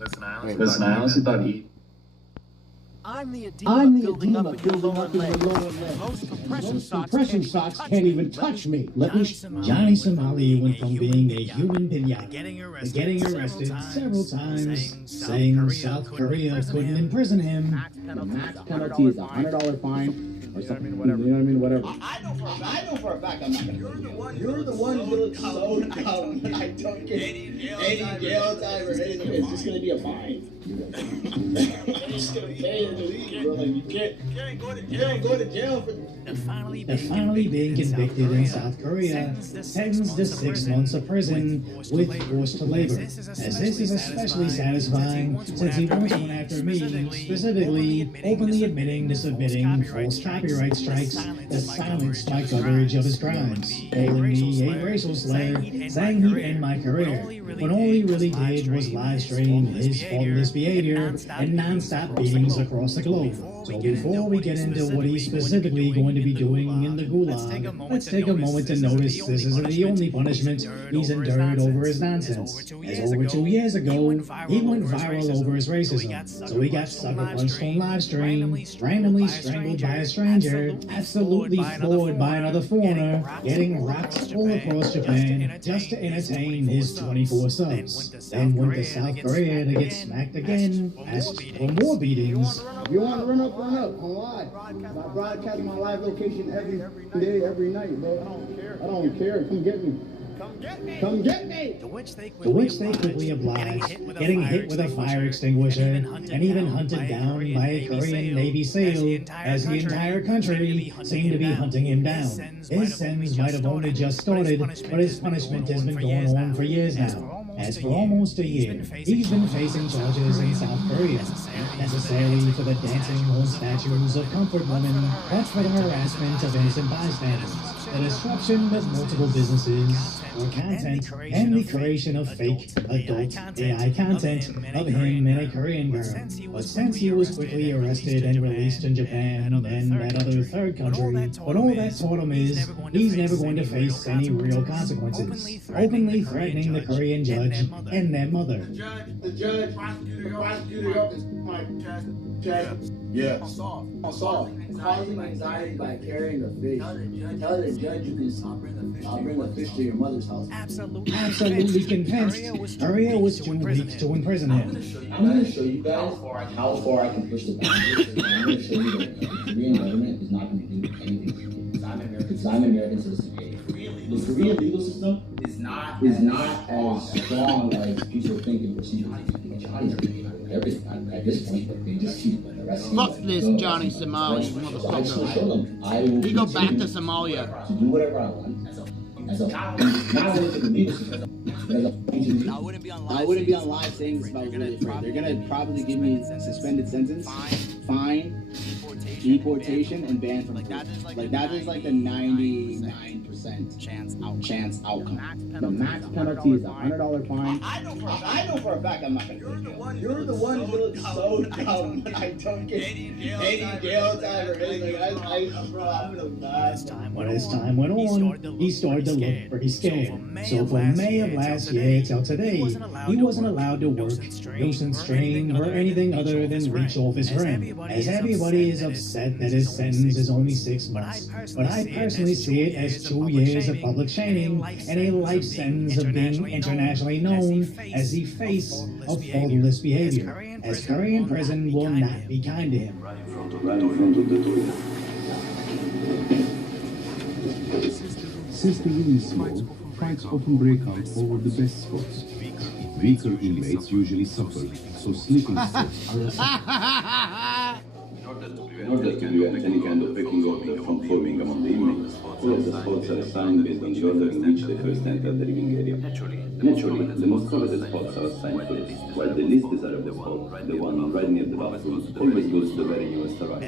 Listen, I honestly thought he. I'm the edema building up in your lower leg. Most compression socks can't even touch me. Johnny Somali went from being a human pinata to getting arrested several times, saying South Korea couldn't imprison him. The max penalty is $100 fine. Or something, you know what I mean? Whatever. I know for a fact I'm not gonna. You're the one who looks so dumb when I don't get any jail time or anything. It's just gonna be a fine. I'm just gonna pay and leave, bro. Like you can't go to jail for. The finally being convicted in South Korea, sentenced to 6 months of prison with forced labor. As this is especially satisfying since he once went after me, specifically openly admitting to submitting false copyright strikes that silenced my coverage of his crimes, calling me a racial slur, saying he'd end my career, when all he really did was live stream his faultless behavior and non-stop beatings across the globe. So before we get into what he's specifically going to be doing in the gulag, let's take a moment to notice this isn't the only punishment he's endured over his nonsense. As over 2 years ago, he went viral over his racism, so he got sucker punched on live stream, randomly strangled by a stranger, absolutely floored by another foreigner, getting rocked all across Japan just to entertain his 24 subs. Then went to South Korea to get smacked again, asked for more beatings. If you want to run up on live. I broadcast my live location every day, every night, bro. I don't care. Come get me. Come get me! To which they quickly obliged, getting hit with a fire extinguisher, and even hunted down by a Korean Navy SEAL, as the entire country seemed to be hunting him down. His sentence might have only just started, but his punishment has been going on for years now. As for almost a year, he's been facing charges in South Korea, not necessarily for the dancing on statues of comfort women, but for the harassment of innocent bystanders, the disruption of multiple businesses for content, and the creation of fake adult AI content of him and a Korean girl. But since he was quickly arrested and released in Japan and that other third country, but all that taught him is he's never going to face any real consequences, openly threatening the Korean judge and their mother. The judge, prosecutor up is my chest. Yeah. Assault. Causing anxiety by carrying a fish. Tell the judge you can bring a fish to your mother's house. Absolutely convinced Korea was too weak to imprison him. I'm going to show you guys how far I can push the boundaries. I'm going to show you that the Korean government is not going to do anything because I'm an American citizen. The Korean legal system is not as strong as people think in procedurally. Everything at this point, but they just keep arresting. Fuck this Johnny Somali motherfucker. We go back to Somalia. To do whatever I want. Not only to the legal system, but as a I wouldn't be on live saying this about really afraid. They're gonna probably give me a suspended sentence, fine, deportation, and ban from like that is like the 99% chance outcome. The max penalty is $100 fine. I know for a fact I'm not gonna. You're the one who looks so dumb when I don't get any jail time or anything. I'm gonna die. As time went on, he started to look pretty scared. So from May of last year till today, he wasn't allowed to work, nuisance train, or anything other than reach off his rim. As everybody is upset that his sentence is only 6 months, but I personally see it as 2 years of public shaming and a life sentence of being internationally known as the face of faultless behavior, as Korean prison will not be kind to him. Right in front of the door. Since the room is small, fights often break out over the best spots. Weaker inmates usually suffer, so sleeping spots are In order to prevent any kind of pecking order from forming among the inmates, all of the spots are assigned based on the order in which they first entered the living area. Naturally, the most coveted spots are assigned first, while the least desirable spot, the one right near the bathroom, always goes to the very newest arrival.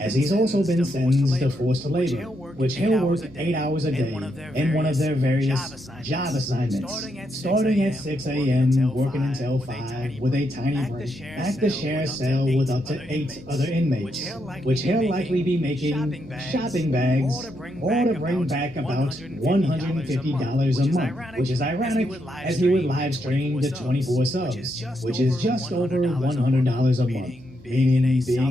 As he's also been sentenced to forced labor, which he'll work 8 hours a day in one of their various job assignments, starting at 6 a.m., working until 5 with a tiny break, back to share a cell with up to 8 other inmates, which he'll likely be making shopping bags or to bring back about $150 a month, which is ironic as he would live stream the 24 subs, which is just over $100 a month. Being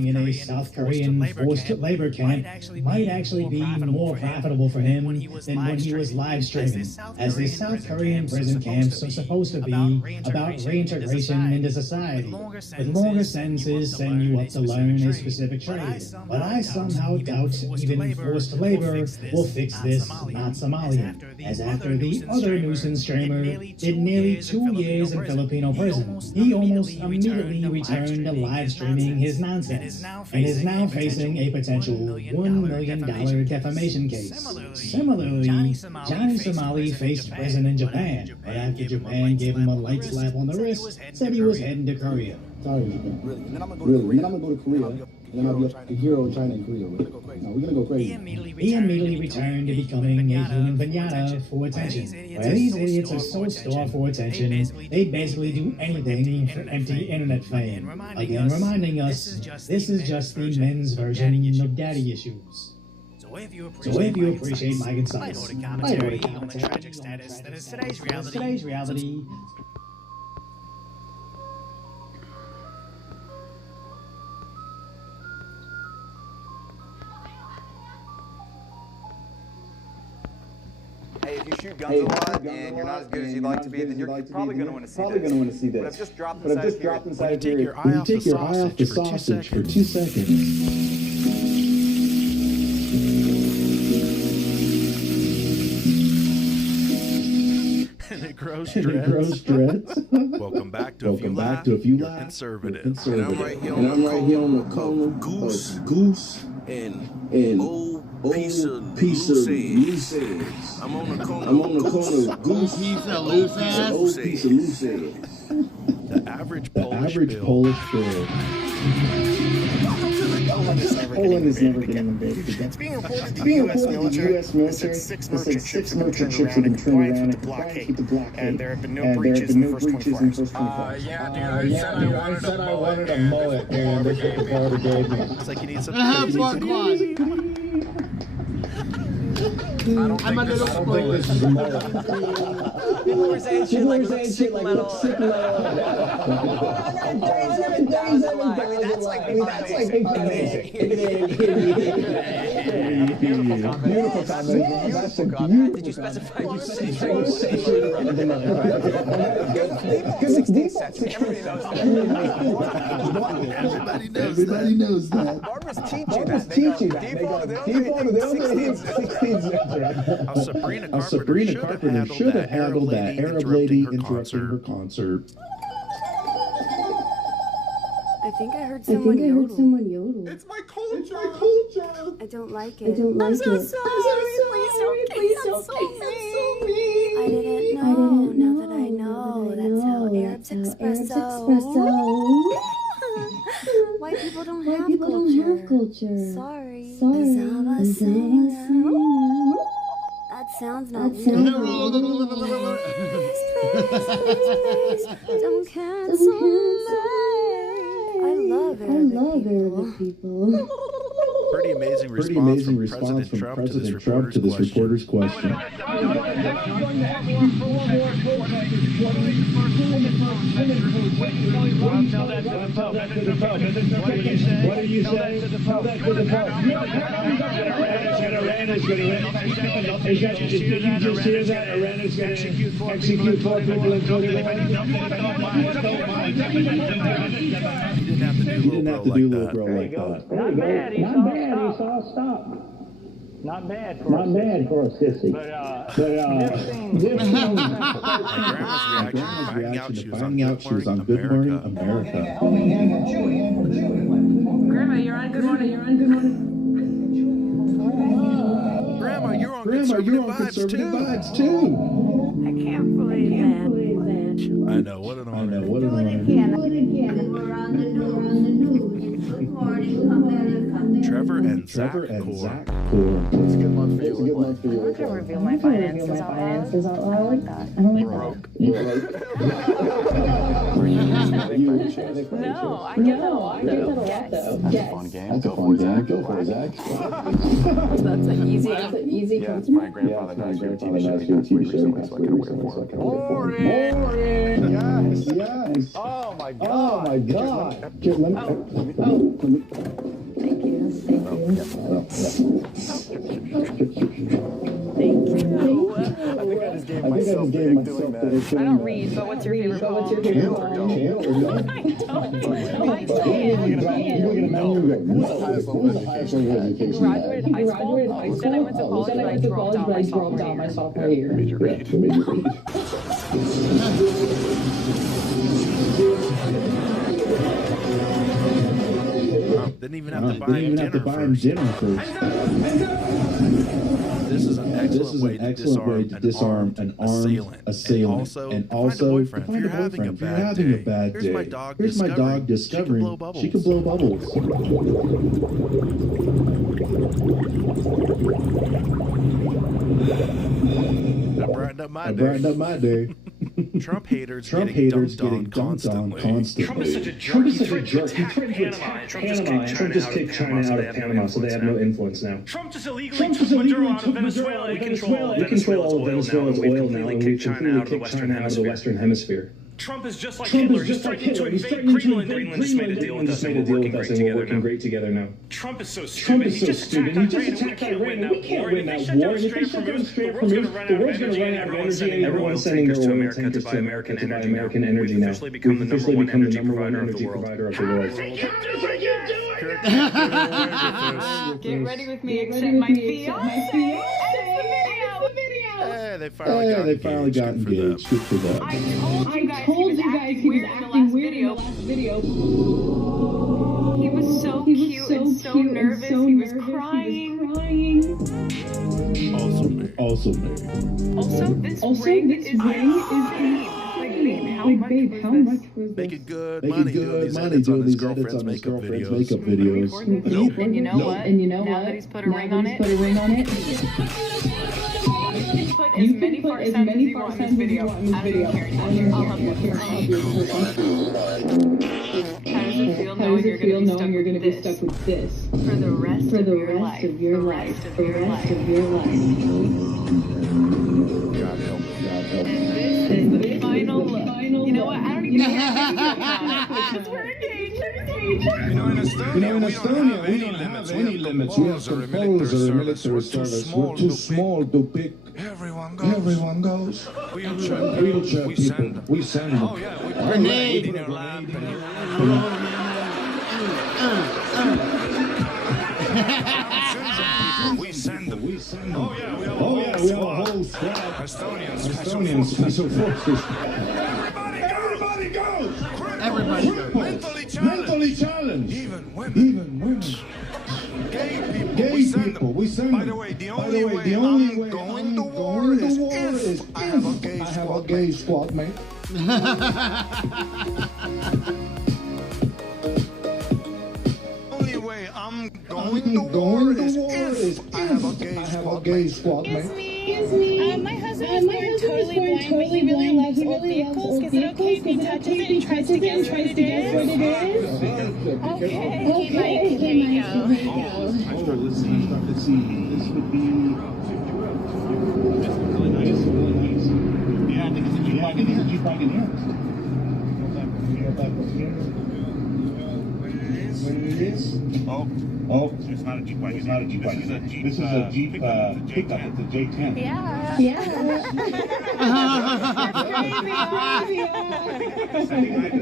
in a South Korean forced labor camp might actually be more profitable for him than when he was live streaming, as the South Korean prison camps are supposed to be about reintegration into society, with longer sentences send you up to learn a specific trade. But I somehow doubt even forced labor will fix this not Somalian, as after the other nuisance streamer did nearly 2 years in Filipino prison, he almost immediately returned to live streaming his nonsense, and is now facing a potential $1 million defamation case. Similarly, Johnny Somali faced prison in Japan, but after Japan gave him a light slap on the wrist, said he was heading to Korea. Sorry, Japan. Really? And then I'm gonna go to Korea, and then I'll be the hero of China and Korea. No, we're gonna go crazy. He immediately returned to becoming a human pinata for attention. While these idiots are so starved for attention, they basically do anything for empty internet fame. Again, reminding us, this is just the men's version of daddy issues. So if you appreciate my concise, commentary on the tragic status that is today's reality. Hey, if you shoot guns a lot and you're not as good as you'd like to be, then you're probably going to want to see this. But I've just dropped inside here. When you take your eye off the sausage for 2 seconds. And it grows dreads. Welcome back to A Few Laughs. Conservative. And I'm right here on the corner of Goose and old piece of loose eggs. I'm on the corner of Goose and old piece of loose eggs. The average Polish bill. Poland is never getting invaded. It's being reported to the U.S. military that six merchant ships have been turned around and compliant with the blockade, and there have been no breaches in the first 24 hours. Yeah, dude, I said I wanted a mullet, and that's what the barber gave me. It's like you need some. I'm a little spoiled. This is a mullet. People were saying shit like sick metal. That's like amazing. Beautiful comment. Did you specify you say Everybody knows that. Barbers teach you that. They don't hit 16 How Sabrina Carpenter should have handled that Arab lady interrupting her concert. I think I heard someone yodel. It's my culture. I don't like it. I'm so sorry. Please don't take me. I didn't know. Now that I know, that's how Arabs espresso. White people don't have culture. Sorry. That's how I sing. That sounds not Please, don't cancel me. I love Arabic people. Pretty amazing response from President Trump to this reporter's question. What did you say? Iran is going to did you just hear that? Iran is going to execute 4 people, including You didn't have to do little bro like that. Not bad, Esau, stop. Not bad for a sissy. My grandma's reaction to finding out she was on Good Morning America. Grandma, you're on Good Morning. Grandma, you're on conservative vibes too. I can't believe that. I know, what an honor. Do it again. We're on the news. Good morning, America. Trevor and Zach Core. It's a good month for you. I'm not going to reveal my finances. I like that. I don't like that. No, I get that a lot though. That's a fun game. That's a fun game. Go for it, Zach. That's an easy Yeah, it's my grandfather passed through a TV show. He passed away recently, so I couldn't wait for it. Boring. Yes. Yes. Oh my god. Oh my god. Here, let me. Thank you. I think I just gave myself the ick doing that. I don't read, but what's your favorite poem? Kale or go? I Who's the highest level of education you had? graduated high school. Then I went to college and I dropped out my sophomore year. Major read. Didn't even have to buy him dinner first. This is an excellent way to disarm an armed assailant. And also, find a boyfriend. If you're having a bad day, here's my dog discovering she can blow bubbles. That brightened up my day. Trump haters getting dunked on constantly. Trump is such a jerk. He threatened to attack Panama. Trump just kicked China out of Panama, so they have no influence now. Trump just illegally took Maduro out of Venezuela. We control Venezuela's oil now, and we've completely kicked China out of the Western Hemisphere. Trump is just like Hitler. He's threatening to invade Greenland. Greenland just made a deal with us, and we're working great together now. Trump is so stupid. He just attacked Iran, and we can't win that war. And if they shut down Strait of Hormuz, the world's going to run out of energy, and everyone's sending their oil tankers to America to buy American energy now. We've officially become the number one energy provider of the world. Get ready with me, accept my fiance. They finally got engaged. Good for them. I told you guys he was acting weird in the last video. He was so cute and so nervous. He was crying. Also me. Also, this ring is insane. Like, babe, how much was this? Making good money doing these edits on his girlfriend's makeup videos. And you know what? Now that he's put a ring on it, you can put as many parts as you want in this video. I don't even care. I'll help you. How does it feel knowing you're going to be stuck with this for the rest of your life? God help. And this is the final look. You know what? I don't even know because we're engaged. You know, in Estonia, we don't have any limits. We have some poles or military service. We're too small to pick. Everyone goes. Wheelchair people. We send them. Oh, yeah. We put a grenade in your lap. We send them. Oh, yeah. We have a whole squad. Estonian special forces. Everybody goes. Everybody goes. Mentally challenged. Even women. Gay people, we send them. By the way, the only way I'm going to war is if I have a gay squad mate. Only way I'm going to war is if I have a gay squad mate. My husband is totally blind, but he really loves old vehicles. Is it okay if he touches it and tries to guess what it is? Okay, here you go. I started listening. This would be. This is really nice. Yeah, I think it's a G-Wagon. It's a G-Wagon here. What it is? Oh, it's not a G-Wagon. This is a Jeep pickup. It's a J10. Yeah.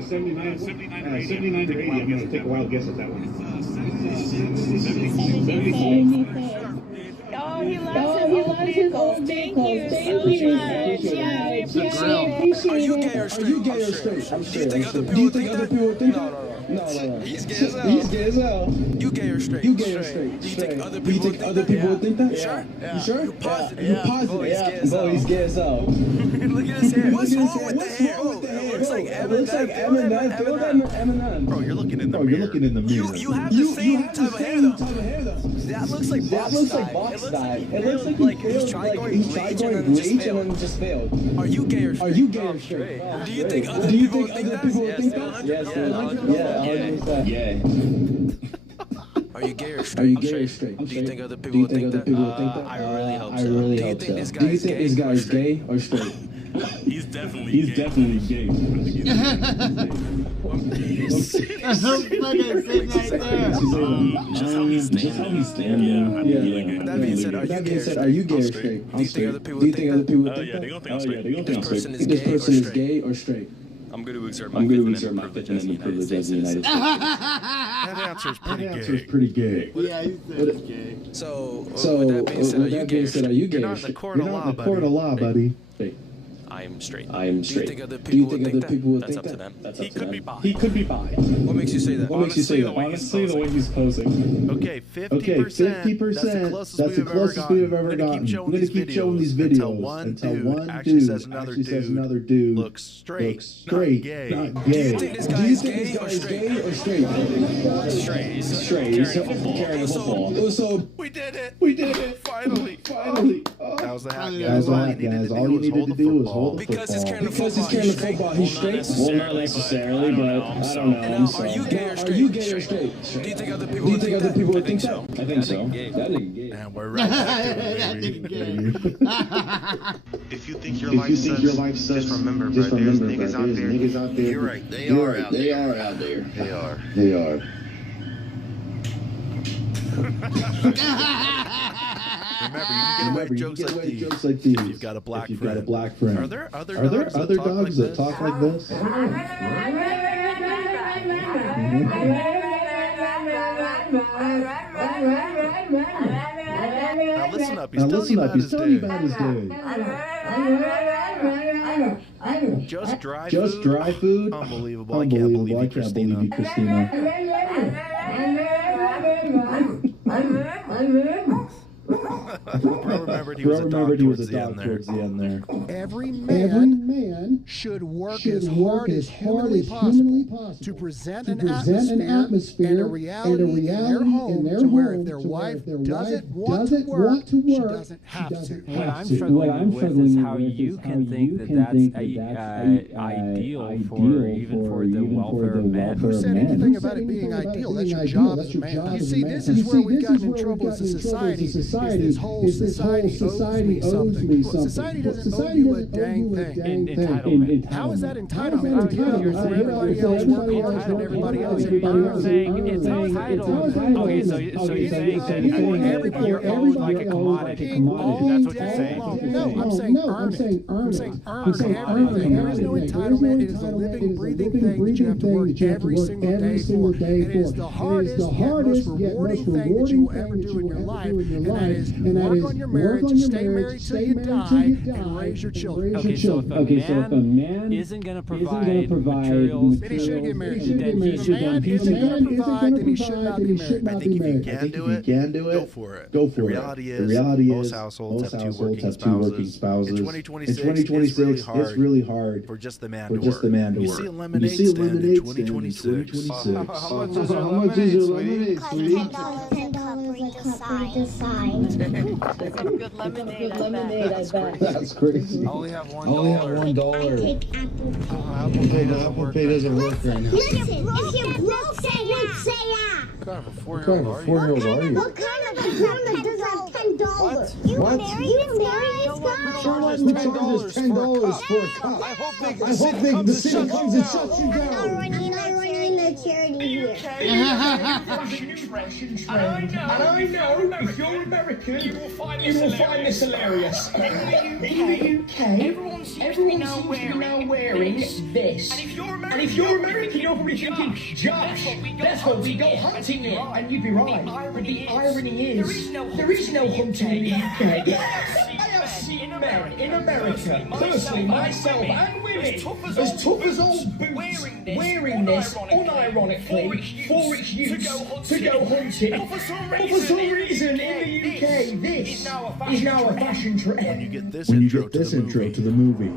79 to 80. I'm going to take a wild guess at that one. 76. Oh, he loves his old vehicles. Thank you so much. Yeah, we appreciate it. Are you gay or straight? Do you think other people think that? No. He's gay as hell. He's gay as hell. You gay or straight? Do you think other people would think that? Sure. You sure? You positive? You positive? Bro, he's gay as hell. Look at his hair. What's wrong with the hair? looks like Eminem. Feel that Eminem. Bro, you're looking in the You're looking in the mirror. You have the same type of hair, though. That looks like Box Dye. It looks like he's tried going bleach and then just failed. Are you gay or straight? Are you gay or straight? Do you think other people would think that? Yes, 100%. Yeah. Are you gay or straight? Are you gay or straight? Do you think other people would think that? I really hope so. Do you think this guy is gay or straight? He's definitely gay. Just how he's standing. Yeah. That being said, are you gay or straight? Do you think other people Do you would think think other people would that? think that? They're gonna think I'm straight. This person is gay or straight? I'm going to exert I'm going to exert my fifth amendment privilege as the United States. That answer's pretty gay. Yeah, he said it's gay. So With that being said, are you gay You're or not in the straight? court You're of not law, in the court of law, buddy. I am straight. I am Do you think straight. other Do you people would think think other people that? would That's think up to that? them. That's He up to could them. be bi. He could be bi. What makes you say that? What makes you say that? Honestly, the way he's posing. Okay, 50%. Okay, 50%. That's the closest we've ever gotten. I'm going to keep showing these videos until one actually dude says another dude looks straight, looks straight, not not gay. gay. Do you think this guy is gay or straight? Straight. He's Straight. He's carrying a football. So We did it. we did it. Finally. That was the hack, That's all, guys. All you needed to do was hold the Because he's football. carrying the football, he's straight. Well, not necessarily, but I don't know. And now, are you gay or straight? Are you gay or straight? Do you think other Do people you think other people would think so. that? I think so. That nigga gay. And we're right back to it, baby. If you think your life sucks, just remember, bro, there's niggas out there. You're right, they are out there. They are. Remember, you can get away with jokes like these if you've got a black friend. Are there other dogs that talk like this? Now listen up. He's telling you about his day. Just dry food? Unbelievable. I can't believe you, Christina. Bro remembered he was a dog towards the end there. Every man should work as hard as humanly possible to present an atmosphere and a reality in their home to where if their wife doesn't want to work, she doesn't have to. What I'm struggling with is how you can think that that's ideal for the welfare of men. Who said anything about it being ideal? That's your job as a man. You see, this is where we've gotten in trouble as a society. Is this whole society owes me something. Society doesn't owe you a dang thing. Entitlement. How is that entitlement? You're saying everybody else work hard and everybody else you're saying it's entitled. Okay, so you're saying that you're owed like a commodity. That's what you're saying. No, I'm saying earn it. I'm saying earn everything. There is no entitlement. It is a living, breathing thing that you have to work every single day for. And it is the hardest yet most rewarding thing that you will ever do in your life. And that is work on your marriage, stay married till you die, and raise your children. Okay, so if a man isn't going to provide materials, then he should get married. Then he should If a man isn't going to provide, then he should not be married. I think if you can do it, go for it. The reality is most households have two working spouses. In 2026, it's really hard for just the man to work. You see a lemonade stand in 2026. How much is your lemonade, sweetie? $10 a sign. Good lemonade, I bet. That's crazy. I only have $1. Apple Pay doesn't work right now. Listen, if you're broke, say yeah. What kind of a 4-year-old are you? What kind of a girl that does have $10? You married this guy? Charge $10 for a cup. I hope the city comes and shuts you down. I'm running the charity here. Fashion trend. And I know if you're American, you will find this hilarious. In the UK, everyone seems to be now wearing this. And if you're American, you're probably thinking, Josh, that's what we go hunting in. And you'd be right. But the irony is, there is no hunting in the UK. I have seen men in America, personally, myself and women, as tough as old boots, wearing this unironically for its use to go hunting. But for some reason in the UK, this is now a fashion trend. When you get this When you intro get this to the intro movie. to the movie.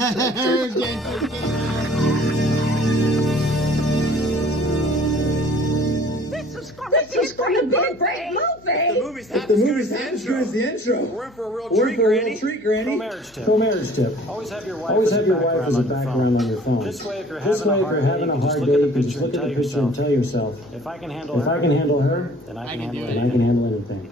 This is gonna be a great movie. If the movie's half as good as the intro, We're in for a real treat, Granny. Pro-marriage tip. Always have your wife as a background on your phone. This way, if you're having a hard day, you can just look at the picture and tell yourself, if I can handle her, then I can handle anything.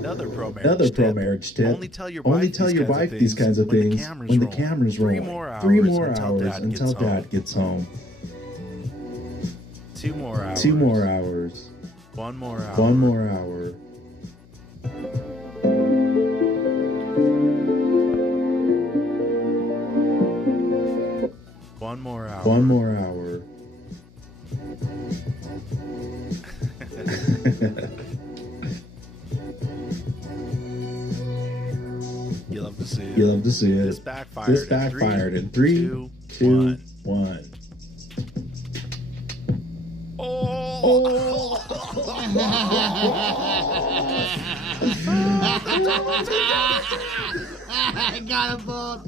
Another pro-marriage tip. Only tell your wife these kinds of things when the camera's rolling. 3 more hours until Dad gets home. 2 more hours. 2 more hours. 1 more hour. 1 more hour. One more hour. 1 more hour. You love to see it. You love to see it. This backfired in 3, 2, 1. I got a bolt.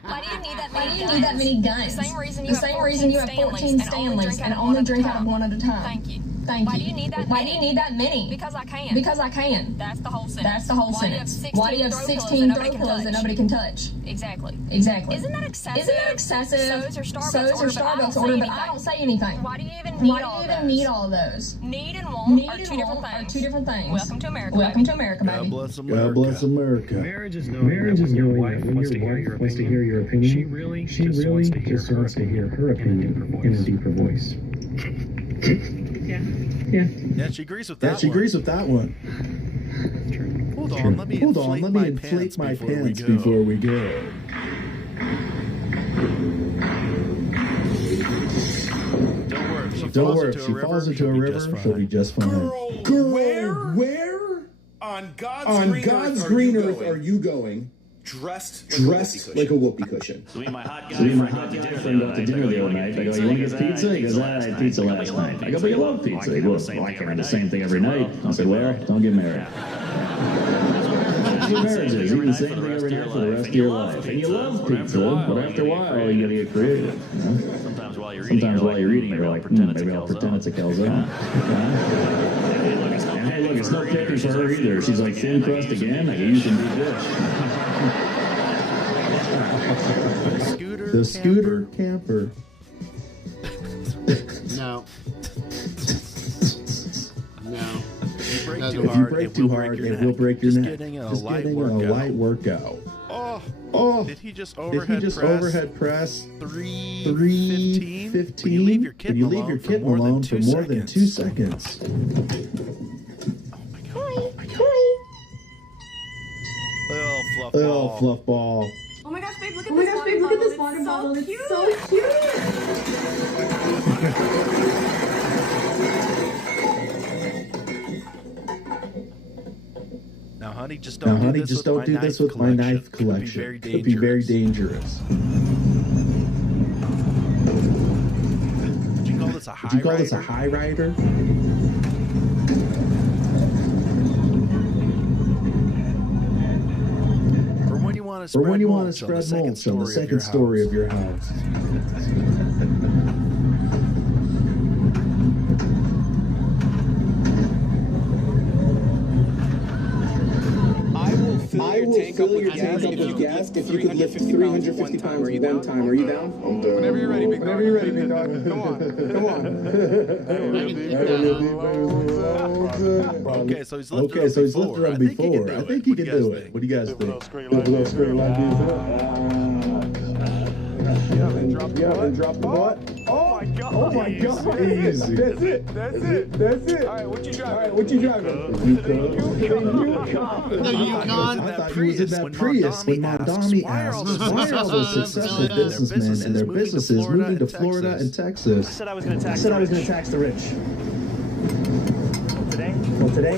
Why do you need that many guns? The same reason you have 14 Stanleys and only drink out of one at a time. Thank you. Why do you need that many? Because I can. That's the whole sentence. Why do you have 16 throw pillows that nobody can touch? Exactly. Isn't that excessive? So is your Starbucks order, but I don't say anything. Why do you even need all of those? Need and want are two different things. Welcome to America, baby. God bless America. Marriage is knowing that your wife wants to hear your opinion. She really just wants to hear her opinion in a deeper voice. Yeah, she agrees with that one. Hold on, let me inflate my pants before we go. Don't worry, if she falls into a river, she'll be just fine. Girl, where on God's green earth are you going? Dressed like a whoopee cushion. So me and my hot guy friend out to dinner the other night. I go, you want to get pizza? He goes, I had pizza last night. I go, but you love pizza. He goes, well, I can't have the same thing every night. I said, well, don't get married. That's what marriage is. Eat the same thing every night for the rest of your life. And you love pizza, but after a while, you gotta get creative. You know? Sometimes while you're eating, you're like, maybe I'll pretend it's a calzone. And hey, look, it's no picky for her either. She's like, thin crust again? I go, you can do this. The scooter camper. No. If you break too hard, it will break your neck. Just getting a light workout. Oh! Did he just overhead press 315? When you leave your kitten alone for more than 2 seconds. Oh my god. Little fluff ball. Oh my gosh, babe, look at this water bottle. It's so cute. Now, honey, just don't do this with my knife collection. It could be very dangerous. Would you call this a high rider? Or when you want to spread mulch on the second story of your house. I will fill your tank up with gas if you could lift 350 pounds one time. Are you down? Whenever you're ready, big dog. Come on. Okay, so he's lifted them before. I think he can do it. What do you guys think? And drop the butt. Oh my god. Easy. That's it. All right, what you driving? The Yukon. I thought he was in that Prius when Mondami asked why are all those successful businessmen and their businesses moving to Florida and Texas. I said I was going to tax the rich. Today,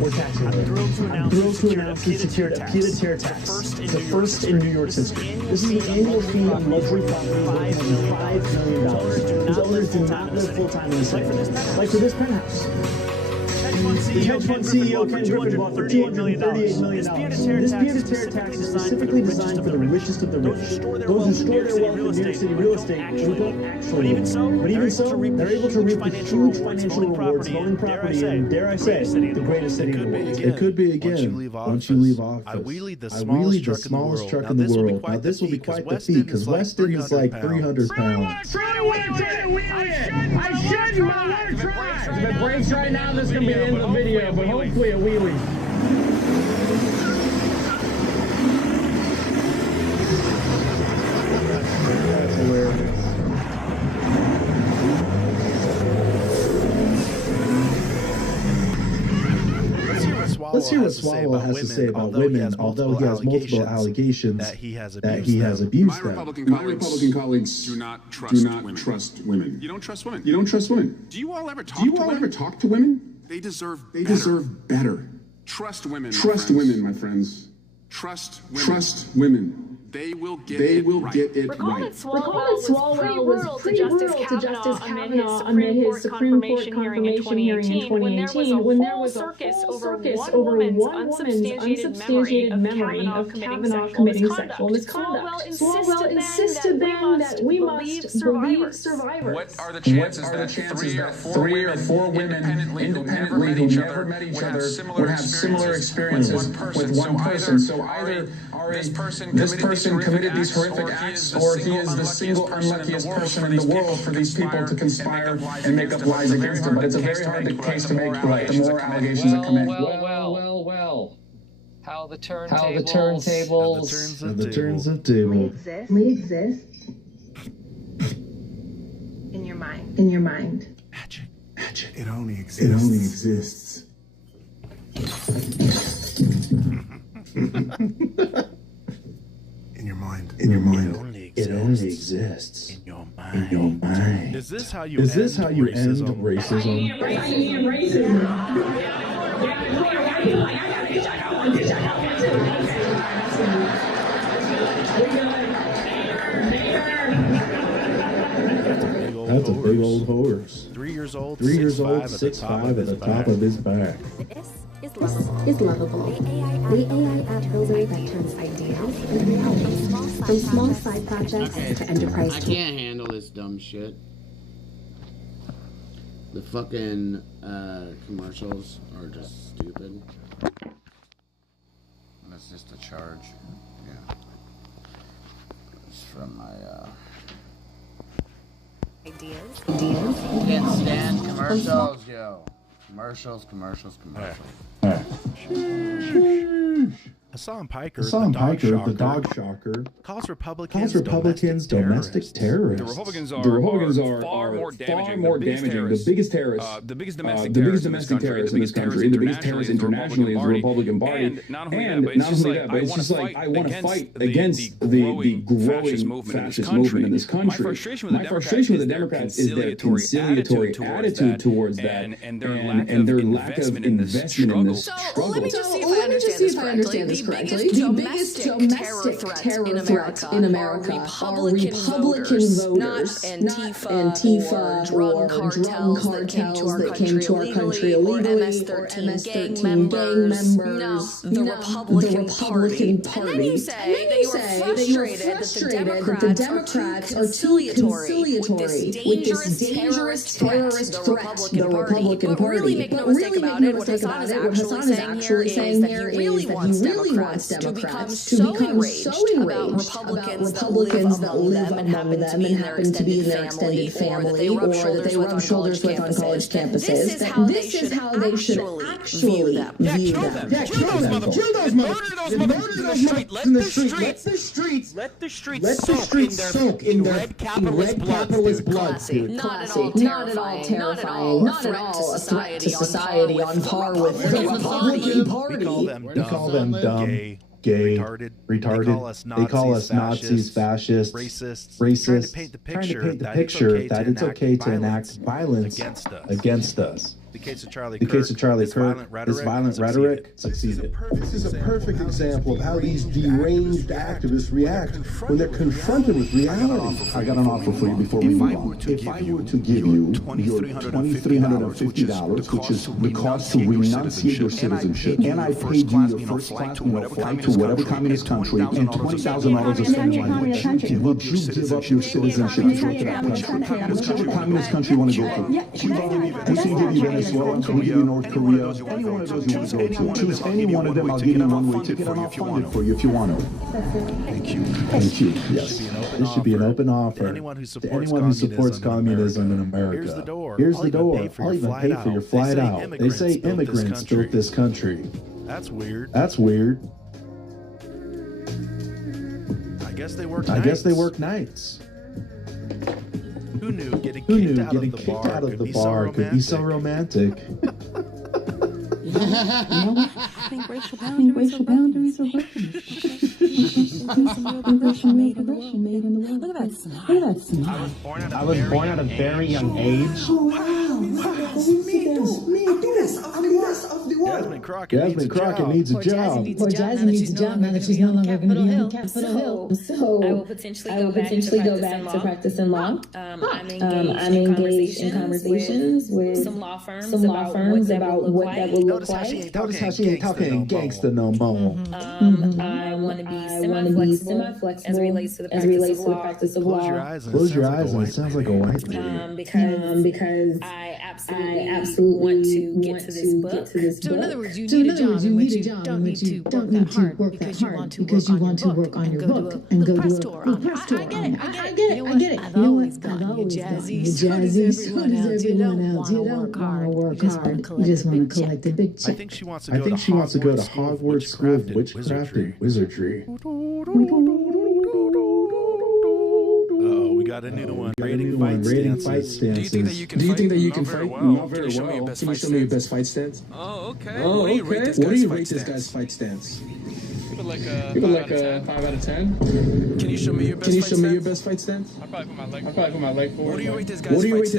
we're taxing. I'm thrilled to announce the pied-à-terre tax. The first in New York's history. This is the annual fee on luxury properties worth $5 million. Whose owners do not live full-time in the city. Like for this penthouse. hedge fund CEO Ken Griffin bought for $238 million. This peer-to-tear tax is specifically designed for the richest of the rich. Those who store their wealth in New York City real estate. But even so, they're able to reap the huge financial rewards of owning property in, dare I say, the greatest city in the world. It could be again. Once you leave office. I wheelied the smallest truck in the world. Now this will be quite the feat because Weston is like 300 pounds. I should, mother try. If it breaks right now, this is going to be the end of the video, but hopefully a wheelie. That's hilarious. Let's hear what Swallow has to say about women, although he has multiple allegations that he has abused them. My Republican colleagues do not trust women. You don't trust women? You don't trust women? Do you all ever talk to women? They deserve better. Trust women. Trust women, my friends. Trust women. They will get it right. Recall that Swalwell was pretty rural to Justice Kavanaugh amid his Supreme Court confirmation hearing in 2018 when there was a whole circus over one woman's unsubstantiated memory of Kavanaugh committing sexual misconduct. Swalwell insisted then that we must believe survivors. What are the chances that three or four women independently who never met each other would have similar experiences with one person? So either this person committed these horrific acts, or he is the single unluckiest person in the world for these people to conspire and make up lies against him. But it's a very hard case to make, right? The more allegations that come in. Well. How the turntables. The turns of table. We exist. In your mind. Magic. It only exists. In your mind. It only exists. In your mind. Is this how you end I racism? am racism. That's a big old horse. 3 years old, 6'5" at the top of his back. Is lovable. The AI app builder that turns ideas into reality. From small side projects to enterprise. I can't handle this dumb shit. The fucking commercials are just stupid. That's just a charge. Yeah. It's from my Ideas. Can't stand commercials, yo. Commercials. Hassan Piker, the dog shocker, calls Republicans domestic terrorists. The Republicans are far more damaging. The biggest terrorists. The biggest domestic terrorists in this country. The biggest terrorist internationally is the Republican Party. And not only that, but it's just like I want to fight against the growing fascist movement in this country. My frustration with the Democrats is their conciliatory attitude towards that and their lack of investment in this struggle. Let me just see if I understand this correctly. The biggest domestic terror threat in America are Republican voters, not Antifa or drug cartels that came to our country illegally, or MS-13 gang members, the Republican Party. And then you say that you are frustrated that the Democrats are too conciliatory with this dangerous terrorist threat, the Republican Party. But really make no mistake about it, what Hassan is actually saying here is that he really wants Democrats to become so enraged about Republicans that live among them and happen to be in their extended family, or that they rub shoulders with on college campuses. This is how they should actually view them. Kill those motherfuckers! Let the streets soak in red capitalist blood. Not at all terrifying. Not at all a threat to society on par with the Republican Party. We call them dumb, gay, retarded. They call us Nazis, fascists, racists, trying to paint the picture that it's okay to enact violence against us. The case of Charlie Kirk, this violent rhetoric succeeded. This is a perfect example of how these deranged activists react when they're confronted with reality. I got an offer for you before we move on. If I were to give you your $2,350, which is the cost to renunciate your citizenship, and I paid you your first class flight to whatever communist country and $20,000 a spending, would you give up your citizenship to go to that country? Whichever communist country you want to go to. We can give you Venezuela, we can give you North Korea, any one of those you want to go to. Choose any one of them, I'll give you one-way ticket and I'll fund it for you if you want to. Thank you. Thank you, yes. This should be an open offer to anyone who supports communism in America. Here's the door. I'll even pay for your flight out. They say immigrants built this country. That's weird. I guess they work nights. Who knew getting kicked out of the bar could be so romantic? I think racial boundaries are broken. Progression made in the world. Look at that smile. I was born at a very young age. Oh, wow. Jasmine Crockett needs a job. Poor Jazzy needs a job now that she's no longer going to be on Capitol Hill. So I will potentially go back to practicing law. I'm engaged in conversations with some law firms about what that will look like. Notice how she ain't talking gangster no more. I want to be semi-flexible as it relates to the practice of law. Close your eyes and it sounds like a white lady. Because I absolutely want to get to this book. So in other words, you need a job in which you don't need to work that hard because you want to work on your book and go do a press tour. I get it. I've always gotten you jazzy. So does everyone else. You don't want to work hard. You just want to collect the big check. I think she wants to go to Hogwarts School of Witchcraft and Wizardry. Oh, we got a new one. Rating fight stances. Do you think that you can fight? Not very well. Can you show me your best fight stance? Oh, okay. What do you rate this guy's fight stance? Give it like a 5 out of 10. Can you show me your best fight stance? I'll probably put my leg forward. What do you rate this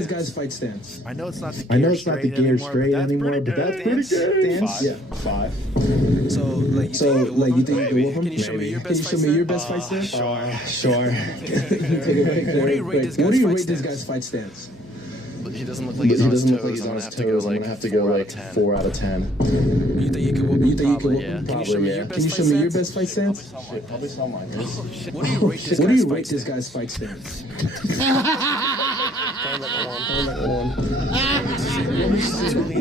guy's fight stance? I know it's not the gear straight anymore, but that's pretty good. 5. Yeah, 5. So you think you can whoop him? Can you show me your best fight stance? Sure. What do you rate this guy's fight stance? He doesn't look like he's on his toes. I'm gonna have to go like 4 out of 10. You think you can whoop him? Probably, yeah. Can you show me your best fight stance? Probably someone. What do you rate this guy's fight stance?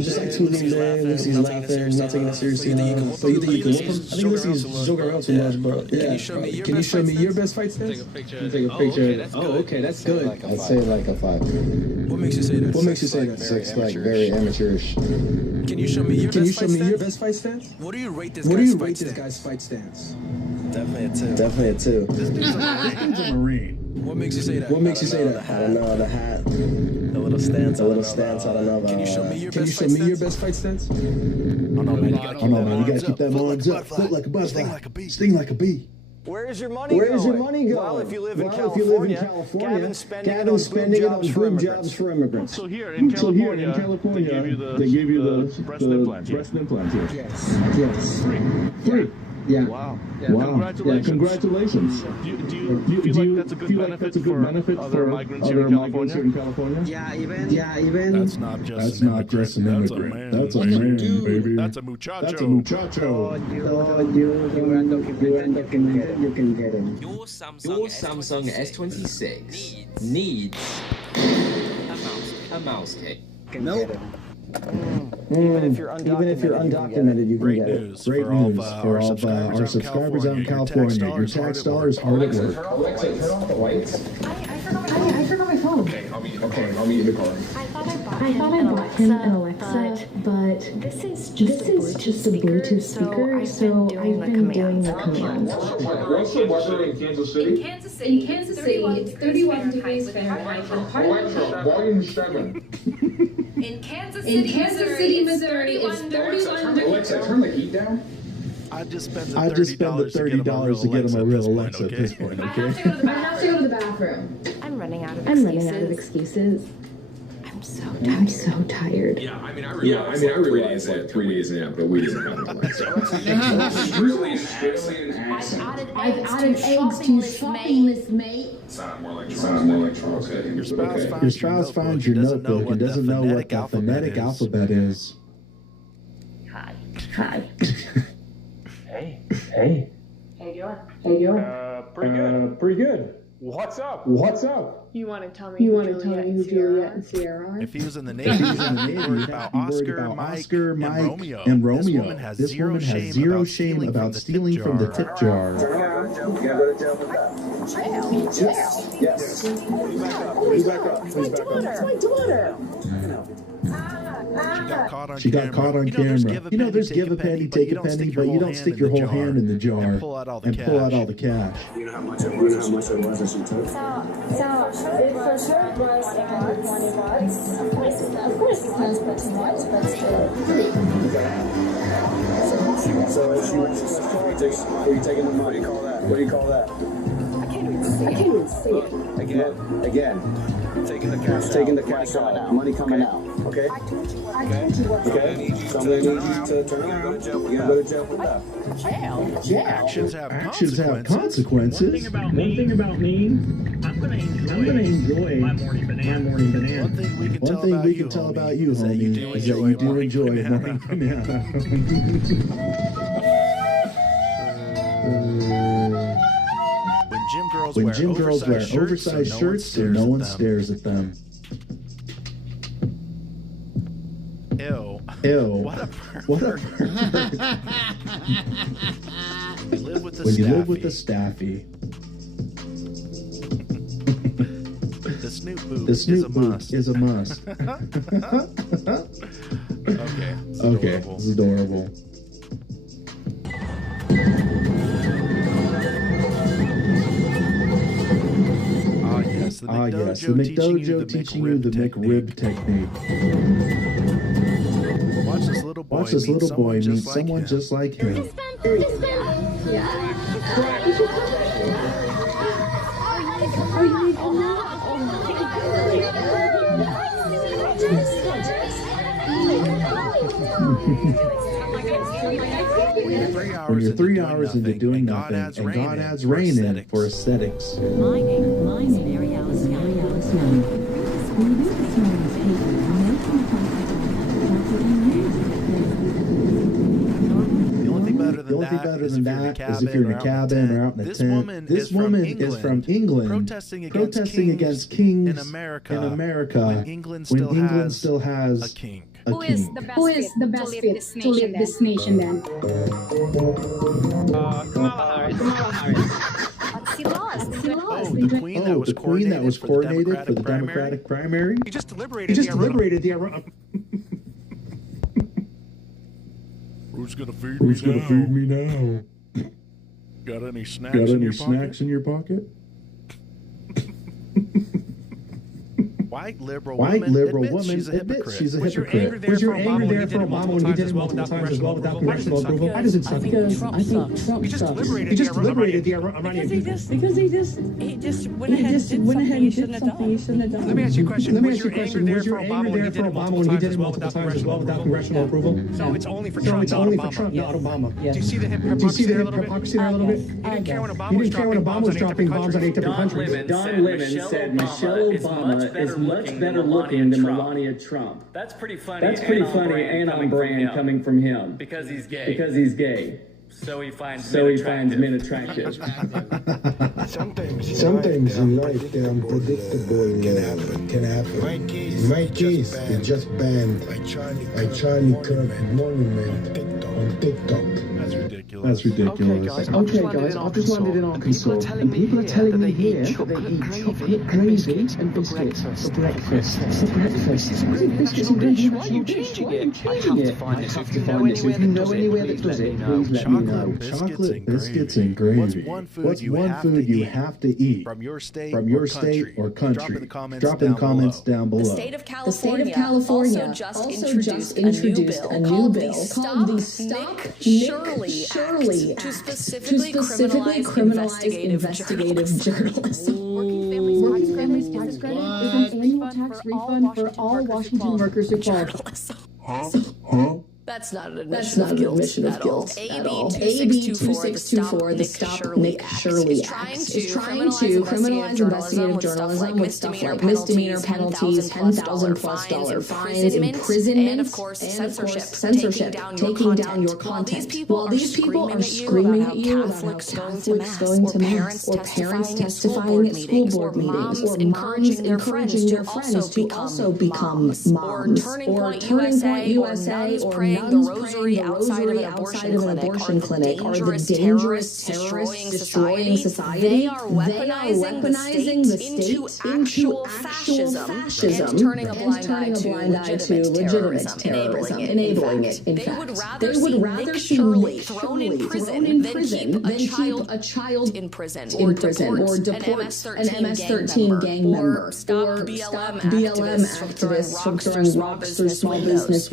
Just like tuning there, Lucy's laughing, not taking it seriously enough. So you think you can whoop him? I think Lucy's joking around too much, bro. Yeah. Can you show me your best fight stance? Take a picture. Oh, okay, that's good. I'd say like a 5. What makes you say that? It's like very amateurish. Can you show me your best fight stance? What do you rate this guy's fight stance? Definitely a 2. This dude's a Marine. What makes you say that? I don't know, the hat. A little stance, I don't know. Can you show me your best fight stance? Oh no, man, you gotta keep that arms up. Float like a butterfly. Sting like a bee. Where's your money going? Well, if you live in California, Gavin's spending it on good jobs for immigrants. So here in California, they give you the breast implants. Yes. Free. Yeah. Wow. Congratulations. Do you feel like that's a good benefit for migrants here in California? Yeah, even. That's not just an immigrant. That's a man, baby. That's a muchacho. So you end up you can get him. Your Samsung S26 needs a mouse kit. Nope. Even if you're undocumented, you can get it. Great news for all of our subscribers out in California. Your tax dollars hard at work. Alexa, turn off the lights. I forgot my phone. Okay, I'll meet you in the car. I thought I bought him an Alexa, but this is just a Bluetooth speaker, so I've been doing the commands. What's the weather in Kansas City? In Kansas City, it's 31 degrees Fahrenheit. Alexa, volume 7. In Kansas City, Missouri, it's 31 degrees. Alexa, turn the heat down. I just spent the $30 to get him a real Alexa at this point, okay? I have to go to the bathroom. I'm running out of excuses. I'm so tired. Yeah, I mean, I realized like 3 days in after weed isn't happening. Australian accent. I've added eggs to shopping list, mate. Sound more like Charles. Okay. Your spouse finds your notebook and doesn't know what the phonetic alphabet is. Hi. Hey. How you doing? Pretty good. What's up? You want to tell me who Juliet and Sierra are? If he was in the Navy, he'd be worried about Oscar, Mike, and Romeo. This woman has zero shame about stealing from the tip jar. Yes. Please back up. That's my daughter. She got caught on camera. You know, there's give a penny, take a penny, but you don't stick your whole hand in the jar and pull out all the cash. You know how much it was that she took? So it for sure was $20. Of course it's not too much, but still. So if she went to where are you taking the money? What do you call that? I can't even see it. Again. Taking the cash out. Money coming out. Okay? I told you what. Okay? So I'm going to need you to turn around. You're going to go to jail for that. Jail? Actions have consequences. One thing about me, I'm gonna enjoy my morning banana. One thing we can tell about you, homie, is that you do enjoy morning banana. When gym girls wear oversized shirts so no one stares at them. Ew. What a pervert. When you live with a staffy. The snoot boot is a must. Okay, it's adorable. Yes, the McDojo teaching you the McRib technique. Watch this little boy meet someone just like him. When you're 3 hours into doing nothing, and God adds rain in for aesthetics. My name is Mary Alice Young. The only thing better than that is if you're in a cabin or out in a tent. This woman is from England protesting against kings in America when England still has a king. Who is the best fit to lead this nation then? Kamala Harris. The queen that was coordinated for the Democratic primary. He just deliberated the Who's gonna feed me now? Got any snacks in your pocket? White liberal woman admits she's a hypocrite. Was your anger there for Obama when he did it multiple times as well without congressional approval? Why does it suck? I think Trump sucks. He just deliberated the Iranian people. Because he just went ahead and did something he shouldn't have done. Let me ask you a question. Was your anger there for Obama when he did it multiple times as well without congressional approval? So it's only for Trump, not Obama. Do you see the hypocrisy there a little bit? You didn't care when Obama was dropping bombs on 8 different countries. Don Lemon said Michelle Obama is much better looking than Melania Trump. That's pretty funny. And on brand coming from him. Because he's gay. So he finds men attractive. Some things in life, they're unpredictable. Can happen. In my case, they just banned a Charlie Kirk monument on TikTok. That's ridiculous. Okay, guys, I've just landed in Arkansas, and people are telling me here that they eat chocolate gravy and biscuits for breakfast. Biscuits and gravy. Why are you changing it? I have to find this. If you know anywhere that does it, please let me know. Chocolate biscuits and gravy. What's one food you have to eat from your state or country? Drop in the comments down below. The state of California also just introduced a new bill called the Stop Nick Shirley Act to specifically criminalize investigative journalism. Working Families Tax Credit is an annual tax refund for all Washington workers who qualified. Huh? That's not an admission of guilt at all. AB 2624, the Stop Nick Shirley Act, is trying to criminalize investigative journalism with stuff like misdemeanor penalties, $10,000+ fines, imprisonment, and of course censorship, taking down your content. While these people are screaming at you about how Catholics going to mass, or parents testifying at school board meetings, or moms encouraging their friends to also become moms, or Turning Point USA, or nuns the rosary outside of an abortion clinic are the dangerous terrorists destroying society. They are weaponizing the state into actual fascism and turning a blind eye to legitimate terrorism, enabling it. In fact, they would rather see Nick Shirley thrown in prison than keep a child in prison, or deport an MS-13 gang member, or stop BLM activists from throwing rocks through small business windows,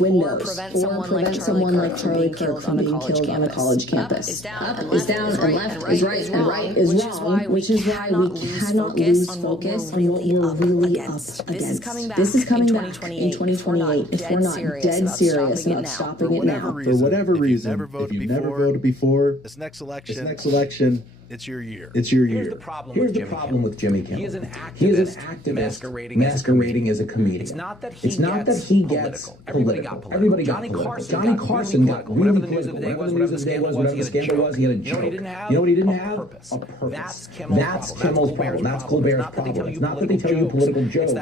or prevent someone like Charlie Kirk from being killed on a college campus. Up is down, and left is right, and right is wrong, which is why we cannot lose focus on what we're really up against. This is coming back in 2028 if we're not dead serious about stopping it now. For whatever reason, if you've never voted before, this next election, it's your year. It's your year. Here's the problem with Jimmy Kimmel. He is an activist masquerading as a comedian. It's not that he gets political. Everybody got Johnny political. Johnny Carson got Whatever the news of the day was, whatever the scandal was, he had a joke. You know what he didn't have? A purpose. That's Kimmel's problem. That's Colbert's problem. It's not that they tell you political jokes.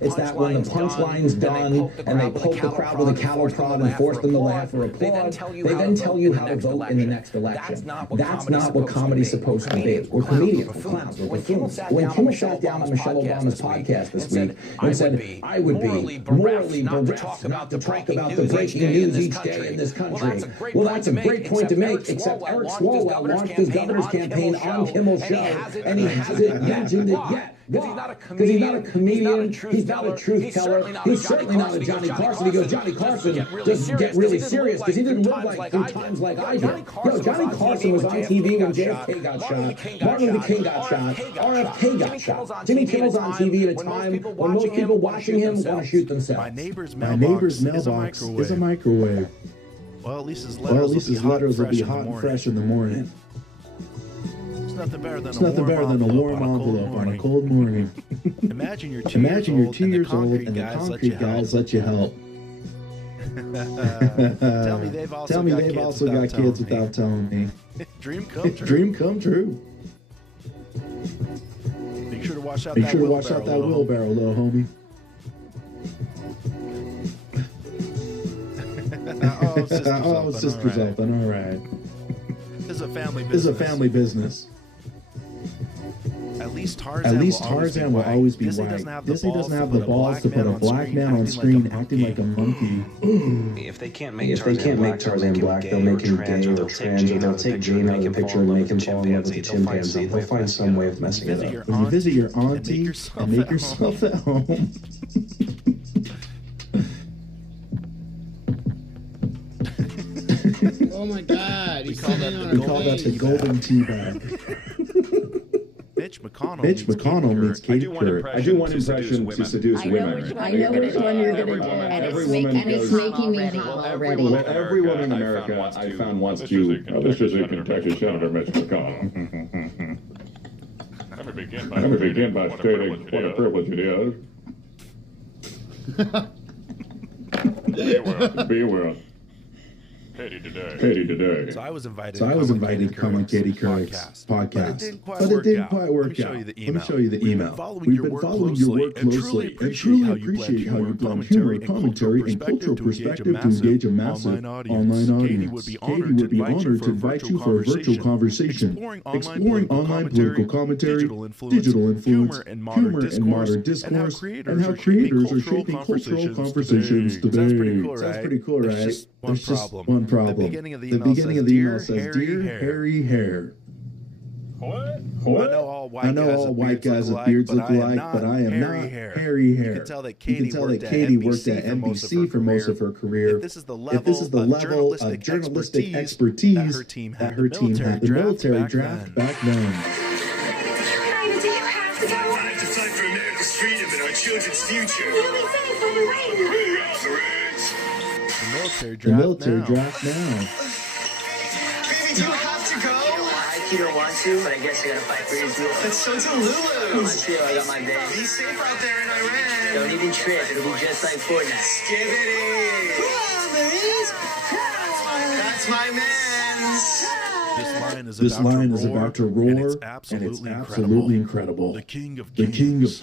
It's that when the punchline's done and they poke the crowd with a cattle prod and force them to laugh or applaud, they then tell you how to vote in the next election. That's not what comedy's supposed to be. We're comedians, we're clowns, we're buffoons. When Kimmel sat down on Michelle Obama's podcast this week and said, I would be morally bereft not to talk about the breaking news each day in this country. Well, that's a great point to make, except Eric Swalwell launched his governor's campaign on Kimmel's show, and he hasn't mentioned it yet. Why? Because he's not a comedian, he's not a truth teller, he's certainly not a Johnny Carson. He goes, Johnny Carson doesn't get really serious because he didn't live like through times like I did. No, Johnny Carson was on TV when JFK got shot, Martin Luther King got shot, RFK got shot. Jimmy Kimmel's on TV at a time when most people watching him want to shoot themselves. My neighbor's mailbox is a microwave. Well, at least his letters will be hot and fresh in the morning. It's nothing better than a warm envelope on a cold morning. Imagine you're 2 years old and the concrete guys let you help. Tell me they've also got kids without telling me. Dream come true. Make sure to watch out that wheelbarrow, little homie. Oh, sister something. All right. This is a family business. At least Tarzan will always be right. Disney doesn't have the balls to put a black man on screen acting like a monkey. If they can't make Tarzan black, they'll make him gay or trans, or they'll take Jane out of the picture and make him fall in love with a chimpanzee. They'll find some way of messing it up. When you visit your auntie and make yourself at home. Oh my God! We call that the golden tea bag. Mitch McConnell meets Katie Couric. I do one impression to seduce women. I know which one you're going to do, and it's making me hot already. Well, every woman in America I found wants to. This is in Kentucky Senator Mitch McConnell. Let me begin by stating what a privilege it is. Be well. Katie today. So I was invited to come on Katie Couric's podcast. But it didn't quite work out. Let me show you the email. We've been following your work closely and truly appreciate how you blend humor, commentary, and cultural perspective to engage a massive online audience. Katie would be honored to invite you for a virtual conversation exploring online political commentary, digital influence, humor and modern discourse, and how creators are shaping cultural conversations today. Sounds pretty cool, right? There's just one problem. The beginning of the email says, Dear Hairy Hair. What? I know all white guys with beards look alike, but I am not hairy hair. You can tell that Katie worked at NBC for most of her career. If this is the level of journalistic expertise that her team had, the military draft back then. children's future. The military draft now. Baby, do you have to go? You don't want to, but I guess you gotta fight for your duel. That's so Delulu. I feel I got my baby. Be safe out there in Iran. Don't even trip, it'll be just like Fortnite. Skibbity. That's my man's. This line is about to roar, and it's absolutely incredible. The King of Kings.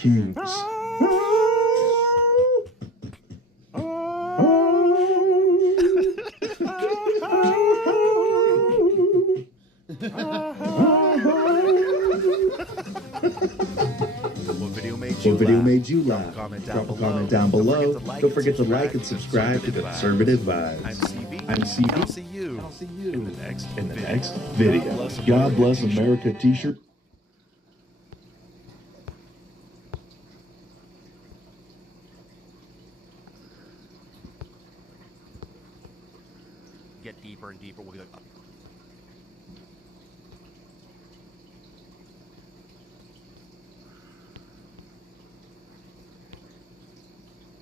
What video made you laugh? Drop a comment down below. Don't forget to like and subscribe to Conservative Vibes. I'm CB. I'll see you in the next video. God bless America t-shirt. Get deeper and deeper. We'll be like,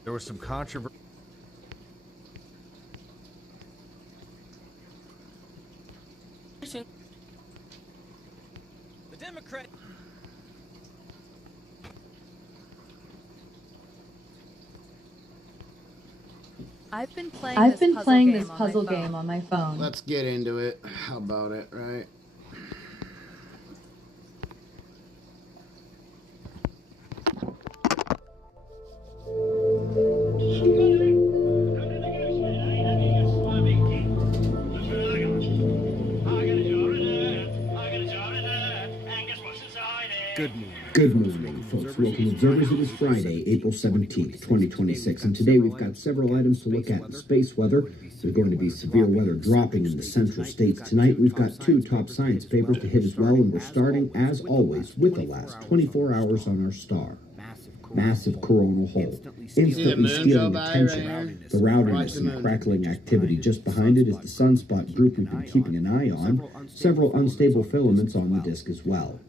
there was some controversy. The Democrat. I've been playing this puzzle game on my phone. Let's get into it. How about it, right? Good morning, folks. Welcome, observers. It is Friday, April 17th, 2026, and today we've got several items to look at in space weather. There's going to be severe weather dropping in the central states tonight. We've got 2 top science papers to hit as well, and we're starting, as always, with the last 24 hours on our star. Massive coronal hole, instantly stealing attention. The rowdiness and crackling activity just behind it is the sunspot group we've been keeping an eye on. Several unstable filaments on the disk as well.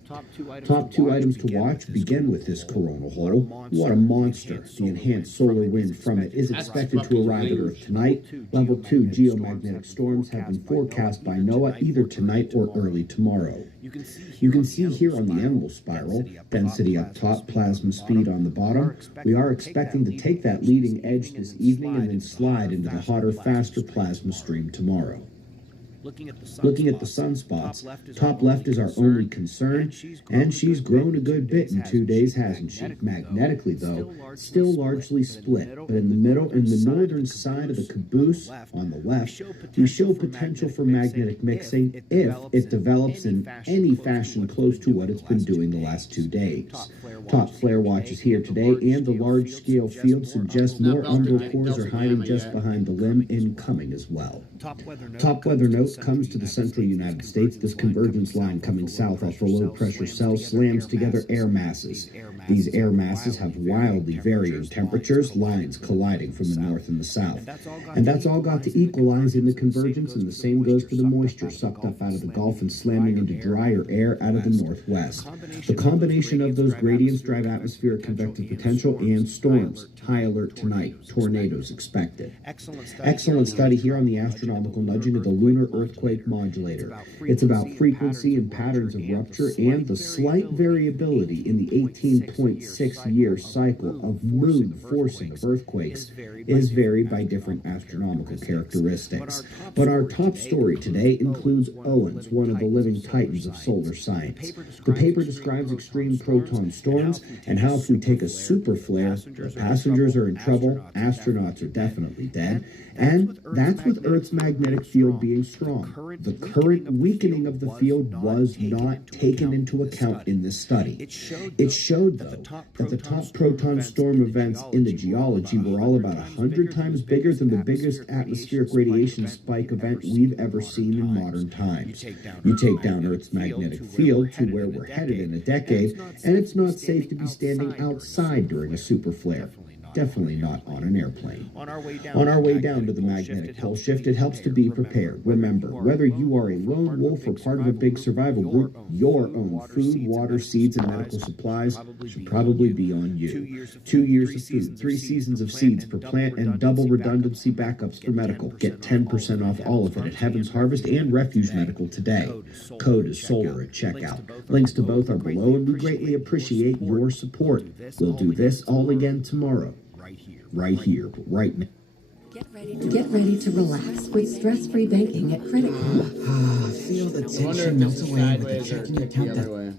Top two items to watch begin with this coronal hole. What a monster. The enhanced solar wind from it is expected to arrive at Earth tonight. Level 2 geomagnetic storms have been forecast by NOAA either tonight or early tomorrow. You can see here on the emerald spiral, density up top, plasma speed on the bottom. We are expecting to take that leading edge this evening and then slide into the hotter, faster plasma stream tomorrow. Looking at the sunspots, top left is our only concern, and she's grown a good bit in 2 days, hasn't she? Magnetically, though, still largely split, but in the middle, in the northern side of the caboose, on the left, we show potential for magnetic mixing if it develops in any fashion close to what it's been doing the last 2 days. Top flare watches here today, and the large-scale field suggests more umbral cores are hiding just behind the limb, incoming as well. Top weather note comes to the central United States. This convergence line coming south off the low-pressure cell slams together air masses. These air masses have wildly varying temperatures, lines colliding from the north and the south. And that's all got to equalize in the convergence, and the same goes for the moisture sucked up out of the Gulf and slamming into drier air out of the northwest. The combination of those gradients drive atmospheric convective potential and storms. High alert tonight. Tornadoes expected. Excellent study here on the astronomical nudging of the lunar earthquake modulator. It's about frequency and patterns of rupture and the slight variability in the 18.6-year cycle of moon forcing of earthquakes is varied by different astronomical characteristics. But our top story today includes Owens, one of the living titans of solar science. The paper describes extreme proton storms and how if we take a super flare, the passengers are in trouble, astronauts are definitely dead, and that's with Earth's magnetic field being strong. The current weakening of the field was not taken into account in this study. It showed, though, that the top proton storm events in the geology were all about 100 times bigger than the biggest atmospheric radiation spike event we've ever seen in modern times. You take down Earth's magnetic field to where we're headed in a decade, and it's not safe to be standing outside during a super flare. Definitely not on an airplane. On our way down to the magnetic pole shift, it helps to be prepared. Remember, whether you are a lone wolf or part of a big survival group, your own food, water, seeds, and medical supplies should probably be on you. 2 years of food, 3 seasons of seeds per plant, and double redundancy backups for medical. Get 10% off all of it at Heaven's Harvest and Refuge Medical today. Code is SOLAR at checkout. Links to both are below, and we greatly appreciate your support. We'll do this all again tomorrow. Right here, right now. Get ready to relax with stress-free banking at Credit Karma. Feel the tension melt away with the checking account that...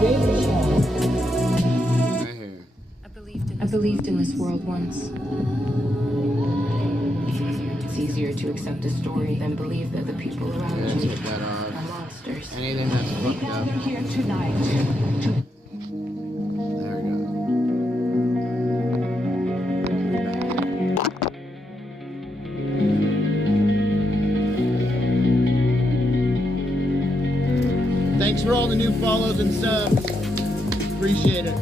I believed in this world once. It's easier to accept a story than believe that the people around you are monsters. Anything that's fucked up. Here tonight. There we go. Thanks for all the new follows and subs. Appreciate it.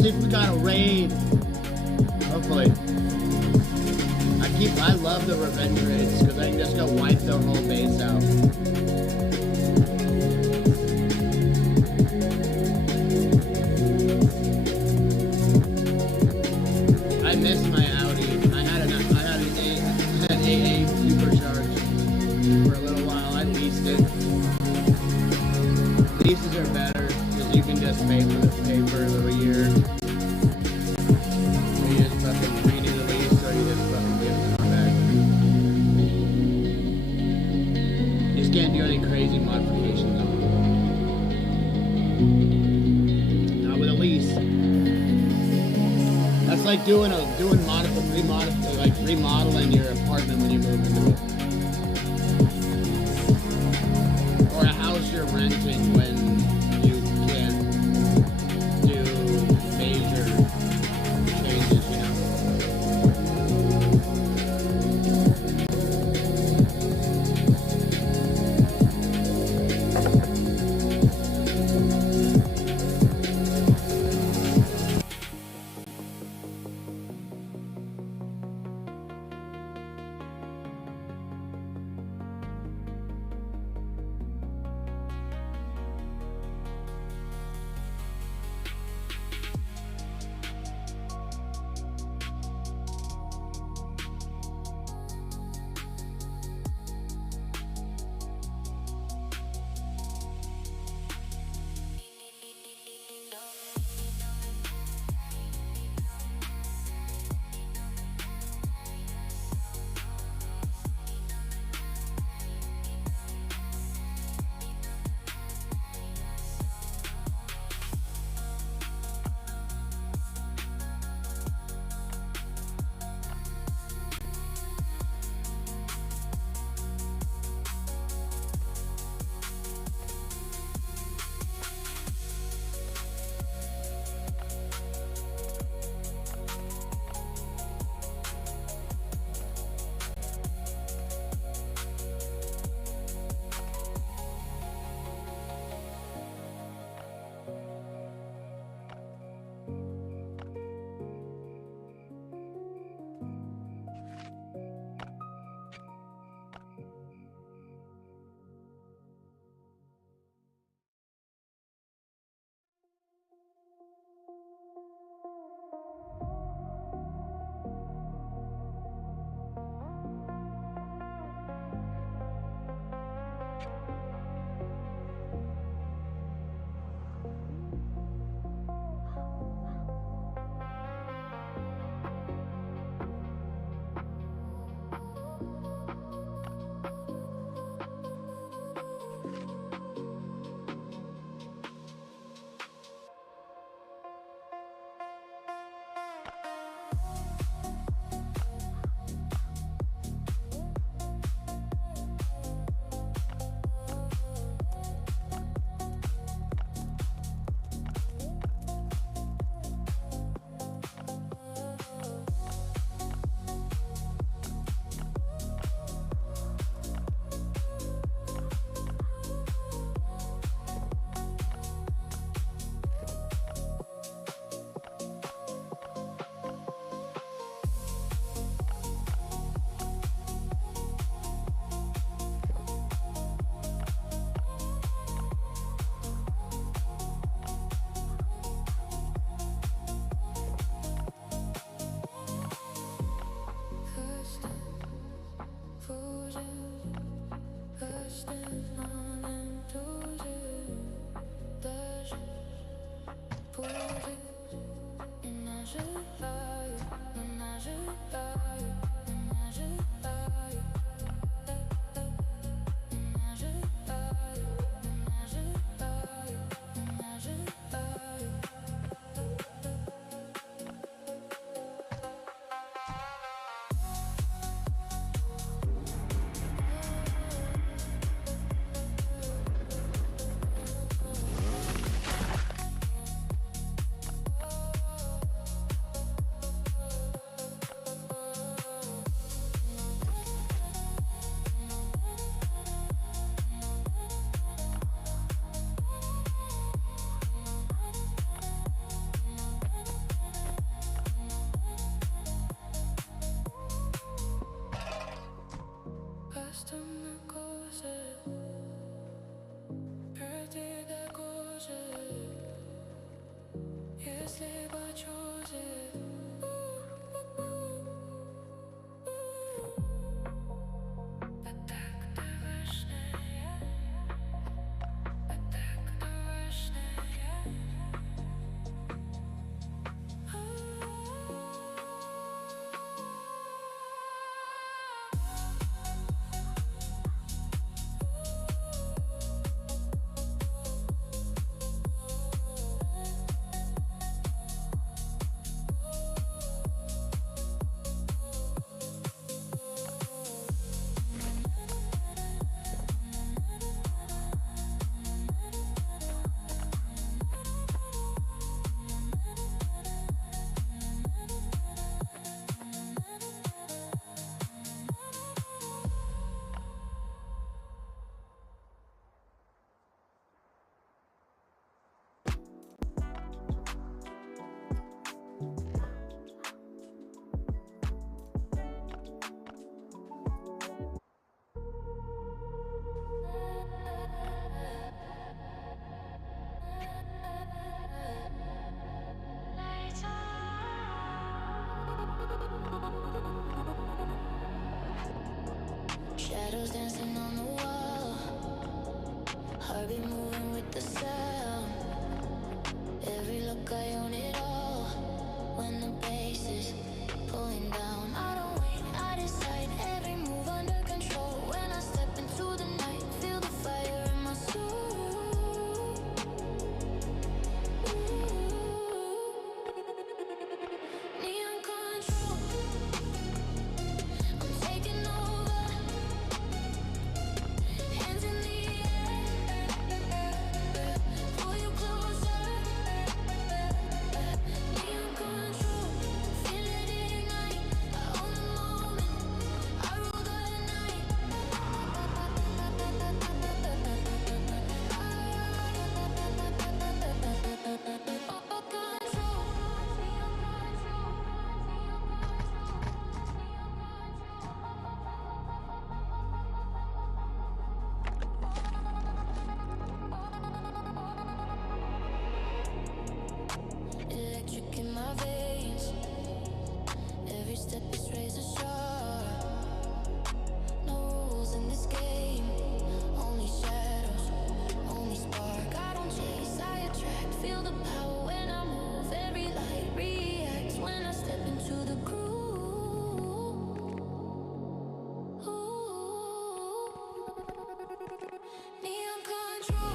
See if we got a raid. Hopefully. I love the revenge raids because I can just go wipe their whole base out. I miss my Audi. I had an AA supercharged for a little while. I leased it. Leases are better because you can just pay for a little year. So you just fucking renew the lease, or you just fucking give it back. You just can't do any crazy modifications on it. Not with a lease. That's like remodeling your apartment when you move into it, or a house you're renting when you can't do major changes, you know. Shadows dancing on the wall, heartbeat moving with the sound. Every look I own it all. When the bass is pulling down, I don't wait, I decide. Every move under control. When I step into the night, feel the fire in my soul. Neon control, I'm taking over. Hands in the air, pull you closer. Neon control, feel it ignite. I own the moment, I rule the night. Electric in my veins, every step is razor sharp. No rules in this game, only shadows, only spark. I don't chase, I attract, feel the power when I move. Every light reacts when I step into the groove. Neon control.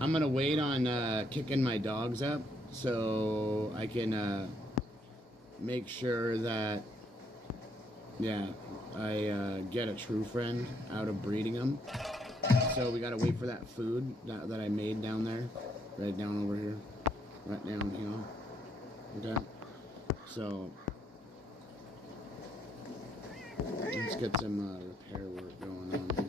I'm gonna wait on kicking my dogs up so I can make sure that, yeah, I get a true friend out of breeding them. So we gotta wait for that food that I made down there. Right down over here. Right down here. Okay. So let's get some repair work going on here.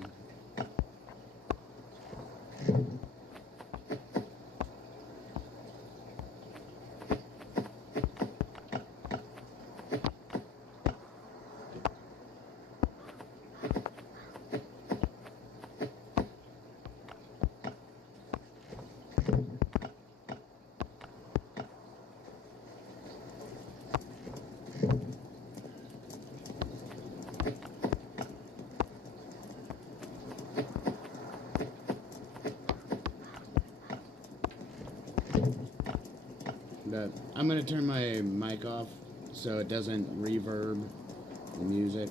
But I'm gonna turn my mic off so it doesn't reverb the music.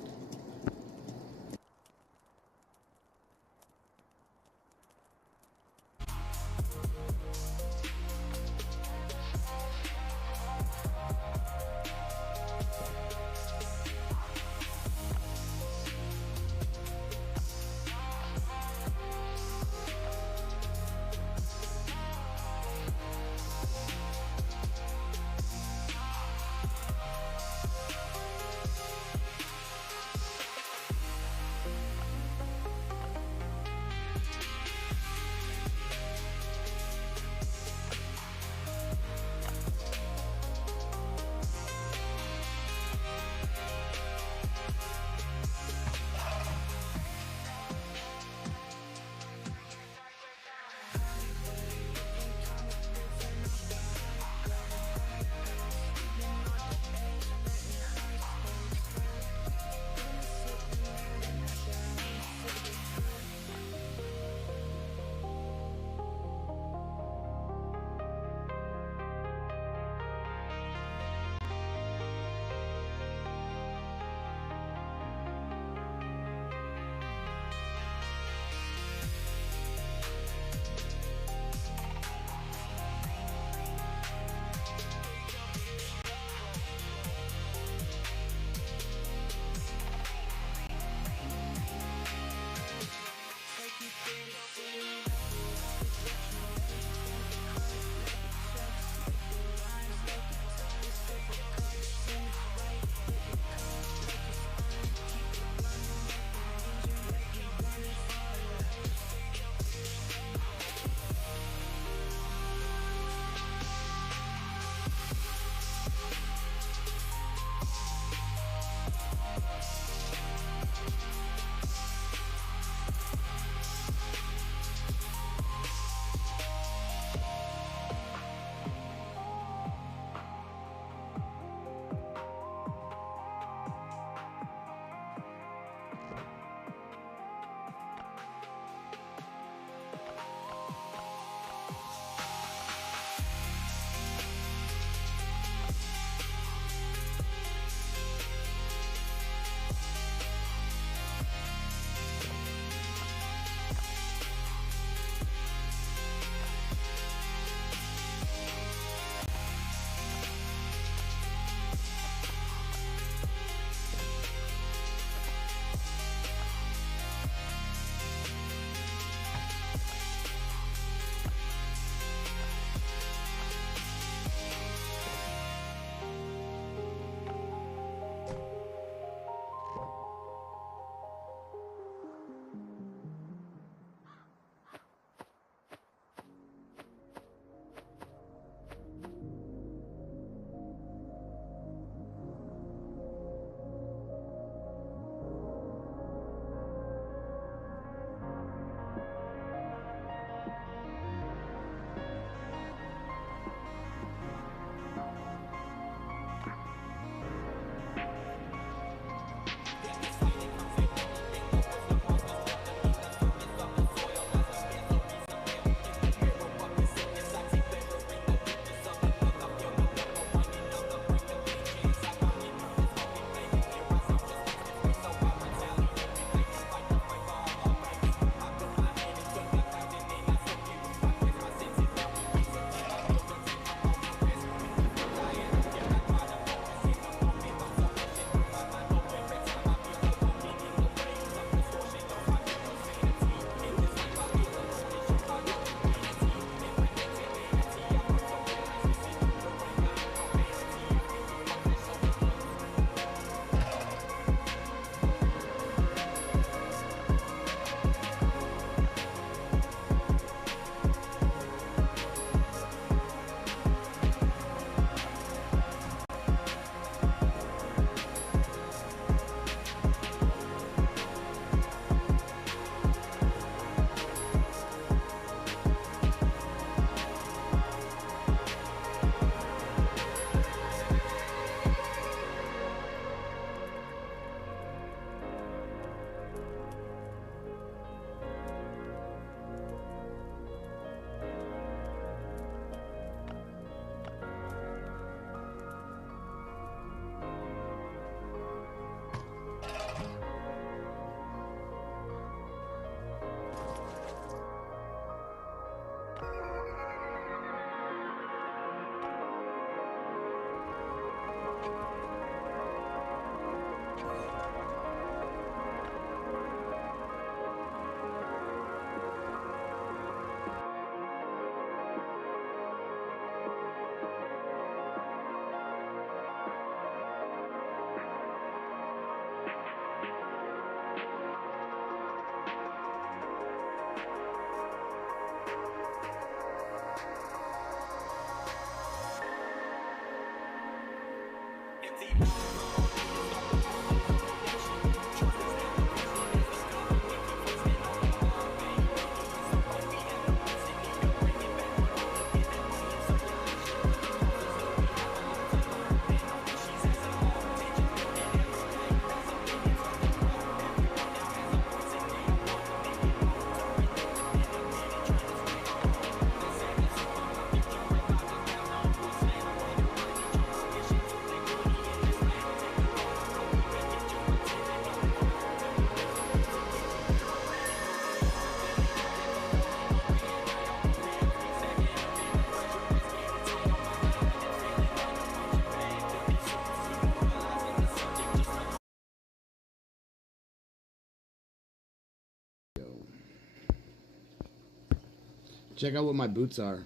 Check out what my boots are.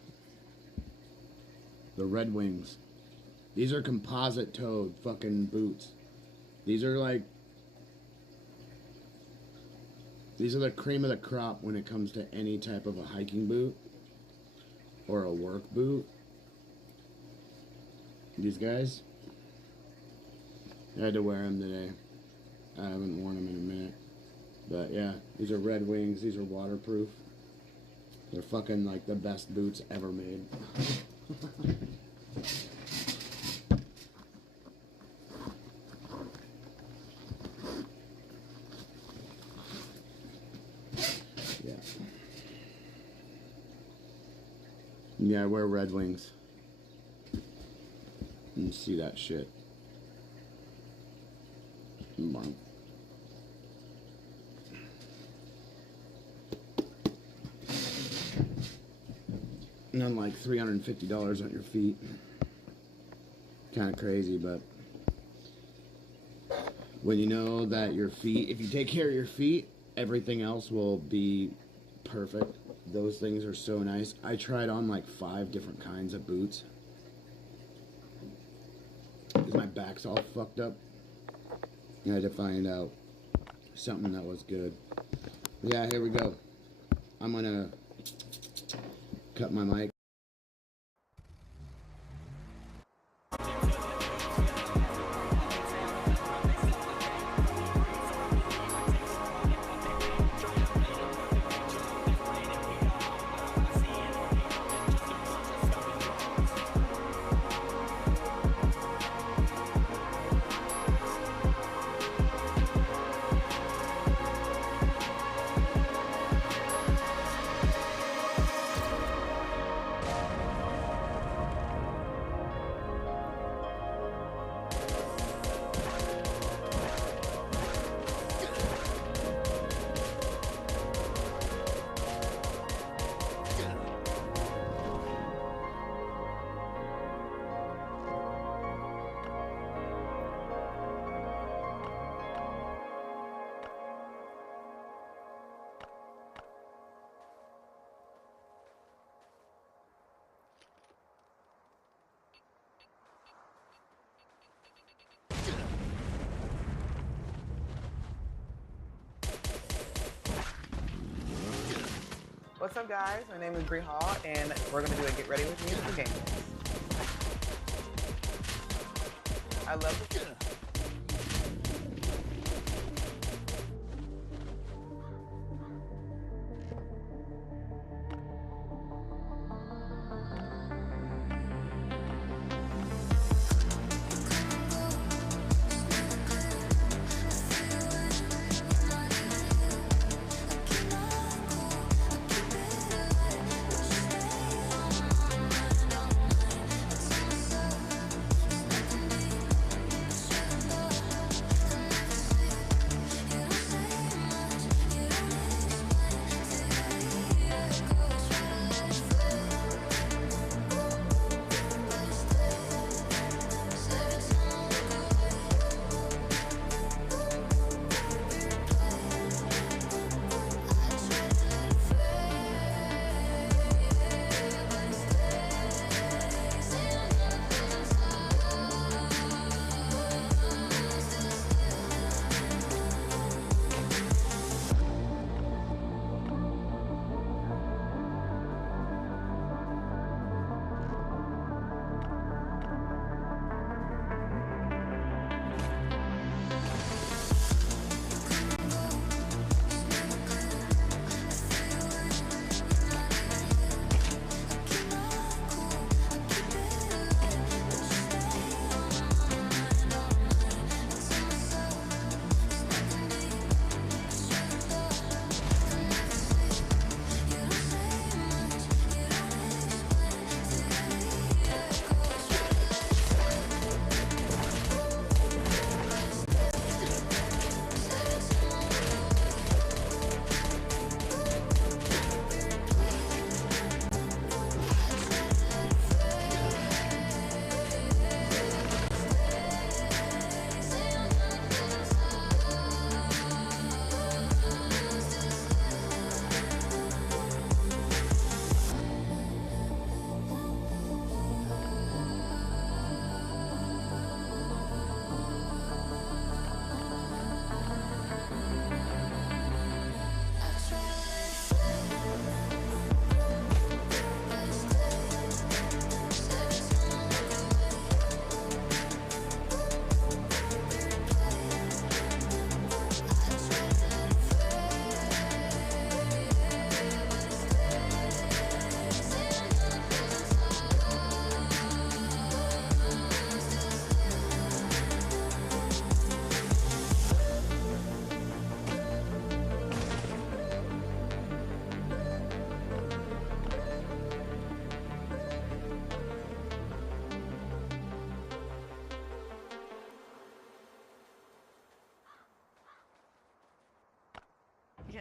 The Red Wings. These are composite-toed fucking boots. These are like... These are the cream of the crop when it comes to any type of a hiking boot. Or a work boot. These guys. I had to wear them today. I haven't worn them in a minute. But yeah, these are Red Wings. These are waterproof. They're fucking like the best boots ever made. Yeah. Yeah, I wear Red Wings. You see that shit. Bonk. None like $350 on your feet. Kind of crazy, but when you know that your feet, if you take care of your feet, everything else will be perfect. Those things are so nice. I tried on like 5 different kinds of boots because my back's all fucked up. I had to find out something that was good. Yeah, here we go. I'm gonna cut my mic. What's up, guys? My name is Bree Hall, and we're going to do a Get Ready With Me for game. I love the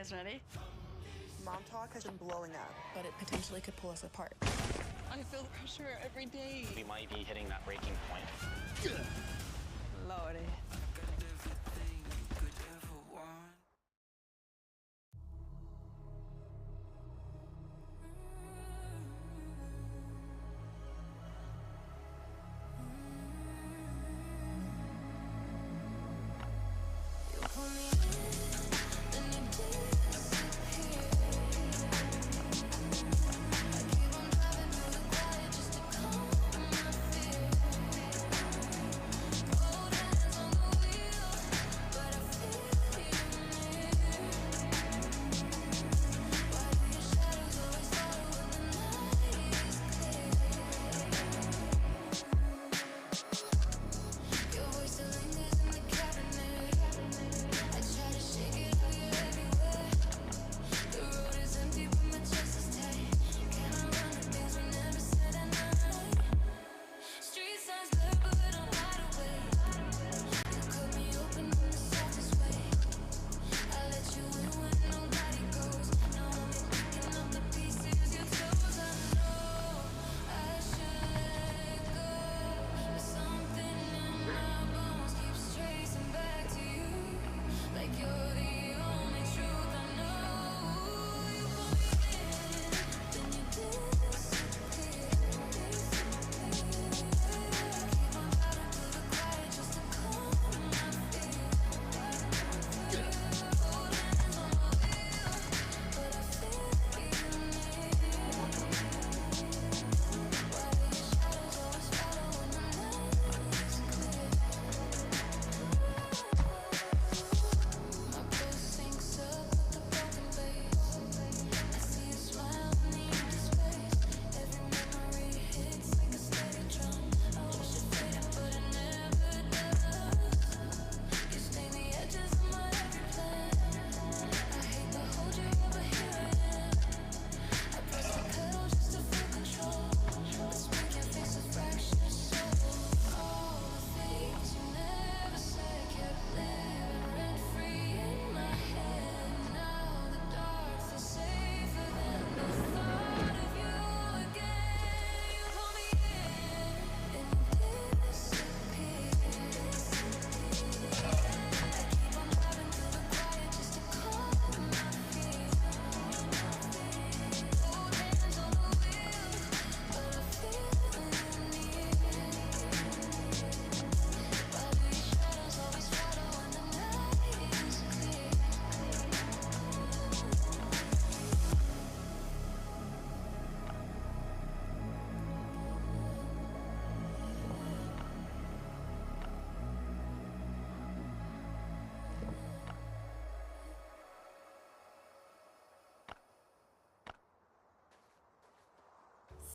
guys ready? Mom talk has been blowing up, But it potentially could pull us apart. I feel pressure every day. We might be hitting that breaking point. Lordy.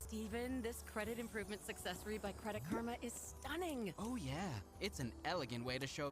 Steven, this credit improvement successory by Credit Karma is stunning. Oh yeah, it's an elegant way to show...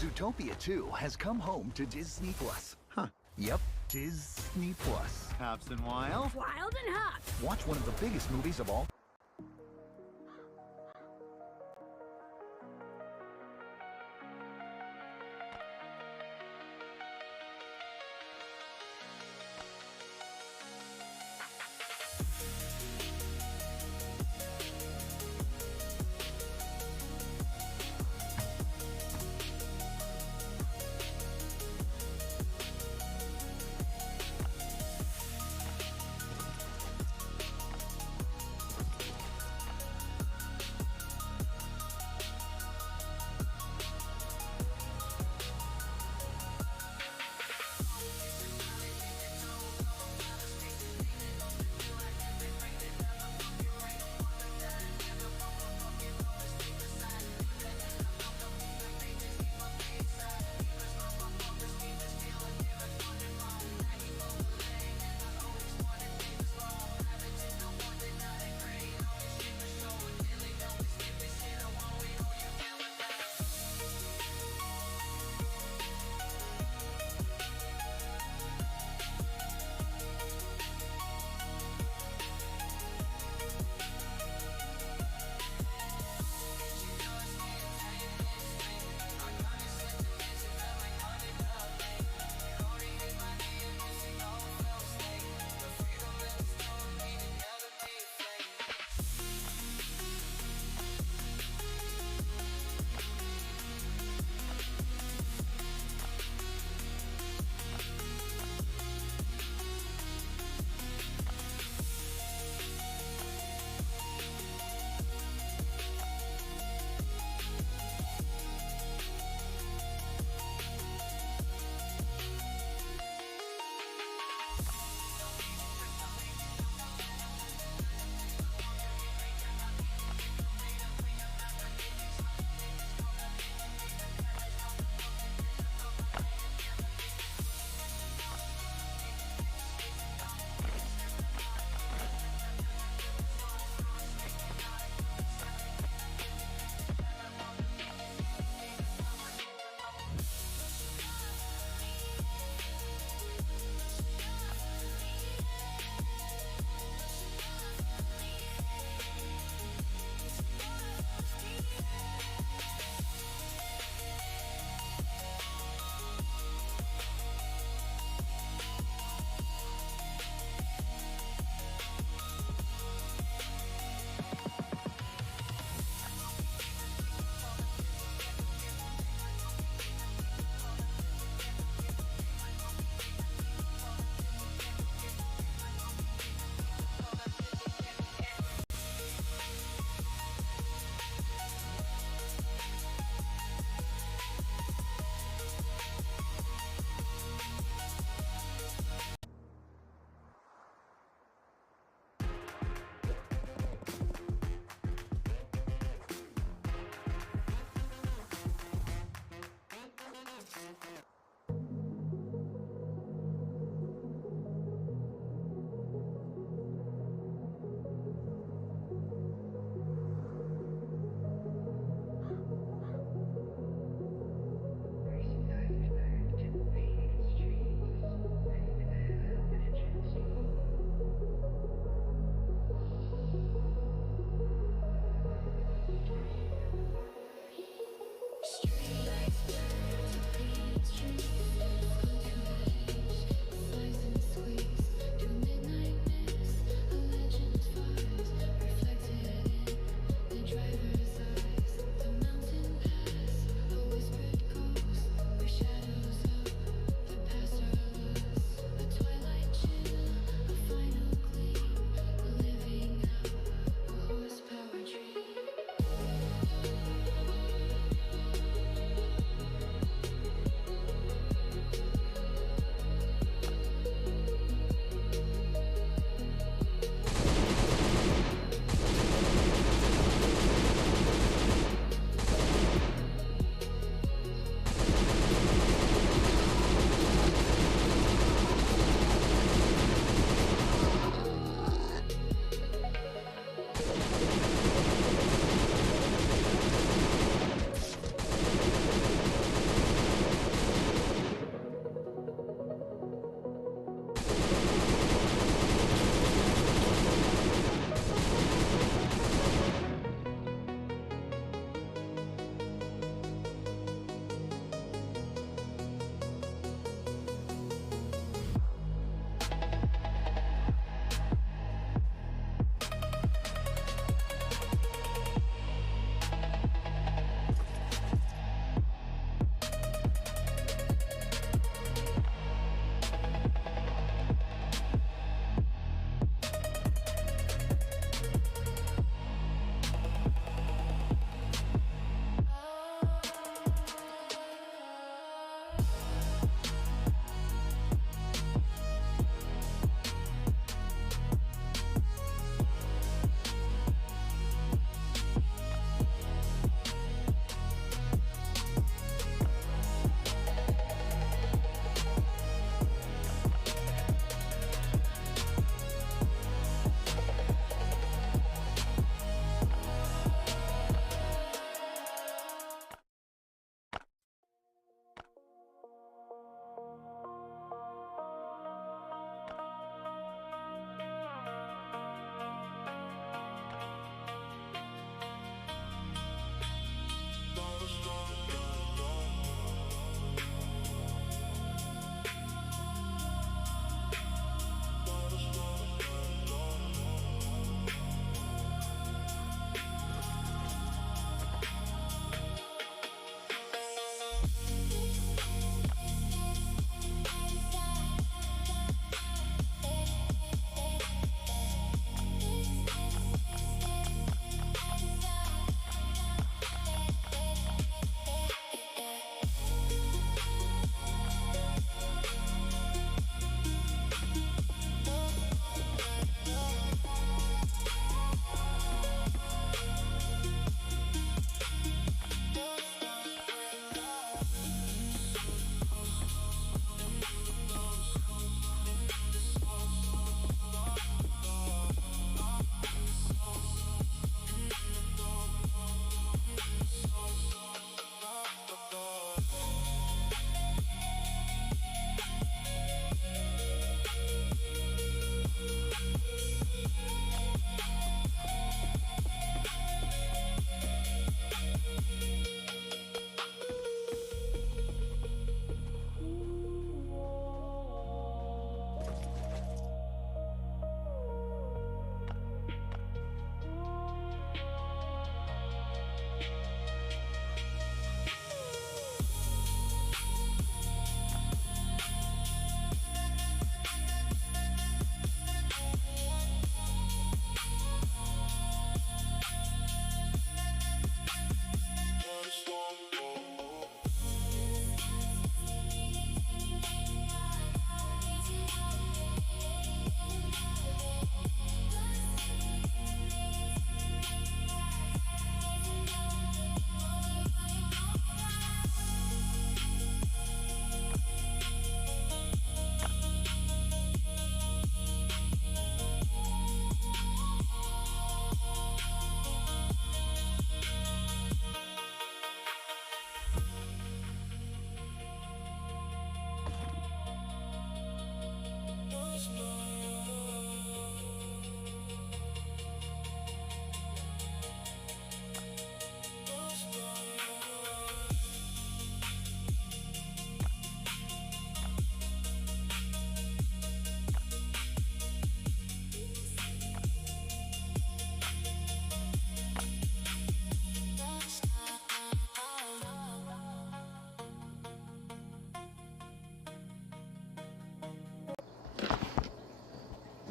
Zootopia 2 has come home to Disney Plus. Huh. Yep, Disney Plus. Hops and Wild. Wild and hot. Watch one of the biggest movies of all.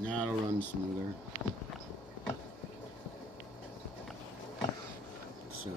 Now it'll run smoother. So.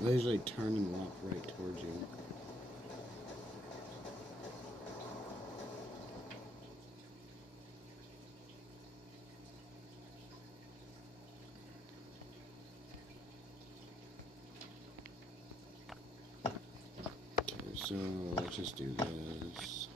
They usually turn and walk right towards you. Okay, so let's just do this.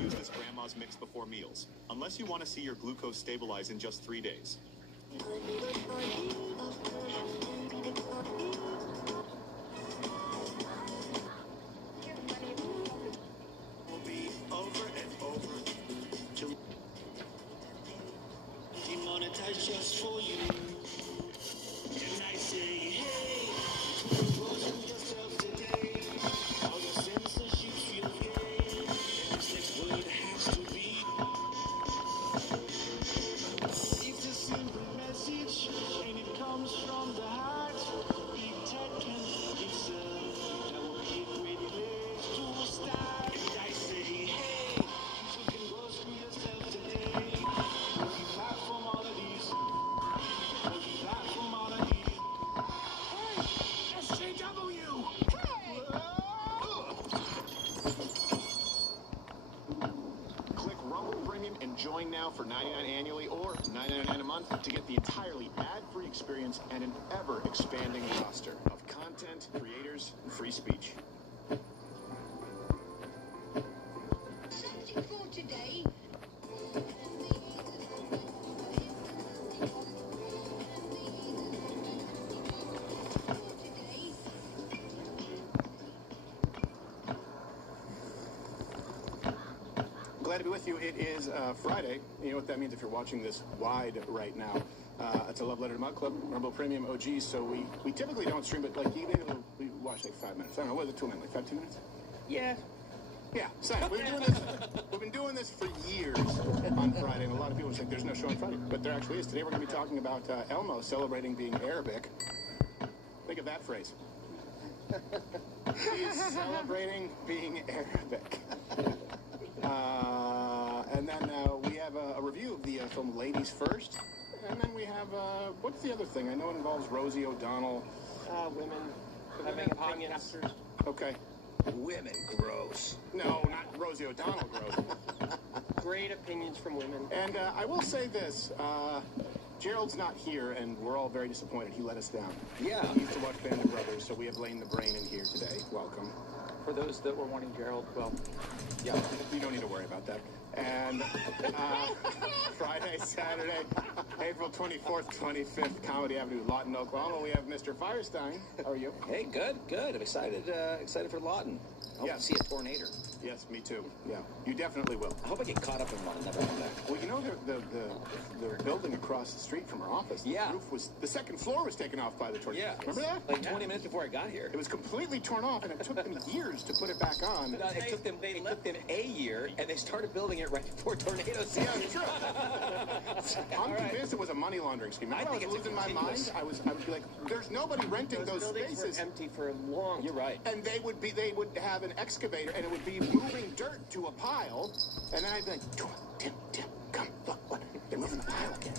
Use this grandma's mix before meals, unless you want to see your glucose stabilize in just 3 days. Demonetize just for you. And I say, hey, go to yourself today. All your censorship feel gay. This next word has to be. It's a simple message, and it comes from the heart. Big tech can think itself. That will be a great place to start. And I say, hey, you can go screw yourself today. Platform all of these. Platform all of these. Hey, SJW! Hey! Click Rumble Premium and join now for $99 annually or $9.99 a month to get the entirely ad-free experience and an ever-expanding roster of content, creators, and free speech. Something for today. glad to be with you. It is Friday. You know what that means if you're watching this wide right now. It's a love letter to Mug Club, Rumble Premium OG. So we typically don't stream, but like we watch like 5 minutes. I don't know, what is it, 2 minutes? Like 2 minutes? Yeah. Yeah, so we've been doing this for years on Friday, and a lot of people think there's no show on Friday, but there actually is. Today we're going to be talking about Elmo celebrating being Arabic. Think of that phrase. He's celebrating being Arabic. And then we have a review of the film Ladies First, and then we have, what's the other thing? I know it involves Rosie O'Donnell. Women having opinions. Okay. Women gross. No, not Rosie O'Donnell gross. Great opinions from women. And I will say this, Gerald's not here, and we're all very disappointed. He let us down. Yeah. He used to watch Band of Brothers, so we have Lane the Brain in here today. Welcome. For those that were wanting Gerald, well, yeah, you don't need to worry about that. And Friday, Saturday, April 24th, 25th, Comedy Avenue, Lawton, Oklahoma, we have Mr. Firestein. How are you? Hey, good. I'm excited for Lawton. I hope to see a tornado. Yes, me too. Yeah, you definitely will. I hope I get caught up in one and never come back. Well, you know, the building across the street from our office, yeah, the second floor was taken off by the tornado. Yeah. Remember that? Like 20 minutes before I got here. It was completely torn off, and it took them years to put it back on. No, it took them a year, and they started building it right before tornadoes. Yeah, true. I'm convinced it was a money laundering scheme. I think it's losing my mind. I would be like, there's nobody renting those spaces. Were empty for a long time. You're right. And they would have an excavator, and it would be moving dirt to a pile, and then I'd be like, Tim, come, look, what? They're moving the pile again.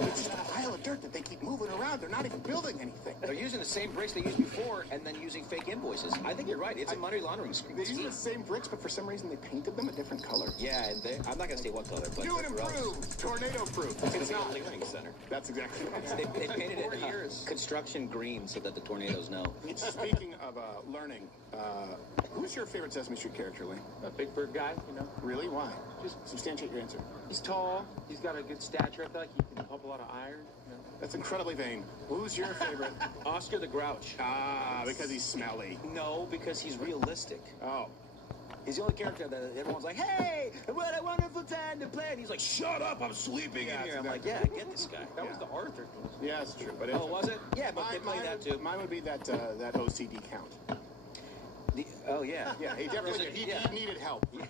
It's just a pile of dirt that they keep moving around. They're not even building anything. They're using the same bricks they used before, and then using fake invoices. I think you're right. It's a money laundering scheme. They're using the same bricks, but for some reason they painted them a different color. Yeah, and I'm not going to say what color, but new and improved, tornado-proof. It's not a learning center. That's exactly right. They painted it construction green so that the tornadoes know. Speaking of learning, who's your favorite Sesame Street character, Lee? A Big Bird guy, you know. Really? Why? Just substantiate your answer. He's tall. He's got a good stature. I feel like he can pump a lot of iron. You know? That's incredibly vain. Who's your favorite? Oscar the Grouch. Ah, because he's smelly. No, because he's realistic. Oh. He's the only character that everyone's like, hey, what a wonderful time to play. And he's like, shut up, I'm sleeping in here. I'm like, yeah, I get this guy. That was the Arthur. Yeah, that's true. But was it? Yeah, but they play that too. Mine would be that OCD count. Oh, yeah. Yeah, he definitely he needed help. Yeah.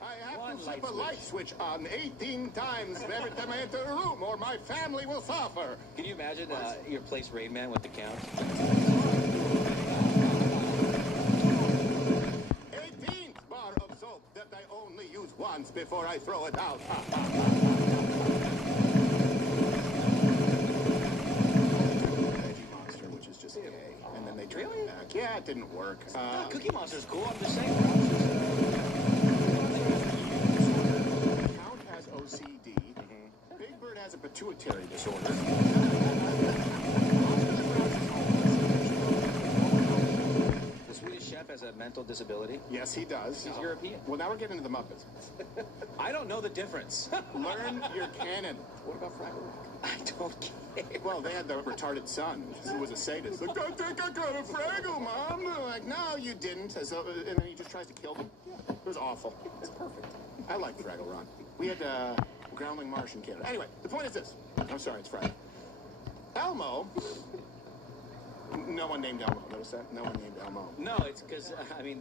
I have to flip a light switch on 18 times every time I enter a room, or my family will suffer. Can you imagine your place Rain Man with the count? 18th bar of soap that I only use once before I throw it out. Monster, which is just gay. And then they turned it back. Yeah, it didn't work. Cookie Monster's cool. I'm just saying. Count has OCD. Big Bird has a pituitary disorder. The Swedish Chef has a mental disability. Yes, he does. He's European. Well, now we're getting into the Muppets. I don't know the difference. Learn your canon. What about Fraggle Rock? I don't care. Well, they had the retarded son who was a sadist. Like, I think I got a Fraggle, Mom. They're like, no, you didn't. And then he just tries to kill them. Yeah. It was awful. It's perfect. I like Fraggle Ron. We had Groundling Marsh in Canada. Anyway, the point is this. I'm sorry, it's Friday. Elmo. No one named Elmo. Notice that? No one named Elmo. No, it's because,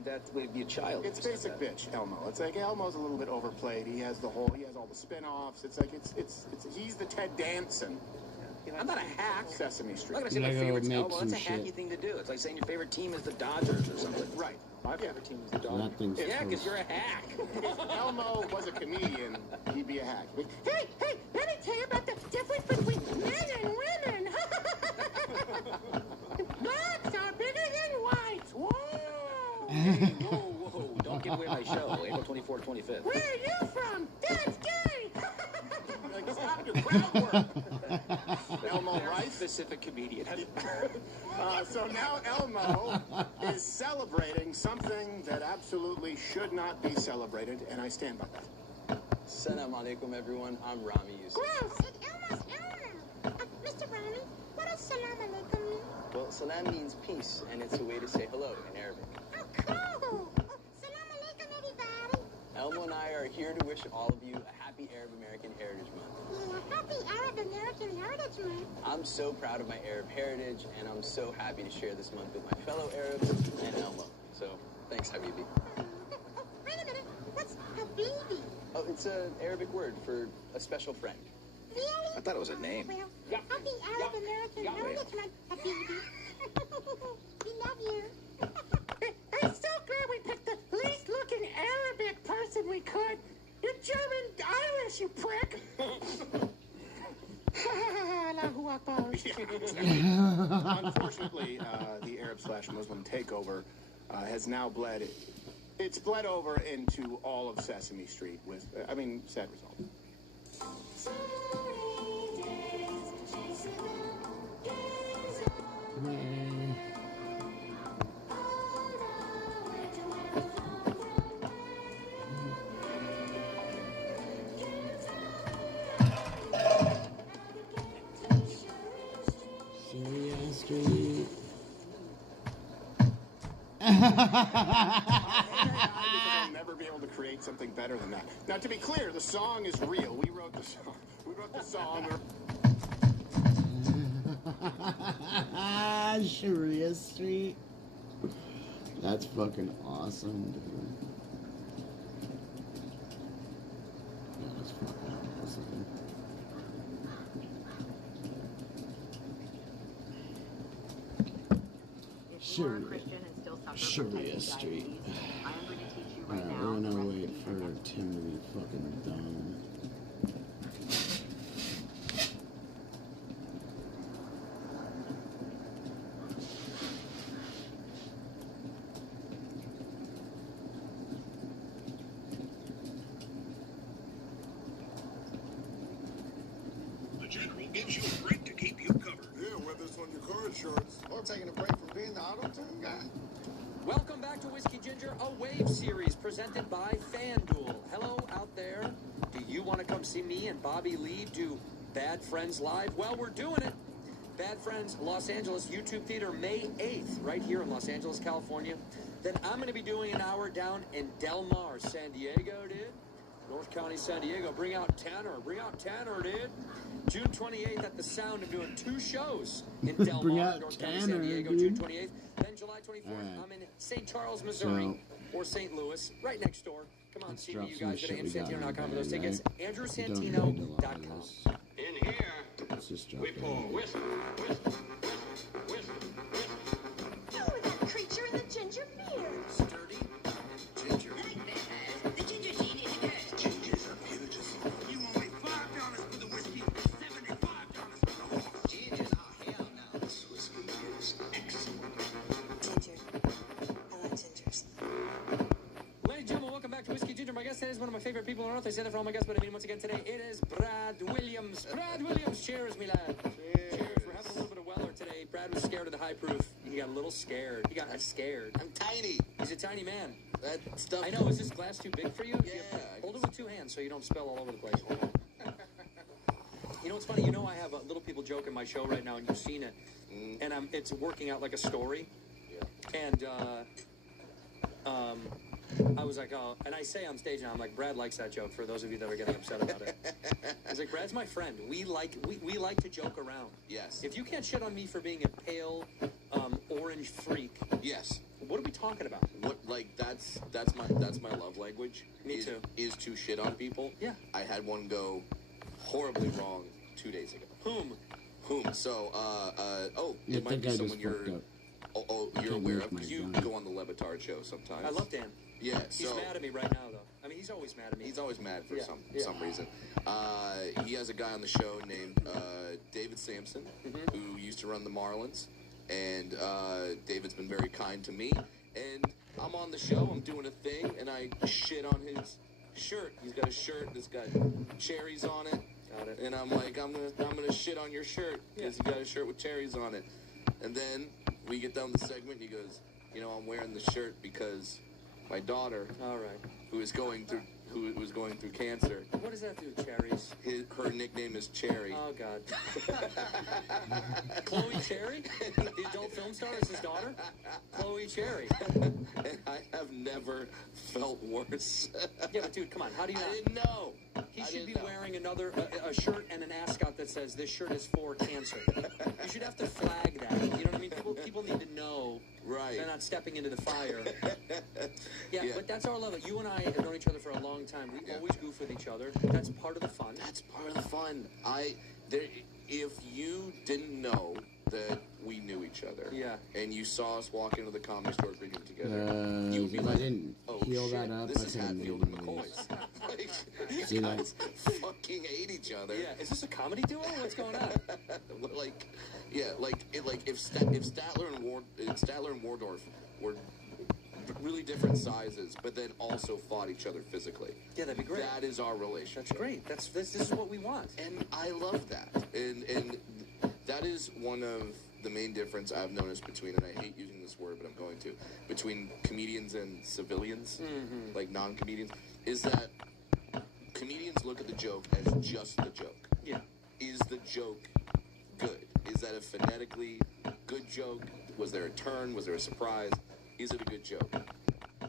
that would be a child. It's basic bitch, Elmo. It's like Elmo's a little bit overplayed. He has all the spin-offs. It's like, he's the Ted Danson. I'm not a hack. Sesame Street. I'm not going to say my favorite's Elmo. That's a hacky thing to do. It's like saying your favorite team is the Dodgers or something. Right. My favorite team is the Dodgers. Yeah, because you're a hack. If Elmo was a comedian, he'd be a hack. Hey, let me tell you about the difference between men and women. Blacks are bigger than whites. Whoa! Hey, whoa. Don't give away my show, April 24th, 25th. Where are you from? That's gay. Like, stop your crowd work. Elmo Rice? Specific comedian. So now Elmo is celebrating something that absolutely should not be celebrated, and I stand by that. Assalamu alaikum, everyone. I'm Rami Yusuf. Gross. It's Elmo's Elmo. Mr. Rami, what does salam alaikum mean? Well, salam means peace, and it's a way to say hello in Arabic. Oh, cool. Salam alaikum, everybody. Elmo and and I are here to wish all of you a happy Arab American Heritage Month. Happy Arab American Heritage Month. I'm so proud of my Arab heritage, and I'm so happy to share this month with my fellow Arabs and Elmo. So, thanks, Habibi. Wait a minute, what's Habibi? Oh, it's an Arabic word for a special friend. Really? I thought it was a name. Well, happy Arab American Heritage Month, Habibi. We love you. I'm so glad we picked the least looking Arabic person we could. You're German Irish, you prick. Allahu Akbar. Unfortunately, the Arab/Muslim takeover has now bled. It's bled over into all of Sesame Street with, sad result. Street. I'll never be able to create something better than that. Now, to be clear, the song is real. We wrote the song. Sharia Street. That's fucking awesome, dude. Yeah, that's fucking awesome. Sharia Street. Alright, we're gonna wait for Tim to be fucking done. The General gives you a break to keep you covered. Yeah, whether it's on your car insurance or taking a break from being the auto-tune guy. Welcome back to Whiskey Ginger, a Wave series presented by FanDuel. Hello out there. Do you want to come see me and Bobby Lee do Bad Friends Live? Well, we're doing it. Bad Friends Los Angeles YouTube Theater, May 8th, right here in Los Angeles, California. Then I'm going to be doing an hour down in Del Mar, San Diego, dude. North County, San Diego. Bring out Tanner, dude. June 28th at the Sound, I'm doing 2 shows in Del Mar, North County, San Diego, June 28th. Then July 24th, I'm in St. Charles, Missouri, or St. Louis, right next door. Come on, see me, you guys. Go to andrewsantino.com for those tickets. andrewsantino.com. In here, we pour whiskey. Oh, that creature in the ginger beard. Sturdy, ginger. The ginger gene is good. Gingers are beautiful. You owe me $5 for the whiskey, $75 for the horse. Gingers, oh hell no. This whiskey is excellent. Ginger. I like gingers. Ladies and gentlemen, welcome back to Whiskey Ginger. My guest today is one of my favorite people on earth. I say that for all my guests, but I mean once again today, it is Brad Williams. Brad Williams, cheers, me lad. Cheers. We're having a little bit of Weller today. Brad was scared of the high proof. He got a little scared. He got scared. I'm tiny. He's a tiny man. That stuff. I know. Is this glass too big for you? Yeah. Hold it with 2 hands so you don't spill all over the place. You know what's funny? You know I have a Little People joke in my show right now, and you've seen it. And it's working out like a story. Yeah. And I was like, oh, and I say on stage now, I'm like, Brad likes that joke, for those of you that are getting upset about it. I was like, Brad's my friend. We like to joke around. Yes. If you can't shit on me for being a pale, orange freak. Yes. What are we talking about? What, like, that's my love language. Me too. Is to shit on people. Yeah. I had one go horribly wrong 2 days ago. Whom? So, Yeah, it might that guy be someone just you're... fucked up. Oh, you're Can't aware lose of, my because you gun. go on the Levitard show sometimes. I love Dan. Yeah, He's so... mad at me right now, though. I mean, he's always mad at me. He's always mad for Yeah, some reason. He has a guy on the show named David Sampson, who used to run the Marlins, and David's been very kind to me. And I'm on the show, I'm doing a thing, and I shit on his shirt. He's got a shirt that's got cherries on it. Got it. And I'm like, I'm gonna shit on your shirt because you got a shirt with cherries on it. And then we get done the segment, and he goes, you know, I'm wearing the shirt because my daughter, all right, who is going through who was going through cancer. What does that do, Cherries? Her nickname is Cherry. Oh, God. Chloe Cherry? The adult film star is his daughter? Chloe Cherry. And I have never felt worse. Yeah, but dude, come on. How do you not? I didn't know. He should be wearing another a shirt and an ascot that says this shirt is for cancer. You should have to flag that. You know what I mean? People need to know they're not stepping into the fire. Yeah, but that's our level. You and I have known each other for a long time. We always goof with each other. That's part of the fun. That's part of the fun. If you didn't know that we knew each other, and you saw us walk into the comedy store drinking together, you'd be if like, I didn't heal shit, that up, this I is couldn't Hatfield and McCoy's. Like, See you that? guys fucking hate each other. Yeah, is this a comedy duo? What's going on? If Statler and Wardorf were really different sizes, but then also fought each other physically. Yeah, that'd be great. That is our relationship. That's great. This is what we want. And I love that. And that is one of the main difference I've noticed between, and I hate using this word, but I'm going to, between comedians and civilians, like non-comedians, is that comedians look at the joke as just the joke. Yeah. Is the joke good? Is that a phonetically good joke? Was there a turn? Was there a surprise? Is it a good joke?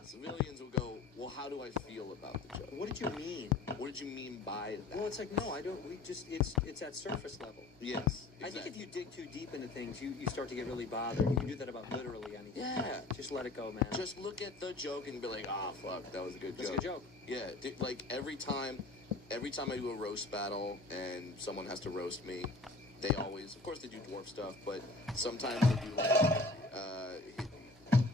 Civilians will go, well, how do I feel about the joke? What did you mean? What did you mean by that? Well, it's like, no, I don't. It's at surface level. Yes. Exactly. I think if you dig too deep into things, you start to get really bothered. You can do that about literally anything. Yeah. Just let it go, man. Just look at the joke and be like, fuck, that was a good joke. That's a good joke. Yeah. Like every time I do a roast battle and someone has to roast me, they always, of course they do dwarf stuff, but sometimes they do like,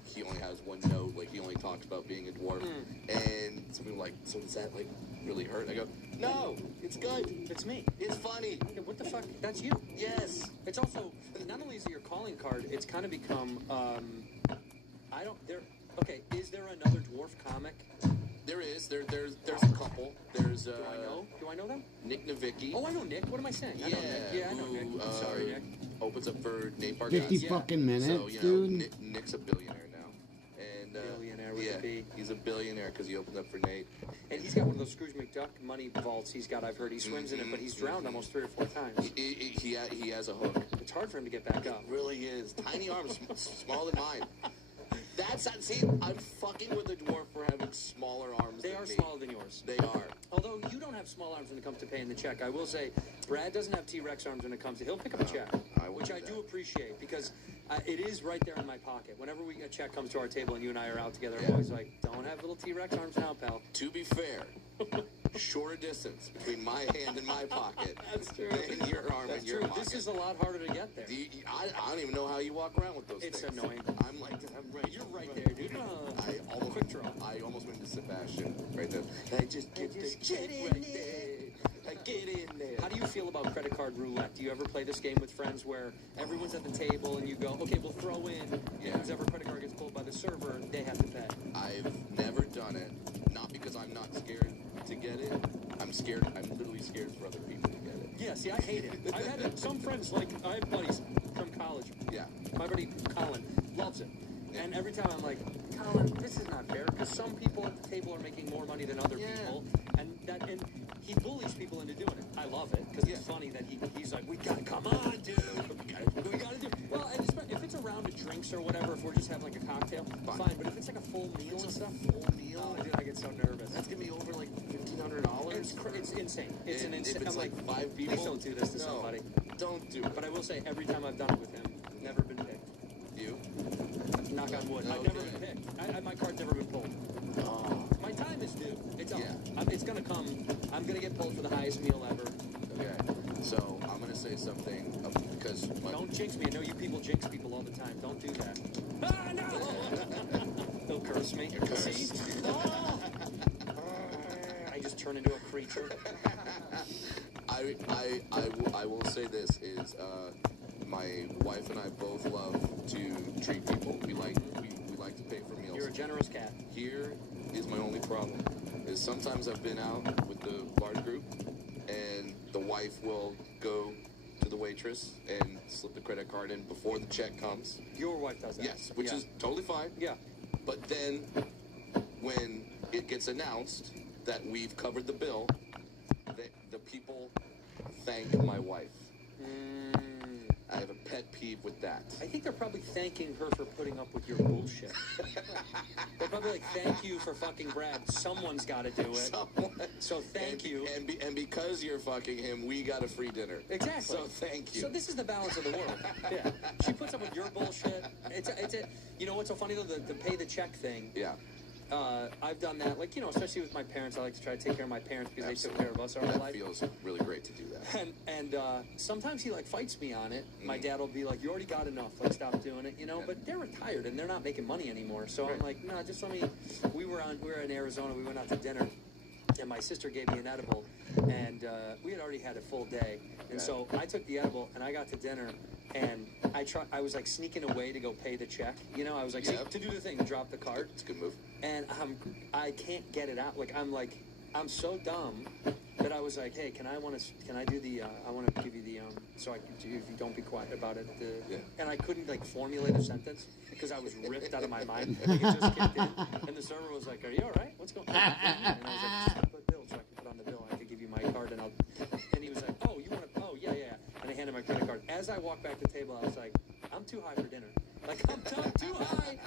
he only has one note, like he only talks about being a dwarf, and some people are like, so does that like really hurt? I go, no, it's good. It's me. It's funny. Yeah, what the fuck? That's you. Yes. It's also, not only is it your calling card, it's kind of become, okay, is there another dwarf comic? There is. There's a couple. There's Do I know them? Nick Nowicki. Oh, I know Nick. What am I saying? I know Nick. Yeah, I know Nick. I'm sorry, Nick. Opens up for Nate Bargatze. 50 fucking minutes, so, you dude. know, Nick's a billionaire now. And billionaire with a B. He's a billionaire because he opened up for Nate. And he's got one of those Scrooge McDuck money vaults he's got. I've heard he swims in it, but he's drowned almost 3 or 4 times. He has a hook. It's hard for him to get back up. It really is. Tiny arms, smaller than mine. See, I'm fucking with the dwarf for having smaller arms They than are me. smaller than yours. They are. Although you don't have small arms when it comes to paying the check. I will say, Brad doesn't have T-Rex arms when it comes to, he'll pick up a check, which I do appreciate, because it is right there in my pocket. Whenever a check comes to our table and you and I are out together, I'm always like, don't have little T-Rex arms now, pal. To be fair, shorter distance between my hand and my pocket That's true. than your arm That's and your true. pocket. This is a lot harder to get there. I don't even know how you walk around with those It's things. annoying. I'm right. You're right there, dude. Quick draw. I almost went to Sebastian right there. I just get in there. I get in there. How do you feel about credit card roulette? Do you ever play this game with friends where everyone's at the table and you go, okay, we'll throw in, whoever credit card gets pulled by the server, they have to pay? I've never done it. Not because I'm not scared to get it. I'm literally scared for other people to get it. Yeah, see, I hate it. I've had some friends, like, I have buddies from college. Yeah. My buddy Colin loves it. And every time I'm like, Colin, this is not fair, because some people at the table are making more money than other people, and he bullies people into doing it. I love it, because it's funny that he's like, we gotta, come on, dude, we gotta do it. Well, and if it's a round of drinks or whatever, if we're just having like a cocktail, fine, but if it's like a full meal and stuff, dude, I get so nervous. That's gonna be over like $1,500. It's insane. It's an insane. If it's I'm like 5 people, please don't do this to somebody. Don't do it. But I will say, every time I've done it with him, never been picked. You? Knock on wood. I've never been picked. My card's never been pulled. My time is due. It's up. It's gonna come. I'm gonna get pulled for the highest meal ever. Okay. So I'm gonna say something because don't jinx me. I know you people jinx people all the time. Don't do that. Ah, no! They'll curse me. You're cursed. See? I just turn into a creature. I will say this is my wife and I both love to treat people. We like to pay for meals. You're a generous cat. Here is my only problem. Is sometimes I've been out with the large group and the wife will go to the waitress and slip the credit card in before the check comes. Your wife does that. Yes, which is totally fine. Yeah. But then when it gets announced that we've covered the bill, the people thank my wife. I have a pet peeve with that. I think they're probably thanking her for putting up with your bullshit. They're probably like, thank you for fucking Brad. Someone's got to do it. So thank you. And because you're fucking him, we got a free dinner. Exactly. So thank you. So this is the balance of the world. Yeah. She puts up with your bullshit. You know what's so funny though? The pay the check thing. Yeah. I've done that, like, you know, especially with my parents. I like to try to take care of my parents because they took care of us our whole life. It feels really great to do that. And sometimes he, like, fights me on it. My dad will be like, you already got enough, like, stop doing it, you know? But they're retired, and they're not making money anymore. So I'm like, no, just let me... We were in Arizona, we went out to dinner, and my sister gave me an edible, and we had already had a full day. And so I took the edible, and I got to dinner, and I was like sneaking away to go pay the check. You know, I was like, to do the thing, to drop the card. It's a good move. And I can't get it out. I'm so dumb that I was like, hey, can I do the, I want to give you the, so I can do, if you don't be quiet about it. And I couldn't like formulate a sentence because I was ripped out of my mind. Like, it just kicked in. And the server was like, are you all right? What's going on? And I was like, just put bill so I can put on the bill. I could give you my card and he was like, oh, you want to, oh, yeah. And I handed my credit card. As I walked back to the table, I was like, I'm too high for dinner. Like, I'm too high,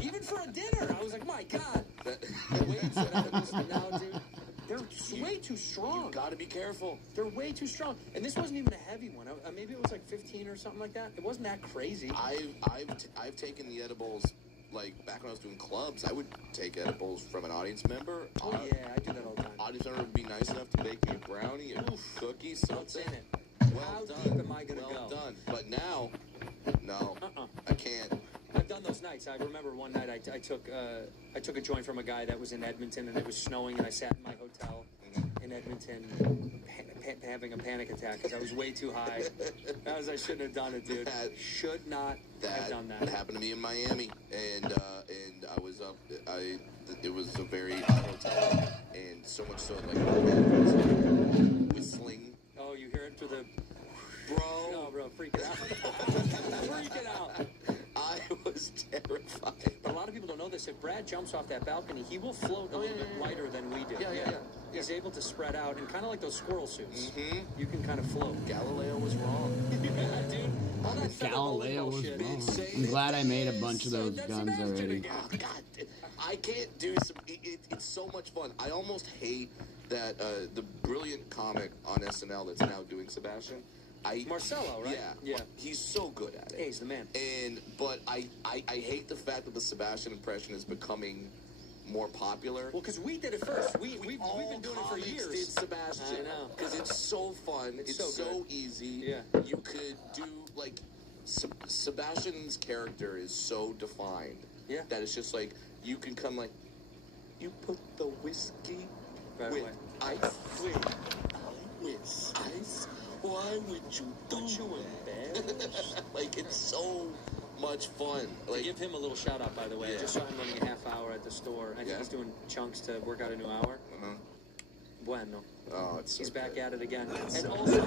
even for a dinner. I was like, my God. The waves that I'm now, dude, they're way too strong. You gotta be careful. They're way too strong. And this wasn't even a heavy one. Maybe it was like 15 or something like that. It wasn't that crazy. I've taken the edibles, like, back when I was doing clubs, I would take edibles from an audience member. Oh, yeah, I do that all the time. Audience member would be nice enough to bake me a brownie, a cookie, something. What's in it? Well How done. deep am I going to go? Well done. But now, no, I can't. I've done those nights. I remember one night I took a joint from a guy that was in Edmonton, and it was snowing, and I sat in my hotel in Edmonton having a panic attack because I was way too high. I shouldn't have done it, dude. Should not have done that. That happened to me in Miami, and I was up. It was a very hot hotel, and so much so like whistling. Oh, you hear it through the. Bro. No, bro, freaking out. Freaking out. I was terrified. But a lot of people don't know this. If Brad jumps off that balcony, he will float a little bit lighter than we do. Yeah. He's able to spread out, and kind of like those squirrel suits. You can kind of float. Galileo was wrong. Yeah, dude. All that Galileo was shit. wrong. I'm glad I made a bunch of those guns already. Oh, God. I can't do some... It's so much fun. I almost hate that the brilliant comic on SNL that's now doing Sebastian... Marcelo, right? Yeah. He's so good at it. Yeah, he's the man. But I hate the fact that the Sebastian impression is becoming more popular. Well, because we did it first. We've been doing it for years. Did Sebastian. I know. Because it's so fun. It's so easy. Yeah. You could do, like, Sebastian's character is so defined. Yeah. That it's just like, you can come like, you put the whiskey with ice. Wait. With ice? Why would you don't you embarrassed? Like, it's so much fun. Like, to give him a little shout out, by the way. I just saw him running a half hour at the store. I think he's doing chunks to work out a new hour. Bueno. Oh, it's so he's back good. at it again. It's And so also,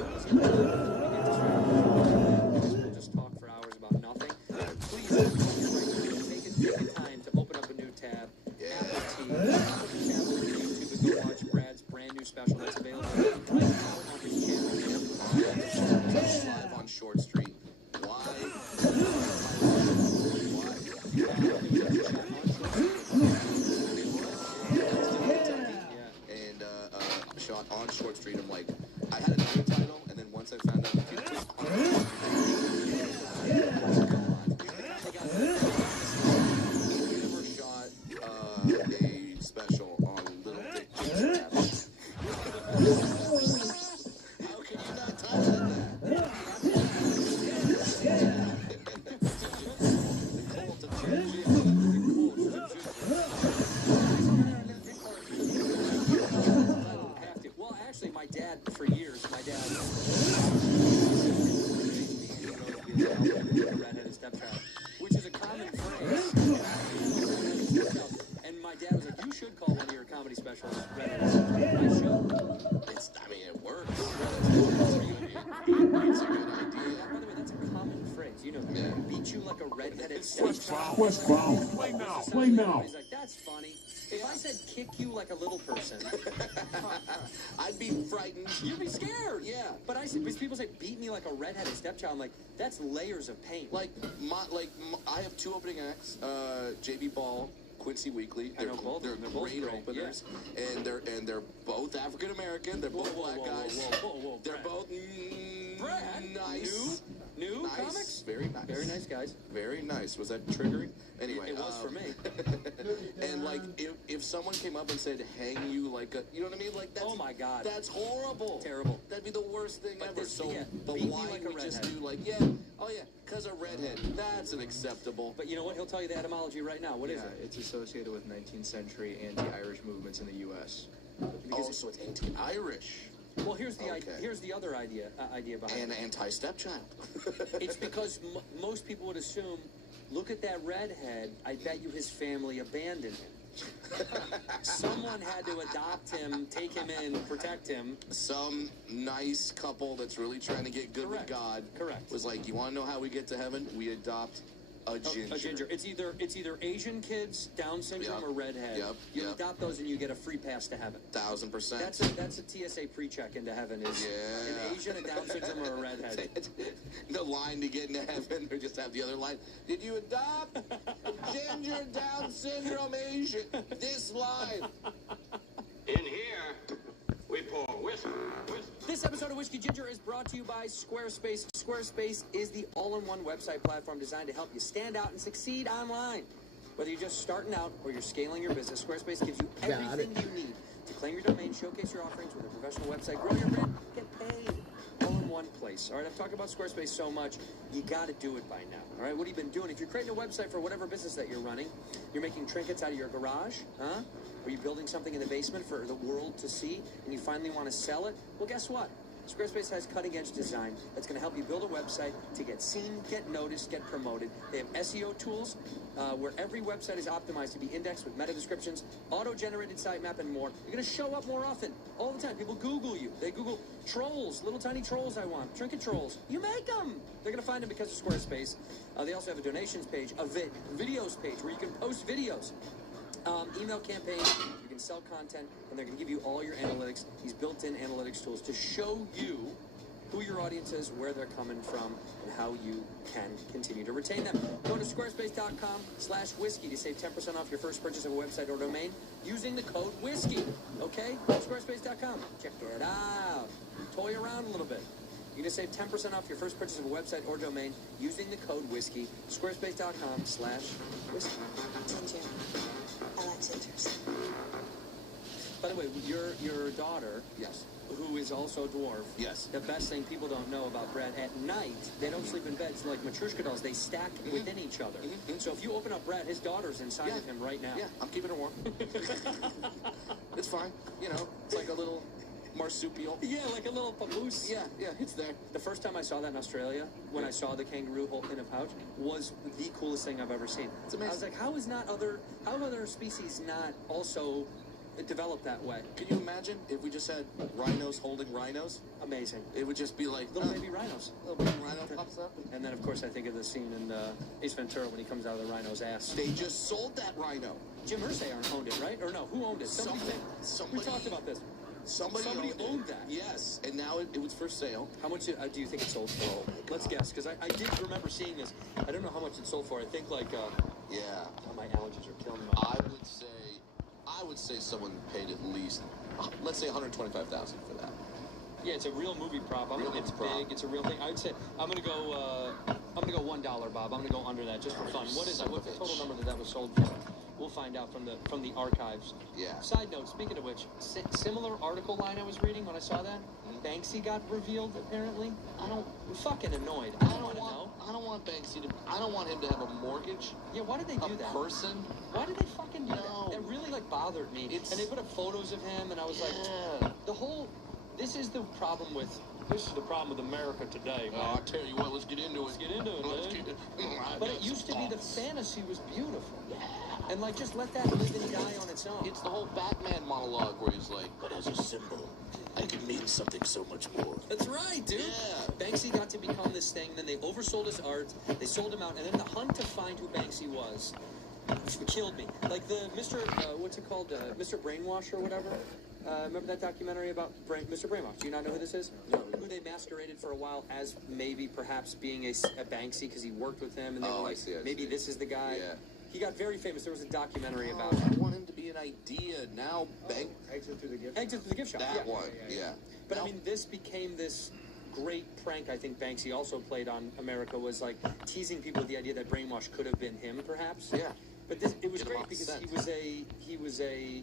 we'll just talk for hours about nothing. Please, take the time to open up a new tab. Apple TV. Open the tab on YouTube and go watch Brad's brand new special that's available right now on his channel. Live on Short Street. Why? And shot on Short Street. I'm like, I had another title, and then once I found out it was on we never shot a special on Little Dick Ginger Rabbit. How can you not touch that? Well, actually, my dad, for years, redheaded stepchild, which is a common phrase. And my dad was like, you should call one of your comedy specials redheaded stepchild. I should. I mean, it works. It's a good idea. By the way, that's a common phrase. You know, beat you like a redheaded stepchild. West Brown. Play now. He's like, that's funny. If I said kick you like a little person, I'd be frightened. you'd be scared. Yeah. But because people say beat me like a redheaded stepchild, I'm like, that's layers of pain. I have two opening acts, JB Ball, Quincy Weekly. I know both. They're They're both great great, openers, and they're both African American. They're both black guys. Whoa, They're Brad. both Brad, nice. New Nice. comics? Very nice. Very nice guys. Very nice. Was that triggering? Anyway, It was for me. And like, if someone came up and said, "Hang you like a," you know what I mean? Like that's. Oh my God. That's horrible. Terrible. That'd be the worst thing ever. this- So yeah, the beat me line like a we just redhead. do, like, oh yeah, cause a redhead. That's unacceptable. But you know what? He'll tell you the etymology right now. What is it? It's associated with 19th century anti-Irish movements in the U.S. Oh, so it's anti-Irish. Well, here's the Okay. here's the other idea behind And it. anti-stepchild. It's because most people would assume, look at that redhead. I bet you his family abandoned him. Someone had to adopt him, take him in, protect him. Some nice couple that's really trying to get good Correct. with God. Correct. Was like, you want to know how we get to heaven? We adopt a ginger. A ginger. It's either Asian kids, Down syndrome, Yep. or redhead. Yep. You Yep. adopt those and you get a free pass to heaven. 1000%. That's a TSA pre-check into heaven. Is Yeah. an Asian, a Down syndrome, or a redhead. The line to get into heaven, or just have the other line. Did you adopt ginger, Down syndrome, Asian? This line. In here, we pour whiskey. This episode of Whiskey Ginger is brought to you by Squarespace. Squarespace is the all-in-one website platform designed to help you stand out and succeed online. Whether you're just starting out or you're scaling your business, Squarespace gives you everything you need to claim your domain, showcase your offerings with a professional website, grow your brand, get paid. All in one place. All right, I've talked about Squarespace so much, you got to do it by now. All right, what have you been doing? If you're creating a website for whatever business that you're running, you're making trinkets out of your garage, huh? Are you building something in the basement for the world to see, and you finally want to sell it? Well, guess what? Squarespace has cutting-edge design that's going to help you build a website to get seen, get noticed, get promoted. They have SEO tools where every website is optimized to be indexed with meta descriptions, auto-generated sitemap, and more. You're going to show up more often, all the time. People Google you. They Google trolls, little tiny trolls I want, trinket trolls. You make them. They're going to find them because of Squarespace. They also have a donations page, a videos page where you can post videos. Email campaigns, you can sell content, and they're going to give you all your analytics, these built-in analytics tools to show you who your audience is, where they're coming from, and how you can continue to retain them. Go to squarespace.com/whiskey to save 10% off your first purchase of a website or domain using the code whiskey. Okay? Squarespace.com. Check it out. Toy around a little bit. You can save 10% off your first purchase of a website or domain using the code whiskey. Squarespace.com/whiskey. Ginger. I like gingers. By the way, your daughter, Yes. who is also a dwarf. Yes. The best thing people don't know about Brad, at night, they don't sleep in beds like Matryoshka dolls. They stack within each other. So if you open up Brad, his daughter's inside of him right now. Yeah, I'm keeping her warm. It's fine. You know, it's like a little marsupial. Yeah, like a little papoose. Yeah, it's there. The first time I saw that in Australia, when I saw the kangaroo in a pouch, was the coolest thing I've ever seen. It's amazing. I was like, how have other species not also developed that way? Can you imagine if we just had rhinos holding rhinos? Amazing. It would just be like Little baby rhinos. Little baby rhino pops up. And then, of course, I think of the scene in Ace Ventura when he comes out of the rhino's ass. They just sold that rhino. Jim Irsay owned it, right? Or no, who owned it? Somebody We talked about this. Somebody owned that. Yes, and now it was for sale. How much do you think it sold for? Oh my God. Let's guess, because I did remember seeing this. I don't know how much it sold for. I think like, Yeah. oh, my allergies are killing me. I would say someone paid at least, let's say $125,000 for that. Yeah, it's a real movie prop. It's big. It's a real thing. I would say I'm gonna go $1, Bob. I'm gonna go under that just for fun. What is it? What's the total number that was sold for? We'll find out from the archives. Yeah. Side note, speaking of which, similar article line I was reading when I saw that, Banksy got revealed apparently. I'm fucking annoyed. I don't want to know. I don't want Banksy to. I don't want him to have a mortgage. Yeah, why did they do that? Person. Why did they fucking do that? That really bothered me. And they put up photos of him, and I was like, This is the problem with America today, man. I'll tell you what. Let's get into it. Let's get into it, man. But it used to be the fantasy was beautiful. Yeah. And just let that live and die on its own. It's the whole Batman monologue where he's like, But as a symbol, I can mean something so much more. That's right, dude. Yeah. Banksy got to become this thing, then they oversold his art, they sold him out, and then the hunt to find who Banksy was killed me. Like the Mr. What's it called? Mr. Brainwash or whatever. Remember that documentary about Mr. Brainwash? Do you not know who this is? No. Who they masqueraded for a while as maybe perhaps being a Banksy because he worked with him, and they were like, maybe this is the guy. Yeah. He got very famous. There was a documentary about. I want him to be an idea now. Exit through the gift shop. That one, yeah. But now, I mean, this became this great prank. I think Banksy also played on America, was like teasing people with the idea that Brainwash could have been him, perhaps. Yeah. But it was great because he was a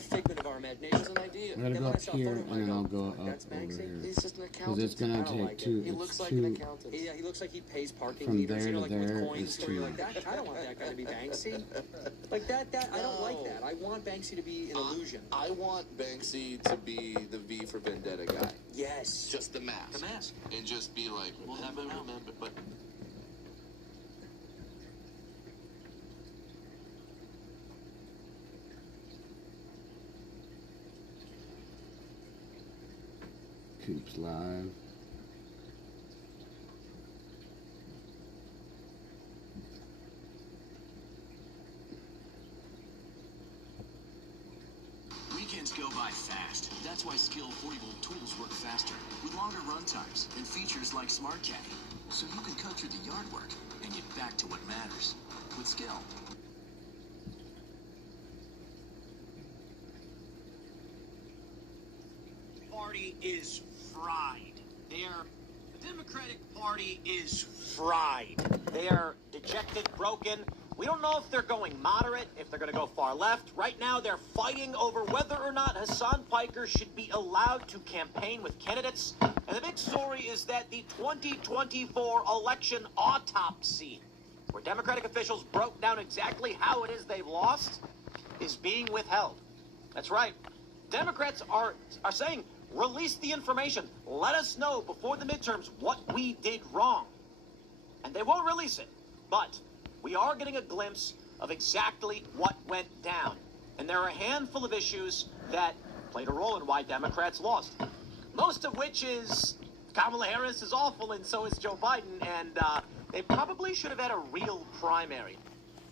figment of our imagination. An idea. I'm gonna go up here and then I'll go up over here. He's just an accountant. Because it's gonna take two. He looks like an accountant. Yeah, he looks like he pays parking meters, you know, like with coins. Where you're like, that, I don't want that guy to be Banksy. Like that. I don't like that. I want Banksy to be an illusion. I want Banksy to be the V for Vendetta guy. Yes. Just the mask. The mask. And just be like, we'll never remember. But Coops live. Weekends go by fast. That's why Skill 40-volt tools work faster, with longer run times and features like Smart Caddy, so you can cut through the yard work and get back to what matters with Skill. Party is fried. The Democratic Party is fried. They are dejected, broken. We don't know if they're going moderate, if they're going to go far left. Right now, they're fighting over whether or not Hassan Piker should be allowed to campaign with candidates. And the big story is that the 2024 election autopsy, where Democratic officials broke down exactly how it is they lost, is being withheld. That's right. Democrats are saying, release the information. Let us know before the midterms what we did wrong. And they won't release it. But we are getting a glimpse of exactly what went down. And there are a handful of issues that played a role in why Democrats lost. Most of which is Kamala Harris is awful and so is Joe Biden. And they probably should have had a real primary.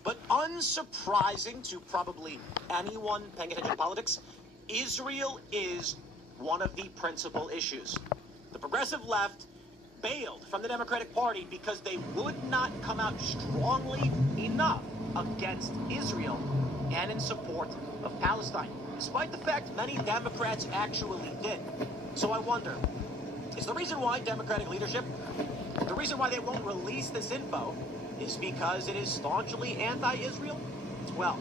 But unsurprising to probably anyone paying attention to politics, Israel is one of the principal issues. The progressive left bailed from the Democratic Party because they would not come out strongly enough against Israel and in support of Palestine, despite the fact many Democrats actually did. So I wonder, is the reason why Democratic leadership, the reason why they won't release this info, is because it is staunchly anti-Israel? Well,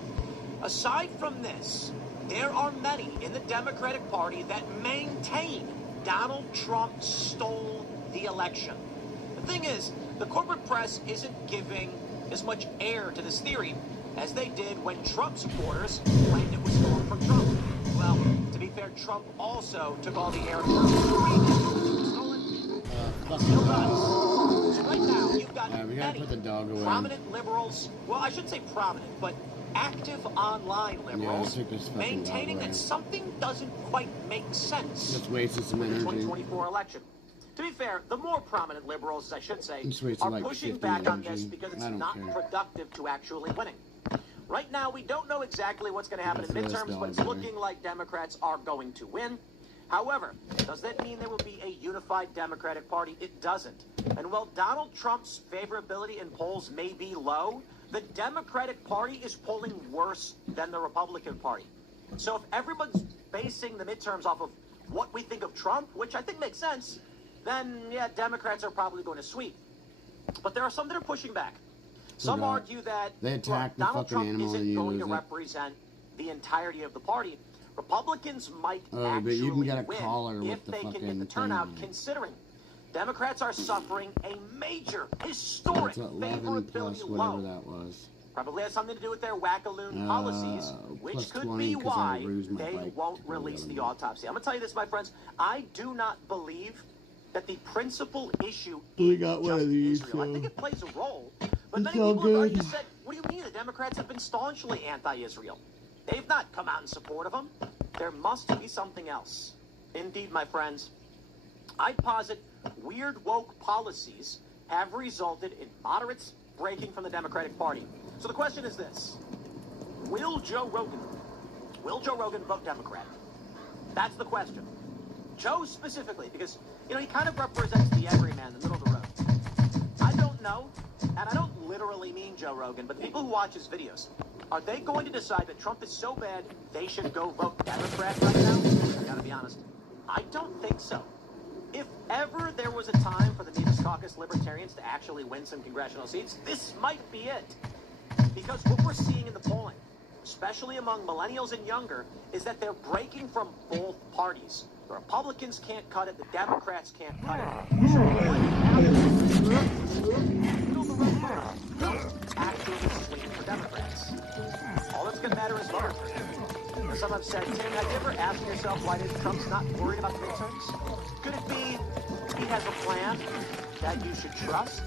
aside from this, there are many in the Democratic Party that maintain Donald Trump stole the election. The thing is, the corporate press isn't giving as much air to this theory as they did when Trump supporters claimed it was stolen from Trump. Well, to be fair, Trump also took all the air stolen. So right now, you've got many prominent liberals, well, I shouldn't say prominent, but active online liberals maintaining that something doesn't quite make sense Just wasted some with the energy. 2024 election. To be fair, the more prominent liberals, I should say, Just wasted are like pushing 50 back on energy. this because it's I don't not care. productive to actually winning. Right now, we don't know exactly what's going to happen in That's midterms, this but it's dog, looking like Democrats are going to win. However, does that mean there will be a unified Democratic Party? It doesn't. And while Donald Trump's favorability in polls may be low, the Democratic Party is polling worse than the Republican Party. So if everyone's basing the midterms off of what we think of Trump, which I think makes sense, then, yeah, Democrats are probably going to sweep. But there are some that are pushing back. Some argue that They attacked the Donald fucking Trump animal isn't and you going to lose it. represent the entirety of the party. Republicans might Oh, but actually you can get a win collar if with the they can get fucking the turnout, thing. considering Democrats are suffering a major, historic It's 11 plus favorability whatever low. that was. Probably has something to do with their wackaloon policies, which plus could 20 be 'cause I why bruised my they bike won't release the autopsy. I'm going to tell you this, my friends. I do not believe that the principal issue We is got one just of these, Israel. I so- think it plays a role. But It's many all people have already good. said, what do you mean? The Democrats have been staunchly anti-Israel. They've not come out in support of them. There must be something else. Indeed, my friends. I posit weird woke policies have resulted in moderates breaking from the Democratic Party. So the question is this. Will Joe Rogan vote Democrat? That's the question. Joe specifically, because, you know, he kind of represents the everyman, the middle of the road. I don't know, and I don't literally mean Joe Rogan, but people who watch his videos, are they going to decide that Trump is so bad they should go vote Democrat right now? I gotta be honest. I don't think so. If ever there was a time for the Nevis Caucus libertarians to actually win some congressional seats, this might be it. Because what we're seeing in the polling, especially among millennials and younger, is that they're breaking from both parties. The Republicans can't cut it, the Democrats can't cut it. So what happens don't actually swing for Democrats. All that's going to matter is voter turnout. Some have said, Tim, have you ever asked yourself why Trump's not worried about the midterms? Could it be he has a plan that you should trust?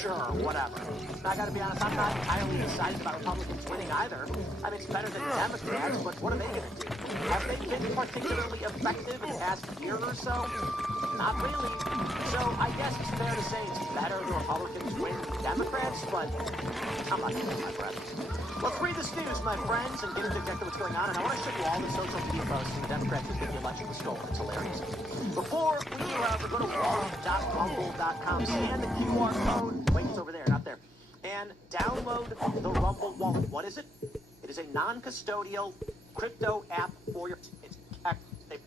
Sure, whatever. Now, I gotta be honest, I'm not entirely excited about Republicans winning either. I mean, it's better than Democrats, but what are they gonna do? Have they been particularly effective in the past year or so? Not really. So I guess it's fair to say it's better the Republicans win than Democrats, but I'm not gonna hold my breath. Let's read this news, my friends, and get into exactly what's going on. And I want to show you all the social media posts the Democrats who think the election was stolen. It's hilarious. Before we do, however, go to wallet.rumble.com. Scan the QR code. Wait, it's over there, not there. And download the Rumble wallet. What is it? It is a non-custodial crypto app for your... It's a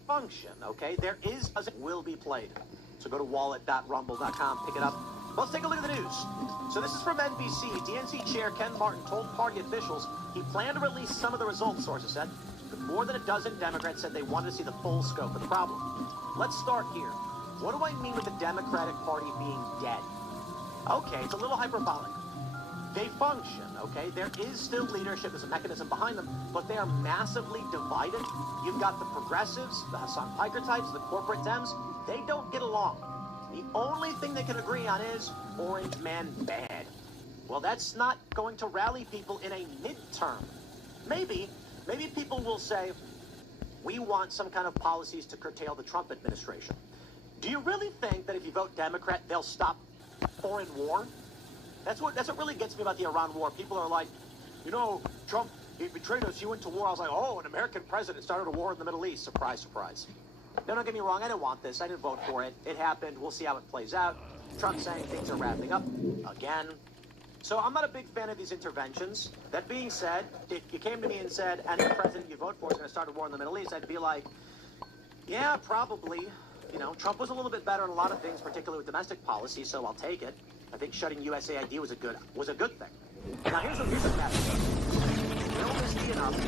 function, okay? There is... It will be played. So go to wallet.rumble.com, pick it up. Let's take a look at the news. So this is from NBC. DNC Chair Ken Martin told party officials he planned to release some of the results, sources said. But more than a dozen Democrats said they wanted to see the full scope of the problem. Let's start here. What do I mean with the Democratic Party being dead? Okay, it's a little hyperbolic. They function, okay? There is still leadership, there's a mechanism behind them, but they are massively divided. You've got the progressives, the Hassan Piker types, the corporate Dems. They don't get along. The only thing they can agree on is orange man bad. Well, that's not going to rally people in a midterm. Maybe people will say, we want some kind of policies to curtail the Trump administration. Do you really think that if you vote Democrat, they'll stop foreign war? That's what really gets me about the Iran war. People are like, you know, Trump, he betrayed us, he went to war. I was like, oh, an American president started a war in the Middle East. Surprise, surprise. Now, don't get me wrong, I didn't want this. I didn't vote for it. It happened. We'll see how it plays out. Trump's saying things are wrapping up again. So I'm not a big fan of these interventions. That being said, if you came to me and said, any president you vote for is going to start a war in the Middle East, I'd be like, yeah, probably. You know, Trump was a little bit better on a lot of things, particularly with domestic policy, so I'll take it. I think shutting USAID was a good thing. Now, here's what matters. Will this be enough to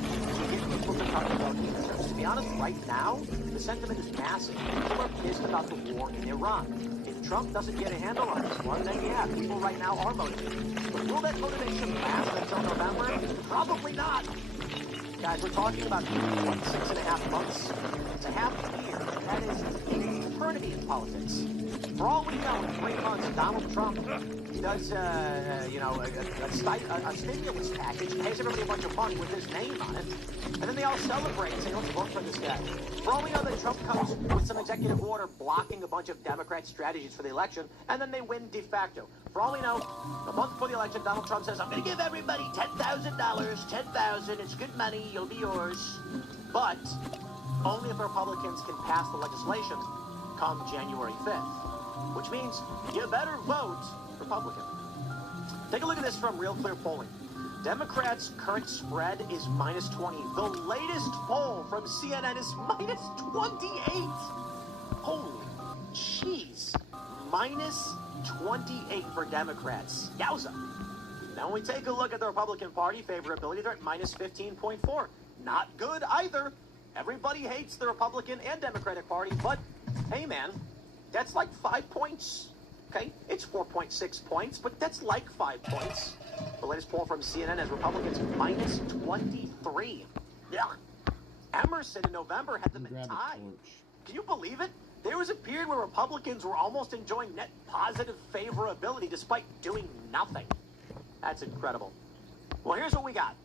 get people to come to vote either? To be honest, right now, the sentiment is massive. People are pissed about the war in Iran. If Trump doesn't get a handle on this one, then yeah, people right now are motivated. But will that motivation last until November? Probably not. Guys, we're talking about 6.5 months to half a year. That is an eternity in politics. For all we know, in 3 months, Donald Trump does, a stimulus package, pays everybody a bunch of money with his name on it, and then they all celebrate and say, let's vote for this guy. For all we know, that Trump comes with some executive order blocking a bunch of Democrat strategies for the election, and then they win de facto. For all we know, a month before the election, Donald Trump says, I'm going to give everybody $10,000, $10,000, it's good money, you'll be yours. But only if the Republicans can pass the legislation come January 5th. Which means you better vote Republican. Take a look at this from Real Clear Polling. Democrats' current spread is -20. The latest poll from CNN is -28. Holy jeez. -28 for Democrats. Yowza. Now when we take a look at the Republican Party favorability, they're at -15.4. Not good either. Everybody hates the Republican and Democratic Party, but hey man, that's like 5 points, okay? It's 4.6 points, but that's like 5 points. The latest poll from CNN has Republicans -23. Yeah. Emerson in November had them at tie. Can you believe it? There was a period where Republicans were almost enjoying net positive favorability despite doing nothing. That's incredible. Well, here's what we got.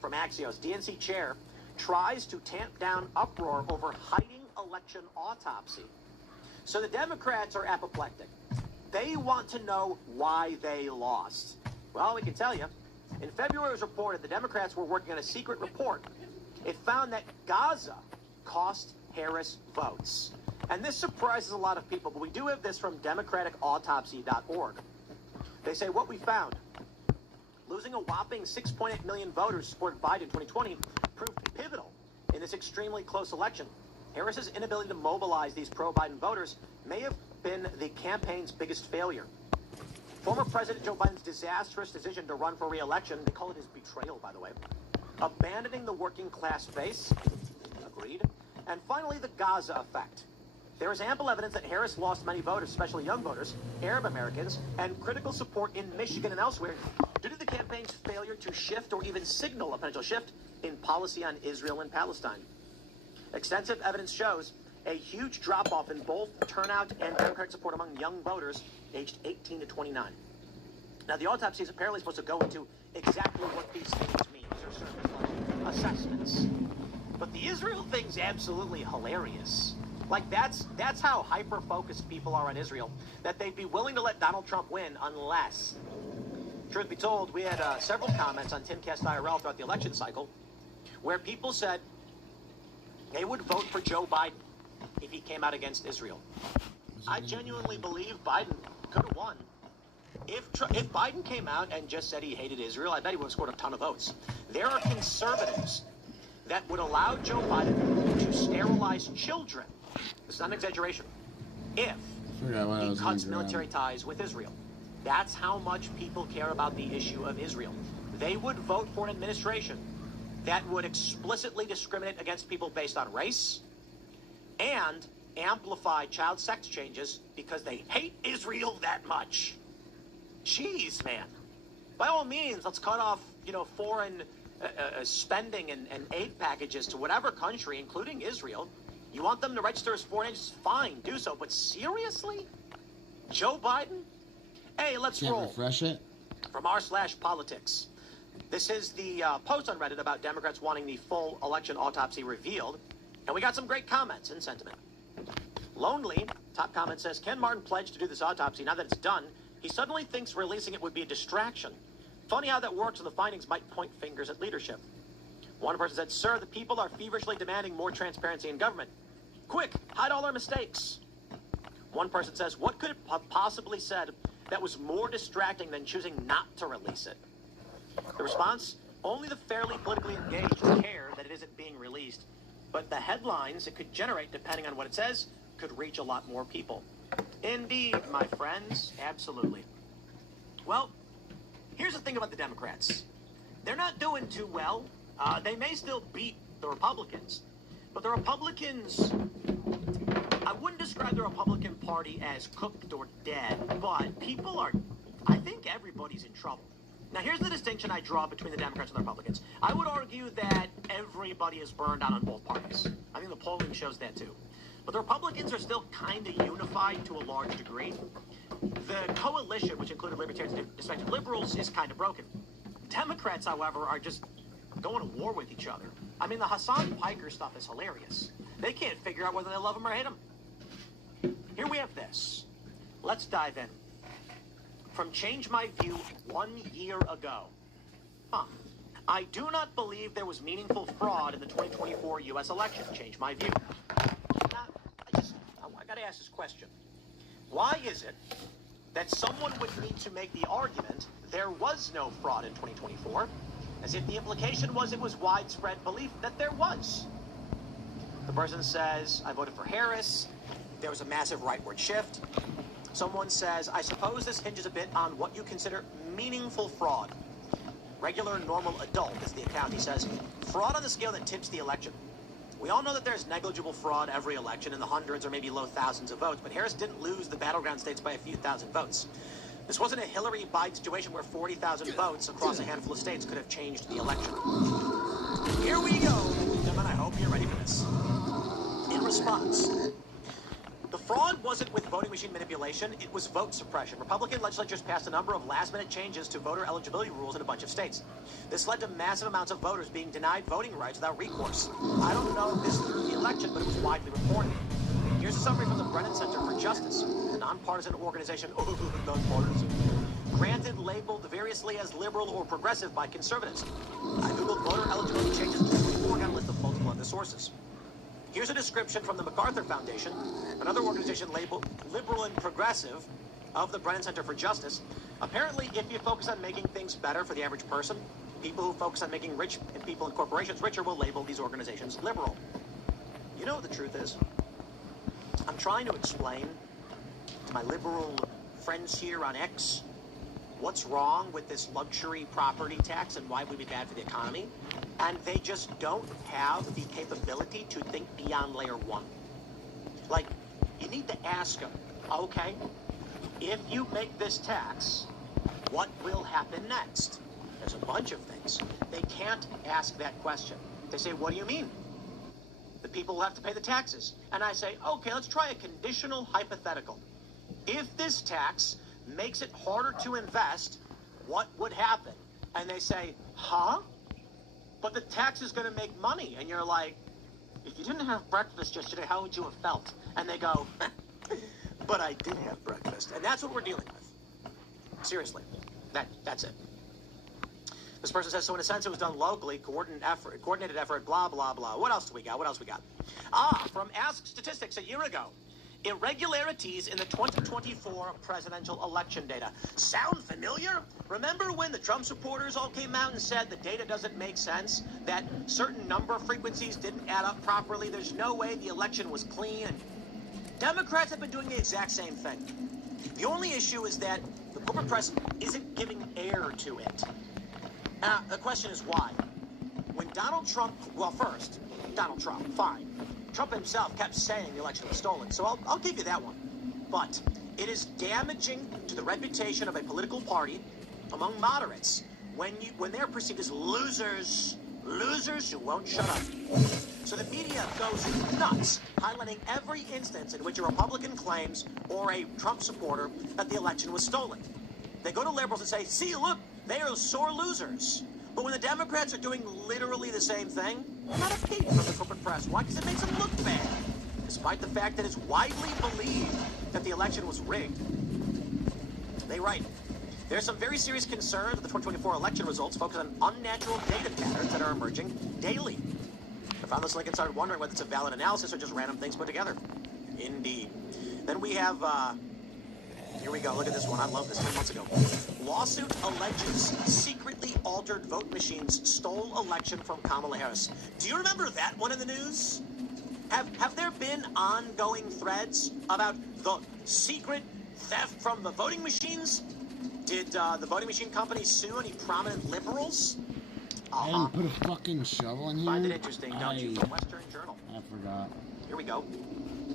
From Axios, DNC chair tries to tamp down uproar over hiding election autopsy. So the Democrats are apoplectic. They want to know why they lost. Well, we can tell you. In February, it was reported the Democrats were working on a secret report. It found that Gaza cost Harris votes. And this surprises a lot of people, but we do have this from democraticautopsy.org. They say what we found. Losing a whopping 6.8 million voters who supported Biden in 2020 proved pivotal in this extremely close election. Harris's inability to mobilize these pro-Biden voters may have been the campaign's biggest failure. Former President Joe Biden's disastrous decision to run for re-election, they call it his betrayal, by the way, abandoning the working class base, agreed, and finally the Gaza effect. There is ample evidence that Harris lost many voters, especially young voters, Arab Americans, and critical support in Michigan and elsewhere due to the campaign's failure to shift or even signal a potential shift in policy on Israel and Palestine. Extensive evidence shows a huge drop-off in both turnout and Democratic support among young voters aged 18 to 29. Now, the autopsy is apparently supposed to go into exactly what these things mean. These are sort of like assessments. But the Israel thing's absolutely hilarious. Like, that's how hyper-focused people are on Israel, that they'd be willing to let Donald Trump win unless... Truth be told, we had several comments on Timcast IRL throughout the election cycle where people said they would vote for Joe Biden if he came out against Israel. I genuinely believe Biden could have won. If Biden came out and just said he hated Israel, I bet he would have scored a ton of votes. There are conservatives that would allow Joe Biden to sterilize children. This is not an exaggeration. If he cuts military ties with Israel. That's how much people care about the issue of Israel. They would vote for an administration that would explicitly discriminate against people based on race and amplify child sex changes because they hate Israel that much. Jeez, man. By all means, let's cut off, foreign spending and aid packages to whatever country, including Israel. You want them to register as foreign agents? Fine, do so. But seriously? Joe Biden? Hey, let's roll. Refresh it. From r/politics. This is the post on Reddit about Democrats wanting the full election autopsy revealed. And we got some great comments and sentiment. Lonely, top comment says, Ken Martin pledged to do this autopsy. Now that it's done, he suddenly thinks releasing it would be a distraction. Funny how that works, and the findings might point fingers at leadership. One person said, sir, the people are feverishly demanding more transparency in government. Quick, hide all our mistakes. One person says, what could it have possibly said that was more distracting than choosing not to release it? The response, only the fairly politically engaged care that it isn't being released. But the headlines it could generate, depending on what it says, could reach a lot more people. Indeed, my friends, absolutely. Well, here's the thing about the Democrats. They're not doing too well. They may still beat the Republicans, but the Republicans, I wouldn't describe the Republican Party as cooked or dead, but people are, I think everybody's in trouble. Now, here's the distinction I draw between the Democrats and the Republicans. I would argue that everybody is burned out on both parties. I think the polling shows that too. But the Republicans are still kind of unified to a large degree. The coalition, which included libertarians and respected liberals, is kind of broken. Democrats, however, are just going to war with each other. I mean, the Hassan Piker stuff is hilarious. They can't figure out whether they love him or hate him. Here we have this. Let's dive in. From Change My View 1 year ago. I do not believe there was meaningful fraud in the 2024 U.S. election. Change my view. Now, I got to ask this question. Why is it that someone would need to make the argument there was no fraud in 2024, as if the implication was it was widespread belief that there was? The person says, I voted for Harris. There was a massive rightward shift. Someone says, I suppose this hinges a bit on what you consider meaningful fraud. Regular, normal adult is the account. He says, fraud on the scale that tips the election. We all know that there's negligible fraud every election in the hundreds or maybe low thousands of votes, but Harris didn't lose the battleground states by a few thousand votes. This wasn't a Hillary Biden situation where 40,000 votes across a handful of states could have changed the election. Here we go, gentlemen. I hope you're ready for this. In response, the fraud wasn't with voting machine manipulation, it was vote suppression. Republican legislatures passed a number of last-minute changes to voter eligibility rules in a bunch of states. This led to massive amounts of voters being denied voting rights without recourse. I don't know if this through the election, but it was widely reported. Here's a summary from the Brennan Center for Justice, a nonpartisan organization, nonpartisan, granted labeled variously as liberal or progressive by conservatives. I googled voter eligibility changes in 2024 got a list of multiple other sources. Here's a description from the MacArthur Foundation, another organization labeled liberal and progressive of the Brennan Center for Justice. Apparently, if you focus on making things better for the average person, people who focus on making rich and people and corporations richer will label these organizations liberal. You know what the truth is? I'm trying to explain to my liberal friends here on X what's wrong with this luxury property tax and why it would be bad for the economy, and they just don't have the capability to think beyond layer one. Like, you need to ask them, okay, if you make this tax, what will happen next? There's a bunch of things. They can't ask that question. They say, what do you mean? The people will have to pay the taxes. And I say, okay, let's try a conditional hypothetical. If this tax makes it harder to invest, what would happen? And they say, huh? But the tax is going to make money. And you're like, if you didn't have breakfast yesterday, how would you have felt? And they go, but I did have breakfast. And that's what we're dealing with. Seriously. That's it. This person says, so in a sense it was done locally, coordinated effort, blah, blah, blah. What else do we got? What else we got? From Ask Statistics a year ago. Irregularities in the 2024 presidential election data. Sound familiar? Remember when the Trump supporters all came out and said the data doesn't make sense? That certain number frequencies didn't add up properly? There's no way the election was clean? And Democrats have been doing the exact same thing. The only issue is that the corporate press isn't giving air to it. The question is why? When Donald Trump, well, first, Donald Trump, fine. Trump himself kept saying the election was stolen, so I'll give you that one. But it is damaging to the reputation of a political party among moderates when they're perceived as losers who won't shut up. So the media goes nuts, highlighting every instance in which a Republican claims or a Trump supporter that the election was stolen. They go to liberals and say, see, look, they are sore losers. But when the Democrats are doing literally the same thing, not a peep from the corporate press. Why? Because it makes them look bad. Despite the fact that it's widely believed that the election was rigged. They write, there's some very serious concerns that the 2024 election results focus on unnatural data patterns that are emerging daily. I found this link and started wondering whether it's a valid analysis or just random things put together. Indeed. Then we have, here we go. Look at this one. I love this. 10 months ago. Lawsuit alleges secretly altered vote machines stole election from Kamala Harris. Do you remember that one in the news? Have there been ongoing threads about the secret theft from the voting machines? Did the voting machine company sue any prominent liberals? I didn't put a fucking shovel in here. Find it interesting, don't you? From Western Journal. I forgot. Here we go.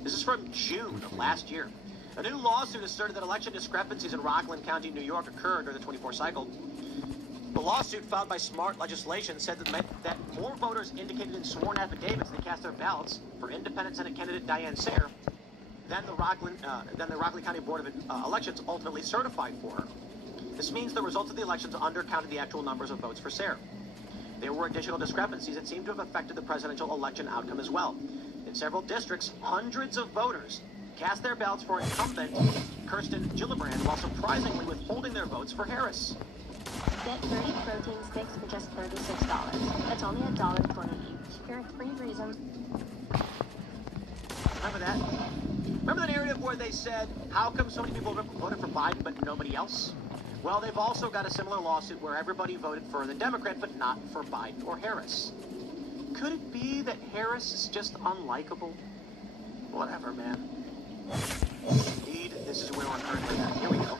This is from June of last year. A new lawsuit asserted that election discrepancies in Rockland County, New York occurred during the 24 cycle. The lawsuit filed by Smart Legislation said that more voters indicated in sworn affidavits they cast their ballots for independent Senate candidate Diane Sayre than the Rockland County Board of Elections ultimately certified for her. This means the results of the elections undercounted the actual numbers of votes for Sayre. There were additional discrepancies that seemed to have affected the presidential election outcome as well. In several districts, hundreds of voters cast their ballots for incumbent Kirsten Gillibrand while surprisingly withholding their votes for Harris. Get 30 protein sticks for just $36. That's only $1.20 each. Here are 3 reasons. Remember that? Remember that narrative where they said, how come so many people voted for Biden but nobody else? Well, they've also got a similar lawsuit where everybody voted for the Democrat but not for Biden or Harris. Could it be that Harris is just unlikable? Whatever, man. Indeed, this is where we're currently at. Here we go.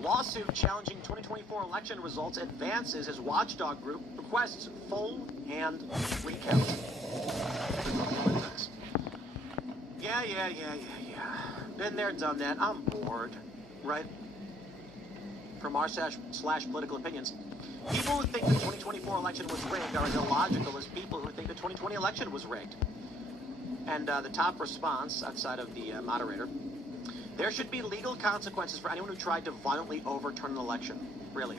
Lawsuit challenging 2024 election results advances as watchdog group requests full hand recount. Yeah. Been there, done that. I'm bored, right? From r slash political opinions. People who think the 2024 election was rigged are as illogical as people who think the 2020 election was rigged. And the top response, outside of the moderator, there should be legal consequences for anyone who tried to violently overturn an election. Really.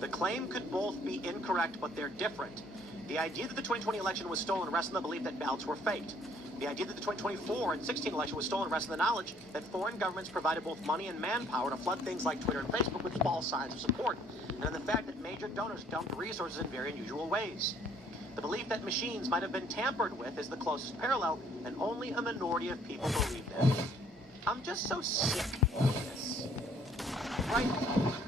The claim could both be incorrect, but they're different. The idea that the 2020 election was stolen rests on the belief that ballots were faked. The idea that the 2024 and 16 election was stolen rests in the knowledge that foreign governments provided both money and manpower to flood things like Twitter and Facebook with false signs of support, and in the fact that major donors dumped resources in very unusual ways. The belief that machines might have been tampered with is the closest parallel, and only a minority of people believe that. I'm just so sick of this. Right,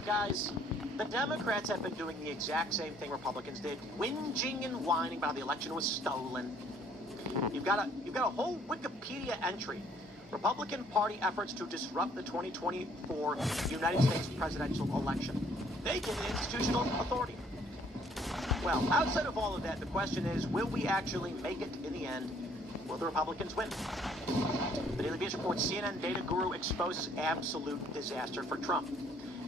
guys? The Democrats have been doing the exact same thing Republicans did, whinging and whining about how the election was stolen. You've got a whole Wikipedia entry. Republican Party efforts to disrupt the 2024 United States presidential election. They give it institutional authority. Well, outside of all of that, the question is, will we actually make it in the end? Will the Republicans win? The Daily Beast reports CNN data guru exposes absolute disaster for Trump.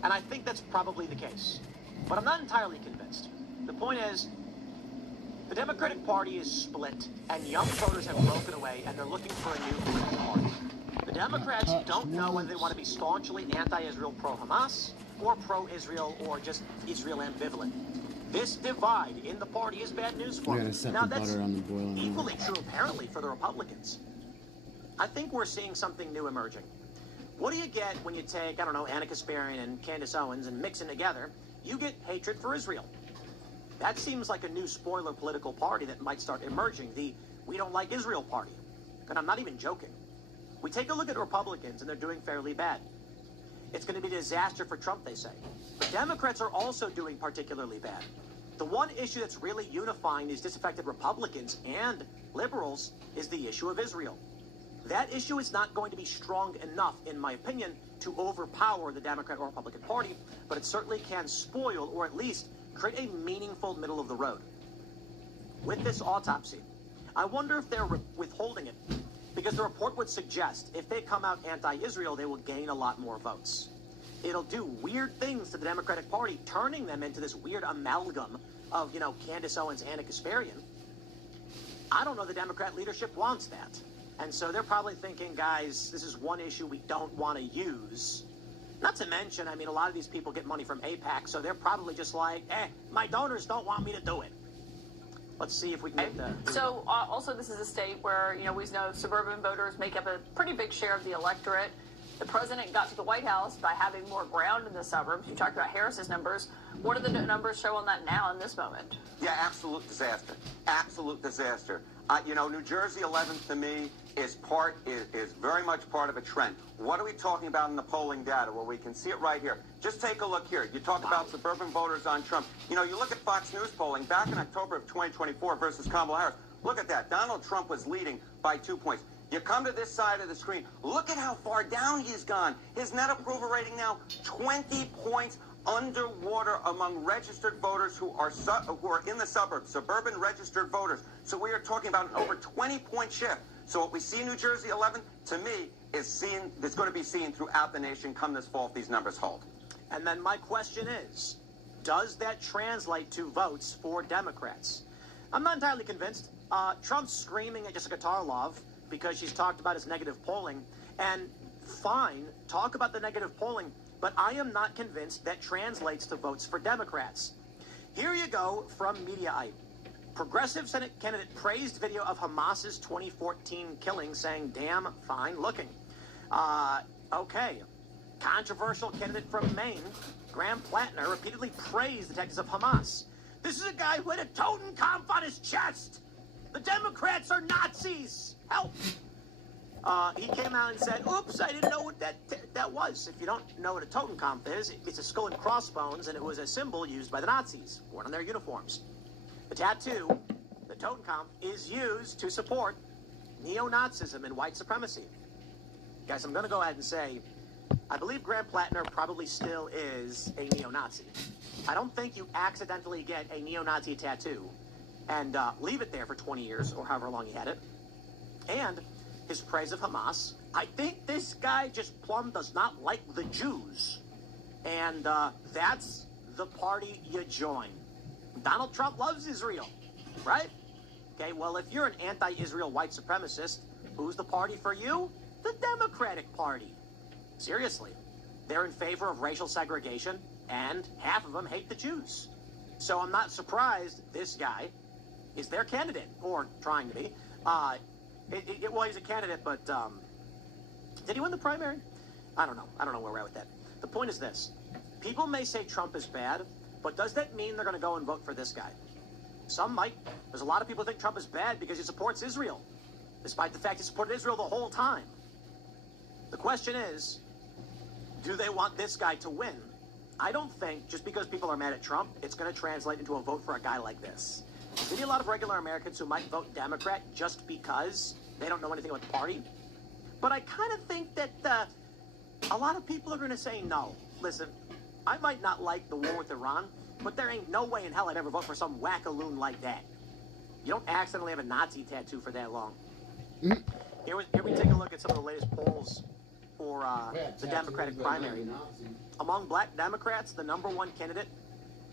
And I think that's probably the case. But I'm not entirely convinced. The point is, the Democratic Party is split, and young voters have broken away, and they're looking for a new political party. The Democrats don't know whether they want to be staunchly anti-Israel, pro-Hamas, or pro-Israel, or just Israel ambivalent. This divide in the party is bad news for them. Now, that's equally true, apparently, for the Republicans. I think we're seeing something new emerging. What do you get when you take, I don't know, Anna Kasparian and Candace Owens and mix them together? You get hatred for Israel. That seems like a new spoiler political party that might start emerging, the We Don't Like Israel party. And I'm not even joking. We take a look at Republicans, and they're doing fairly bad. It's going to be a disaster for Trump, they say. But Democrats are also doing particularly bad. The one issue that's really unifying these disaffected Republicans and liberals is the issue of Israel. That issue is not going to be strong enough, in my opinion, to overpower the Democrat or Republican Party, but it certainly can spoil, or at least create a meaningful middle of the road. With this autopsy, I wonder if they're withholding it, because the report would suggest if they come out anti-Israel, they will gain a lot more votes. It'll do weird things to the Democratic Party, turning them into this weird amalgam of, Candace Owens, Anna Kasparian. I don't know the Democrat leadership wants that. And so they're probably thinking, guys, this is one issue we don't want to use. Not to mention, a lot of these people get money from AIPAC, so they're probably just like, my donors don't want me to do it. Let's see if we can get the... So, also, this is a state where, we know suburban voters make up a pretty big share of the electorate. The president got to the White House by having more ground in the suburbs. You talked about Harris's numbers. What do the numbers show on that now in this moment? Yeah, absolute disaster. Absolute disaster. New Jersey 11th to me is very much part of a trend. What are we talking about in the polling data? Well, we can see it right here. Just take a look here. You talk about suburban voters on Trump. You look at Fox News polling back in October of 2024 versus Kamala Harris. Look at that. Donald Trump was leading by 2 points. You come to this side of the screen. Look at how far down he's gone. His net approval rating now 20 points underwater among registered voters who are in the suburbs, suburban registered voters. So we are talking about an over 20-point shift. So what we see in New Jersey 11, to me, is going to be seen throughout the nation come this fall if these numbers hold. And then my question is, does that translate to votes for Democrats? I'm not entirely convinced. Trump's screaming at Jessica Tarlov because she's talked about his negative polling. And fine, talk about the negative polling, but I am not convinced that translates to votes for Democrats. Here you go from Mediaite. Progressive Senate candidate praised video of Hamas's 2014 killing, saying, damn fine looking. Okay. Controversial candidate from Maine, Graham Plattner, repeatedly praised the tactics of Hamas. This is a guy who had a Totenkopf on his chest. The Democrats are Nazis. Help. He came out and said, oops, I didn't know what that was. If you don't know what a Totenkopf is, it's a skull and crossbones, and it was a symbol used by the Nazis, worn on their uniforms. The tattoo, the Totenkopf, is used to support neo-Nazism and white supremacy. Guys, I'm going to go ahead and say, I believe Graham Plattner probably still is a neo-Nazi. I don't think you accidentally get a neo-Nazi tattoo and leave it there for 20 years, or however long he had it. And his praise of Hamas, I think this guy just plumb does not like the Jews. And that's the party you join. Donald Trump loves Israel, right? Okay, well, if you're an anti-Israel white supremacist, who's the party for you? The Democratic Party. Seriously. They're in favor of racial segregation, and half of them hate the Jews. So I'm not surprised this guy is their candidate, or trying to be. Well, he's a candidate, but did he win the primary? I don't know. I don't know where we're at with that. The point is this. People may say Trump is bad, but does that mean they're going to go and vote for this guy? Some might. There's a lot of people who think Trump is bad because he supports Israel, despite the fact he supported Israel the whole time. The question is, do they want this guy to win? I don't think just because people are mad at Trump, it's going to translate into a vote for a guy like this. There's going to be a lot of regular Americans who might vote Democrat just because they don't know anything about the party. But I kind of think that a lot of people are going to say no. Listen, I might not like the war with Iran, but there ain't no way in hell I'd ever vote for some wackaloon like that. You don't accidentally have a Nazi tattoo for that long. Here we take a look at some of the latest polls for the Democratic primary. Among black Democrats, the #1 candidate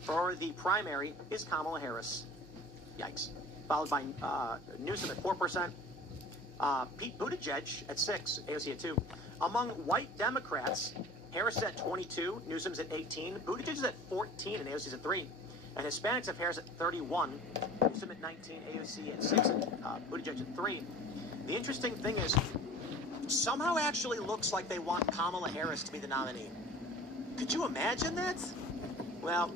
for the primary is Kamala Harris. Yikes. Followed by Newsom at 4%, Pete Buttigieg at 6%, AOC at 2%. Among white Democrats, Harris is at 22%, Newsom's at 18%, Buttigieg is at 14%, and AOC's at 3%. And Hispanics have Harris at 31%, Newsom at 19%, AOC at 6%, and Buttigieg at 3%. The interesting thing is, somehow actually looks like they want Kamala Harris to be the nominee. Could you imagine that? Well,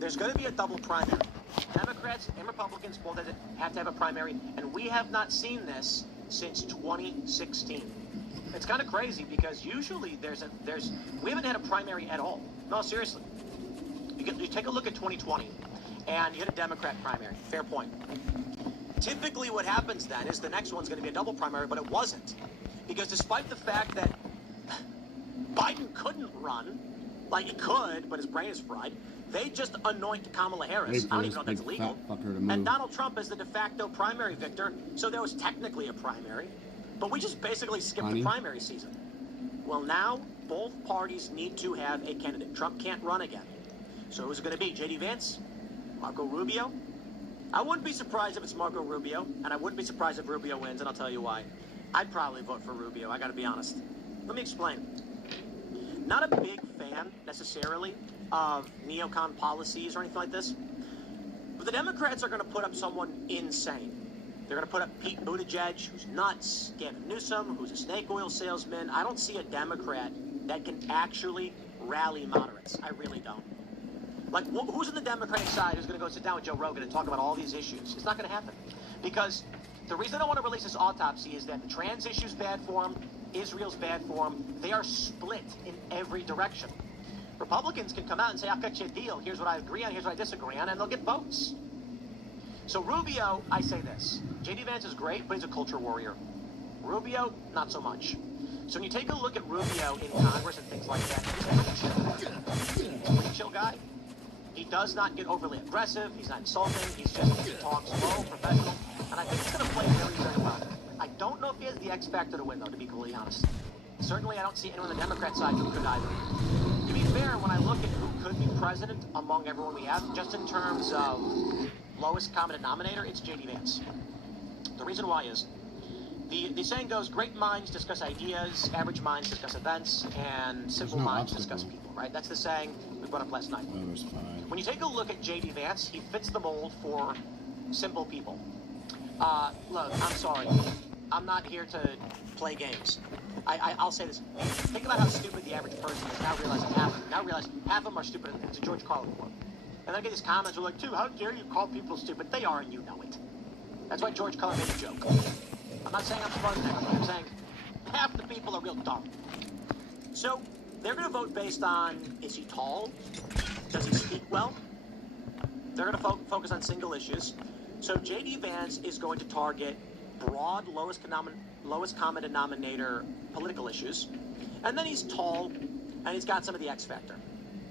there's going to be a double primary. Democrats and Republicans both have to have a primary, and we have not seen this since 2016. It's kind of crazy because usually we haven't had a primary at all. No, seriously. You take a look at 2020, and you had a Democrat primary. Fair point. Typically what happens then is the next one's going to be a double primary, but it wasn't. Because despite the fact that Biden couldn't run, like he could, but his brain is fried, they just anoint Kamala Harris. I don't even know if that's legal. And Donald Trump is the de facto primary victor, so there was technically a primary. But we just basically skipped the primary season. Well, now both parties need to have a candidate. Trump can't run again. So who's it going to be? J.D. Vance? Marco Rubio? I wouldn't be surprised if it's Marco Rubio, and I wouldn't be surprised if Rubio wins, and I'll tell you why. I'd probably vote for Rubio, I gotta be honest. Let me explain. Not a big fan, necessarily, of neocon policies or anything like this, but the Democrats are gonna put up someone insane. They're gonna put up Pete Buttigieg, who's nuts, Gavin Newsom, who's a snake oil salesman. I don't see a Democrat that can actually rally moderates. I really don't. Like, who's on the Democratic side who's going to go sit down with Joe Rogan and talk about all these issues? It's not going to happen. Because the reason I don't want to release this autopsy is that the trans issue's bad for them, Israel's bad for them. They are split in every direction. Republicans can come out and say, I'll cut you a deal. Here's what I agree on, here's what I disagree on, and they'll get votes. So Rubio, I say this. J.D. Vance is great, but he's a culture warrior. Rubio, not so much. So when you take a look at Rubio in Congress and things like that, he's a pretty chill guy. He does not get overly aggressive. He's not insulting. He talks low, professional. And I think he's going to play very, very well. I don't know if he has the X factor to win, though, to be completely honest. Certainly, I don't see anyone on the Democrat side who could either. To be fair, when I look at who could be president among everyone we have, just in terms of lowest common denominator, it's J.D. Vance. The reason why is, the saying goes, great minds discuss ideas, average minds discuss events, and simple minds discuss people, right? That's the saying we brought up last night. When you take a look at J.D. Vance, he fits the mold for simple people. Look, I'm sorry. I'm not here to play games. I'll say this. Think about how stupid the average person is. Now realize half of them are stupid. It's a George Carlin quote. And then I get these comments who are like, how dare you call people stupid? They are, and you know it. That's why George Carlin made a joke. I'm not saying I'm smarter than everybody. I'm saying half the people are real dumb. So they're going to vote based on, is he tall? Does he speak well? They're going to focus on single issues. So J.D. Vance is going to target broad, lowest common denominator political issues. And then he's tall, and he's got some of the X factor.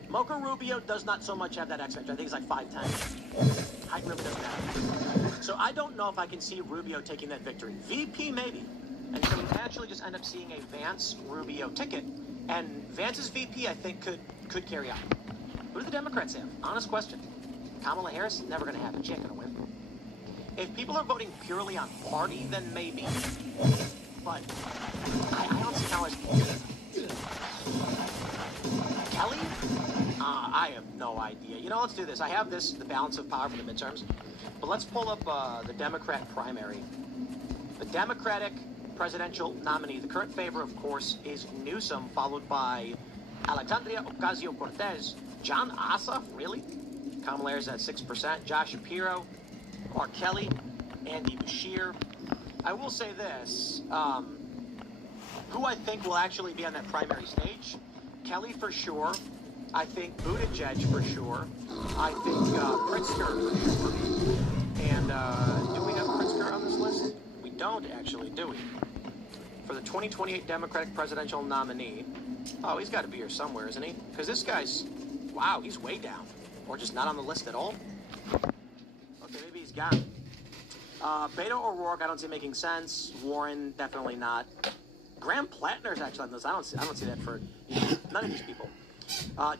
Marco Rubio does not so much have that X factor. I think he's like 5'10". Height really doesn't matter. So I don't know if I can see Rubio taking that victory. VP, maybe. And so we actually just end up seeing a Vance-Rubio ticket. And Vance's VP, I think, could carry out. Who do the Democrats have? Honest question. Kamala Harris? Never going to happen. She ain't going to win. If people are voting purely on party, then maybe. But I don't see how it's... Kelly? I have no idea. You know, let's do this. I have the balance of power for the midterms. But let's pull up the Democrat primary. The Democratic presidential nominee, the current favorite, of course, is Newsom, followed by Alexandria Ocasio-Cortez. John Ossoff, really? Kamala Harris at 6%. Josh Shapiro, Mark Kelly, Andy Bashir. I will say this, who I think will actually be on that primary stage, Kelly for sure. I think Buttigieg for sure. I think Pritzker for sure. And do we have Pritzker on this list? We don't actually, do we? For the 2028 Democratic presidential nominee, oh, he's got to be here somewhere, isn't he? Because this guy's, wow, he's way down. Or just not on the list at all. Okay, maybe he's gone. Beto O'Rourke, I don't see making sense. Warren, definitely not. Graham Plattner's actually on this. I don't see that for none of these people.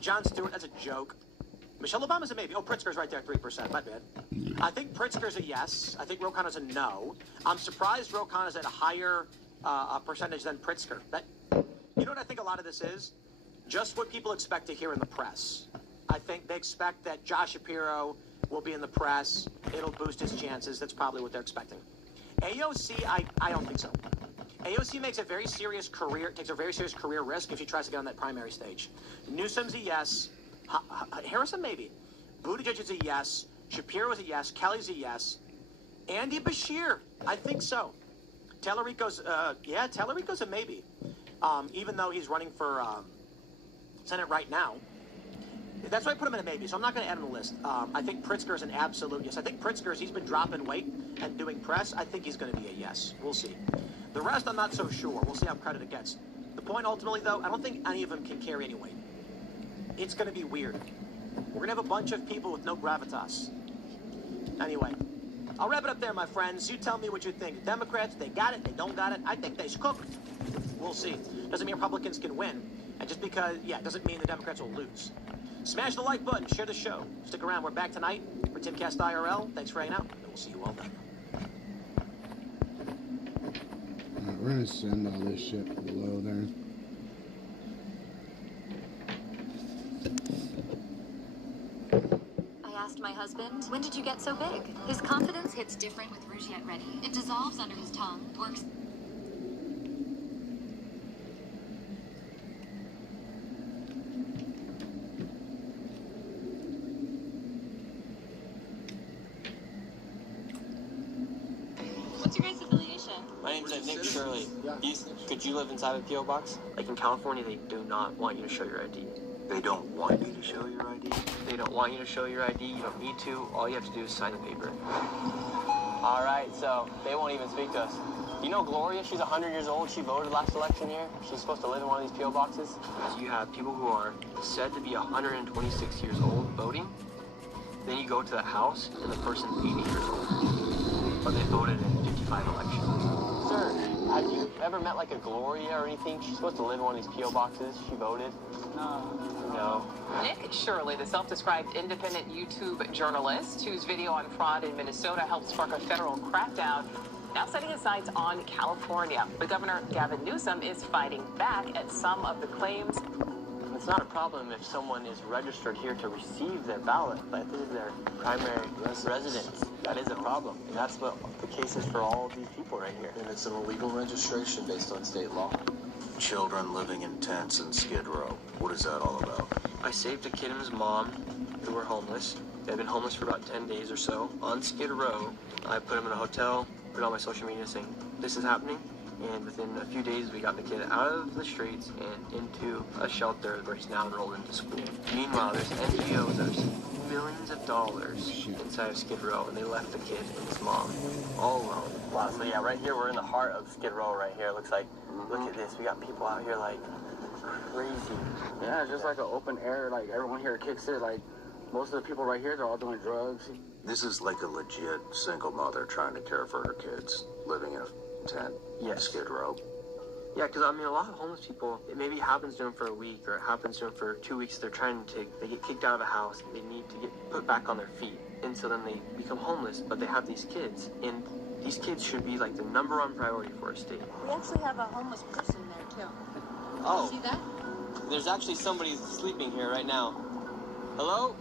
Jon Stewart, that's a joke. Michelle Obama's a maybe. Oh, Pritzker's right there, 3%. My bad. I think Pritzker's a yes. I think Ro Khanna's a no. I'm surprised Ro Khanna's at a higher percentage than Pritzker. You know what I think a lot of this is? Just what people expect to hear in the press. I think they expect that Josh Shapiro will be in the press. It'll boost his chances. That's probably what they're expecting. AOC, I don't think so. AOC makes a very serious career, takes a very serious career risk if she tries to get on that primary stage. Newsom's a yes. Harrison, maybe. Buttigieg is a yes. Shapiro is a yes. Kelly's a yes. Andy Bashir, I think so. Tallarico's a maybe. Even though he's running for Senate right now. That's why I put him in a maybe, so I'm not going to add him to the list. I think Pritzker's an absolute yes. I think Pritzker's, he's been dropping weight and doing press. I think he's going to be a yes. We'll see. The rest, I'm not so sure. We'll see how credit it gets. The point, ultimately, though, I don't think any of them can carry any weight. It's going to be weird. We're going to have a bunch of people with no gravitas. Anyway, I'll wrap it up there, my friends. You tell me what you think. Democrats, they got it, they don't got it. I think they's cooked. We'll see. Doesn't mean Republicans can win. And just because, it doesn't mean the Democrats will lose. Smash the like button, share the show. Stick around. We're back tonight for Timcast IRL. Thanks for hanging out, and we'll see you all then. We're going to send all this shit below there. I asked my husband, when did you get so big? His confidence hits different with Rougiette Ready. It dissolves under his tongue, works... What's your guys' affiliation? My name's Nick Shirley. Could you live inside a P.O. box? Like in California, they do not want you to show your ID. They don't want you to show your ID? They don't want you to show your ID. You don't need to. All you have to do is sign the paper. All right, so they won't even speak to us. You know Gloria? She's 100 years old. She voted last election here. She's supposed to live in one of these P.O. boxes. So you have people who are said to be 126 years old voting. Then you go to the house, and the person's 80 years old. But they voted in 55 elections. Sir, have you ever met like a Gloria or anything? She's supposed to live in one of these P.O. boxes. She voted. No. Nick Shirley, the self-described independent YouTube journalist whose video on fraud in Minnesota helped spark a federal crackdown, now setting his sights on California. But Governor Gavin Newsom is fighting back at some of the claims. It's not a problem if someone is registered here to receive their ballot, but this is their primary residence. That is a problem. And that's what the case is for all of these people right here. And it's an illegal registration based on state law. Children living in tents in Skid Row. What is that all about? I saved a kid and his mom who were homeless. They've been homeless for about 10 days or so. On Skid Row, I put them in a hotel, put on my social media saying, this is happening. And within a few days, we got the kid out of the streets and into a shelter where he's now enrolled into school. Meanwhile, there's NGOs that are seeing millions of dollars inside of Skid Row, and they left the kid and his mom all alone. Wow, so yeah, right here, we're in the heart of Skid Row right here. It looks like, look at this. We got people out here like crazy. Yeah, it's just like an open air, like everyone here kicks it. Like most of the people right here, they're all doing drugs. This is like a legit single mother trying to care for her kids, living in a tent. Yes. Skid Row. Yeah, because I mean, a lot of homeless people, it maybe happens to them for a week or it happens to them for 2 weeks. They get kicked out of a house. They need to get put back on their feet. And so then they become homeless, but they have these kids. And these kids should be like the #1 priority for a state. We actually have a homeless person there, too. Oh. You see that? There's actually somebody sleeping here right now. Hello?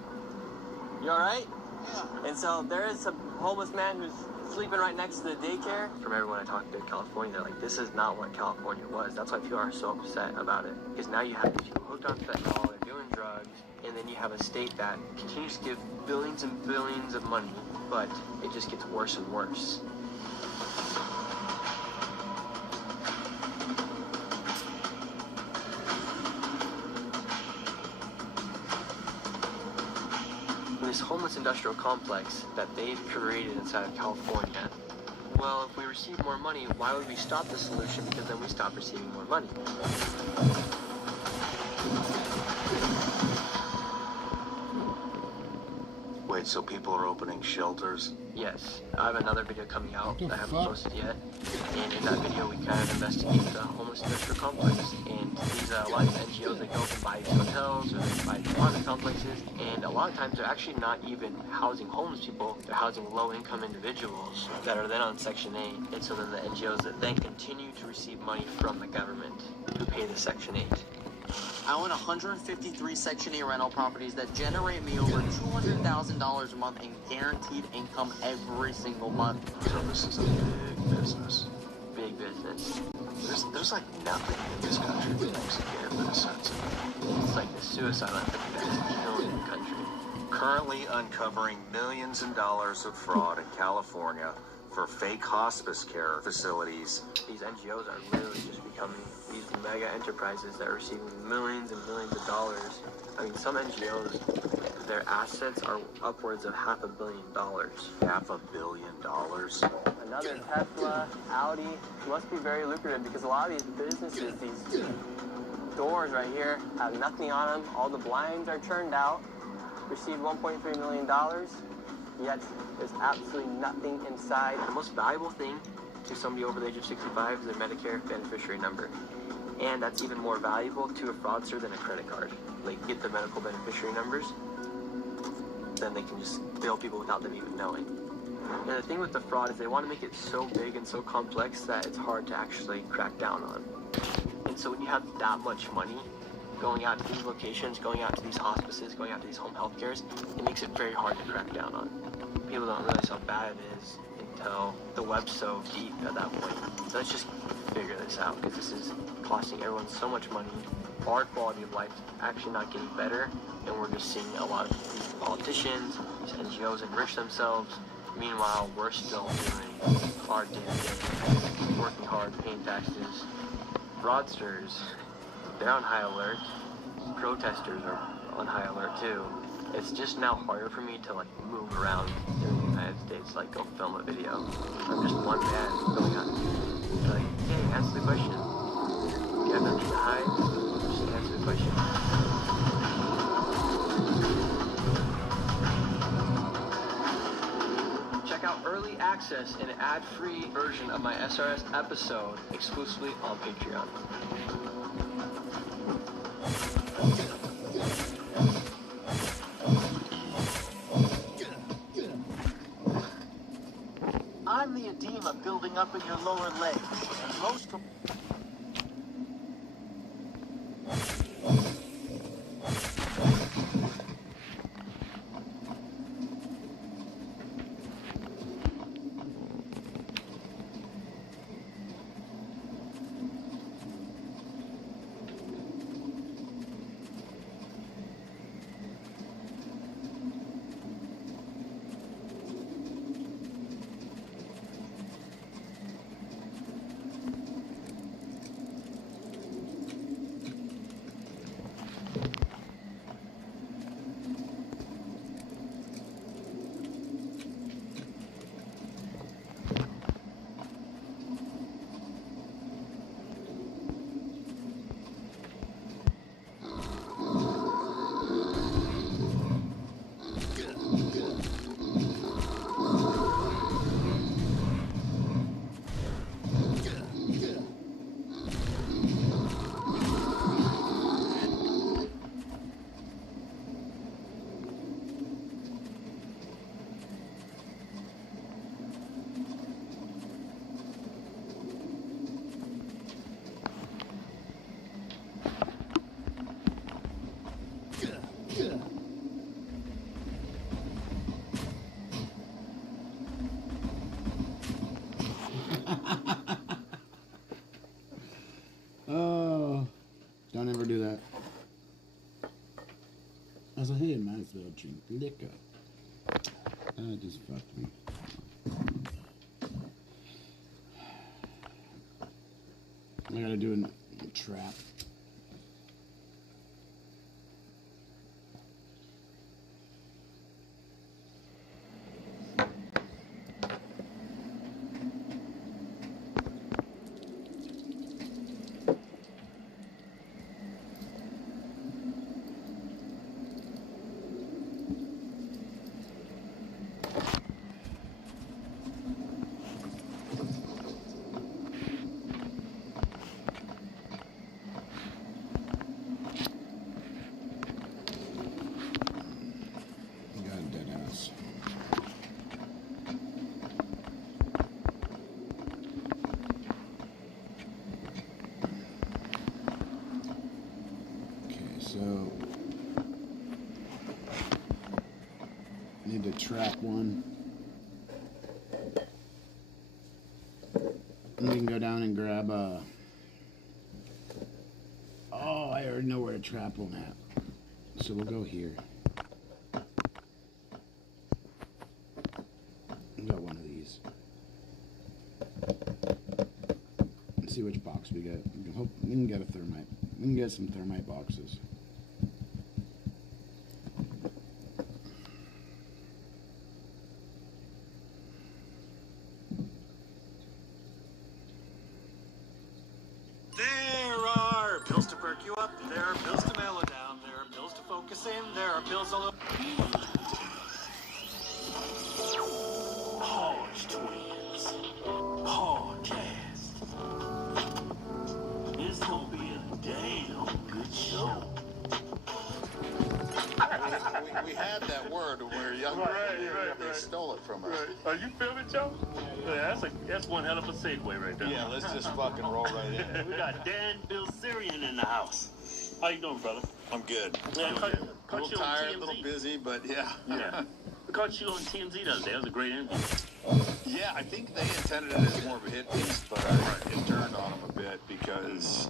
You all right? Yeah. And so there is a homeless man who's sleeping right next to the daycare. From everyone I talked to in California, they're like, this is not what California was. That's why people are so upset about it. Because now you have these people hooked on fentanyl, they're doing drugs, and then you have a state that continues to give billions and billions of money, but it just gets worse and worse. This homeless industrial complex that they've created inside of California, well, if we receive more money, why would we stop the solution? Because then we stop receiving more money. Wait, so people are opening shelters? Yes. I have another video coming out that I haven't posted yet. And in that video, we kind of investigate the homeless industrial complex. And these a lot of NGOs, they go and buy these hotels or they buy these apartment complexes. And a lot of times, they're actually not even housing homeless people. They're housing low-income individuals that are then on Section 8. And so then the NGOs that then continue to receive money from the government who pay the Section 8. I own 153 Section 8 rental properties that generate me over $200,000 a month in guaranteed income every single month. So this is a big business. Big business. There's like nothing in this country that makes a bit of sense. It's like the suicide epidemic that's killing the country. Currently uncovering millions of dollars of fraud in California for fake hospice care facilities. These NGOs are literally just becoming these mega enterprises that are receiving millions and millions of dollars. I mean, some NGOs, their assets are upwards of $500 million. $500 million? Another Tesla, Audi, must be very lucrative because a lot of these businesses, these doors right here, have nothing on them. All the blinds are turned out. Received $1.3 million, yet there's absolutely nothing inside. The most valuable thing to somebody over the age of 65 is their Medicare beneficiary number. And that's even more valuable to a fraudster than a credit card. They get the medical beneficiary numbers, then they can just bill people without them even knowing. And the thing with the fraud is they want to make it so big and so complex that it's hard to actually crack down on. And so when you have that much money going out to these locations, going out to these hospices, going out to these home health cares, it makes it very hard to crack down on. People don't realize how bad it is until the web's so deep at that point. So let's just figure this out, because this is costing everyone so much money. Our quality of life is actually not getting better, and we're just seeing a lot of these politicians, these NGOs enrich themselves. Meanwhile, we're still doing our damn thing, working hard, paying taxes. Fraudsters, they're on high alert. Protesters are on high alert too. It's just now harder for me to like move around in the United States, like go film a video. I'm just one man going on. Like, hey, answer the question. You have nothing to hide? Just answer the question. Check out early access and an ad-free version of my SRS episode exclusively on Patreon. I'm the edema building up in your lower legs. And most of... they'll drink liquor. That just fucked me. I gotta do a trap. So, need to trap one. And we can go down and grab a... Oh, I already know where to trap one at. So we'll go here. We got one of these. Let's see which box we get. We can get a thermite. We can get some thermite boxes. There are pills to perk you up. There are pills to mellow down. There are pills to focus in. There are pills all over. Hodge Twins. Podcast. It's gonna be a damn good show. We had that word when we were younger. Right. They stole it from us. Right. Are you filming, Joe? Yeah, that's one hell of a segue right there. Yeah, let's just fucking roll right in. We got Dan Bilzerian in the house. How you doing, brother? I'm good. Yeah, A little tired, a little busy, but yeah. Yeah. We caught you on TMZ the other day. That was a great interview. Yeah, I think they intended it as more of a hit piece, but it turned on them a bit because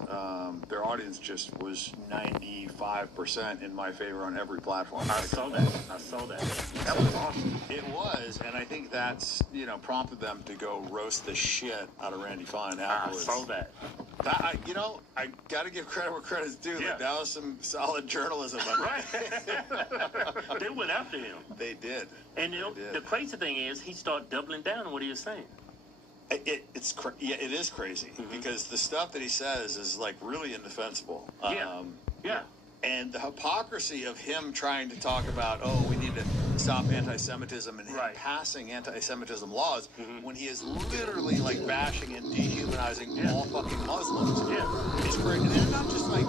their audience just was 95% in my favor on every platform. I saw that. That was awesome. It was, and I think that's, prompted them to go roast the shit out of Randy Fine afterwards. I saw that. I got to give credit where credit's due. Yeah. Like, that was some solid journalism. Right. They went after him. They did. And the crazy thing is, he started doubling down on what he was saying. It is crazy because the stuff that he says is like really indefensible. Yeah. And the hypocrisy of him trying to talk about, we need to stop anti-Semitism and him passing anti-Semitism laws when he is literally like bashing and dehumanizing all fucking Muslims. Yeah. It's great. And they're not just like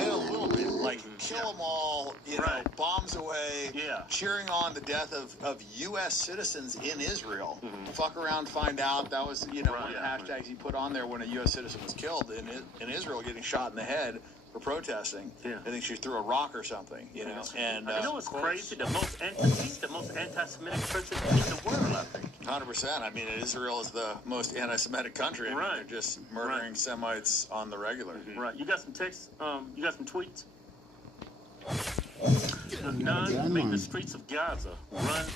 in a little bit, like kill them all, bombs away, cheering on the death of U.S. citizens in Israel. Fuck around, find out. That was, one of the hashtags he put on there when a U.S. citizen was killed in Israel, getting shot in the head for protesting. Yeah. I think she threw a rock or something, And you know what's crazy? He's the most anti-Semitic president in the world, I think. 100%. I mean, Israel is the most anti-Semitic country. I mean, they're just murdering Semites on the regular. Right. You got some texts? You got some tweets? None make the streets of Gaza run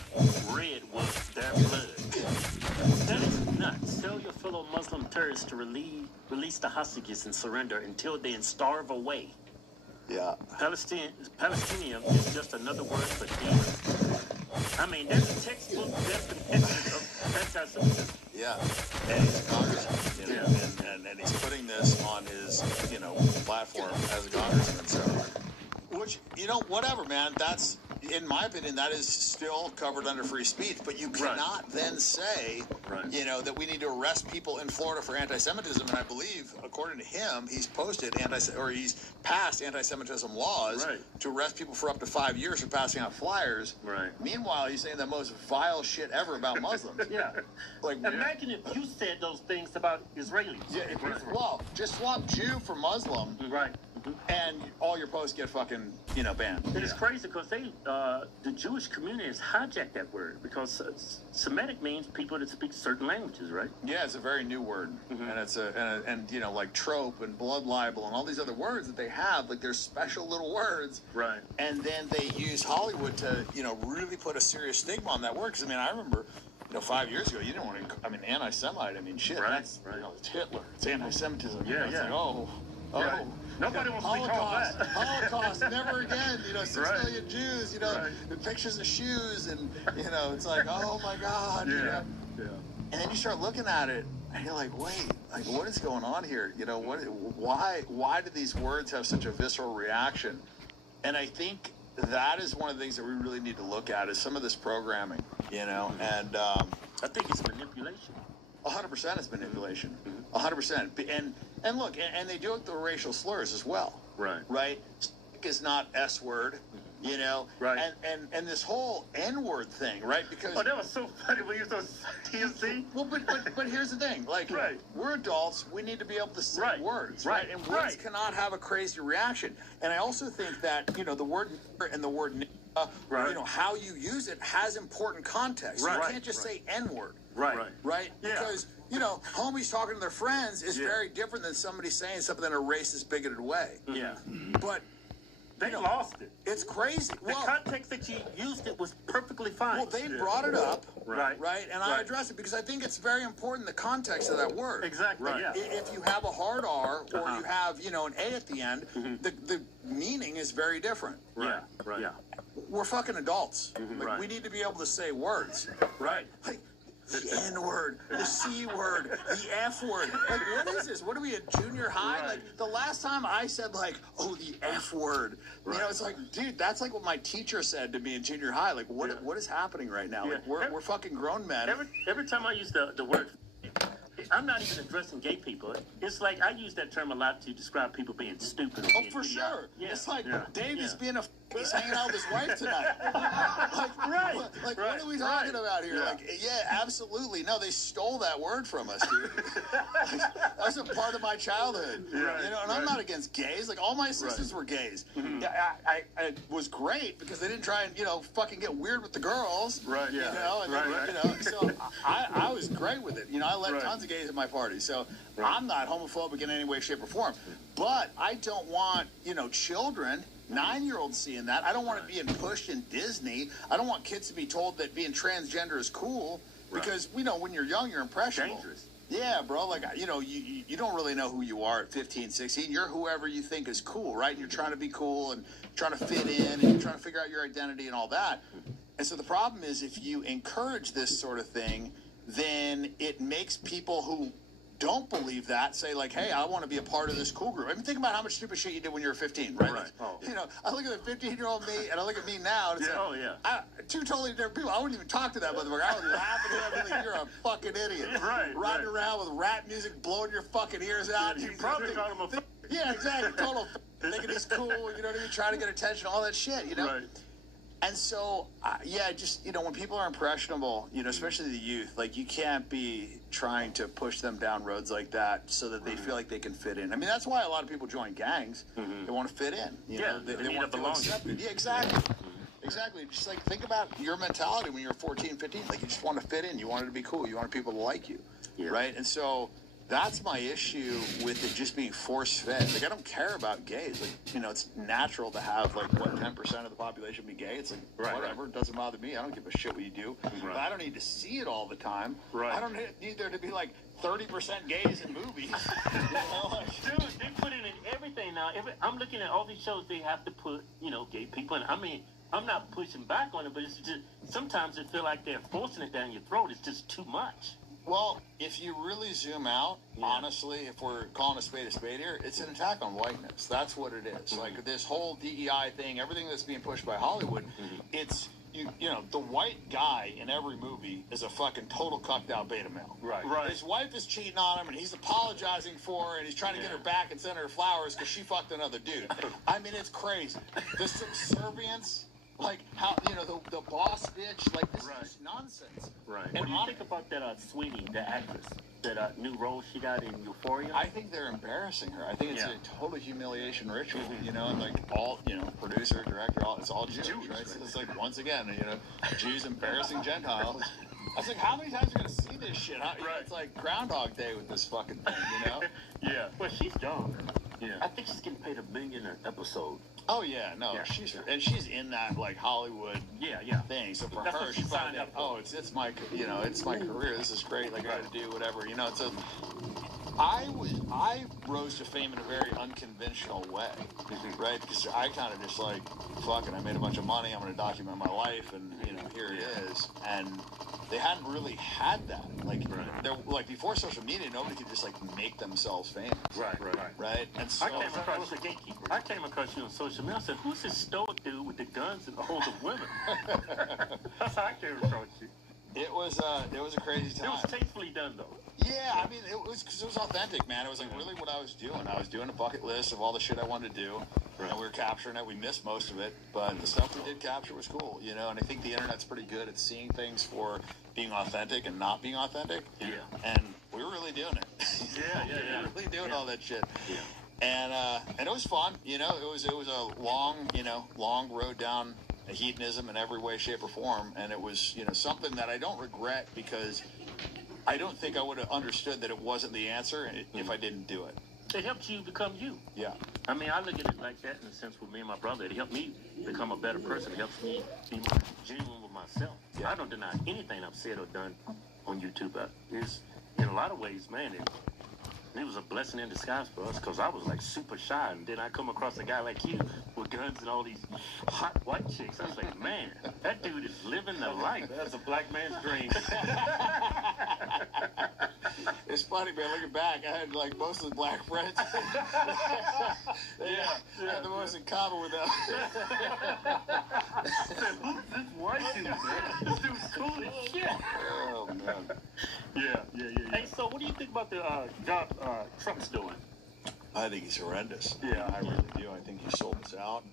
red with their blood. That is nuts. Tell your fellow Muslim terrorists to release the hostages and surrender until they starve away. Yeah. Palestinian is just another word for demon. I mean, there's a textbook definition of anti-Semitism. Yeah. And he's a congressman. And he's putting this on his, platform as a congressman. So, which, whatever, man. That's, in my opinion, that is still covered under free speech. But you cannot then say, that we need to arrest people in Florida for anti-Semitism. And I believe, according to him, he's he's passed anti-Semitism laws to arrest people for up to 5 years for passing out flyers. Right. Meanwhile, he's saying the most vile shit ever about Muslims. Yeah. Like, imagine if you said those things about Israelis. Yeah. Well, just swap Jew for Muslim. Right. And all your posts get fucking banned. And it's crazy because the Jewish community has hijacked that word because Semitic means people that speak certain languages, right? Yeah, it's a very new word, and it's like trope and blood libel and all these other words that they have, like they're special little words, right? And then they use Hollywood to really put a serious stigma on that word. Because I remember 5 years ago, you didn't want to. Anti-Semite. Shit. Right, that's it's Hitler. It's anti-Semitism. Yeah, It's yeah. like, Right. Nobody wants to be called that. Holocaust, never again. 6 Right. million Jews. Right. The pictures of shoes, and it's like, oh my God. Yeah. And then you start looking at it, and you're like, wait, what is going on here? Why do these words have such a visceral reaction? And I think that is one of the things that we really need to look at is some of this programming, and I think it's manipulation. 100% is manipulation. 100%. And look, and they do it with the racial slurs as well. Right. Right? Is not S word. Right. And this whole N-word thing, right? Because that was so funny when you saw TMC. Well, but here's the thing, right. We're adults, we need to be able to say words, right? And words cannot have a crazy reaction. And I also think that the word and the word how you use it has important context. Right. You can't just say N-word. Right. Right? Yeah. Because homies talking to their friends is very different than somebody saying something in a racist, bigoted way. Yeah. But they lost it. It's crazy. The context that you used it was perfectly fine. Well, they brought it up, right? And I addressed it because I think it's very important the context of that word. Exactly. Right. Yeah. If you have a hard R or you have an A at the end, the meaning is very different. Right. Right. Yeah. We're fucking adults. We need to be able to say words. Right. The N word, the C word, the F word. What is this? What are we, at junior high? Right. The last time I said the F word, it's like, dude, that's like what my teacher said to me in junior high. What is happening right now? Yeah. We're fucking grown men. Every time I use the word, I'm not even addressing gay people. It's like I use that term a lot to describe people being stupid. Or being for idiotic. Sure. Yeah. It's like Dave is Yeah. being he's hanging out with his wife tonight. What are we talking about here? Yeah. Absolutely. No, they stole that word from us, dude. That was a part of my childhood. And I'm not against gays. All my sisters were gays. I was great because they didn't try and, fucking get weird with the girls. Right, yeah. So I was great with it. I let tons of gays at my party. So I'm not homophobic in any way, shape, or form. But I don't want, children, 9-year-olds seeing that. I don't want it being pushed in Disney. I don't want kids to be told that being transgender is cool because, when you're young, you're impressionable. Dangerous. Yeah, bro. You don't really know who you are at 15, 16. You're whoever you think is cool, right? And you're trying to be cool and trying to fit in and you're trying to figure out your identity and all that. And so the problem is if you encourage this sort of thing, then it makes people who don't believe that say hey, I want to be a part of this cool group. think about how much stupid shit you did when you were 15, right? I look at the 15-year-old me and I look at me now and it's two totally different people. I wouldn't even talk to that motherfucker. I would laugh at him and be like, you're a fucking idiot. Riding around with rap music, blowing your fucking ears out. You probably call him a yeah, exactly. Total thinking he's cool, trying to get attention, all that shit, Right. And so, just, when people are impressionable, especially the youth, you can't be trying to push them down roads like that so that they feel like they can fit in. That's why a lot of people join gangs. They want to fit in. They want to feel accepted. Yeah, exactly. Exactly. Just think about your mentality when you were 14, 15. You just want to fit in. You wanted to be cool. You wanted people to like you. Yeah. Right? And so that's my issue with it just being force-fed. I don't care about gays. It's natural to have, 10% of the population be gay. It's whatever. It doesn't bother me. I don't give a shit what you do. But I don't need to see it all the time. Right. I don't need there to be, 30% gays in movies. Dude, they put it in everything now. I'm looking at all these shows they have to put, gay people in. I'm not pushing back on it, but it's just, sometimes it feels like they're forcing it down your throat. It's just too much. Well, if you really zoom out, honestly, if we're calling a spade here, it's an attack on whiteness. That's what it is. This whole DEI thing, everything that's being pushed by Hollywood, it's, the white guy in every movie is a fucking total cucked out beta male. Right. His wife is cheating on him, and he's apologizing for her, and he's trying to get her back and send her flowers because she fucked another dude. It's crazy. The subservience Like, how, the boss bitch, like, this is just nonsense. Right. And What do you think about that Sweeney, the actress, that new role she got in Euphoria? I think they're embarrassing her. I think it's a total humiliation ritual, and like all, producer, director, it's all Jewish, right? So it's like, once again, Jews embarrassing Gentiles. I was like, how many times are you going to see this shit? It's like Groundhog Day with this fucking thing, Yeah. Well, she's young. Yeah. I think she's getting paid $1 million an episode. Oh yeah, no, she's in that like Hollywood thing. So for her, she probably it's my it's my career. This is great. Like I got to do whatever. So I rose to fame in a very unconventional way, right? Because I kind of just like, fuck it, I made a bunch of money. I'm going to document my life, and here it is. And they hadn't really had that. Like, like before social media, nobody could just like make themselves famous. Right. And so I was a gatekeeper. I came across you on social media. I said, "Who's this stoic dude with the guns and all the women?" That's how I came across you. It was a crazy time. It was tastefully done, though. Yeah, I mean, it was because it was authentic, man. It was like really what I was doing. I was doing a bucket list of all the shit I wanted to do, and we were capturing it. We missed most of it, but the stuff we did capture was cool, And I think the internet's pretty good at seeing things for being authentic and not being authentic. Yeah. And we were really doing it. Yeah. We were really doing all that shit. Yeah. And it was fun. It was a long road down hedonism in every way, shape, or form, and it was something that I don't regret, because I don't think I would have understood that it wasn't the answer if I didn't do it. It helps you become you. Yeah. I mean, I look at it like that in a sense with me and my brother. It helped me become a better person. It helps me be more genuine with myself. Yeah. I don't deny anything I've said or done on YouTube. It's, in a lot of ways, man, it was a blessing in disguise for us, because I was like super shy, and then I come across a guy like you with guns and all these hot white chicks. I was like, man, that dude is living the life. That's a black man's dream. It's funny, man. Looking back, I had like most of the black friends. I had the most in common with them. Who's this white dude, man? This dude's cool as shit. Oh man. Yeah. Hey, so what do you think about the job Trump's doing? I think he's horrendous. Yeah, I really do. I think he sold us out.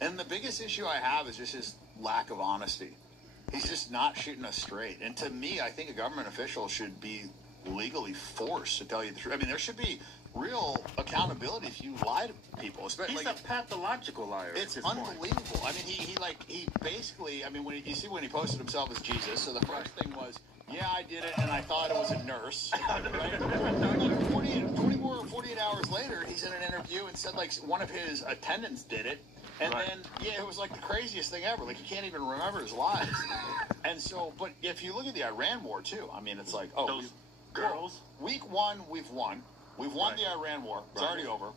And the biggest issue I have is just his lack of honesty. He's just not shooting us straight. And to me, I think a government official should be legally forced to tell you the truth. I mean, there should be real accountability if you lie to people. He's a pathological liar. It's unbelievable. I mean, he basically, I mean, when he posted himself as Jesus, so the first thing was, yeah, I did it, and I thought it was a nurse. Right? 24 or 48 hours later, he's in an interview and said, like, one of his attendants did it. And then, it was like the craziest thing ever. Like, he can't even remember his lies. And so, but if you look at the Iran war, too, I mean, it's like, those girls. Week one, we've won. We've won the Iran war. It's already over.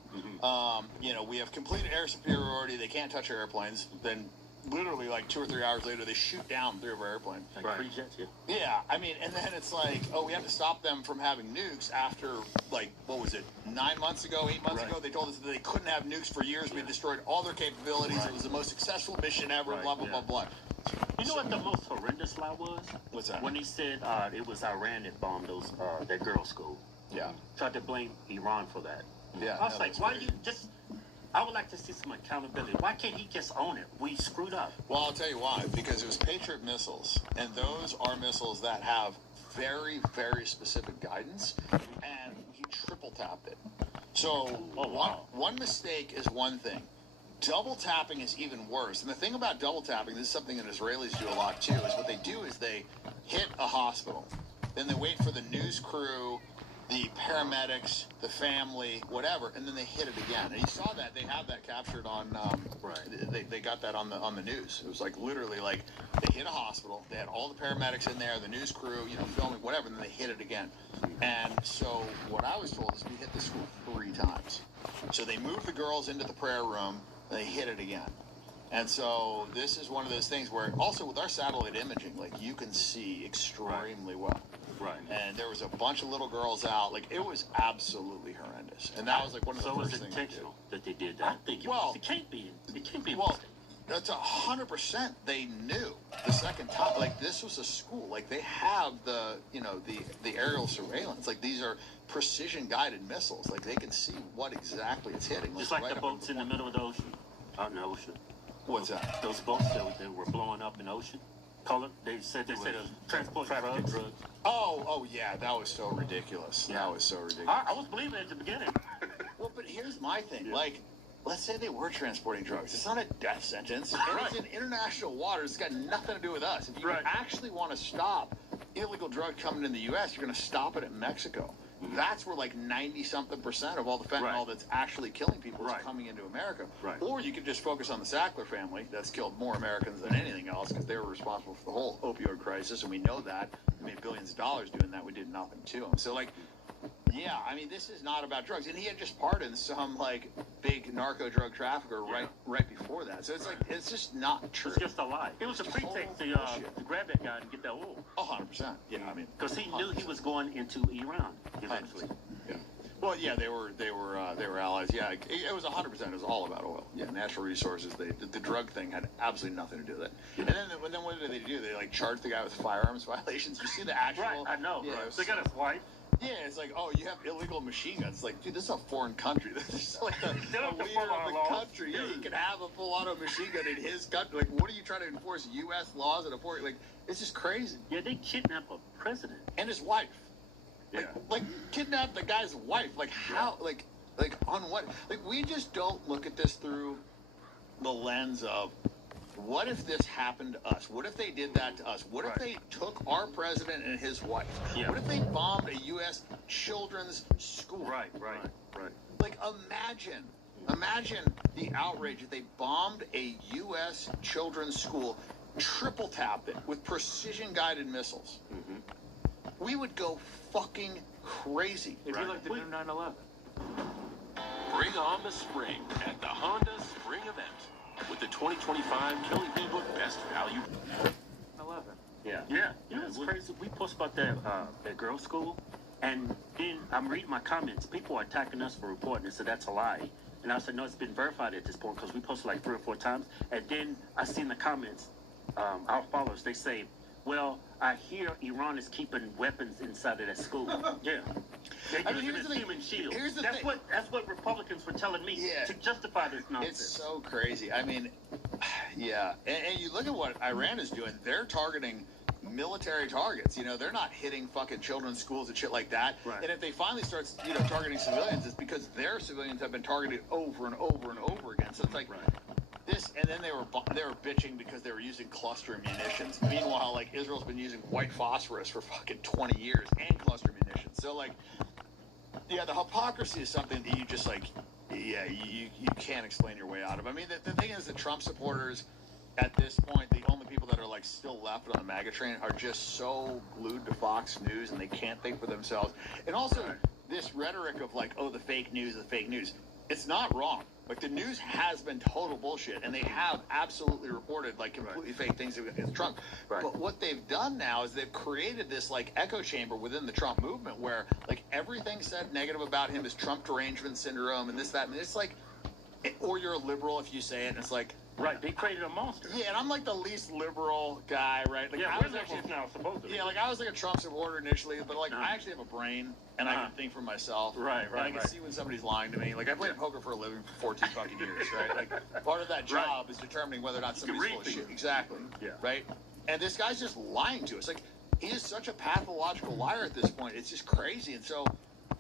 We have completed air superiority. They can't touch our airplanes. Then literally like 2 or 3 hours later, they shoot down 3 of our airplanes. Like pre-jets, yeah. I mean, and then it's like, we have to stop them from having nukes after, like, what was it, 9 months ago, 8 months ago? They told us that they couldn't have nukes for years. We destroyed all their capabilities. It was the most successful mission ever, blah, blah, blah, blah. You know what the most horrendous lie was? What's that? When he said it was Iran that bombed that girls' school. Yeah. Tried to blame Iran for that. Yeah. I was like, why you just... I would like to see some accountability. Why can't he just own it? We screwed up. Well, I'll tell you why. Because it was Patriot missiles, and those are missiles that have very, very specific guidance, and he triple tapped it. So one mistake is one thing. Double tapping is even worse. And the thing about double tapping, this is something that Israelis do a lot too, is what they do is they hit a hospital. Then they wait for the news crew, the paramedics, the family, whatever, and then they hit it again. And you saw that. They have that captured on, they got that on the news. It was like literally like they hit a hospital, they had all the paramedics in there, the news crew, filming, whatever, and then they hit it again. And so what I was told is we hit the school 3 times. So they moved the girls into the prayer room, they hit it again. And so this is one of those things where also with our satellite imaging, like you can see extremely well. Right. And there was a bunch of little girls out. Like, it was absolutely horrendous. And that was like one of the first things intentional that they did that. I think it can't be. It can't be. Well, that's 100%. They knew the second time. Like, this was a school. Like, they have the aerial surveillance. Like, these are precision guided missiles. Like, they can see what exactly it's hitting. Just like the boats in the middle of the ocean, out in the ocean. What's that? Those boats that were blowing up in the ocean. Color. They said it was transporting drugs. Oh, yeah, that was so ridiculous. Yeah. That was so ridiculous. I was believing it at the beginning. Well, but here's my thing. Like, let's say they were transporting drugs. It's not a death sentence. And it's in international waters. It's got nothing to do with us. If you actually want to stop illegal drug coming in the U.S., you're going to stop it at Mexico. That's where like 90-something% of all the fentanyl that's actually killing people is coming into America. Or you could just focus on the Sackler family that's killed more Americans than anything else because they were responsible for the whole opioid crisis, and we know that. We made billions of dollars doing that. We did nothing to them. So, like, yeah, I mean, this is not about drugs. And he had just pardoned some, like, big narco drug trafficker right before that. So it's like, it's just not true. It's just a lie. It was a pretext to grab that guy and get that oil. Oh, 100%. Yeah, I mean, because he knew he was going into Iran eventually. 100%. Yeah. Well, yeah, they were allies. Yeah, it was 100%. It was all about oil. Yeah, natural resources. The drug thing had absolutely nothing to do with it. And then what did they do? They like charged the guy with firearms violations. You see the actual? Right, I know. Yeah, they got his wife. Yeah, it's like, oh, you have illegal machine guns. It's like, dude, this is a foreign country. This is like the leader of the country. Yeah, he can have a full auto machine gun in his country. Like, what are you trying to enforce? U.S. laws and enforce? Like, it's just crazy. Yeah, they kidnapped a president and his wife. Like kidnap the guy's wife. Like how? Like on what? Like we just don't look at this through the lens of what if this happened to us? What if they did that to us? What if they took our president and his wife? What if they bombed a U.S. children's school? Right. Like imagine the outrage if they bombed a U.S. children's school, triple tapped it with precision guided missiles. We would go fucking crazy. It'd be like the new 9/11. Bring on the spring at the Honda Spring Event with the 2025 Kelly Blue Book Best Value. 11. Yeah. It's crazy. We post about that girls' school, and then I'm reading my comments. People are attacking us for reporting it, so that's a lie. And I said, no, it's been verified at this point because we posted like 3 or 4 times. And then I see in the comments, our followers, they say, well, I hear Iran is keeping weapons inside of that school. Yeah. They're using it as human shield. That's what Republicans were telling me to justify this nonsense. It's so crazy. I mean, yeah. And you look at what Iran is doing. They're targeting military targets. You know, they're not hitting fucking children's schools and shit like that. And if they finally start, targeting civilians, it's because their civilians have been targeted over and over and over again. So it's like... This, and then they were bitching because they were using cluster munitions. Meanwhile, like Israel's been using white phosphorus for fucking 20 years and cluster munitions. So like, yeah, the hypocrisy is something that you just like, yeah, you can't explain your way out of. I mean, the thing is that Trump supporters at this point, the only people that are like still left on the MAGA train are just so glued to Fox News and they can't think for themselves. And also this rhetoric of like, oh, the fake news. It's not wrong. Like, the news has been total bullshit, and they have absolutely reported, like, completely fake things against Trump. But what they've done now is they've created this, like, echo chamber within the Trump movement where, like, everything said negative about him is Trump derangement syndrome and this, that, and it's like, or you're a liberal if you say it, and it's like... Right, they created a monster. Yeah, and I'm like the least liberal guy, right? Like, yeah, we're liberals now, supposedly. Yeah, like I was like a Trump supporter initially, but like I actually have a brain and I can think for myself. Right. And I can see when somebody's lying to me. Like I played poker for a living for 14 fucking years, right? Like part of that job is determining whether or not somebody's full of shit. Exactly. Yeah. Right? And this guy's just lying to us. Like he is such a pathological liar at this point. It's just crazy. And so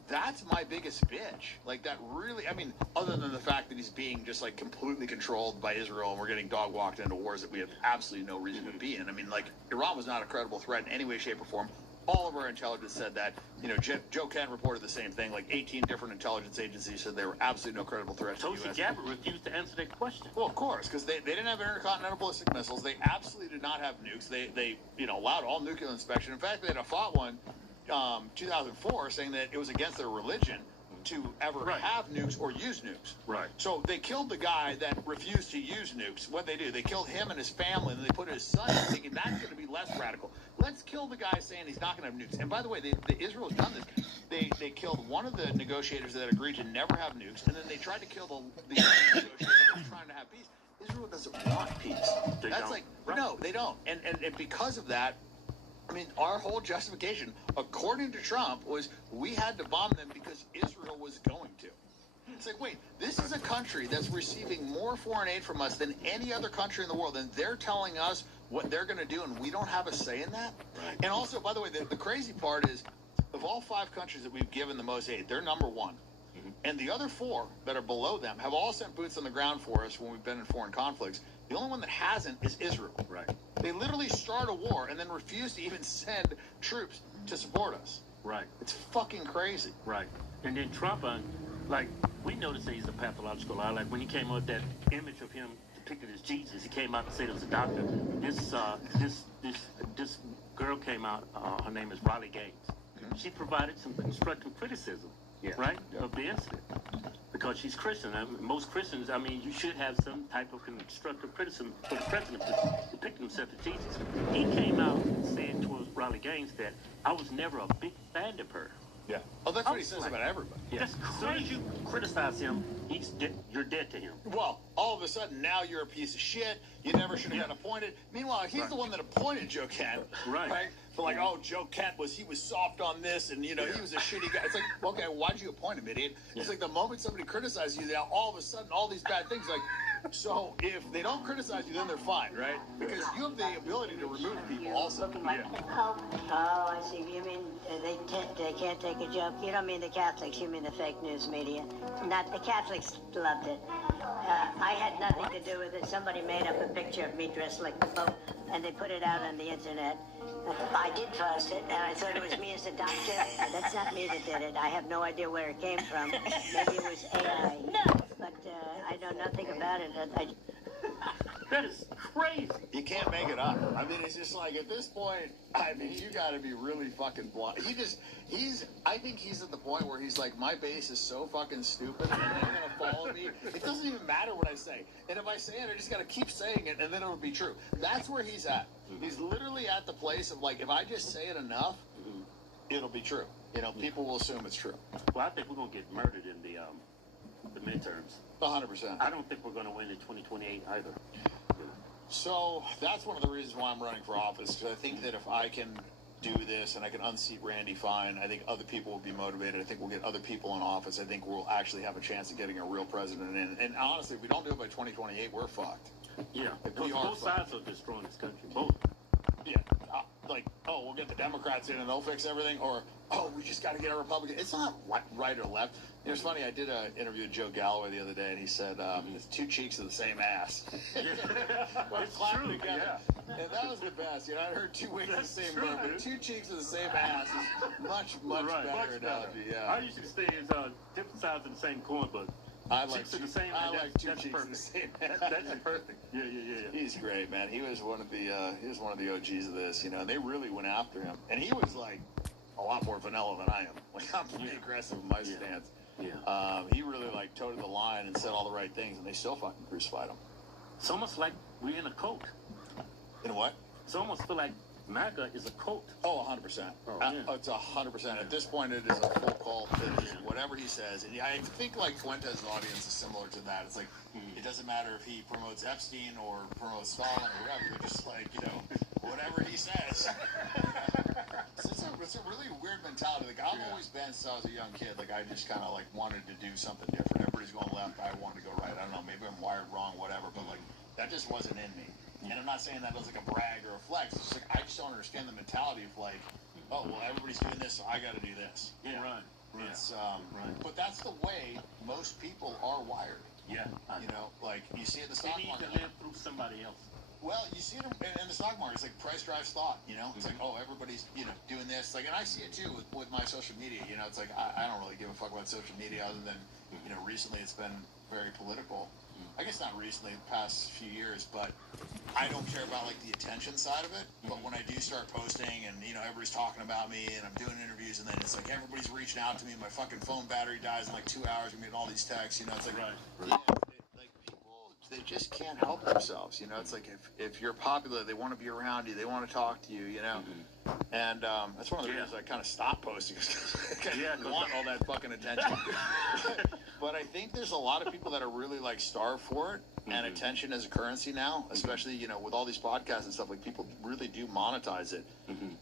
that's my biggest bitch. Like that really, I mean, other than the fact that he's being just like completely controlled by Israel and we're getting dog walked into wars that we have absolutely no reason to be in. I mean, like Iran was not a credible threat in any way, shape, or form. All of our intelligence said that. Joe Kent reported the same thing. Like 18 different intelligence agencies said there were absolutely no credible threats. Tulsi Gabbard refused to answer that question. Well, of course, because they didn't have intercontinental ballistic missiles. They absolutely did not have nukes. They allowed all nuclear inspection. In fact, they had fought one 2004 saying that it was against their religion to ever have nukes or use nukes. Right. So they killed the guy that refused to use nukes. What they do, they killed him and his family, and they put his son in, thinking that's going to be less radical. Let's kill the guy saying he's not going to have nukes. And by the way, Israel's done this. They killed one of the negotiators that agreed to never have nukes, and then they tried to kill the negotiator that was trying to have peace. Israel doesn't want peace. No, they don't. And because of that, I mean, our whole justification, according to Trump, was we had to bomb them because Israel was going to. It's like, wait, this is a country that's receiving more foreign aid from us than any other country in the world, and they're telling us what they're going to do, and we don't have a say in that? Right. And also, by the way, the crazy part is, of all 5 countries that we've given the most aid, they're number 1. And the other 4 that are below them have all sent boots on the ground for us when we've been in foreign conflicts. The only one that hasn't is Israel. Right. They literally start a war and then refuse to even send troops to support us. Right. It's fucking crazy. Right. And then Trump, like, we noticed that he's a pathological liar. Like, when he came up with that image of him depicted as Jesus, he came out and said it was a doctor. This girl came out, her name is Riley Gaines. She provided some constructive criticism, right, of the incident. Because she's Christian. Most Christians, you should have some type of constructive criticism for the president depicting himself as Jesus. He came out saying towards Riley Gaines that I was never a big fan of her. Yeah. Oh, that's what he says about everybody. Yeah. That's crazy. As soon as you criticize him, you're dead to him. Well, all of a sudden, now you're a piece of shit. You never should have got appointed. Meanwhile, he's the one that appointed Joe Kent. Right? So like, oh, Joe Kent was soft on this, and, he was a shitty guy. It's like, okay, why'd you appoint him, idiot? It's like the moment somebody criticizes you, now all of a sudden, all these bad things, like, so if they don't criticize you, then they're fine, right? Because you have the ability to remove people also. Oh, I see. You mean they can't take a joke? You don't mean the Catholics, you mean the fake news media. Not the Catholics loved it. I had nothing to do with it. Somebody made up a picture of me dressed like the Pope, and they put it out on the internet. I did post it, and I thought it was me as a doctor. That's not me that did it. I have no idea where it came from. Maybe it was AI. But I know nothing about it. That is crazy. You can't make it up. It's just like, at this point, you got to be really fucking blind. I think he's at the point where he's like, my base is so fucking stupid, and they're going to follow me. It doesn't even matter what I say. And if I say it, I just got to keep saying it, and then it'll be true. That's where he's at. He's literally at the place of, like, if I just say it enough, it'll be true. People will assume it's true. Well, I think we're going to get murdered in the midterms. 100%. I don't think we're going to win in 2028 either. So that's one of the reasons why I'm running for office, because I think that if I can do this and I can unseat Randy Fine, I think other people will be motivated. I think we'll get other people in office. I think we'll actually have a chance of getting a real president in. And honestly, if we don't do it by 2028, we're fucked. Yeah. We are both sides are destroying this country. Both. Yeah. We'll get the Democrats in and they'll fix everything, or, we just got to get a Republican. It's not right or left. It's funny, I did an interview with Joe Galloway the other day, and he said, it's 2 cheeks of the same ass. It's true, together. Yeah. And that was the best. I heard 2 wings of the same bird, but 2 cheeks of the same ass is much better analogy. Yeah. I usually say it's different sides of the same coin, but I like cheeks of the same. I like 2 cheeks perfect. of the same ass. That's perfect. Yeah. He's great, man. He was one of the OGs of this, and they really went after him. And he was like a lot more vanilla than I am. Like, I'm pretty aggressive in my stance. Yeah. He really toted the line and said all the right things, and they still fucking crucified him. It's almost like we're in a cult. In what? It's almost feel like MAGA is a cult. Oh, 100%. It's 100%. At this point, it is a full cult. It is whatever he says. And I think Fuentes' audience is similar to that. It's like, it doesn't matter if he promotes Epstein or promotes Stalin or whatever. They're just like, whatever he says. It's a really weird mentality. Like, I've always been, since I was a young kid, I just kind of wanted to do something different. Everybody's going left. I wanted to go right. I don't know. Maybe I'm wired wrong, whatever. But that just wasn't in me. And I'm not saying that as a brag or a flex. It's just I just don't understand the mentality of everybody's doing this, so I got to do this. Yeah. Right. It's but that's the way most people are wired. Yeah. You see it in the stock market. They need to live through somebody else. Well, you see it in the stock market. It's like price drives thought. It's like, everybody's doing this. And I see it too with my social media. It's like I don't really give a fuck about social media other than recently it's been very political. I guess not recently, the past few years, but I don't care about the attention side of it. But when I do start posting and everybody's talking about me and I'm doing interviews and then it's like everybody's reaching out to me, my fucking phone battery dies in 2 hours. I'm getting all these texts. It's like people, they just can't help themselves. It's like if you're popular, they want to be around you, they want to talk to you. And that's one of the reasons I kind of stopped posting because I want all that fucking attention. But I think there's a lot of people that are really starved for it, and attention is a currency now, especially with all these podcasts and stuff. People really do monetize it,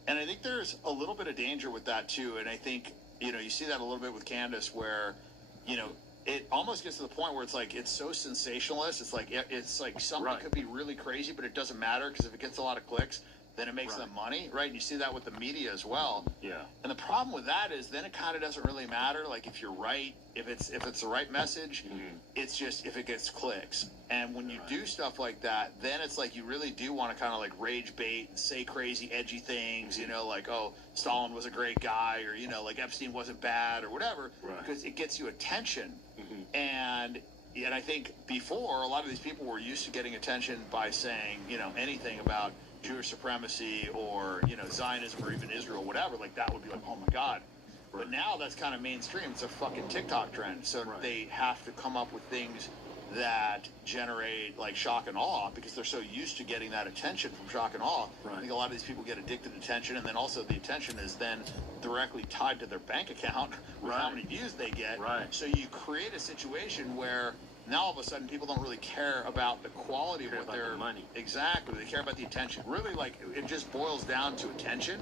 and I think there's a little bit of danger with that too. And I think you see that a little bit with Candace, where it almost gets to the point where it's like it's so sensationalist. It's like something could be really crazy, but it doesn't matter because if it gets a lot of clicks, then it makes them money, right? And you see that with the media as well. Yeah. And the problem with that is then it kind of doesn't really matter. Like if you're right, if it's the right message, it's just if it gets clicks. And when you do stuff like that, then it's like you really do want to kind of like rage bait and say crazy, edgy things, like, oh, Stalin was a great guy, or, like Epstein wasn't bad or whatever, because it gets you attention. And I think before, a lot of these people were used to getting attention by saying, anything about Jewish supremacy or, Zionism or even Israel, whatever, like that would be like, oh my God. But now that's kind of mainstream. It's a fucking TikTok trend. So they have to come up with things that generate like shock and awe because they're so used to getting that attention from shock and awe. I think a lot of these people get addicted to attention, and then also the attention is then directly tied to their bank account with how many views they get. So you create a situation where now all of a sudden people don't really care about the quality of what they're money. Exactly. They care about the attention. Really, like it just boils down to attention.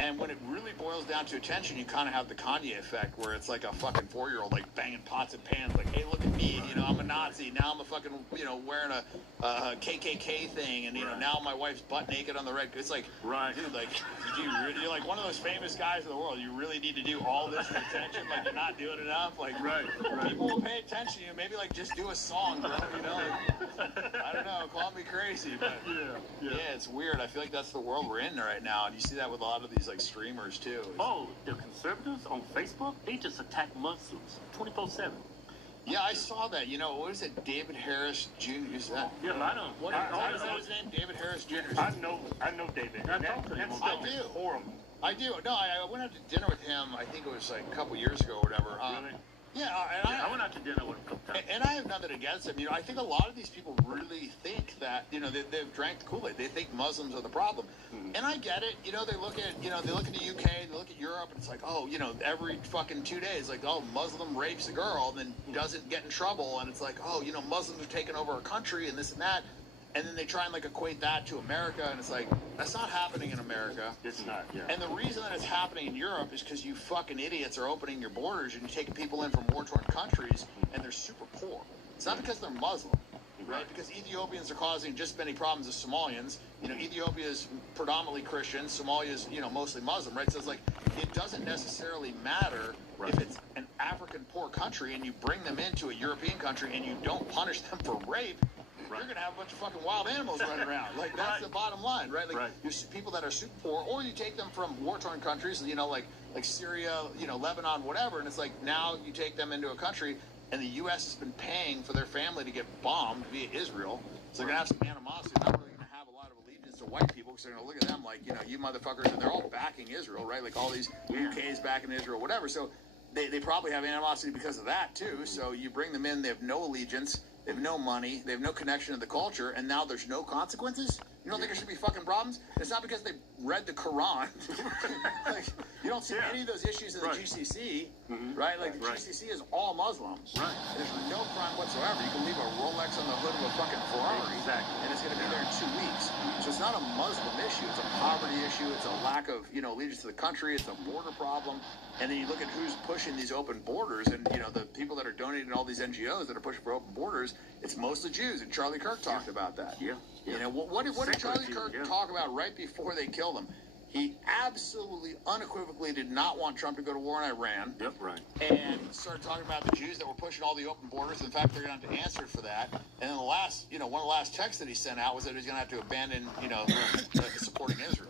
And when it really boils down to attention, you kind of have the Kanye effect where it's like a fucking 4-year-old like banging pots and pans like, hey, look at me, I'm a Nazi. Now I'm a fucking, wearing a KKK thing, and now my wife's butt naked on the red. It's like, dude, like, you're like one of those famous guys in the world. You really need to do all this for attention. Like you're not doing enough. Like, people will pay attention to you. Maybe like just do a song, bro. I don't know. Call me crazy, but yeah, it's weird. I feel like that's the world we're in right now, and you see that with a lot of these like streamers too. Oh, the conservatives on Facebook, they just attack Muslims 24/7. Yeah, I saw that. What is it? David Harris Jr. Is that? Yeah, I know. What is that his name? David Harris Jr. I know David. I do. Horrible. I do. No, I went out to dinner with him. I think it was like a couple years ago or whatever. Really? Yeah, and I went out to dinner with him a couple times. And I have nothing against him. I think a lot of these people really think that, they've drank the Kool-Aid. They think Muslims are the problem. And I get it. They look at, they look at the UK, they look at Europe, and it's like, oh, every fucking 2 days, like, oh, Muslim rapes a girl and then doesn't get in trouble. And it's like, oh, Muslims are taking over our country and this and that. And then they try and like equate that to America, and it's like, that's not happening in America. It's not, yeah. And the reason that it's happening in Europe is because you fucking idiots are opening your borders and you're taking people in from war-torn countries, and they're super poor. It's not because they're Muslim, right? Because Ethiopians are causing just as many problems as Somalians. Ethiopia is predominantly Christian. Somalia is, mostly Muslim, right? So it's like, it doesn't necessarily matter if it's an African poor country and you bring them into a European country and you don't punish them for rape. You're going to have a bunch of fucking wild animals running around. Like, that's the bottom line, right? Like, you see people that are super poor, or you take them from war-torn countries, like Syria, Lebanon, whatever, and it's like, now you take them into a country, and the U.S. has been paying for their family to get bombed via Israel, so they're going to have some animosity. They're not really going to have a lot of allegiance to white people, because they're going to look at them like, you motherfuckers, and they're all backing Israel, right? Like, all these UK's backing Israel, whatever, so they probably have animosity because of that, too, so you bring them in, they have no allegiance, they have no money, they have no connection to the culture, and now there's no consequences? You don't think there should be fucking problems? It's not because they read the Quran. Like, you don't see any of those issues in the GCC, right? Like, the GCC is all Muslims. There's no crime whatsoever. You can leave a Rolex on the hood of a fucking Ferrari, and it's going to be there in 2 weeks. So it's not a Muslim issue. It's a poverty issue. It's a lack of, allegiance to the country. It's a border problem. And then you look at who's pushing these open borders, and, the people that are donating all these NGOs that are pushing for open borders, it's mostly Jews, and Charlie Kirk talked about that. What did Charlie Kirk talk about right before they killed him? He absolutely, unequivocally did not want Trump to go to war in Iran. And he started talking about the Jews that were pushing all the open borders. In fact, they're going to have to answer for that. And then the last, one of the last texts that he sent out was that he's going to have to abandon, supporting Israel.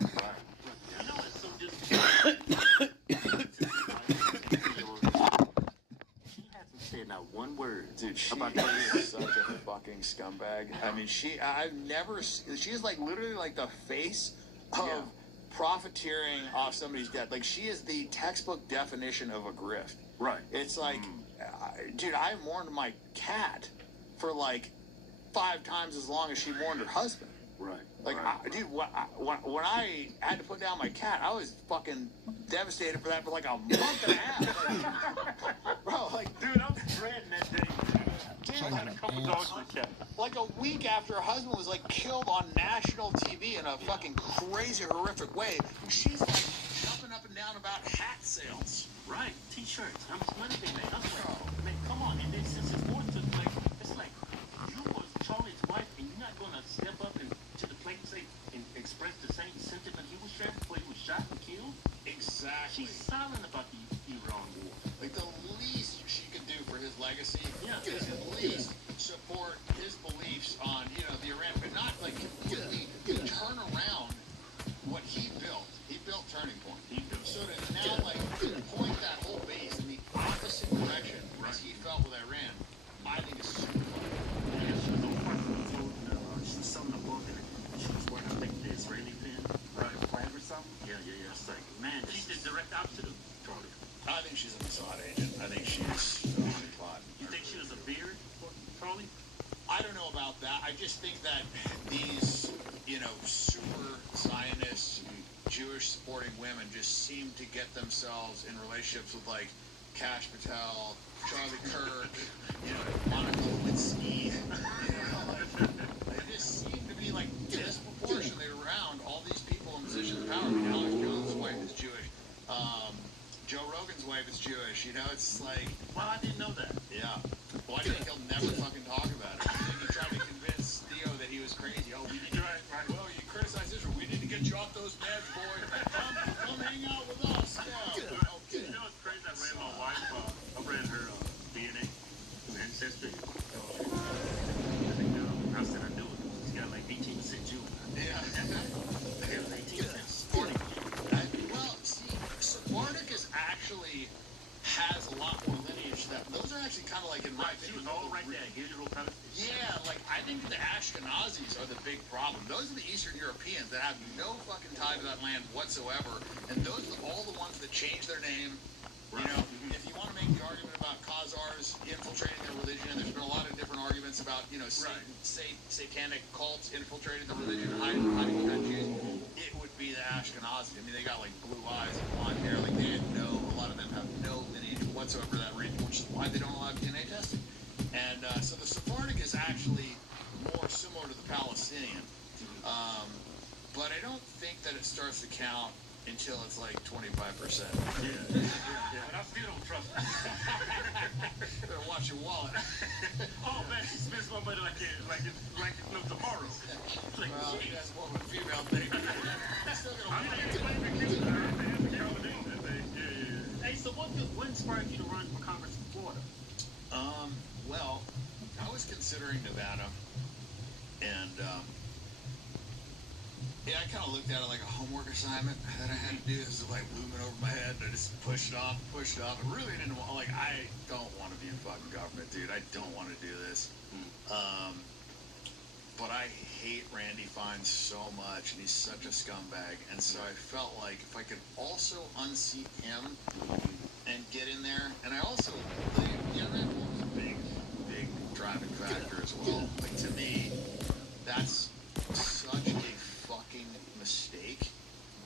Said not one word. Dude, she is such a fucking scumbag. I mean, she's like literally like the face of profiteering off somebody's death. Like, she is the textbook definition of a grift. It's like, dude, I mourned my cat for like 5 times as long as she mourned her husband. Like, dude, when I had to put down my cat, I was fucking devastated for that for like a month and a half. Bro, like, dude, I was dreading that day. Dude, I had a couple dogs with cat. Like a week after her husband was like killed on national TV in a fucking crazy, horrific way, she's like jumping up and down about hat sales. Right, T-shirts. How much money they make? I was like, man, come on. And then since his war took place, it's like you was Charlie's wife, and you're not gonna step up and to the plate and say and express the same sentiment he was sharing before he was shot and killed. Exactly. She's silent about the Iran war. Like the least she could do for his legacy Yeah. is at least support his beliefs on, you know, the Iran, but not like completely turn around what he built. He built Turning Point. So to now like point that whole base in the opposite direction as he felt with Iran, I think is super funny. Yeah, she was on front row. She was selling a book and she was wearing, I think, the Israeli pin, right, flag or something. Yeah. It's like, man, she's the direct opposite of Charlie. I think she's a Mossad agent. I think she's a honeypot. You think she was a beard for Charlie? I don't know about that. I just think that these, you know, super Zionist, Jewish supporting women just seem to get themselves in relationships with like Kash Patel, Charlie Kirk, you know, Monica Lewinsky. You know, like, they just seem to be like disproportionately around all these people in positions of power. I mean, Alex Jones' wife is Jewish. Joe Rogan's wife is Jewish. You know, it's like, well, I didn't know that. Yeah. Why do you think he'll never fucking talk about it? I think he tried to convince Theo that he was crazy. Oh, we need to, well, you criticize Israel. We need to get you off those meds, boy. Come hang out with us. Yeah. Okay. You know, it's crazy. I ran my wife. I ran her DNA ancestry. I said I knew it. She's got like 18% Jew. Yeah. It was 18% Sephardic. Well, see, Sephardic is actually has a lot more lineage that those are actually kind of like in my She was all right there. Israel Palestine. Yeah, like I think the Ashkenazis are the big problem. Those are the Eastern Europeans that have no fucking tie to that land whatsoever, and those are all the ones that change their name. You know, if you want to make the argument about Khazars infiltrating their religion, and there's been a lot of different arguments about, you know, satanic cults infiltrating the religion, hiding behind Jews, it would be the Ashkenazis. I mean, they got like blue eyes and blonde hair, like they had no, a lot of them have no lineage whatsoever that range, which is why they don't allow DNA testing. And so the Sephardic is actually more similar to the Palestinian, but I don't think that it starts to count until it's like 25%. Yeah. But I still don't trust her. Better watch your wallet. Oh man, she spends more money like no tomorrow. Like, well, that's more of a female thing. Still Hey, so what inspired you to run for Congress in Florida? Well, I was considering Nevada, and yeah, I kind of looked at it like a homework assignment that I had to do. This was like looming over my head, and I just pushed it off. I really didn't want, like, I don't want to be in fucking government, dude. I don't want to do this. But I hate Randy Fine so much, and he's such a scumbag. And so I felt like if I could also unseat him and get in there, and I also, Randy was a big driving factor as well. Like, to me, that's such a fucking mistake.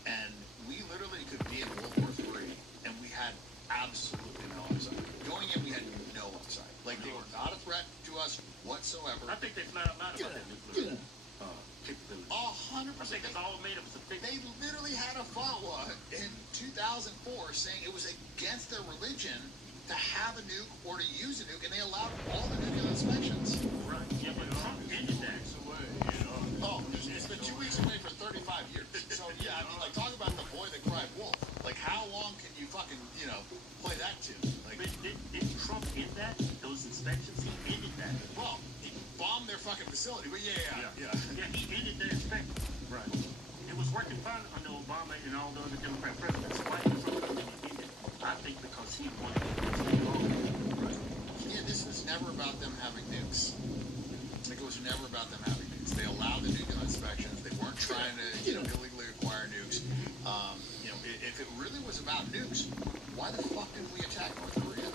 And we literally could be in World War III, and we had absolutely no upside. Going in, we had no upside. Like, they were not a threat to us whatsoever. I think they flat out lied about that nuclear capability. 100%. I think it's all made up as a big. They literally had a fatwa in 2004 saying it was against their religion to have a nuke or to use a nuke, and they allowed all the nuclear inspections. Right. Yeah, but Trump ended that. Oh, it's been 2 weeks away for 35 years. So, yeah, I mean, like, talk about the boy that cried wolf. Like, how long can you fucking, play that tune? Like, did Trump end that? Those inspections? He ended that. Well, he bombed their fucking facility, but yeah, he ended their inspection. Right. It was working fine under Obama and all the other Democrat presidents. Why did Trump come in and end it? I think because he wanted to control. Right. Yeah, this was never about them having nukes. Like, it was never about them having nukes. They allowed the nuclear inspections. They weren't trying to, illegally acquire nukes. If it really was about nukes, why the fuck didn't we attack North Korea?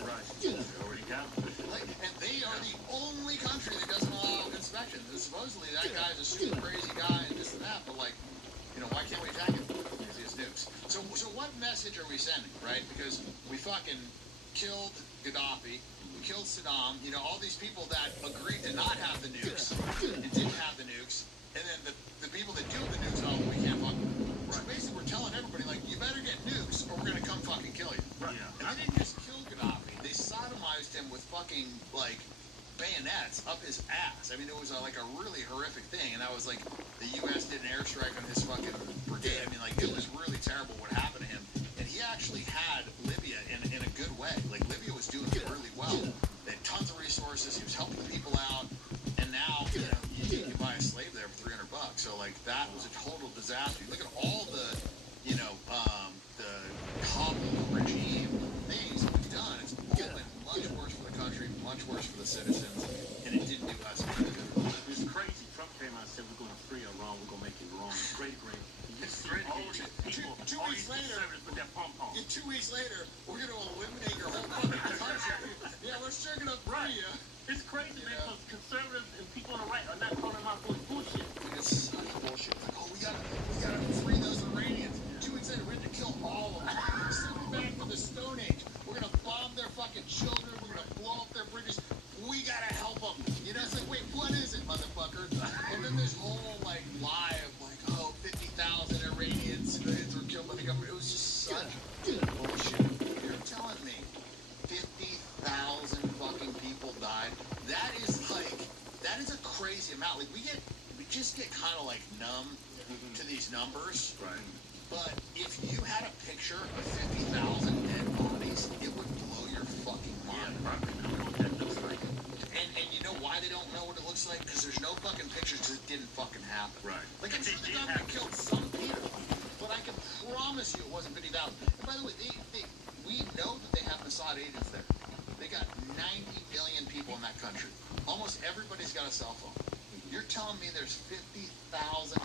Right. They already got them. And they are the only country that doesn't allow inspections. And supposedly that guy is a super crazy guy and this and that, but why can't we attack him? Because he has nukes. So what message are we sending, right? Because we fucking killed Gaddafi, we killed Saddam, all these people that agreed to not have the nukes and didn't have the nukes, and then the people that do have the nukes, we can't fuck them. So basically we're telling everybody, you better get nukes fucking like bayonets up his ass. I mean, it was like a really horrific thing, and that was like the U.S. did an airstrike on his fucking brigade. I mean, like it was really terrible what happened to him, and he actually had Libya in a good way. Like Libya was doing really well. They had tons of resources. He was helping the people out, and now you can buy a slave there for $300. So like that was a total disaster. You look at all the the Kabul regime things we've done. It's all been much worse for the country, much worse for the citizens, and it didn't do us any good. It's crazy. Trump came out and said we're going to free Iran. We're going to make it wrong. Great. Two weeks later, with that pom-pom. 2 weeks later, we're going to eliminate your whole fucking country. Yeah, we're sure going to free you. It's crazy, man, because conservatives and people on the right are not calling him out for his bullshit. It's such bullshit. Like, oh, we gotta free those Iranians. 2 weeks later, we have to kill all of them. Send them back to the Stone Age. We're gonna bomb their fucking children. We're gonna blow up their bridges. We gotta help them. You know, it's like, wait, what is it, motherfucker? And then this whole like lie of like, oh, 50,000 Iranian civilians were killed by the government. It was just such bullshit. You're telling me 50,000 fucking people died? That is a crazy amount. Like we just get kind of like numb to these numbers. Right. But if you had a picture of 50,000 dead bodies, it would blow your fucking mind. Yeah, probably know what that looks like. And you know why they don't know what it looks like? Because there's no fucking pictures because it didn't fucking happen. Right. Like, I'm sure the government killed some people, but I can promise you it wasn't 50,000. And by the way, we know that they have Mossad agents there. They got 90 million people in that country. Almost everybody's got a cell phone. You're telling me there's 50,000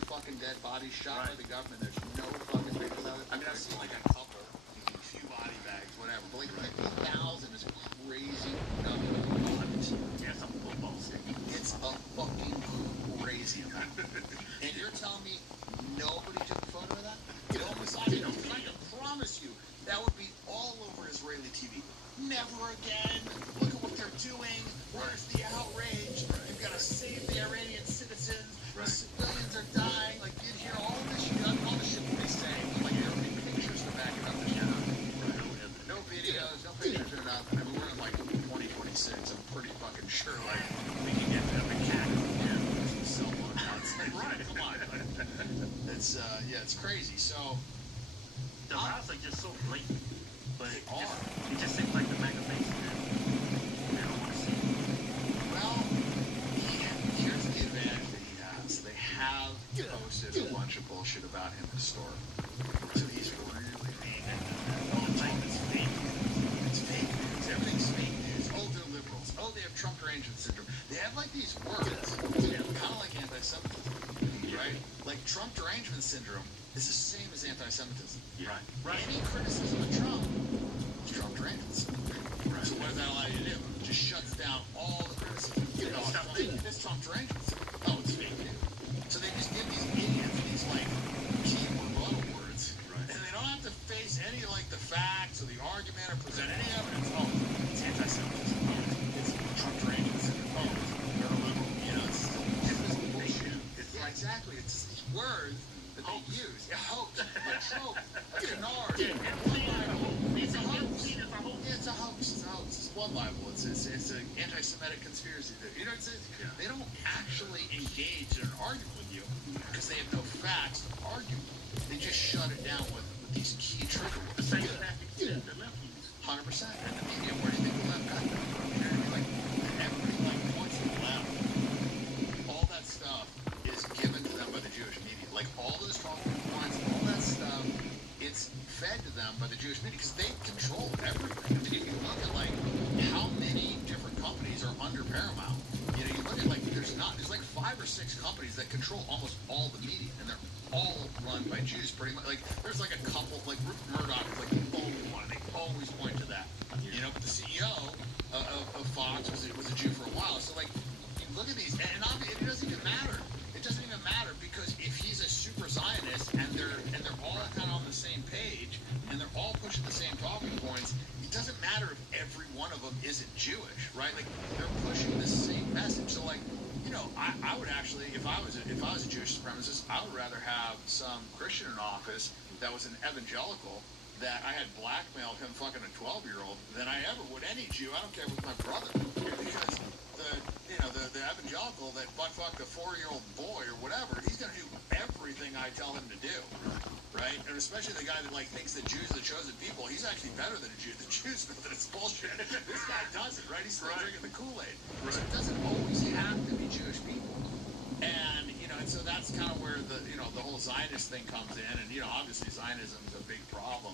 fucking dead bodies shot by the government? There's no fucking pictures of it? I mean, I've seen like a couple, a few body bags, whatever. But like 50,000 is a crazy number of bodies. Yeah, it's a football stadium. It's a fucking crazy amount. And you're telling me nobody took a photo of that? You know, I can promise you that would be all over Israeli TV. Never again. Look at what they're doing. Where's the outrage? You've got to save the Iranian citizens. The civilians are dying. Like, you hear all this shit, all the shit that they say. Like, there are pictures to back it up. No videos, no pictures or nothing. I mean, we're in like 2026. I'm pretty fucking sure, like, we can get a cat and some cell phone shots. Like, come on. It's, it's crazy. So, the lies are just so blatant. But it just seems like the magazines they don't want to see. Well, here's the advantage that he has. They have posted a bunch of bullshit about him historically. So he's really being all the time. It's fake news. It's fake news. Everything's fake news. Oh, they're liberals. Oh, they have Trump derangement syndrome. They have like these words, kind of like anti-Semitism, right? Like Trump derangement syndrome is the same as anti-Semitism. Yeah. Right. Any criticism of Trump is Trump derangement syndrome. Right. So what does that allow you to do? It just shuts down all the criticism. It's Trump derangement syndrome. Oh, it's fake news. So they just give these idiots these like keyword bubble words, and they don't have to face any like the facts or the argument or present any evidence. Oh, it's anti-Semitism. Oh, it's Trump derangement syndrome. Oh, you're a liberal. You know, it's this bullshit. Exactly. It's these words that they use. A hoax. A trope. A canard. It's a hoax. It's a hoax. It's a hoax. It's blood libel. It's an anti-Semitic conspiracy theory. You know what I'm saying? They don't actually engage in an argument with you because they have no facts to argue. They just shut it down with these key trigger words. The same tactics that the left use. 100%. And the media, where do you think the left got that from? You know what I mean? Like, everybody like points to the left. All that stuff is given to them by the Jewish media. Like all those talking points, all that stuff, it's fed to them by the Jewish media because they control everything. I mean, if you look at like how many different companies are under Paramount, you know, you look at like there's like 5 or 6 companies that control almost all the media, and they're all run by Jews pretty much. Like there's like a couple, like Rupert Murdoch is like the only one. They always point to that. You know, but the CEO of Fox was a Jew for a while. So like you look at these, and it doesn't even matter. It doesn't even matter because if he's a super Zionist and they're all kind of on the same page and they're all pushing the same talking points, it doesn't matter if every one of them isn't Jewish, right? Like they're pushing the same message. So like, you know, I would actually, if I was a Jewish supremacist, I would rather have some Christian in office that was an evangelical that I had blackmailed him fucking a 12-year-old than I ever would any Jew. I don't care if it's my brother. Because the evangelical that butt-fucked a 4-year-old boy or whatever, he's going to do everything I tell him to do. Right? And especially the guy that, like, thinks that Jews are the chosen people. He's actually better than a Jew. The Jews know that it's bullshit. This guy doesn't, right? He's still drinking the Kool-Aid. So it doesn't always have to be Jewish people. And, and so that's kind of where the whole Zionist thing comes in. And, obviously Zionism is a big problem.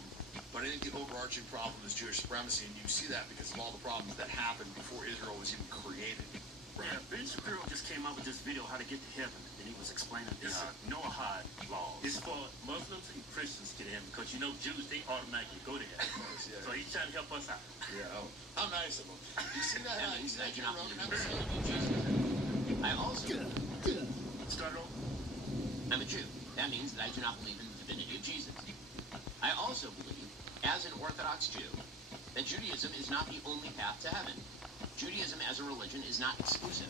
But I think the overarching problem is Jewish supremacy. And you see that because of all the problems that happened before Israel was even created. Yeah, Ben Shapiro just came out with this video, How to Get to Heaven. And he was explaining the Noahide laws. It's for Muslims and Christians to get in because, Jews, they automatically go to heaven. Yeah. So he's trying to help us out. Yeah. How nice of him. You see that? You see that Joe Rogan episode? I also... Start over. I'm a Jew. That means that I do not believe in the divinity of Jesus. I also believe, as an Orthodox Jew, that Judaism is not the only path to heaven. Judaism as a religion is not exclusive,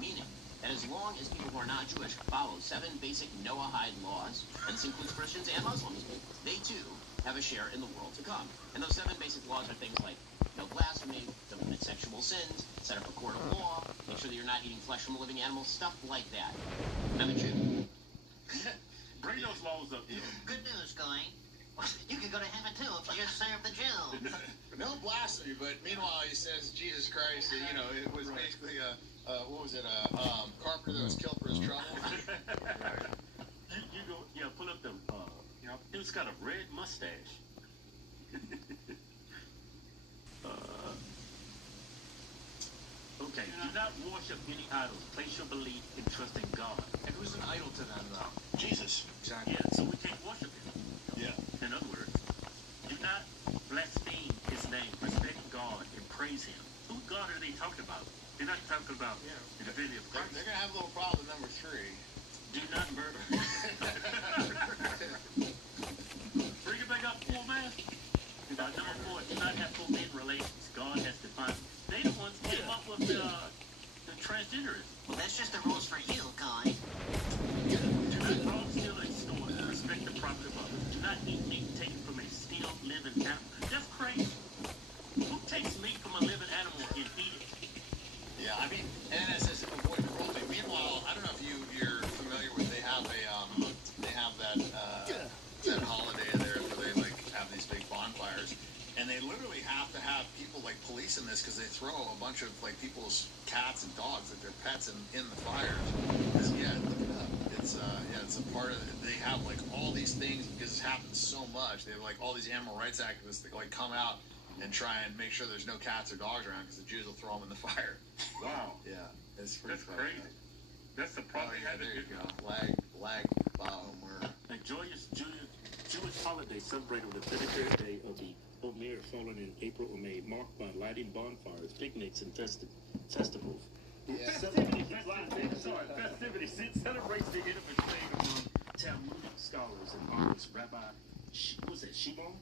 meaning that as long as people who are not Jewish follow 7 basic Noahide laws, and this includes Christians and Muslims, they too have a share in the world to come. And those 7 basic laws are things like no blasphemy, don't commit sexual sins, set up a court of law, make sure that you're not eating flesh from a living animal, stuff like that. I'm a Jew. Bring those laws up here. Good news, guy. You could go to heaven too if you just serve the Jew. No blasphemy, but meanwhile he says Jesus Christ. It was basically a carpenter that was killed for his trouble. You go, pull up the, dude's got a red mustache. Okay, do not worship any idols. Place your belief and trust in God. And who's an idol to them, though? Jesus. Exactly. Yeah, so we can't worship him. Yeah. In other words, do not blaspheme his name, respect God, and praise him. Who God are they talking about? They're not talking about the divinity of Christ. They're going to have a little problem with number 3. Do not murder. Bring it back up, poor man. Number 4, do not have full men relations. God has defined. They the ones who came up with the transgenderism. Well, that's just the rules for you, guy. Do not rob, steal, and extort. Respect the property of others. Do not eat meat taken from a still living animal. That's crazy. Who takes meat from a living animal and eat it? Yeah, I mean, and it says avoid cruelty. Meanwhile, I don't know if you're familiar with they have that holiday there where they have these big bonfires, and they literally have to have people policing this because they throw a bunch of people's cats and dogs, their pets in the fires. Yeah, look it up. It's a part of it. They have all these things because it happens so much. They have all these animal rights activists that come out and try and make sure there's no cats or dogs around because the Jews will throw them in the fire. Wow. Yeah, it's pretty crazy. That's the problem. There you go. Lag bottom word. A joyous Jewish holiday celebrated on the 33rd day of the Omer, falling in April or May, marked by lighting bonfires, picnics, and festivals. Yeah. Festivities celebrates the intimate faith among Talmudic scholars and authors. Rabbi, what's that, Shimon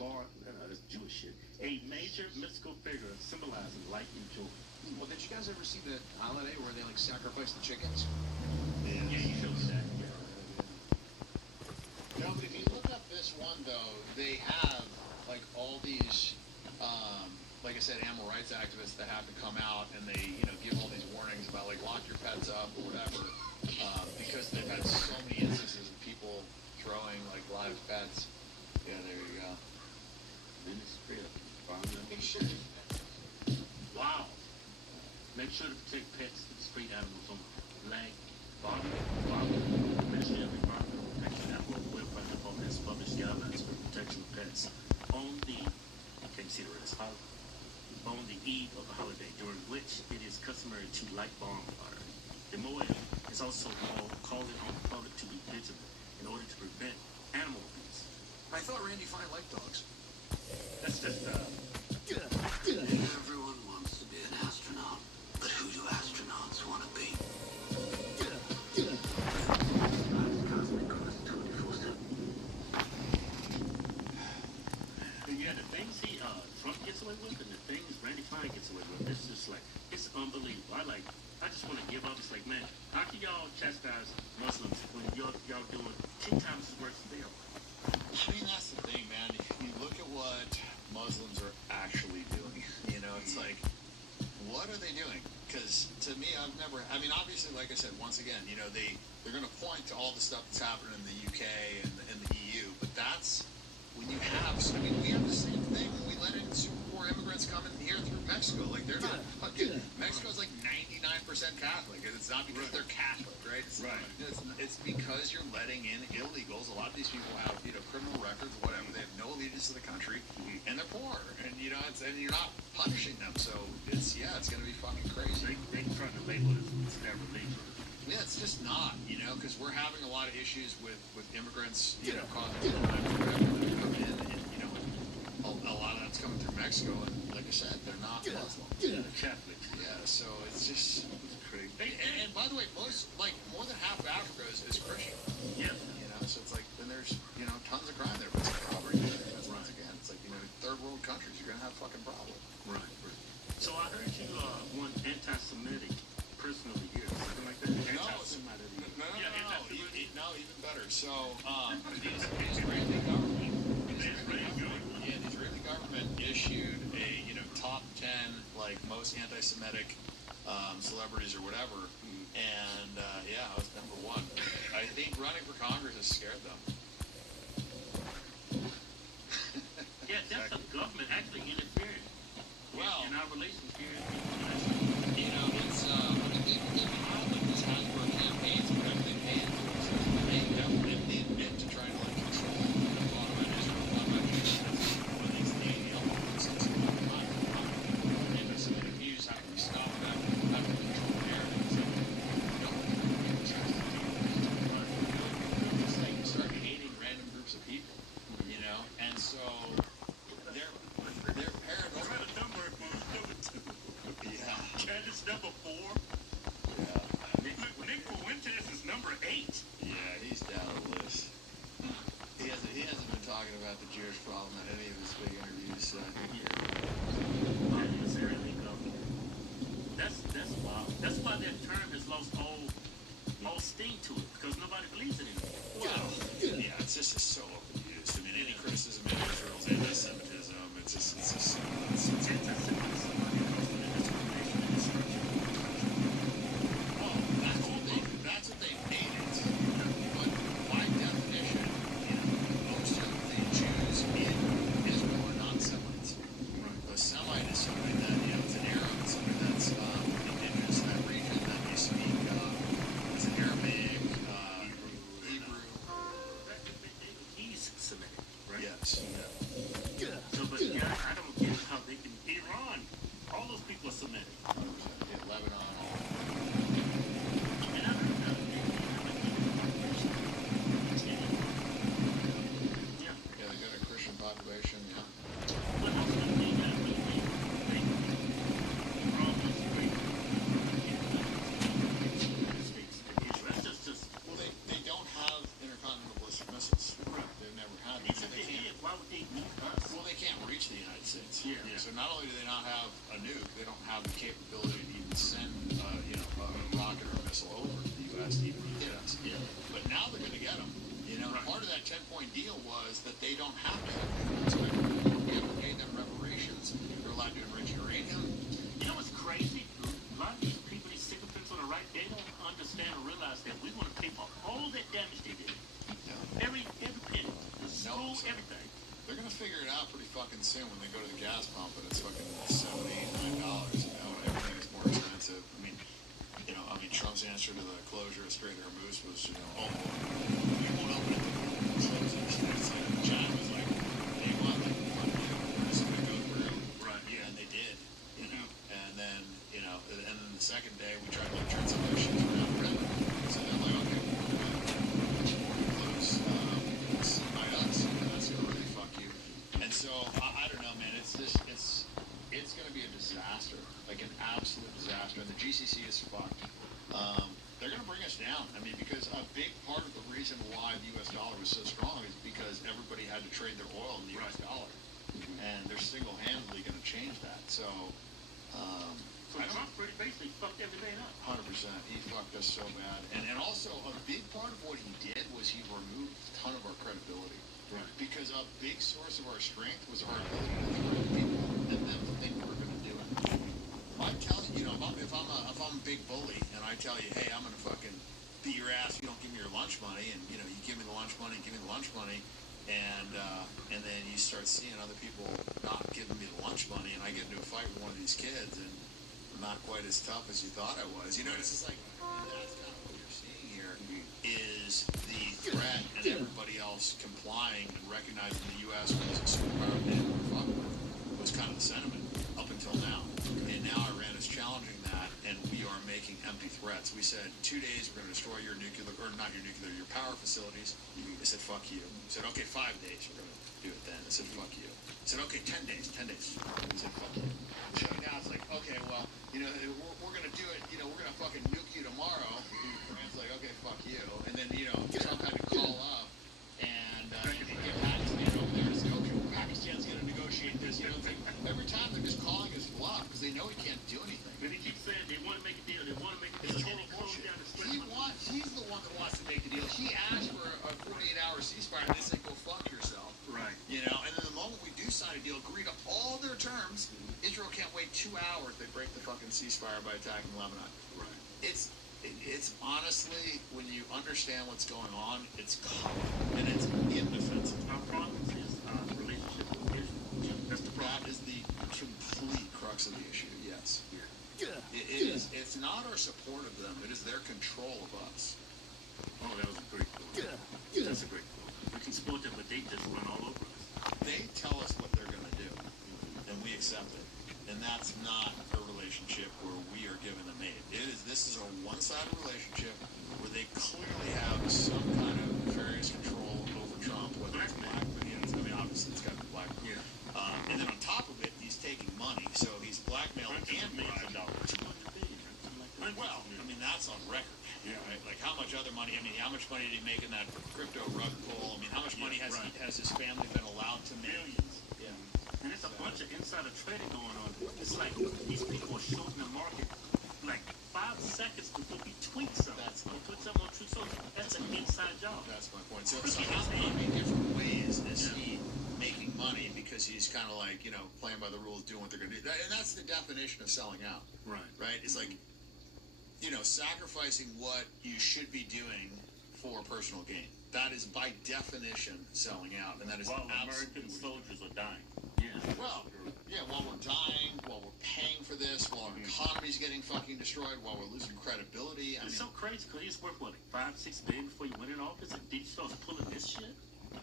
Bar, that's Jewish shit. A major mystical figure symbolizing light and joy. Well, did you guys ever see the holiday where they sacrifice the chickens? Yeah, you showed me that. No, but if you look up this one though, they have all these, like I said, animal rights activists that have to come out and they, give all these warnings about lock your pets up or whatever, because they've had so many instances of people throwing live pets. Yeah, there you go. Wow. Make sure to protect pets and street animals on land, bottom, Ministry of Environmental Protection Animal Welfare Department has published guidelines for protection of pets on the eve of the holiday, during which it is customary to light bonfires. The Moed is also calling on the public to be vigilant in order to prevent animal abuse. I thought Randy Fine liked dogs. That's just Everyone wants to be an astronaut, but who do astronauts want to be? Yeah, the things Trump gets away with and the things Randy Fine gets away with, it's just it's unbelievable. I just want to give up. It's man, how can y'all chastise Muslims when y'all doing 10 times as worse as they are? I mean, that's the thing, man. You what are they doing? Because to me, I've never. I mean, obviously, like I said, once again, you know, they're going to point to all the stuff that's happening in the UK and the EU, but that's when you have. I mean, we have the same thing when we let in super poor immigrants come in here through Mexico. Like they're not fucking. Mexico's like 99% Catholic, and it's not because they're Catholic, right? It's because you're letting in illegals. A lot of these people have, you know, criminal records, whatever. They have no allegiance to the country, and they're poor, and you know, and you're not punishing them. So it's going to be fucking crazy. They trying to label it as never legal. Yeah, it's just not, you know, because we're having a lot of issues with immigrants, you know, causing crime or whatever that come in, and you know, a lot of that's coming through Mexico, and like I said, they're not Muslim. They're Catholics. Yeah, so it's just crazy. And by the way, more than half of Africa is Christian. Yeah. You know, so it's like, then there's, you know, tons of crime there, but it's poverty. That's once again, it's like, you know, third world countries, you're gonna have fucking problems. Right. So I heard you want anti-Semitic person of the year, something like that. Anti-Semitic. No, even better. So the Israeli government, the Israeli government issued a, you know, top 10 like most anti-Semitic celebrities or whatever, and yeah, I was #1. I think running for Congress has scared them. Yeah, that's a government actually interfering in our relations here. You know, it's they've had like these Hasbro campaigns, but everything paid for. So they definitely admit to trying to like control a lot about Israel, a lot about Jews. That's one of these things. Anti-Semitic views have to be stopped. Have to control the narrative. So it's like you start hating random groups of people, you know, and so they're paranoid. Number 2. Yeah. Candace #4. Yeah. Nick Fuentes is #8. Yeah, he's down the list. He hasn't been talking about the Jewish problem in any of his big interviews. That's wild. That's why that term has lost all sting to it, because nobody believes it anymore. Well, yeah, it's just so overused. I mean, any criticism of Israel's anti-Semitism. It's just Anti-Semitism because of the discrimination and destruction. Well, that's what they made it. But by definition, you know, most of the Jews in Israel are not Semites. A Semite is somebody that, you know, it's an Arab, it's somebody that's indigenous to that region, that they speak, it's an Aramaic, Hebrew. He's Semitic, right? Yes. Yeah. So, but yeah, I don't get how they can. Iran, all those people are Semitic. Yeah, Lebanon. And I heard that. Yeah. Yeah, they got a Christian population, yeah. But I was going to say that Well, they don't have intercontinental ballistic missiles. Right. They've never had them. Even if they did, why would they need us? Well, they can't reach the United States. Yeah. So not only do they not have a nuke, they don't have the capability to even send, you know, a rocket or a missile over to the U.S. to even hit us. Yeah. But now they're going to get them. You know, part of that 10-point deal was that they don't have to. So we haven't paid them reparations. They're allowed to enrich uranium. You know what's crazy? A lot of these people, these sycophants on the right, they don't understand or realize that we're going to pay for all that damage they did. Yeah. Every penny, the school, everything. They're going to figure it out pretty fucking soon when they go to the gas pump and it's fucking $7, $8, $9, you know, and everything is more expensive. I mean, you know, Trump's answer to the closure of Strait of Hormuz was, you know, oh, we won't open it. It's like China was like, they want like, this is going to go through. Right. Yeah, and they did, you know. And then, you know, and then the second day we tried to turn some of those shits around for them. So they're like, okay, we're close by us. That's going to really fuck you. And so, I don't know, man. It's going to be a disaster, like an absolute disaster. And the GCC is fucked. They're going to bring us down. I mean, because a big part of the reason why the U.S. dollar was so strong is because everybody had to trade their oil in the U.S. dollar. And they're single-handedly going to change that. So, Trump pretty basically fucked everything up. 100%. He fucked us so bad. And also, a big part of what he did was he removed a ton of our credibility. Right. Because a big source of our strength was our ability to threaten people and them to think we were going to do it. I'm telling you, know, if I'm a big bully and I tell you, hey, I'm gonna fucking beat your ass if you don't give me your lunch money, and you know, you give me the lunch money, and then you start seeing other people not giving me the lunch money, and I get into a fight with one of these kids, and I'm not quite as tough as you thought I was. You know, it's just like that's kind of what you're seeing here is the threat and everybody else complying and recognizing the U.S. was a superpower they didn't want to fuck with was kind of the sentiment up until now. And now Iran is challenging that, and we are making empty threats. We said 2 days we're going to destroy your nuclear, or not your nuclear, your power facilities. They said fuck you. We said okay, 5 days we're going to do it then. They said fuck you. We said okay, 10 days. We said fuck you. So now it's like okay, well, you know, we're going to do it. You know, we're going to fucking nuke you tomorrow. Iran's like okay, fuck you. And then you know Trump had to call up and get Pakistan over there and say okay, well, Pakistan's going to negotiate this. You know, like, every time they're just calling us bluff because they know he can't do anything. But he keeps saying they want to make a deal. They want to make a deal. It's total bullshit. He's the one that wants to make the deal. He asked for a 48-hour ceasefire, and they say, go fuck yourself. Right. You know, and then the moment we do sign a deal, agree to all their terms, Israel can't wait 2 hours. They break the fucking ceasefire by attacking Lebanon. Right. It's honestly, when you understand what's going on, it's common, and it's indefensible. Our problem is relationship with Israel. That's the problem. That is the complete crux of the issue, yes. It's not our support of them, it is their control of us. Oh, that was a great quote. That's a great quote. We can support them, but they just run all over us. They tell us what they're going to do, and we accept it. And that's not a relationship where we are giving them aid. This is a one-sided relationship where they clearly have some kind of nefarious control over Trump, whether it's black millions. I mean, obviously it's got to be black. Yeah. And then on top of it, he's taking money, so he's blackmailing and bribing. Well, I mean, that's on record. Yeah. Right? Like, how much other money? I mean, how much money did he make in that crypto rug pull? I mean, how much money has his family been allowed to make? Millions. Yeah. And it's a bunch of insider trading going on. It's like these people are shorting the market like 5 seconds before we tweet something. Or put something on Truth Social. That's an inside job. That's my point. So how many different ways is he making money because he's kind of like, you know, playing by the rules, doing what they're going to do? And that's the definition of selling out. Right. Right? It's like, you know, sacrificing what you should be doing for personal gain. That is by definition selling out, and that is while American soldiers are dying. Yeah. Well, yeah, while we're dying, while we're paying for this, while our economy's getting fucking destroyed, while we're losing credibility. It's so crazy because he's worth what, like $5-6 billion before you went in office, and then you start pulling this shit.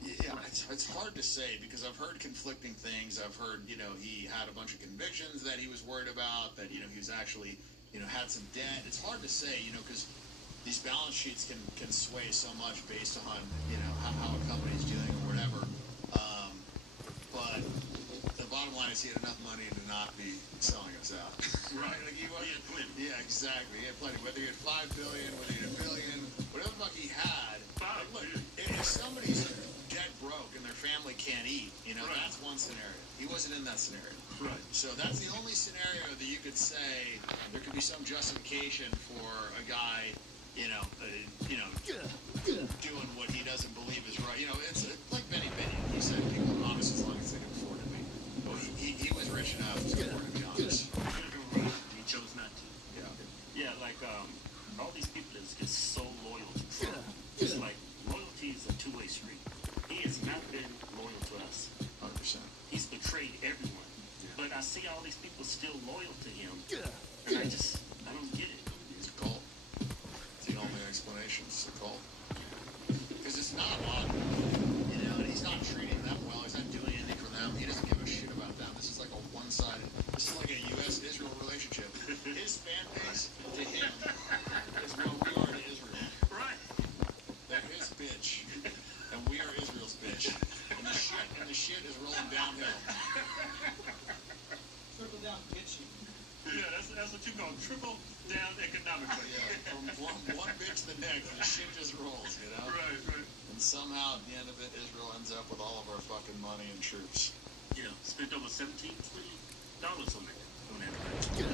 Yeah, it's hard to say because I've heard conflicting things. I've heard, you know, he had a bunch of convictions that he was worried about, that, you know, he was actually, you know, had some debt. It's hard to say, you know, because these balance sheets can sway so much based on, you know, how a company's doing or whatever. But the bottom line is he had enough money to not be selling us out. Right. Like he had plenty. Yeah, exactly. He had plenty. Whether he had $5 billion, whether he had $1 billion, whatever the fuck he had. Like, look, if somebody's dead broke and their family can't eat, you know, that's one scenario. He wasn't in that scenario. Right. So that's the only scenario that you could say there could be some justification for a guy, you know, doing what he doesn't believe is right. You know, it's like Benny Binion. He said people are honest as long as they can afford to be. Well, he was rich enough to afford to be honest. He chose not to. Yeah. Yeah, like all these people that get so loyal to Trump. It's like loyalty is a two-way street. He has not been loyal to us. 100%. He's betrayed everyone. But I see all these people still loyal to him. And I don't get it. It's a cult. It's the only explanation. It's a cult. Because it's not logical. You know, and he's not treating them well. He's not doing anything for them. He doesn't give a shit about them. This is like a one-sided, this is like a U.S.-Israel relationship. His fan base to him is what we are to Israel. Right. They're his bitch. And we are Israel's bitch. And the shit is rolling downhill. Trickle down bitching. Yeah, that's what you call trickle down economically. Yeah, from one bitch to the next, the shit just rolls, you know? Right. And somehow at the end of it, Israel ends up with all of our fucking money and troops. Yeah, spent over $17 trillion on that.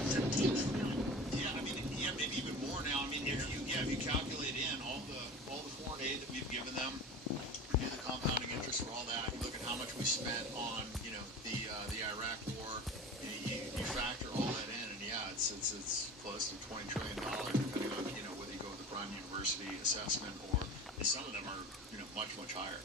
17 trillion. Yeah, I mean, yeah, maybe even more now. I mean, if you calculate in all the foreign aid that we've given them, do the compounding interest for all that, you look at how much we spent on, you know, the Iraq war, you factor all that in, and yeah, it's close to $20 trillion, depending on, you know, whether you go with the prime university assessment or some of them are, you know, much higher.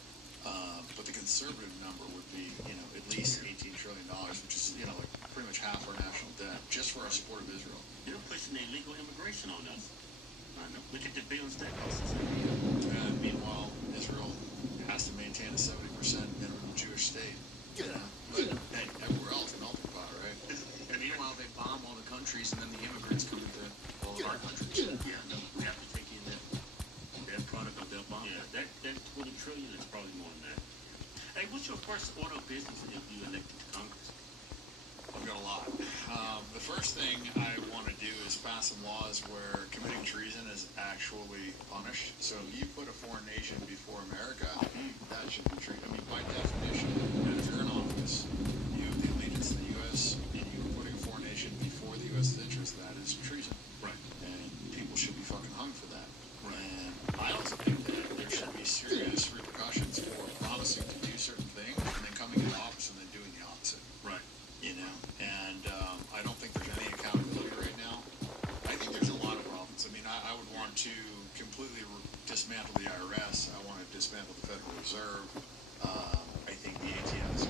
But the conservative number would be, you know, at least $18 trillion, which is, you know, like pretty much half our national debt just for our support of Israel. They're pushing illegal immigration on us. Look at the billions that cost us. Meanwhile, Israel has to maintain a 70% minimum Jewish state. You know, but hey, everywhere else, melting pot, right? And meanwhile, they bomb all the countries, and then the immigrants come into all of our countries. Yeah, no, we have to take in that product of their bomb. Yeah, that 20 trillion is probably more than that. Hey, what's your first order of business if you elected to Congress? I've got a lot. The first thing I want to do is pass some laws where committing treason is actually punished. So if you put a foreign nation before America, that should be treated. I mean, by definition, if you're in office, you have the allegiance to the U.S., and you are putting a foreign nation before the U.S.'s interest, that is treason. Right. And people should be fucking hung for that. Right. And I also think that there should be serious repercussions for promising to do certain things and then coming into office and then doing the opposite. Right. You know, and I don't think there's any accountability right now. I think there's a lot of problems. I mean, I would want to completely dismantle the IRS. I want to dismantle the Federal Reserve. I think the ATM is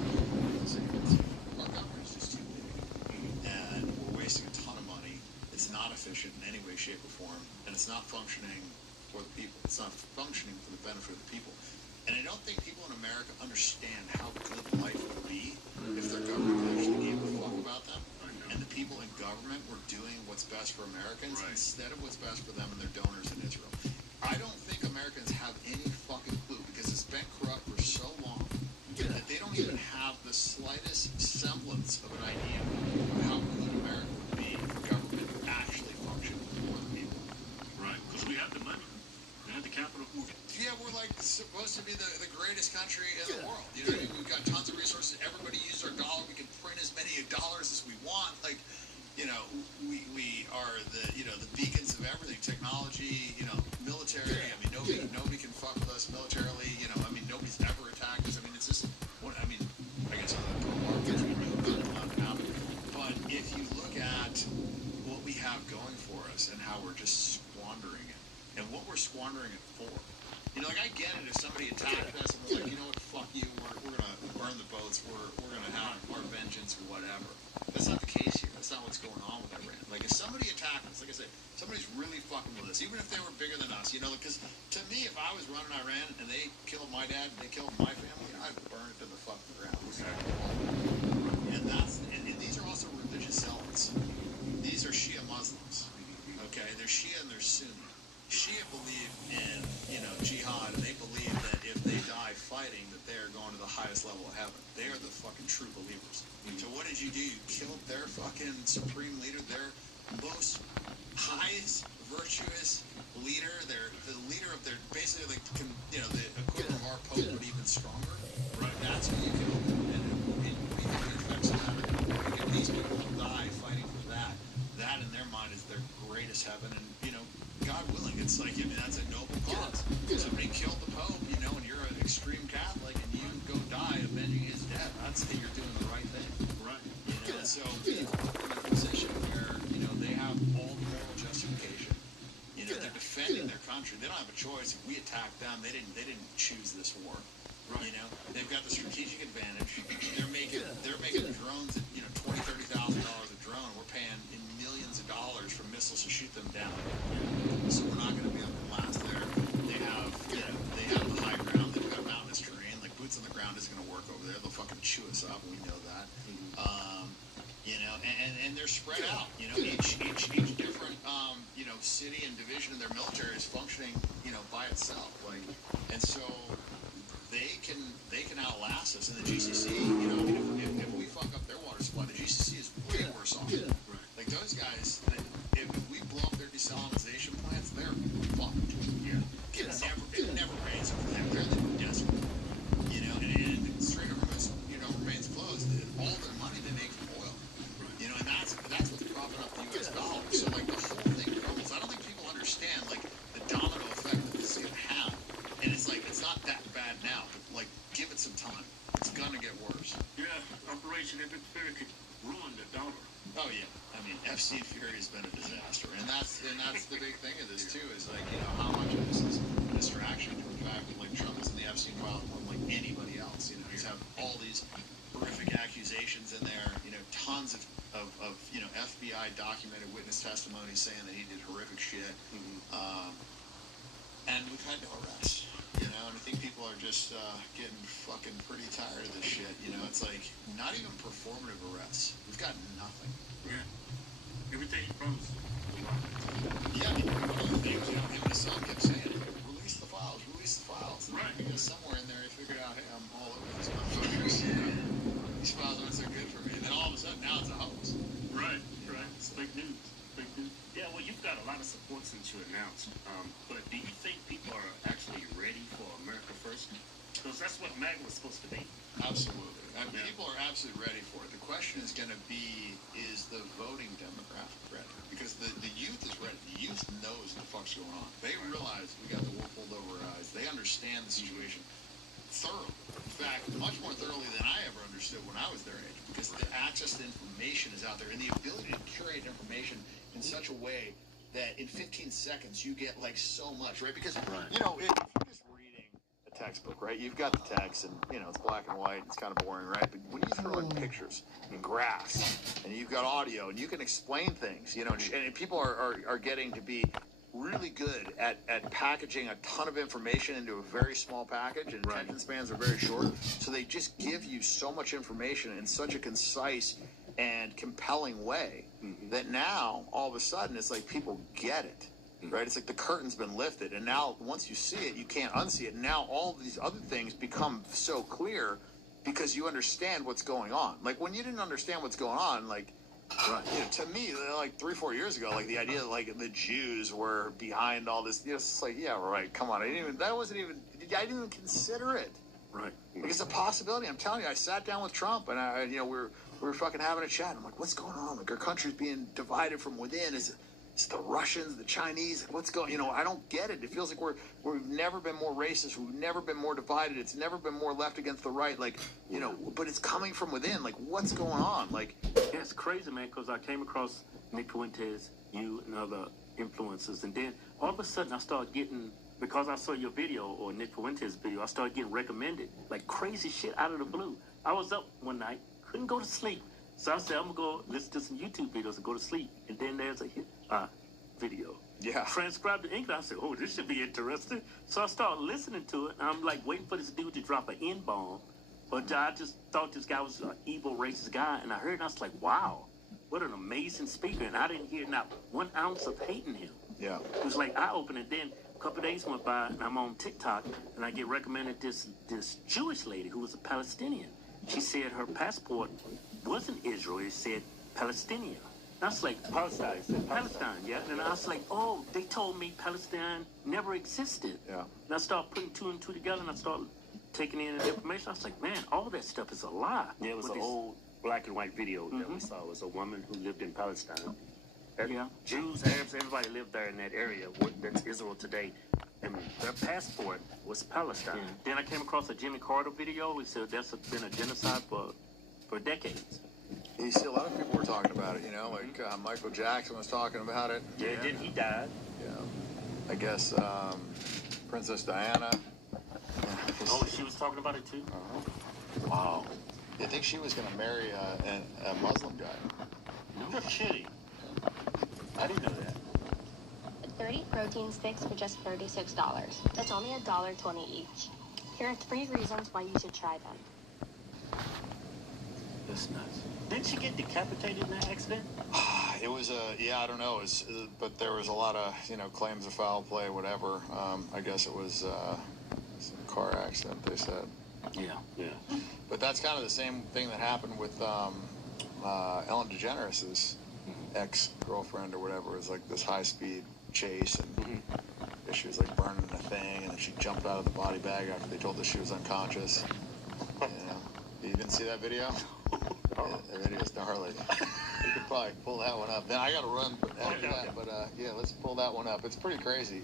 our government is just too big, and we're wasting a ton of money. It's not efficient in any way, shape, or form, and it's not functioning for the people. It's not functioning for the benefit of the people. And I don't think people in America understand how good life would be if their government actually gave a fuck about them. And the people in government were doing what's best for Americans instead of what's best for them and their donors in Israel. I don't think Americans have any fucking clue because it's been corrupt for so long that they don't even have the slightest semblance of an idea of how good America would be if the government actually functioned for the people. Right, because we have the money. We have the capital. Yeah, we're like supposed to be the greatest country in the world. You know what I mean? We've got tons of resources. Everybody uses our dollar. We can print as many dollars as we want. Like, you know, we are the, you know, the beacons of everything. Technology, you know, military. I mean, nobody can fuck with us militarily. You know, I mean, nobody's ever attacked us. I mean, it's just, I mean, I guess other than Pearl Harbor, we know that not happen. But if you look at what we have going for us and how we're just squandering it, and what we're squandering it for. You know, like, I get it if somebody attacked us and we're like, you know what, fuck you, we're going to burn the boats, we're going to have our vengeance, whatever. That's not the case here. That's not what's going on with Iran. Like, if somebody attacked us, like I said, somebody's really fucking with us, even if they were bigger than us, you know, because to me, if I was running Iran and they killed my dad and they killed my family, I'd burn it to the fucking ground. And these are also religious zealots. These are Shia Muslims. Okay? They're Shia and they're Sunni. Shia believe in, you know, jihad, and they believe that if they die fighting, that they are going to the highest level of heaven. They are the fucking true believers. So what did you do? You killed their fucking supreme leader, their most highest virtuous leader, the leader of their, basically, like, you know, the equivalent of our Pope, but even stronger. Right. That's who you killed. And what do you think the effects of that are? If these people die fighting for that, that in their mind is their greatest heaven, and, you know, God willing, it's like, I mean, that's a noble cause. Somebody killed the Pope, you know, and you're an extreme Catholic, and you go die avenging his death. I'd say you're doing the right thing. Right. You know, so people are in a position where, you know, they have all the moral justification. You know, they're defending their country. They don't have a choice. If we attack them, they didn't choose this war. Right. You know, they've got the strategic advantage. They're making drones at, you know, $20,000-$30,000 a drone. We're paying in millions of dollars for missiles to shoot them down. So we're not going to be able to last there. They have the high ground. They've got mountainous terrain. Like, boots on the ground isn't going to work over there. They'll fucking chew us up. We know that. You know, and they're spread out. You know, each different you know, city and division of their military is functioning, you know, by itself. Like, and so they can outlast us. And the GCC, you know, I mean, if we fuck up their water supply, the GCC is way worse off. Right. Like, those guys, if we blow up their desalinization plants, they're fucked. Yeah. It never rains over them. They're in the desert. You know, and Strait of Hormuz, you know, remains closed. All their money they make from oil. You know, and that's what's propping up the U.S. dollar. So, like, the whole thing crumbles. I don't think people understand, like, the domino effect that this is going to have. And it's like, it's not that bad now, but, like, give it some time. It's going to worse. Yeah, Operation Epic Fury could ruin the dollar. Oh yeah, I mean Epstein Fury has been a disaster, and that's the big thing of this too is like how much of this is a distraction from the fact that like Trump is in the Epstein file like anybody else. He's had all these horrific accusations in there. Tons of FBI documented witness testimony saying that he did horrific shit, and we've had no arrests. And I think people are just getting fucking pretty tired of this shit. It's like not even performative arrests. We've got nothing. Yeah. Everything he promised. Yeah, one of the things him and his son kept saying, release the files. Right. Because somewhere in there he figured out, hey, I'm all over these motherfuckers. These files aren't so good for me. And then all of a sudden now it's a hoax. Right. It's fake news. Yeah, well, you've got a lot of support since you announced. But do you think people are actually ready for America First? Because that's what MAGA was supposed to be. Absolutely. And people are absolutely ready for it. The question is going to be, is the voting demographic ready? Because the youth is ready. The youth knows what the fuck's going on. They realize we got the wool pulled over our eyes. They understand the situation thoroughly. In fact, much more thoroughly than I ever understood when I was their age. Because the access to information is out there. And the ability to curate information in such a way that in 15 seconds you get like so much, right? Because, if you're just reading a textbook, right? You've got the text and, it's black and white. It's kind of boring, right? But when you throw in pictures and graphs and you've got audio and you can explain things, and people are getting to be really good at packaging a ton of information into a very small package, and attention spans are very short. So they just give you so much information in such a concise and compelling way that now all of a sudden it's like people get it, right? It's like the curtain's been lifted, and now once you see it, you can't unsee it. And now all of these other things become so clear because you understand what's going on. Like when you didn't understand what's going on, like. Right. To me, like 3-4 years ago, like the idea that like the Jews were behind all this, it's like, yeah, right. Come on, I didn't even consider it. Right. Like it's a possibility. I'm telling you, I sat down with Trump and we were fucking having a chat. I'm like, what's going on? Like our country's being divided from within. It's the Russians, the Chinese. What's going? I don't get it. It feels like we've never been more racist. We've never been more divided. It's never been more left against the right. Like, but it's coming from within. Like, what's going on? Like, yeah, it's crazy, man. Because I came across Nick Fuentes, you, and other influencers, and then all of a sudden I started getting, because I saw your video or Nick Fuentes' video, I started getting recommended like crazy shit out of the blue. I was up one night, couldn't go to sleep. So I said, I'm going to go listen to some YouTube videos and go to sleep. And then there's a video. Yeah. Transcribed to English. I said, oh, this should be interesting. So I started listening to it. And I'm like waiting for this dude to drop an N-bomb. But I just thought this guy was an evil, racist guy. And I heard it and I was like, wow, what an amazing speaker. And I didn't hear not 1 ounce of hating him. Yeah. It was like eye-opening. Then a couple of days went by and I'm on TikTok and I get recommended this Jewish lady who was a Palestinian. She said her passport wasn't Israel, it said Palestinian. And I was like, Palestine, yeah. And I was like, oh, they told me Palestine never existed. Yeah. And I started putting 2 and 2 together and I started taking in the information. I was like, man, all that stuff is a lie. Yeah, it was an old black and white video that we saw. It was a woman who lived in Palestine. Yeah. Jews, Arabs, everybody lived there in that area. That's Israel today. And their passport was Palestine. Then I came across a Jimmy Carter video. He said that's been a genocide for decades. You see, a lot of people were talking about it, like Michael Jackson was talking about it. Yeah, then he died. Yeah. I guess Princess Diana. Oh, she was talking about it too? Wow. You think she was going to marry a Muslim guy? No kidding. I didn't know that. 30 protein sticks for just $36. That's only $1.20 each. Here are 3 reasons why you should try them. That's nuts. Didn't she get decapitated in that accident? It was I don't know. But there was a lot of, claims of foul play, whatever. I guess it was some car accident, they said. Yeah. But that's kind of the same thing that happened with Ellen DeGeneres' ex-girlfriend or whatever. It was like this high-speed chase, and she was like burning a thing, and then she jumped out of the body bag after they told her she was unconscious. You didn't see that video? Yeah, the video's gnarly. You could probably pull that one up. Then I got to run after that, but yeah, let's pull that one up. It's pretty crazy.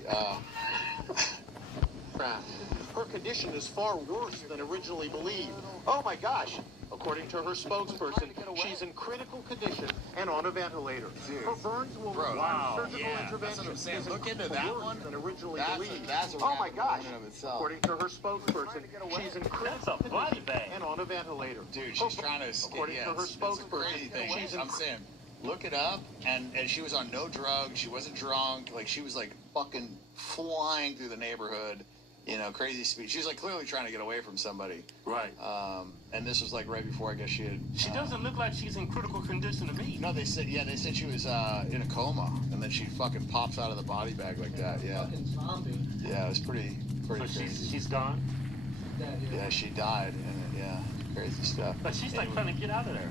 Her condition is far worse than originally believed. Oh my gosh. According to her spokesperson, she's in critical condition and on a ventilator. Her burns will require surgical intervention. Look into that one. Than originally That's believed. a Oh my gosh. in and of itself. According to her spokesperson, she's in critical condition and on a ventilator. Dude, she's trying to escape. According to her spokesperson, she's in I'm saying, look it up, and she was on no drugs. She wasn't drunk. Like, she was like fucking flying through the neighborhood. You know, crazy speed. She was like clearly trying to get away from somebody. Right. And this was like right before I guess she had. She doesn't look like she's in critical condition to me. No, they said she was in a coma, and then she fucking pops out of the body bag like that. Yeah. Fucking zombie. Yeah, it was pretty So crazy. she's gone. Yeah, she died, and yeah, crazy stuff. But she's like trying to get out of there.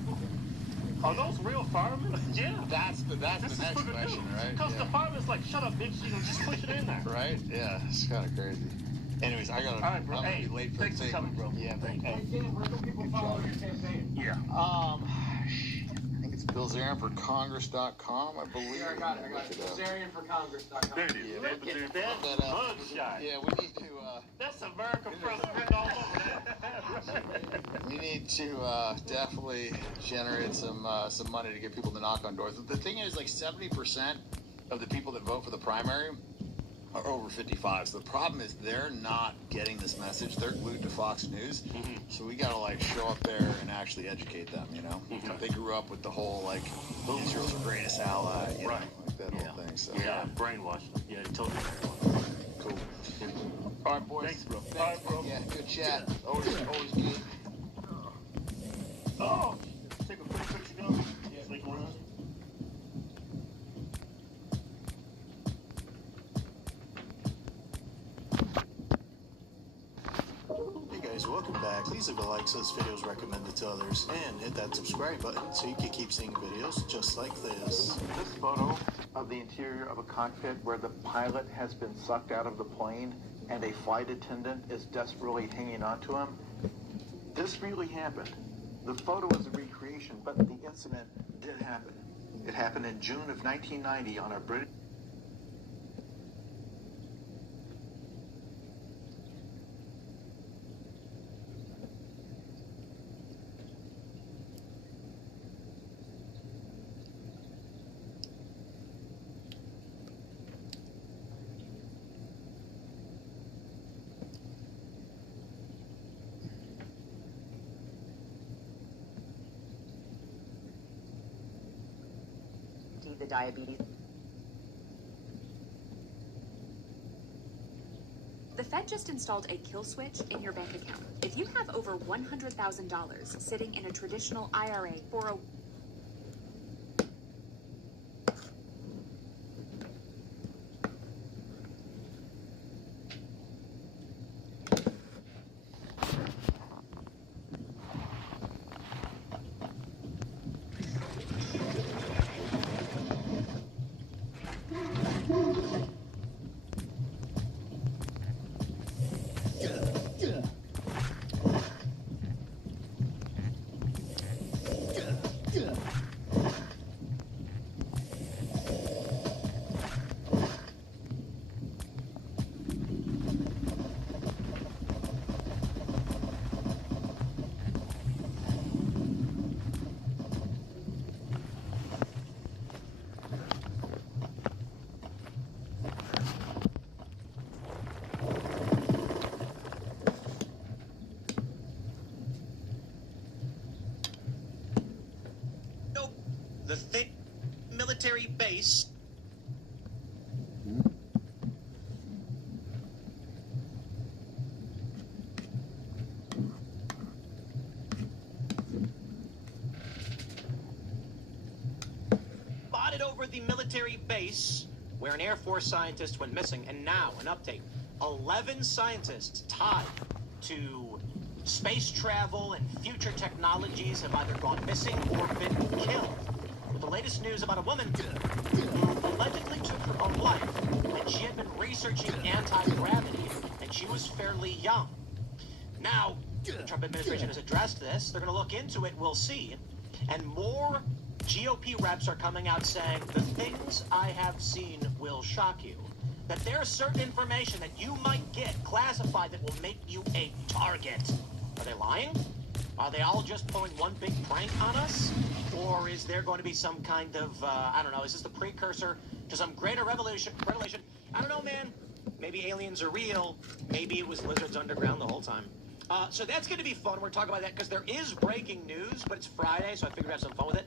Are those real firemen? Yeah. That's the next question, right? Because the fireman's like, shut up, bitch, you can just push it in there. Right? Yeah, it's kind of crazy. Anyways, I gotta. All right, bro. I'm gonna Hey, be late for thanks the for coming, bro. Yeah, thank you. Hey, Jim, where can people follow your campaign? Yeah. I think it's BillZarianForCongress.com, I believe. Here, I got it. BillZarianForCongress.com. There it is. That mugshot. Yeah, we need to. That's America president all over that. We need to definitely generate some money to get people to knock on doors. The thing is, like 70% of the people that vote for the primary are over 55. So the problem is they're not getting this message. They're glued to Fox News. So we gotta like show up there and actually educate them. You know, they grew up with the whole like Israel's the greatest ally. You know, like that whole thing. So Yeah, brainwashed. Yeah, totally. cool. All right, boys. Thanks, bro. All right, bro. Yeah, good chat. Always good. Oh, take a quick picture, go. Yeah, make one. Hey guys, welcome back. Please leave a like so this video is recommended to others, and hit that subscribe button so you can keep seeing videos just like this. This photo of the interior of a cockpit where the pilot has been sucked out of the plane and a flight attendant is desperately hanging onto him. This really happened. The photo is a recreation, but the incident did happen. It happened in June of 1990 on a British... The diabetes. The Fed just installed a kill switch in your bank account. If you have over $100,000 sitting in a traditional IRA, 401k, the thick military base. Spotted over the military base where an Air Force scientist went missing, and now an update. 11 scientists tied to space travel and future technologies have either gone missing or been killed. With the latest news about a woman who allegedly took her own life, and she had been researching anti-gravity, and she was fairly young. Now, the Trump administration has addressed this. They're going to look into it. We'll see. And more GOP reps are coming out saying, the things I have seen will shock you. That there's certain information that you might get classified that will make you a target. Are they lying? Are they all just pulling one big prank on us? Or is there going to be some kind of, I don't know, is this the precursor to some greater revelation? I don't know, man. Maybe aliens are real. Maybe it was lizards underground the whole time. So that's going to be fun. We're talking about that because there is breaking news, but it's Friday, so I figured I'd have some fun with it.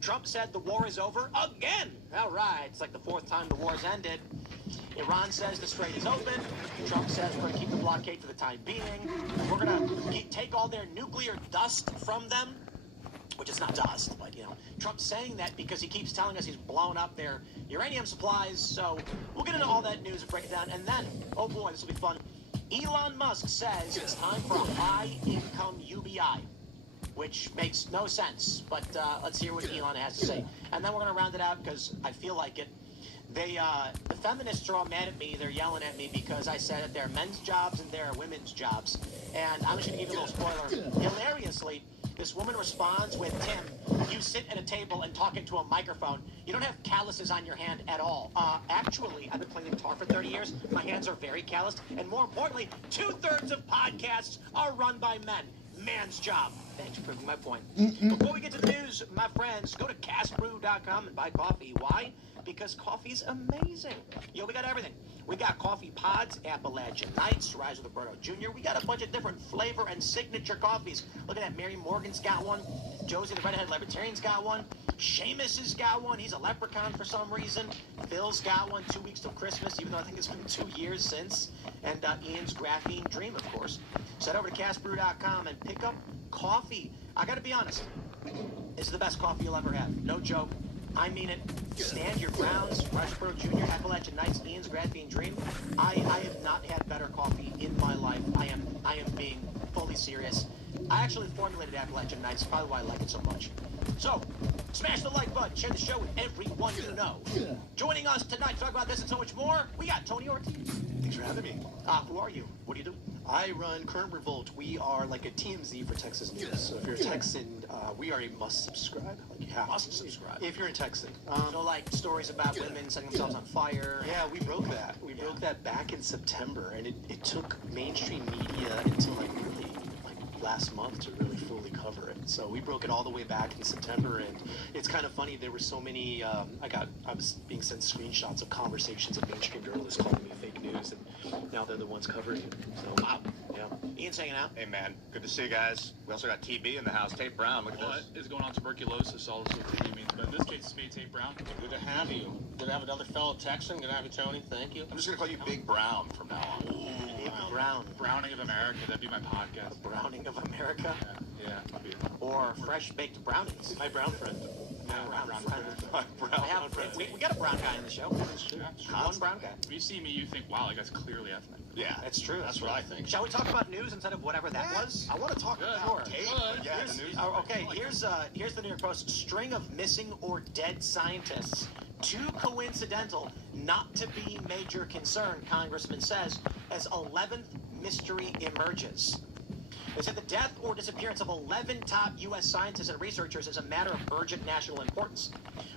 Trump said the war is over again. All right. It's like the fourth time the war's ended. Iran says the strait is open. Trump says we're going to keep the blockade for the time being. We're going to take all their nuclear dust from them, which is not dust, but, you know, Trump's saying that because he keeps telling us he's blown up their uranium supplies. So we'll get into all that news and break it down. And then, oh boy, this will be fun. Elon Musk says it's time for a high-income UBI, which makes no sense. But let's hear what Elon has to say. And then we're going to round it out because I feel like it. The feminists are all mad at me. They're yelling at me because I said that there are men's jobs and there are women's jobs. And I'm just going to give you a little spoiler. Hilariously, this woman responds with, Tim, you sit at a table and talk into a microphone. You don't have calluses on your hand at all. Actually, I've been playing guitar for 30 years. My hands are very calloused. And more importantly, 2/3 of podcasts are run by men. Man's job. Thanks for proving my point. Before we get to the news, my friends, go to castbrew.com and buy coffee. Why? Because coffee's amazing. Yo, we got everything. We got coffee pods, Appalachian Nights, Rise of Roberto Jr. We got a bunch of different flavor and signature coffees. Look at that. Mary Morgan's got one. Josie the Redhead Libertarian's got one. Seamus has got one. He's a leprechaun for some reason. Phil's got one. 2 weeks till Christmas, even though I think it's been 2 years since. And Ian's Graphene Dream, of course. So head over to castbrew.com and pick up coffee. I got to be honest. This is the best coffee you'll ever have. No joke. I mean it. Stand your grounds. Rushboro Jr., Appalachian Nights, Ian's Graphene Dream. I have not had better coffee in my life. I am being fully serious. I actually formulated Appalachian Nights. Probably why I like it so much. So, smash the like button. Share the show with everyone you know. Joining us tonight to talk about this and so much more, we got Tony Ortiz. Thanks for having me. Who are you? What do you do? I run Current Revolt. We are like a TMZ for Texas news. So if you're a Texan, we are a must subscribe. Like you have Must subscribe. if you're a Texan. So like stories about women setting themselves on fire. Yeah, we broke that. We broke that back in September, and it took mainstream media until like really like last month to really fully cover it. So we broke it all the way back in September, and it's kind of funny. There were so many. I was being sent screenshots of conversations of mainstream journalists calling me fake news, and now they're the ones covering it. So Wow. yeah. Ian's hanging out. Hey, man. Good to see you guys. We also got TB in the house. Tate Brown. Look at What this. is going on? Tuberculosis, all this what TB means. But in this case, it's me, Tate Brown. Good to have you. Good to have another fellow Texan. Good to have you, Tony. Thank you. I'm just going to call you Big Brown from now on. Big Brown. Browning of America. That'd be my podcast. Browning of America. Yeah. That'd be Or fresh baked brownies. My brown friend. Brown friend. We got a brown guy in the show. One brown guy. If you see me, you think, wow, that guy's clearly ethnic. Yeah, That's true. that's what I think. Shall we talk about news instead of whatever that was? I want to talk about Sure. Tate. Yeah, Here's- the news. okay, here's the New York Post. String of missing or dead scientists. Too coincidental not to be major concern, Congressman says, as 11th mystery emerges. They said the death or disappearance of 11 top U.S. scientists and researchers is a matter of urgent national importance.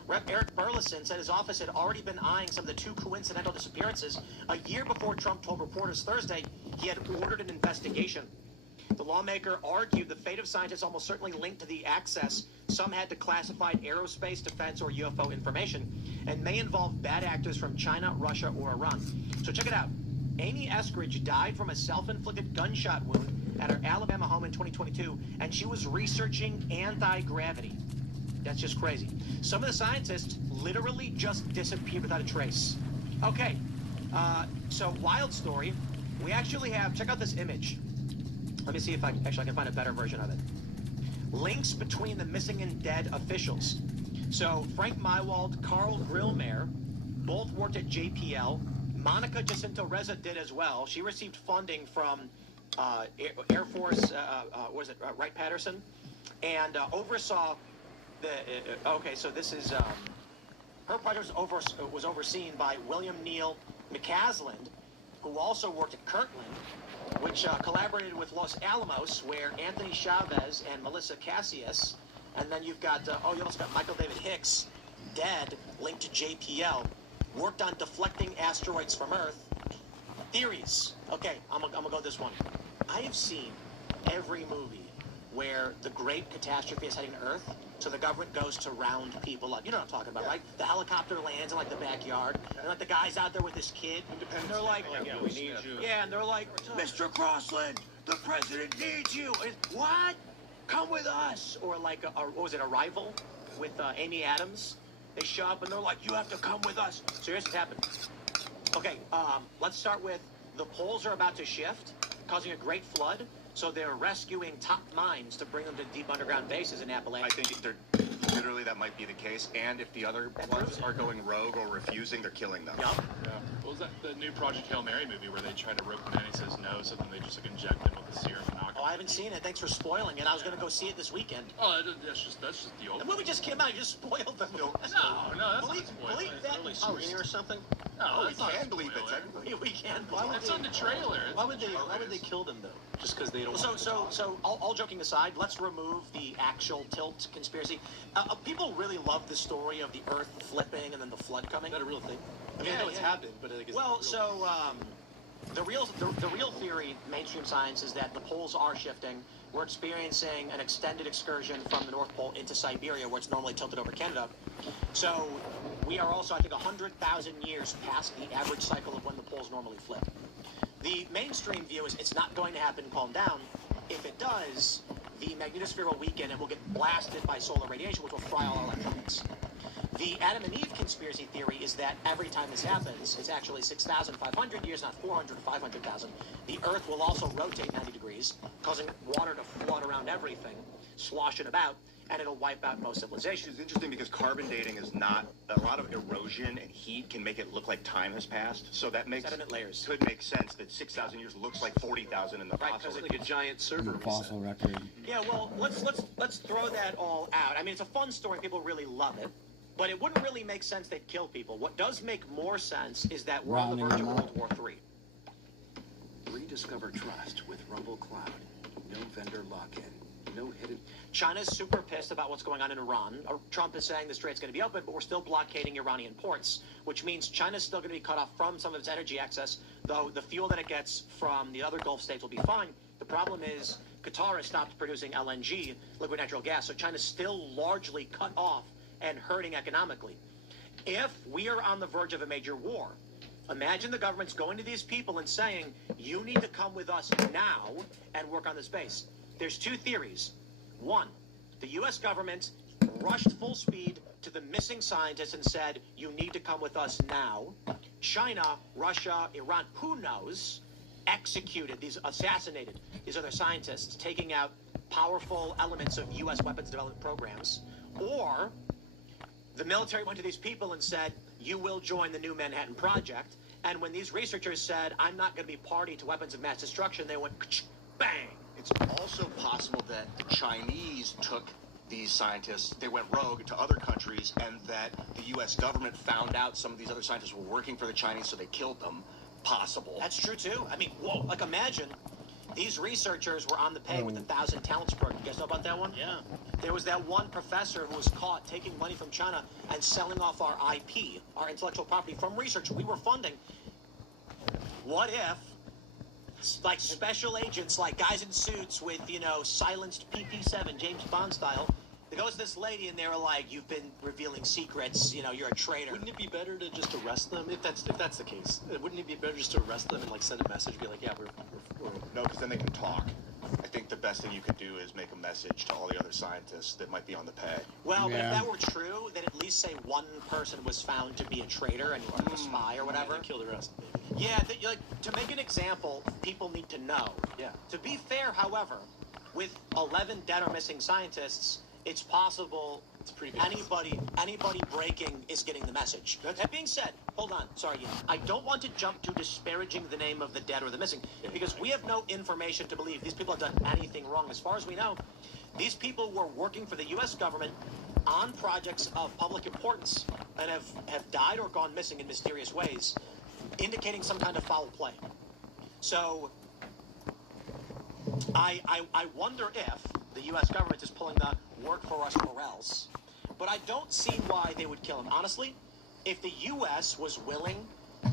Rep. Eric Burleson said his office had already been eyeing some of the two coincidental disappearances a year before Trump told reporters Thursday he had ordered an investigation. The lawmaker argued the fate of scientists almost certainly linked to the access some had to classified aerospace, defense, or UFO information, and may involve bad actors from China, Russia, or Iran. So check it out. Amy Eskridge died from a self-inflicted gunshot wound at her Alabama home in 2022, and she was researching anti-gravity. That's just crazy. Some of the scientists literally just disappeared without a trace. Okay, so wild story. We actually have, check out this image. Let me see if I can find a better version of it. Links between the missing and dead officials. So Frank Mywald, Carl Grillmayer, both worked at JPL. Monica Jacinto Reza did as well. She received funding from Air Force, Wright-Patterson, and oversaw the. Okay, so this is her project was overseen by William Neal McCasland, who also worked at Kirtland, which collaborated with Los Alamos, where Anthony Chavez and Melissa Cassius, and then you've got you also got Michael David Hicks, dead, linked to JPL, worked on deflecting asteroids from Earth. Theories. Okay, I'm gonna go with this one. I have seen every movie where the great catastrophe is heading to Earth. So the government goes to round people up. You know what I'm talking about, right? The helicopter lands in like the backyard, and like the guy's out there with his kid, and they're like, yeah, we need you. yeah, and they're like, Mr. Crossland, the president needs you. And, what? Come with us. Or like, what was it, Arrival with Amy Adams? They show up and they're like, you have to come with us. So here's what happened. Okay, let's start with the poles are about to shift, causing a great flood. So they're rescuing top mines to bring them to deep underground bases in Appalachia. I think they're literally that might be the case. And if the other ones are going rogue or refusing, they're killing them. Yup. Yeah. What was that? The new Project Hail Mary movie where they try to rope him in, he says no, so then they just like inject him with the serum and knock him. Oh, I haven't seen it. Thanks for spoiling it. I was going to go see it this weekend. Oh, that's just the old. The movie just came out. You just spoiled the movie. No, that's not spoiler. Believe that. Early screening or something? No, we can believe it technically. We can. It's on the trailer. Why would they kill them though? Just because they don't. So all joking aside, let's remove the actual tilt conspiracy. People really love the story of the Earth flipping and then the flood coming. Is that a real thing? I mean, I know it's happened, but I think it's well, real. so the real theory, mainstream science, is that the poles are shifting. We're experiencing an extended excursion from the North Pole into Siberia, where it's normally tilted over Canada. So we are also, I think, 100,000 years past the average cycle of when the poles normally flip. The mainstream view is it's not going to happen, calm down. If it does, the magnetosphere will weaken and we'll get blasted by solar radiation, which will fry all electronics. The Adam and Eve conspiracy theory is that every time this happens, it's actually 6,500 years, not 400 or 500,000. The Earth will also rotate 90 degrees, causing water to flood around everything, slosh it about, and it'll wipe out most civilization. It's interesting because carbon dating is not a lot of erosion and heat can make it look like time has passed. So that makes sediment layers. Could make sense that 6,000 years looks like 40,000 in the right, fossil. It's like a giant server fossil record. Yeah, well, let's throw that all out. I mean, it's a fun story. People really love it. But it wouldn't really make sense they'd kill people. What does make more sense is that we're on the verge of World War III. Rediscover trust with Rumble Cloud. No vendor lock-in. No hidden... China's super pissed about what's going on in Iran. Trump is saying the strait's going to be open, but we're still blockading Iranian ports, which means China's still going to be cut off from some of its energy access, though the fuel that it gets from the other Gulf states will be fine. The problem is Qatar has stopped producing LNG, liquid natural gas, so China's still largely cut off and hurting economically. If we are on the verge of a major war, imagine the government's going to these people and saying, you need to come with us now and work on this base. There's two theories. One, the U.S. government rushed full speed to the missing scientists and said, you need to come with us now. China, Russia, Iran, who knows, assassinated these other scientists, taking out powerful elements of U.S. weapons development programs. Or the military went to these people and said, you will join the new Manhattan Project. And when these researchers said, I'm not going to be party to weapons of mass destruction, they went, bang. It's also possible that the Chinese took these scientists, they went rogue to other countries, and that the U.S. government found out some of these other scientists were working for the Chinese, so they killed them. Possible. That's true, too. I mean, whoa, like imagine these researchers were on the pay with the 1,000 Talents program. You guys know about that one? Yeah. There was that one professor who was caught taking money from China and selling off our IP, our intellectual property, from research we were funding. What if, like, special agents, like guys in suits with, silenced pt5, James Bond style, there goes this lady and they were like, you've been revealing secrets, you're a traitor. Wouldn't it be better to just arrest them if that's the case? Wouldn't it be better just to arrest them and like send a message, be like, yeah, we're No, because then they can talk. I think the best thing you could do is make a message to all the other scientists that might be on the pay. Well, but if that were true, then at least say one person was found to be a traitor and a spy or whatever. Kill the rest. Yeah, to make an example, people need to know. Yeah. To be fair, however, with 11 dead or missing scientists, it's possible anybody breaking is getting the message. That being said, hold on, sorry, I don't want to jump to disparaging the name of the dead or the missing, because we have no information to believe these people have done anything wrong. As far as we know, these people were working for the U.S. government on projects of public importance and have died or gone missing in mysterious ways, indicating some kind of foul play. So I wonder if the U.S. government is pulling the work for us or else. But I don't see why they would kill him. Honestly, if the U.S. was willing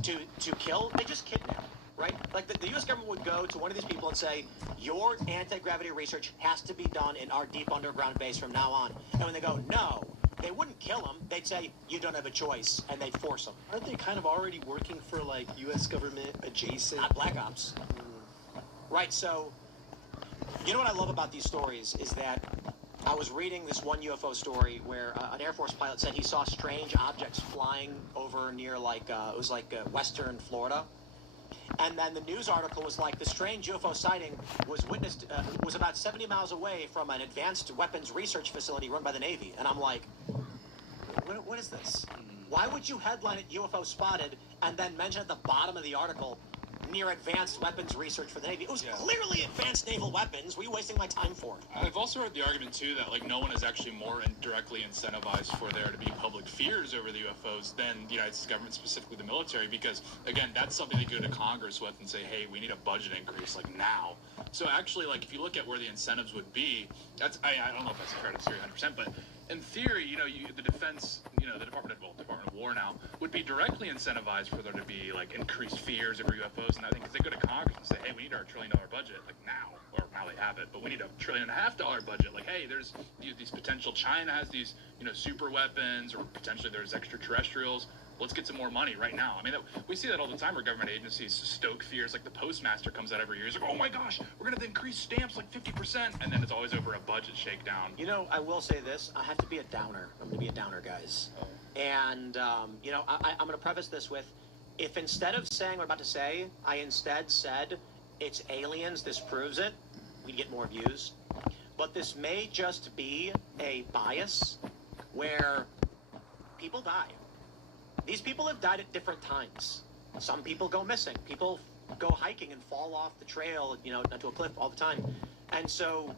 to kill, they just kidnap, right? Like the U.S. government would go to one of these people and say, your anti-gravity research has to be done in our deep underground base from now on. And when they go, no, they wouldn't kill them. They'd say, you don't have a choice, and they'd force them. Aren't they kind of already working for, like, U.S. government adjacent? Not Black Ops. Right, so, you know what I love about these stories is that I was reading this one UFO story where an Air Force pilot said he saw strange objects flying over near, like, it was like western Florida. And then the news article was like, the strange UFO sighting was witnessed, was about 70 miles away from an advanced weapons research facility run by the Navy. And I'm like, what is this? Why would you headline it UFO spotted and then mention at the bottom of the article, near advanced weapons research for the Navy? It was clearly advanced naval weapons. What are you wasting my time for? I've also heard the argument, too, that like no one is actually more directly incentivized for there to be public fears over the UFOs than the United States government, specifically the military, because, again, that's something they go to Congress with and say, hey, we need a budget increase, like, now. So actually, like, if you look at where the incentives would be, that's, I don't know if that's fair to say 100%, but in theory, you know, the defense, you know, the Department of War now would be directly incentivized for there to be, like, increased fears over UFOs and that thing, because they go to Congress and say, hey, we need our $1 trillion budget, like, now, or now they have it, but we need a $1.5 trillion budget, like, hey, there's these potential, China has these, you know, super weapons, or potentially there's extraterrestrials, let's get some more money right now. I mean, we see that all the time where government agencies stoke fears, like the postmaster comes out every year, he's like, oh my gosh, we're going to increase stamps like 50%, and then it's always over a budget shakedown. You know, I will say this, I have to be a downer. I'm going to be a downer, guys. And, you know, I'm going to preface this with, if instead of saying what I'm about to say, I instead said, it's aliens, this proves it, we'd get more views. But this may just be a bias where people die. These people have died at different times. Some people go missing. People go hiking and fall off the trail, you know, onto a cliff all the time. And so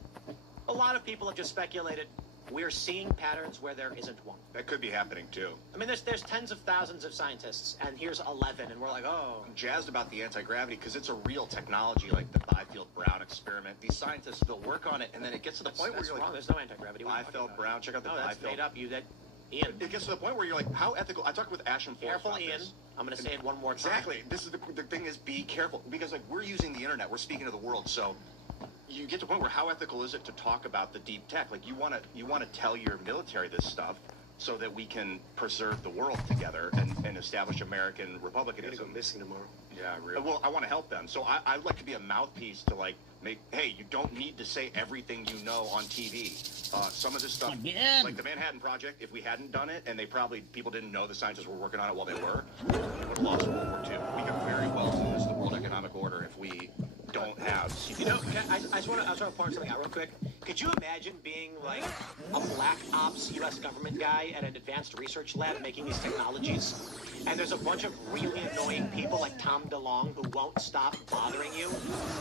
a lot of people have just speculated we're seeing patterns where there isn't one. That could be happening, too. I mean, there's tens of thousands of scientists, and here's 11, and we're like, oh. I'm jazzed about the anti-gravity because it's a real technology, like the Byfield-Brown experiment. These scientists, they'll work on it, and then it gets to the point where you're like, there's no anti-gravity. Byfield-Brown, check out the Byfield. That's made up. Ian. It gets to the point where you're like, how ethical? I talked with Asham Forrest. Careful, Ian. I'm going to say it one more time. Exactly. This is the thing is, be careful, because like we're using the internet, we're speaking to the world, so you get to a point where how ethical is it to talk about the deep tech? Like you want to tell your military this stuff so that we can preserve the world together and establish American republicanism. You're gonna go missing tomorrow. Yeah, really. Well, I want to help them, so I'd like to be a mouthpiece to like make. Hey, you don't need to say everything you know on TV. Some of this stuff, like the Manhattan Project, if we hadn't done it, and people didn't know the scientists were working on it while they were, we would have lost World War II. We could very well lose the World Economic Order if we don't have. You know, I just want to point something out real quick. Could you imagine being like a Black Ops U.S. government guy at an advanced research lab making these technologies, and there's a bunch of really annoying people like Tom DeLonge who won't stop bothering you,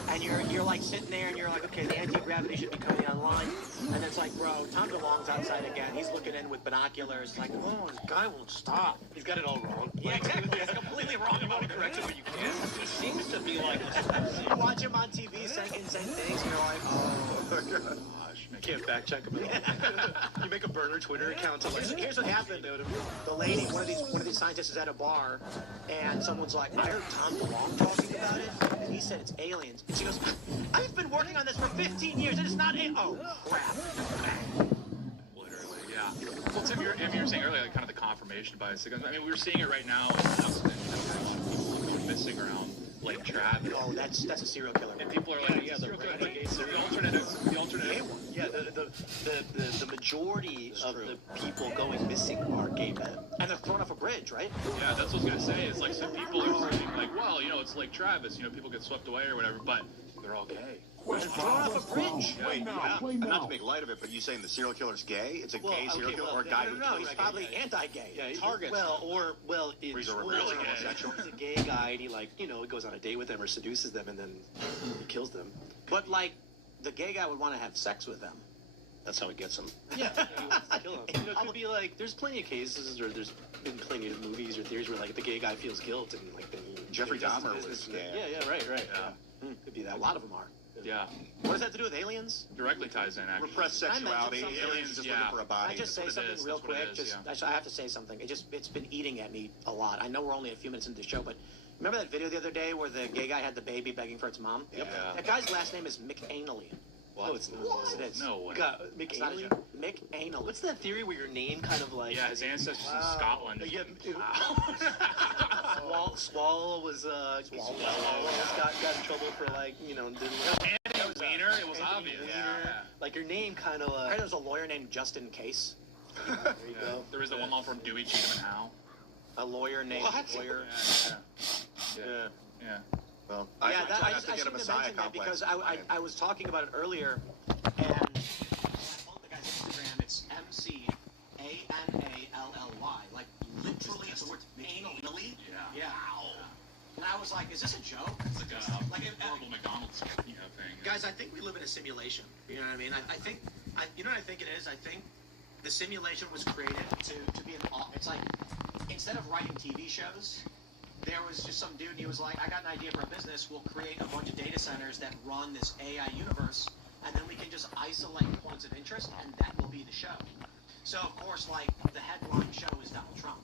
and you're like sitting there and you're like, okay, the anti-gravity should be coming online, and it's like, bro, Tom DeLonge's outside again. He's looking in with binoculars, like, oh, this guy won't stop. He's got it all wrong. Yeah, exactly. It's completely wrong. You want to correct it, but you can't. He seems to be like, you watch him on TV saying insane things, and you're like, oh, gosh. I can't fact check him at all. You make a burner Twitter account. Here's what happened. The lady, one of these scientists is at a bar, and someone's like, I heard Tom DeLonge talking about it, and he said it's aliens. And she goes, I've been working on this for 15 years, and it's not oh, crap. Literally, yeah. Well, Tim, you were saying earlier, like, kind of the confirmation bias. I mean, we were seeing it right now in Austin. People going missing around Lake Travis. Oh, that's a serial killer. And people are like, the alternate. Yeah, the majority of the people going missing are gay men. And they're thrown off a bridge, right? Yeah, that's what I was going to say. It's like some people are saying, like, well, you know, it's Lake Travis, you know, people get swept away or whatever, but they're all gay. Thrown off a bridge. Wait, not to make light of it, but you saying the serial killer's gay? It's a gay serial killer or a guy who No, he's probably anti-gay. Yeah, targets. He's a really homosexual. He's a gay guy, and he goes on a date with them or seduces them, and then he kills them. But like, the gay guy would want to have sex with them. That's how he gets them. Yeah, he wants to kill them. You know, it could be like, there's plenty of cases, or there's been plenty of movies or theories where like the gay guy feels guilt, and like then Jeffrey Dahmer was gay. Yeah, right. Yeah. Could be that. A lot of them are. Yeah. What does that have to do with aliens? Directly ties in, actually. Repressed sexuality. Aliens just looking for a body. Can I just say something real quick? I have to say something. It's been eating at me a lot. I know we're only a few minutes into the show, but Remember that video the other day where the gay guy had the baby begging for its mom? Yep. Yeah. That guy's last name is McAnally. What? It's not. Yes, it is. No way. It's not a McAnally? joke. McAnally. What's that theory where your name kind of like... Yeah, his ancestors in Scotland. Yeah, Swallow was Swallow got in trouble for like, you know, didn't Anthony Weiner, it was obvious. Yeah. Like your name kind of I heard there was a lawyer named Justin Case. There you go. There was the one mom from Dewey, Cheatham, and Howe. A lawyer named Lawyer. Yeah. Well, Yeah, I that, try I not just to I get a shouldn't have Messiah mentioned that complex. because I was talking about it earlier, and I followed the guy's Instagram. It's McAnally, like literally the word anally. Yeah. And I was like, is this a joke? It's like a horrible McDonald's thing. Guys, I think we live in a simulation. You know what I mean? I think, you know what I think it is? I think the simulation was created to be an. It's like instead of writing TV shows, there was just some dude, and he was like, I got an idea for a business. We'll create a bunch of data centers that run this AI universe, and then we can just isolate points of interest, and that will be the show. So, of course, like, the headline show is Donald Trump.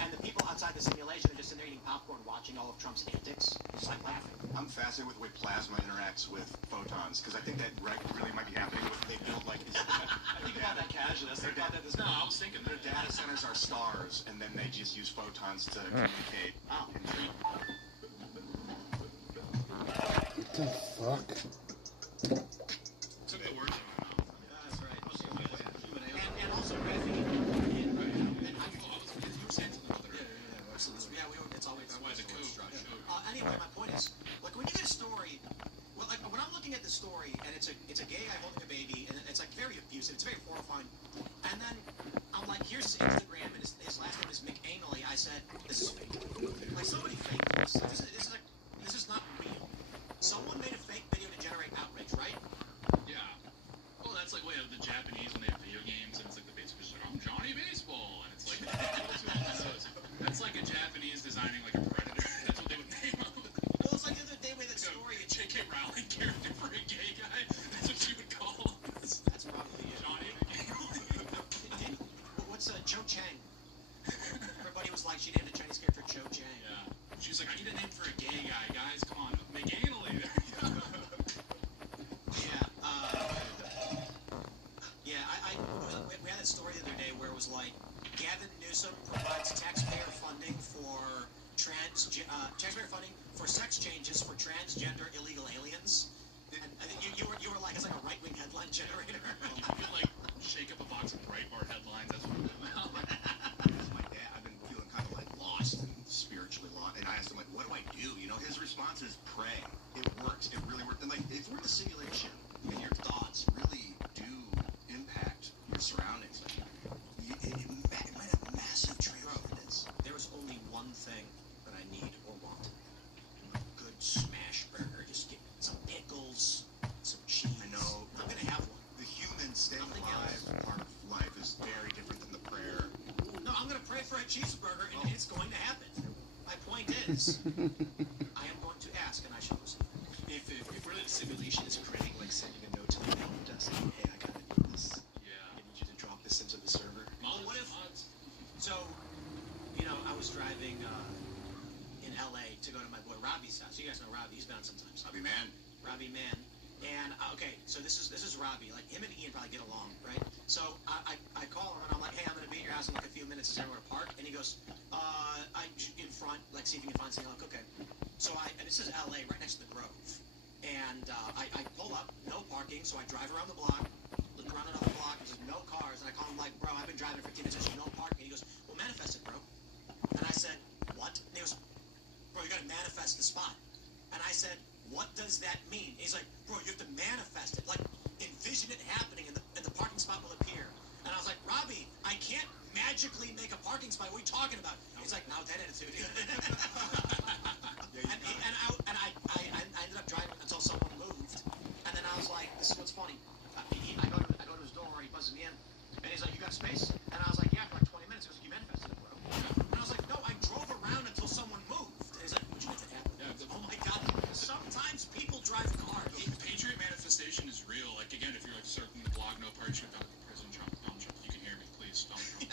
And the people outside the simulation are just sitting there eating popcorn, watching all of Trump's antics, just like laughing. I'm fascinated with the way plasma interacts with photons, because I think that really might be happening. What they build, like, I think about that casually. I thought that this. No, I was thinking their data centers are stars, and then they just use photons to communicate. Oh. What the fuck? Took the words out of my mouth. That's right. And also, graphene. It's always. That's why the code Anyway, my point is, like, when you get a story, well, like, when I'm looking at the story, and it's a gay guy holding a baby, and it's, like, very abusive, it's very horrifying, and then I'm like, here's his Instagram, and his last name is McAnally. I said, this is fake. Like, somebody faked this. This is not real. Someone made a fake video to generate outrage, right? Yeah. Well, that's like way the Japanese when they have video games, and it's like the baseball like, I'm Johnny Baseball, and it's like that's like a Japanese designing like a predator. That's what they would name him. Well, it's like the other day with that story. A J.K. Rowling character for a gay guy. That's what you would call him. That's probably it. Johnny. What's Cho Chang? Everybody was like, she named a Chinese character Cho Chang. Yeah. She's like, I need a name for a gay guy, guys. Come on, McAnally. There you go. We had that story the other day where it was like, Gavin Newsom provides taxpayer funding for taxpayer funding for sex changes for transgender illegal aliens. I think you were like, it's like a right-wing headline generator. You could like shake up a box of Breitbart headlines. That's what it was. My dad, I've been feeling kind of like lost and spiritually lost, and I asked him, like, what do I do? You know, his response is pray. It works. It really works. And like, if we're in a simulation and your thoughts really do impact your surroundings, it might have massive trade-off in this. There was only one thing that I need or want. A good smash burger. Just get some pickles, some cheese. I know. I'm gonna have one. The human staying alive part of life is very different than the prayer. No, I'm gonna pray for a cheeseburger, and it's going to happen. My point is, I am going to ask, and I shall listen. If really the simulation is creating, like, sending a note to the help desk, saying, hey, I gotta do this. Yeah. I need you to drop this into the server. Well, what if? So, you know, I was driving in LA to go to my boy Robbie's house. You guys know Robbie. He's been on sometimes. Robbie Man. Robbie Man. And okay, so this is Robbie. Like, him and Ian probably get along, right? So I call him and I'm like, hey, I'm gonna be at your house in like a few minutes. Is there anywhere to park? And he goes, in front, like, see if you can find something. I'm like, okay. So and this is LA, right next to the Grove. And I pull up, no parking. So I drive around the block, look around another block. There's no cars, and I call him like, bro, I've been driving for 15 minutes. There's no parking. He goes, well, manifest it, bro. And I said, what? And he goes, bro, you gotta manifest the spot. And I said, what does that mean? He's like, bro, you have to manifest it. Like, envision it happening, and the parking spot will appear. And I was like, Robbie, I can't magically make a parking spot. What are you talking about? He's like, now that attitude. And I ended up driving until someone moved. And then I was like, this is what's funny. I go to his door, he buzzes me in, and he's like, you got space? And I was like, yeah, for like 20 minutes. He goes, you manifested it, bro. And I was like, no, I drove around until someone moved. And he's like, what'd you make that happen? Oh my God. Sometimes people drive cars. Patriot manifestation is real. Like, again, if you're like circling the blog, no parachute, President Trump, Donald Trump, you can hear me, please, Donald Trump.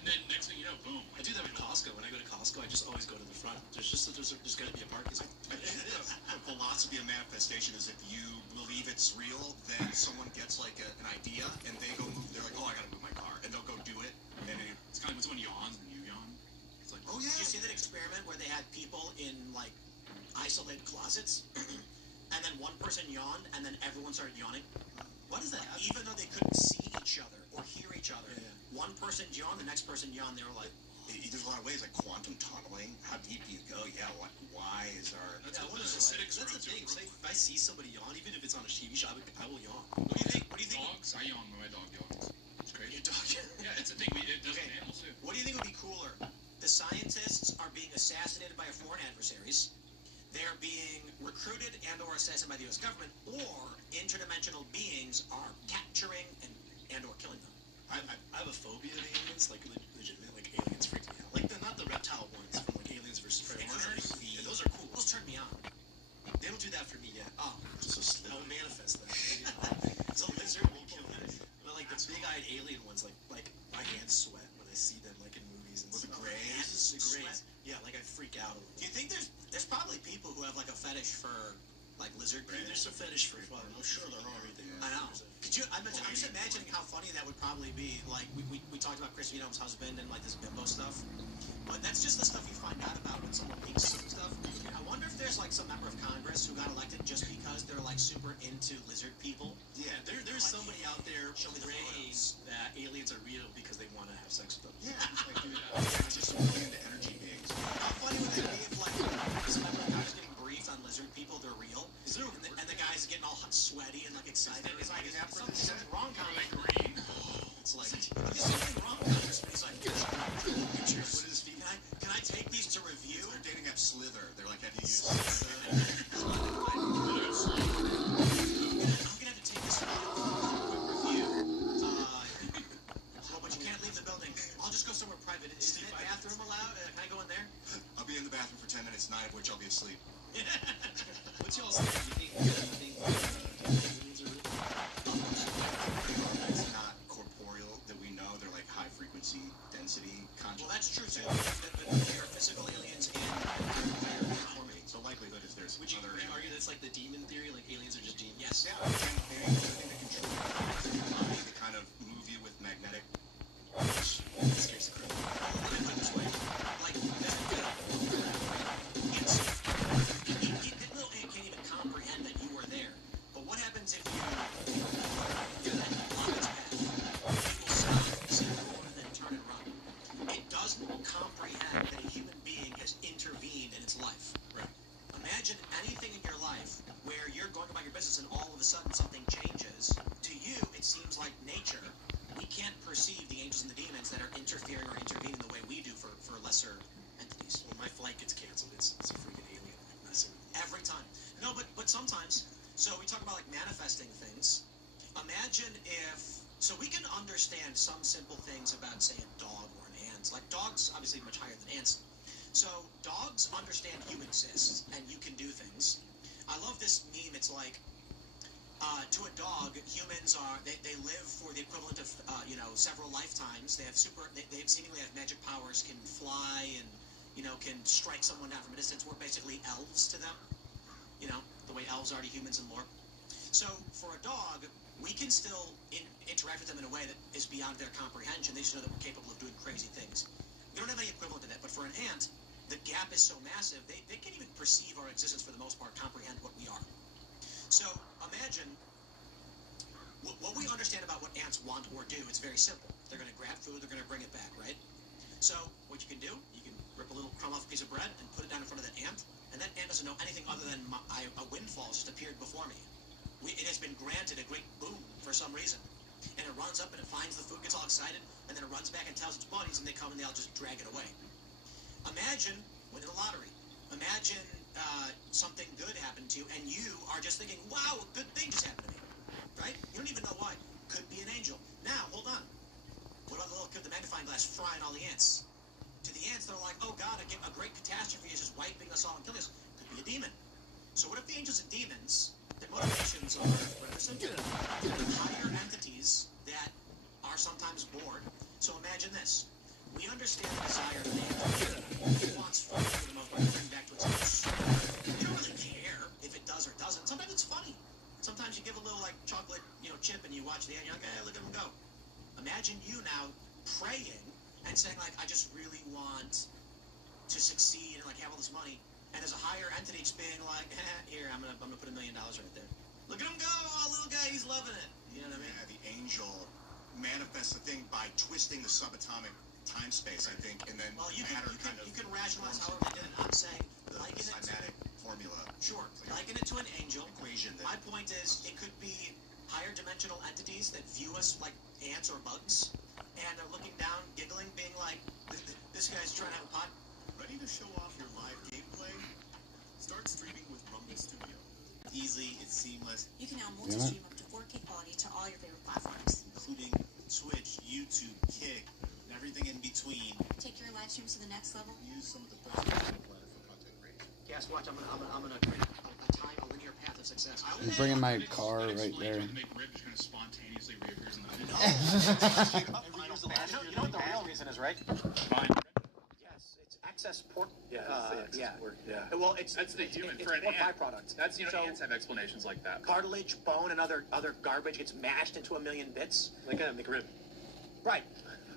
And then next thing you know, boom. I do that with Costco. When I go to Costco, I just always go to the front. There's manifestation is if you believe it's real, then someone gets like an idea and they go move. They're like, oh, I gotta move my car, and they'll go do it. And it's kind of when someone yawns and you yawn. It's like, oh yeah. Did you see that experiment where they had people in like isolated closets, and then one person yawned, and then everyone started yawning? What is that? Even though they couldn't see each other or hear each other, one person yawned, the next person yawned. They were like, there's a lot of ways, like quantum tunneling. How deep do you go? Yeah, why is our... That's the thing. Say if I see somebody yawn, even if it's on a TV show, I will yawn. What do you think? Dogs? I yawn when my dog yawns. It's crazy. Your dog? Yeah, it's a thing. It does with animals too. What do you think would be cooler? The scientists are being assassinated by foreign adversaries. They're being recruited and or assassinated by the U.S. government, or interdimensional beings are capturing and or killing them. I have a phobia of aliens, like legitimate, like aliens freak me out. Like not the reptile ones from like Aliens vs. Predators. Yeah, those are cool. Those turn me on. They don't do that for me yet. Oh, just so slow. I'll manifest that. So lizard will kill them. But like the big-eyed alien ones, like my hands sweat when I see them, like in movies and with stuff. the grays. The grays. Yeah, like I freak out a little. Do you think there's probably people who have like a fetish for like lizard grays? There's a fetish for fun. I'm sure there are. I know. I'm just imagining how funny that would probably be. Like we talked about Chris Vito's husband and like this bimbo stuff, but that's just the stuff you find out about when someone leaks some stuff. I wonder if there's like some member of Congress who got elected just because they're like super into lizard people. Yeah, there's like, somebody out there praying that aliens are real because they want to have sex with them. Yeah, it's just really into energy beings. How funny would that be if like some member of Congress getting briefed on lizard people, they're real, and the guy's getting all sweaty and like excited. He's like, something wrong, Congressman. It's like, there's something wrong, Congressman. He's like, pictures. What is it? Can I take these to review? Their dating app Slither. They're like, have you used Slither? I'm gonna have to take this to review. But you can't leave the building. I'll just go somewhere private. Is the bathroom allowed? Can I go in there? I'll be in the bathroom for 10 minutes, 9 of which I'll be asleep. What's y'all's thing? Do you think aliens are real? It's not corporeal that we know. They're like high frequency density consciousness. Well, that's true too. But they are physical aliens and higher forming. So likelihood is there's Would you other argue that's like the demon theory? Like aliens are just demons? Yes. Yeah, anything that control your body, they kind of move you with magnetic. It scares the crap. Let me put it this way. Like, little ant can't even comprehend that you were there. But what happens if you block its path? It will stop, see the road, and then turn and run. It doesn't comprehend that a human being has intervened in its life. Right. Imagine anything in your life where you're going about your business and all of a sudden something changes. To you, it seems like nature. We can't perceive the angels and the demons that are interfering or intervening the way we do for lesser entities. When my flight gets canceled, it's a freaking alien messing. Every time. No, but sometimes. So we talk about like manifesting things. Imagine if, so we can understand some simple things about, say, a dog or an ant. Like dogs, obviously much higher than ants. So dogs understand you exist and you can do things. I love this meme. It's like, to a dog, humans are, they live for the equivalent of, several lifetimes. They seemingly have magic powers, can fly and, can strike someone down from a distance. We're basically elves to them, the way elves are to humans in lore. So for a dog, we can still interact with them in a way that is beyond their comprehension. They just know that we're capable of doing crazy things. We don't have any equivalent to that, but for an ant, the gap is so massive, they can't even perceive our existence for the most part, comprehend what we are. So imagine what we understand about what ants want or do. It's very simple. They're going to grab food, they're going to bring it back, right? So what you can do, you can rip a little crumb off a piece of bread and put it down in front of that ant, and that ant doesn't know anything other than a windfall just appeared before me. It has been granted a great boon for some reason. And it runs up and it finds the food, gets all excited, and then it runs back and tells its buddies, and they come and they all just drag it away. Imagine winning the lottery. Imagine something good happened to you, and you are just thinking, wow, a good thing just happened to me. Right? You don't even know why. Could be an angel. Now, hold on. What about the little, the magnifying glass frying all the ants? To the ants, they're like, oh God, a great catastrophe is just wiping us all and killing us. Could be a demon. So what if the angels and demons, their motivations are rather simple. Higher entities that are sometimes bored. So imagine this. We understand the desire of the ant. It wants food for the most part to bring back to its house. We don't really care if it does or doesn't. Sometimes it's sometimes you give a little like chocolate, chip, and you watch the ant. You're like, hey, look at him go. Imagine you now praying and saying like, I just really want to succeed and like have all this money, and there's a higher entity just being like, here, I'm gonna put $1 million right there. Look at him go, oh, little guy, he's loving it. You know what I mean? Yeah, the angel manifests the thing by twisting the subatomic time space, I think, and then you can rationalize however they did it. I'm saying liken it cymatic formula. Sure, liken it to an angel. Equation. My point is, it could be higher dimensional entities that view us like ants or bugs, and are looking down, giggling, being like, this guy's trying to have a pot. Ready to show off your live gameplay? Start streaming with Rumble Studio. Easy, it's seamless. You can now multi-stream up to 4K quality to all your favorite platforms, including Twitch, YouTube, Kick, and everything in between. Take your live streams to the next level. Use some of the best on the planet for content creation. Yes, watch, I'm gonna create a linear path of success. I'm bringing my car right there. The McRib just kind of spontaneously reappears in the video. You know what the real reason is, right? Fine. Yes, it's excess pork. Yeah, Well, it's the human it's for an pork ant. byproduct. That's So, ants have explanations like that. cartilage, bone, and other garbage gets mashed into 1,000,000 bits. Like a McRib. Right.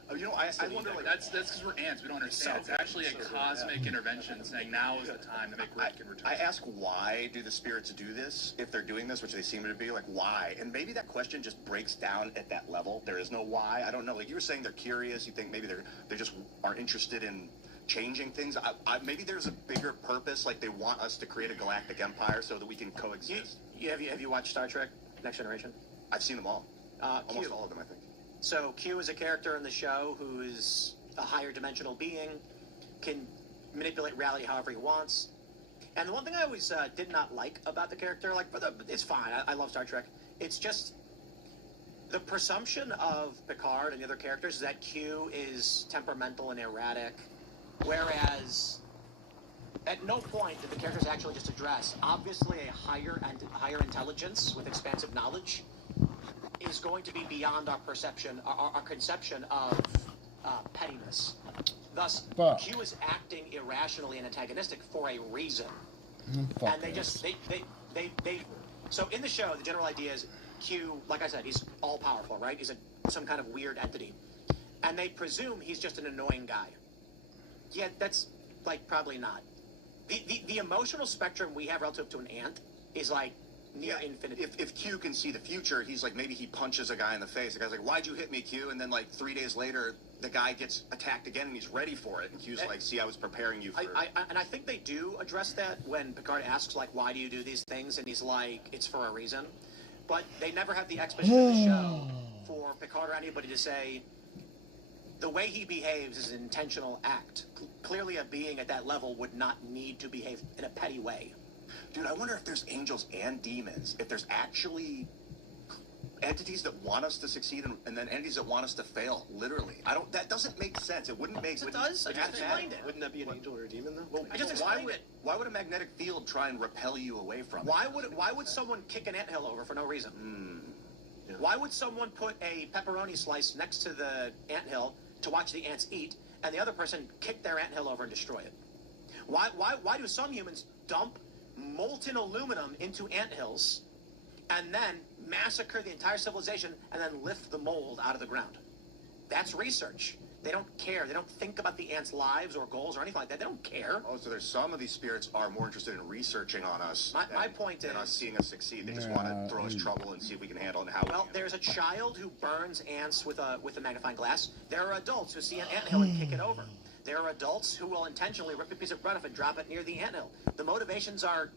I wonder, like, that's because we're ants. We don't understand. It's actually a cosmic intervention saying now is the time the McRib can return. I ask why do the spirits do this if they're doing this, which they seem to be, like why? And maybe that question just breaks down at that level. There is no why. I don't know. Like you were saying, they're curious. You think maybe they just are interested in changing things. Maybe there's a bigger purpose. Like they want us to create a galactic empire so that we can coexist. Have you watched Star Trek Next Generation? I've seen them all. Almost Q. all of them, I think. So Q is a character in the show who is a higher dimensional being, can manipulate reality however he wants. And the one thing I always did not like about the character, it's fine. I love Star Trek. It's just the presumption of Picard and the other characters is that Q is temperamental and erratic, whereas at no point did the characters actually just address obviously a higher intelligence with expansive knowledge is going to be beyond our perception, our conception of pettiness. Thus, Q is acting irrationally and antagonistic for a reason. And they just, so in the show, the general idea is Q, like I said, he's all powerful, right? He's some kind of weird entity. And they presume he's just an annoying guy. Yeah, that's, probably not. The emotional spectrum we have relative to an ant is, near infinity. If Q can see the future, he's like, maybe he punches a guy in the face. The guy's like, why'd you hit me, Q? And then 3 days later, the guy gets attacked again and he's ready for it. And Q's like, see, I was preparing you for and I think they do address that when Picard asks, why do you do these things? And he's like, it's for a reason. But they never have the exposition of the show for Picard or anybody to say, the way he behaves is an intentional act. Clearly a being at that level would not need to behave in a petty way. Dude, I wonder if there's angels and demons. If there's actually entities that want us to succeed and then entities that want us to fail, literally. That doesn't make sense. It wouldn't make sense. It does. I just explained it. Wouldn't that be an angel or a demon, though? Well, I just explained it. Why would a magnetic field try and repel you away from it? Why would someone kick an anthill over for no reason? Yeah. Why would someone put a pepperoni slice next to the anthill to watch the ants eat, and the other person kick their anthill over and destroy it? Why do some humans dump molten aluminum into anthills and then massacre the entire civilization and then lift the mold out of the ground? That's research. They don't care. They don't think about the ants' lives or goals or anything like that. They don't care. Oh, so there's some of these spirits are more interested in researching on us my point than is us seeing us succeed. They just want to throw us trouble and see if we can handle it and how well, there's a child who burns ants with a magnifying glass. There are adults who see an anthill and kick it over. There are adults who will intentionally rip a piece of bread off and drop it near the anthill. The motivations are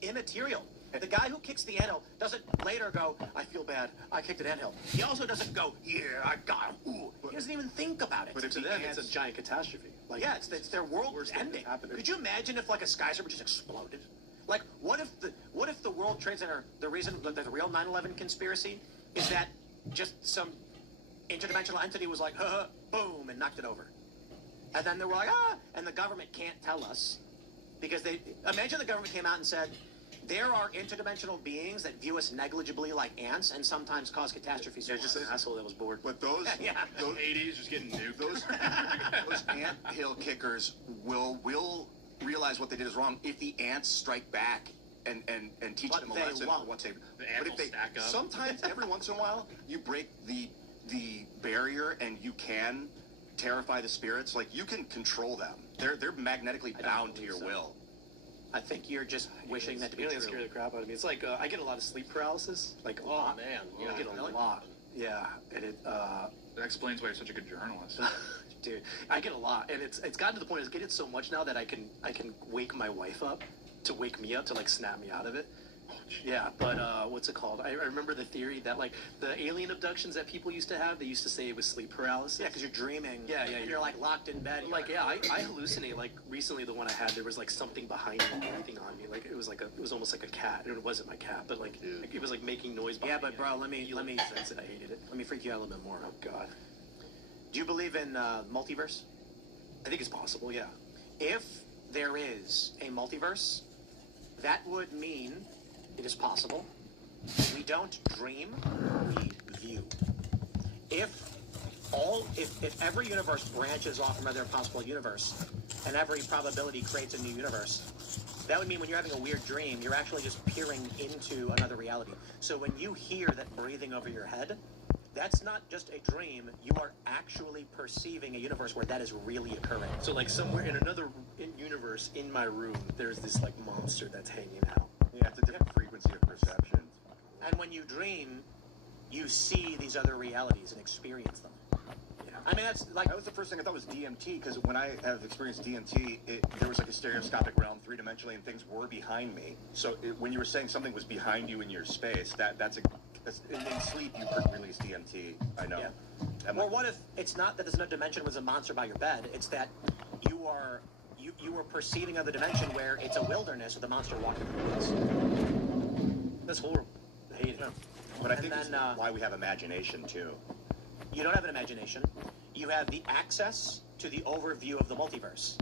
immaterial. The guy who kicks the anthill doesn't later go, I feel bad, I kicked an anthill. He also doesn't go, yeah, I got him. Ooh. He doesn't even think about it. But to them, it's a giant catastrophe. Yeah, it's their world ending. Could you imagine if a skyscraper just exploded? What if the World Trade Center, the reason that the real 9/11 conspiracy is that just some interdimensional entity was like, boom, and knocked it over. And then they were like, and the government can't tell us because imagine the government came out and said, there are interdimensional beings that view us negligibly like ants and sometimes cause catastrophes. There's just an asshole that was bored. But those 80s just getting nuked. Those ant hill kickers will realize what they did is wrong if the ants strike back and teach But them a they lesson won't. once they. The But apples if they stack up. sometimes every once in a while you break the barrier and you can terrify the spirits. Like you can control them. They're magnetically bound to your will. I think you're just wishing that to be Aliens true. scare the crap out of me. It's like I get a lot of sleep paralysis. Like a Oh lot. man, I get a really? lot. Yeah, and it. That explains why you're such a good journalist. Dude, I get a lot, and it's gotten to the point. It's getting so much now that I can wake my wife up to wake me up to like snap me out of it. Yeah, but what's it called? I remember the theory that like the alien abductions that people used to have. They used to say it was sleep paralysis. Yeah, because you're dreaming. Yeah, and you're like locked in bed. Like yeah, I hallucinate. Like recently, the one I had, there was like something behind me, breathing on me. Like it was almost like a cat. And it wasn't my cat, but like it was like making noise. Yeah, behind but me. bro, let me sense it. I hated it. let me freak you out a little bit more. Oh God, Do you believe in multiverse? I think it's possible. Yeah. If there is a multiverse, that would mean it is possible. We don't dream, we view. If every universe branches off from another possible universe, and every probability creates a new universe, that would mean when you're having a weird dream, you're actually just peering into another reality. So when you hear that breathing over your head, that's not just a dream. You are actually perceiving a universe where that is really occurring. So like somewhere in another universe in my room, there's this like monster that's hanging out. Yeah, it's a different frequency of perception. And when you dream, you see these other realities and experience them. Yeah. I mean, that's like... That was the first thing I thought was DMT, because when I have experienced DMT, there was like a stereoscopic realm, three-dimensionally, and things were behind me. So when you were saying something was behind you in your space, that's in sleep you release DMT, I know. Yeah. Or what if it's not that there's no dimension was a monster by your bed, it's that you are perceiving another dimension where it's a wilderness with a monster walking through this. That's horrible. I hate it. But I think that's why we have imagination, too. You don't have an imagination. You have the access to the overview of the multiverse.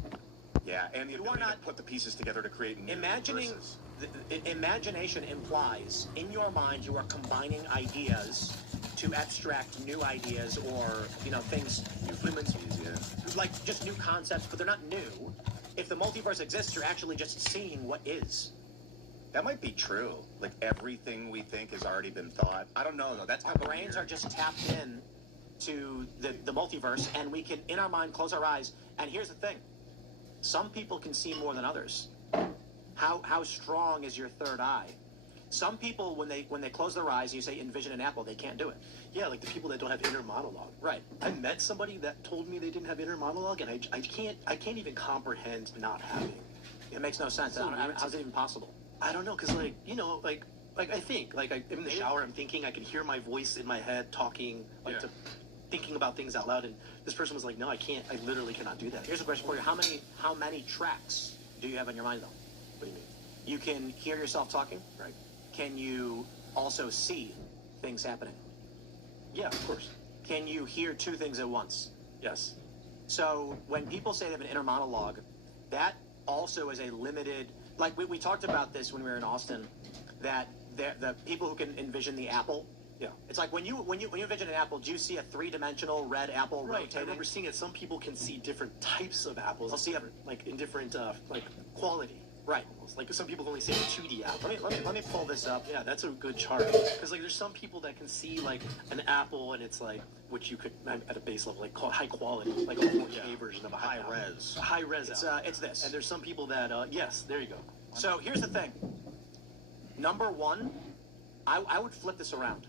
Yeah, and the ability to put the pieces together to create new universes. Imagination implies, in your mind, you are combining ideas to abstract new ideas or, things humans use, like just new concepts, but they're not new. If the multiverse exists, you're actually just seeing what is. That might be true. Like everything we think has already been thought. I don't know though. That's our brains are just tapped in to the multiverse, and we can, in our mind, close our eyes. And here's the thing: some people can see more than others. How strong is your third eye? Some people, when they close their eyes, and you say envision an apple, they can't do it. Yeah, like the people that don't have inner monologue. Right. I met somebody that told me they didn't have inner monologue, and I can't even comprehend not having. It makes no sense. How's it even possible? I don't know, because I think, I'm in the shower, I'm thinking, I can hear my voice in my head talking, thinking about things out loud, and this person was like, no, I can't, I literally cannot do that. Here's a question for you. How many tracks do you have in your mind, though? What do you mean? You can hear yourself talking? Right. Can you also see things happening? Yeah, of course. Can you hear two things at once? Yes. So when people say they have an inner monologue, that also is a limited... Like, we talked about this when we were in Austin, that the people who can envision the apple... Yeah. It's like when you envision an apple, do you see a three-dimensional red apple rotating? I remember seeing it. Some people can see different types of apples. They'll see in different quality. Right. Almost. Like some people can only see a 2D apple. Let me pull this up. Yeah, that's a good chart. Because there's some people that can see like an apple and it's like which you could at a base level call high quality, like a 4K version of a high res. A high res. It's this. And there's some people that yes, there you go. So here's the thing. Number one, I would flip this around.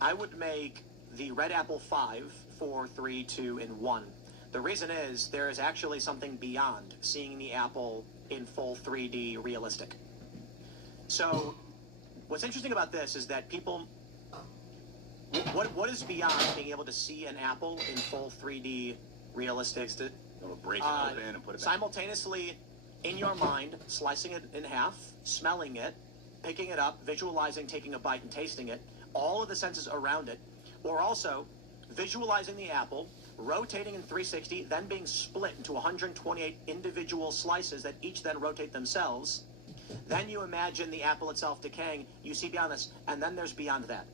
I would make the red apple 5, 4, 3, 2, and 1. The reason is there is actually something beyond seeing the apple in full 3D realistic. So what's interesting about this is that people... What is beyond being able to see an apple in full 3D realistic? Break it open and put it back. Simultaneously, in your mind, slicing it in half, smelling it, picking it up, visualizing, taking a bite and tasting it, all of the senses around it, or also visualizing the apple, rotating in 360, then being split into 128 individual slices that each then rotate themselves. Then you imagine the apple itself decaying, you see beyond this, and then there's beyond that.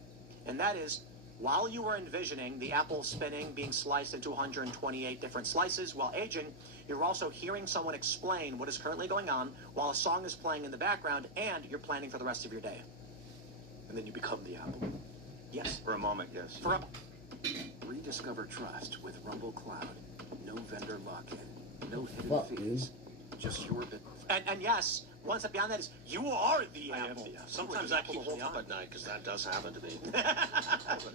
And that is while you were envisioning the apple spinning, being sliced into 128 different slices while aging, you're also hearing someone explain what is currently going on while a song is playing in the background, and you're planning for the rest of your day. And then you become the apple. Yes. For a moment, yes. For a... Rediscover trust with Rumble Cloud. No vendor lock-in. No hidden Fuck, fees. Just your bit. And yes, one step beyond that is, you are the apple. Sometimes that keeps me up at night because that does happen to me.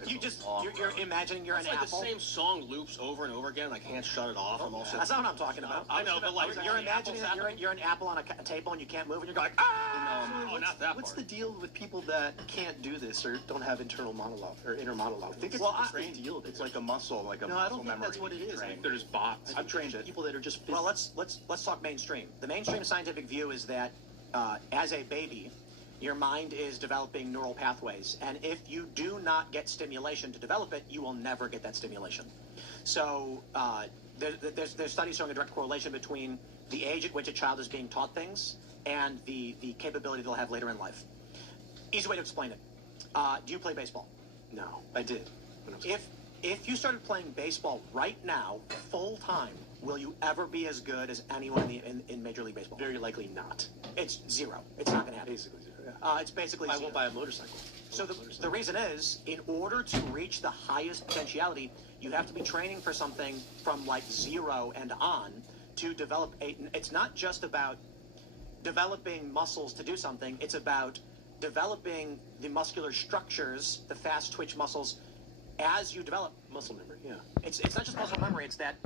You're imagining you're it's an like apple. The same song loops over and over again. I can't shut it off. I'm also. That's not what I'm talking about. I know, but like you're imagining that you're an apple on a table and you can't move and you're going, ah! No, not that What's part. the deal with people that can't do this or don't have internal monologue or inner monologue? I think it's Well, a trained deal. It's like a muscle, like a No, I muscle don't think memory. that's what it is. Trained. There's bots. I've trained people that are just. Well, let's talk mainstream. The mainstream scientific view is that as a baby, your mind is developing neural pathways, and if you do not get stimulation to develop it, you will never get that stimulation. So there's studies showing a direct correlation between the age at which a child is being taught things and the capability they'll have later in life. Easy way to explain it. Do you play baseball? No, I did. If you started playing baseball right now, full time, will you ever be as good as anyone in Major League Baseball? Very likely not. It's zero. It's not going to happen. Basically zero. Yeah. It's basically I zero. won't buy a motorcycle. So the reason is, in order to reach the highest potentiality, you have to be training for something from like 0 and on to develop it's not just about developing muscles to do something, it's about developing the muscular structures, the fast twitch muscles, as you develop. Muscle memory, yeah. It's not just muscle memory, it's that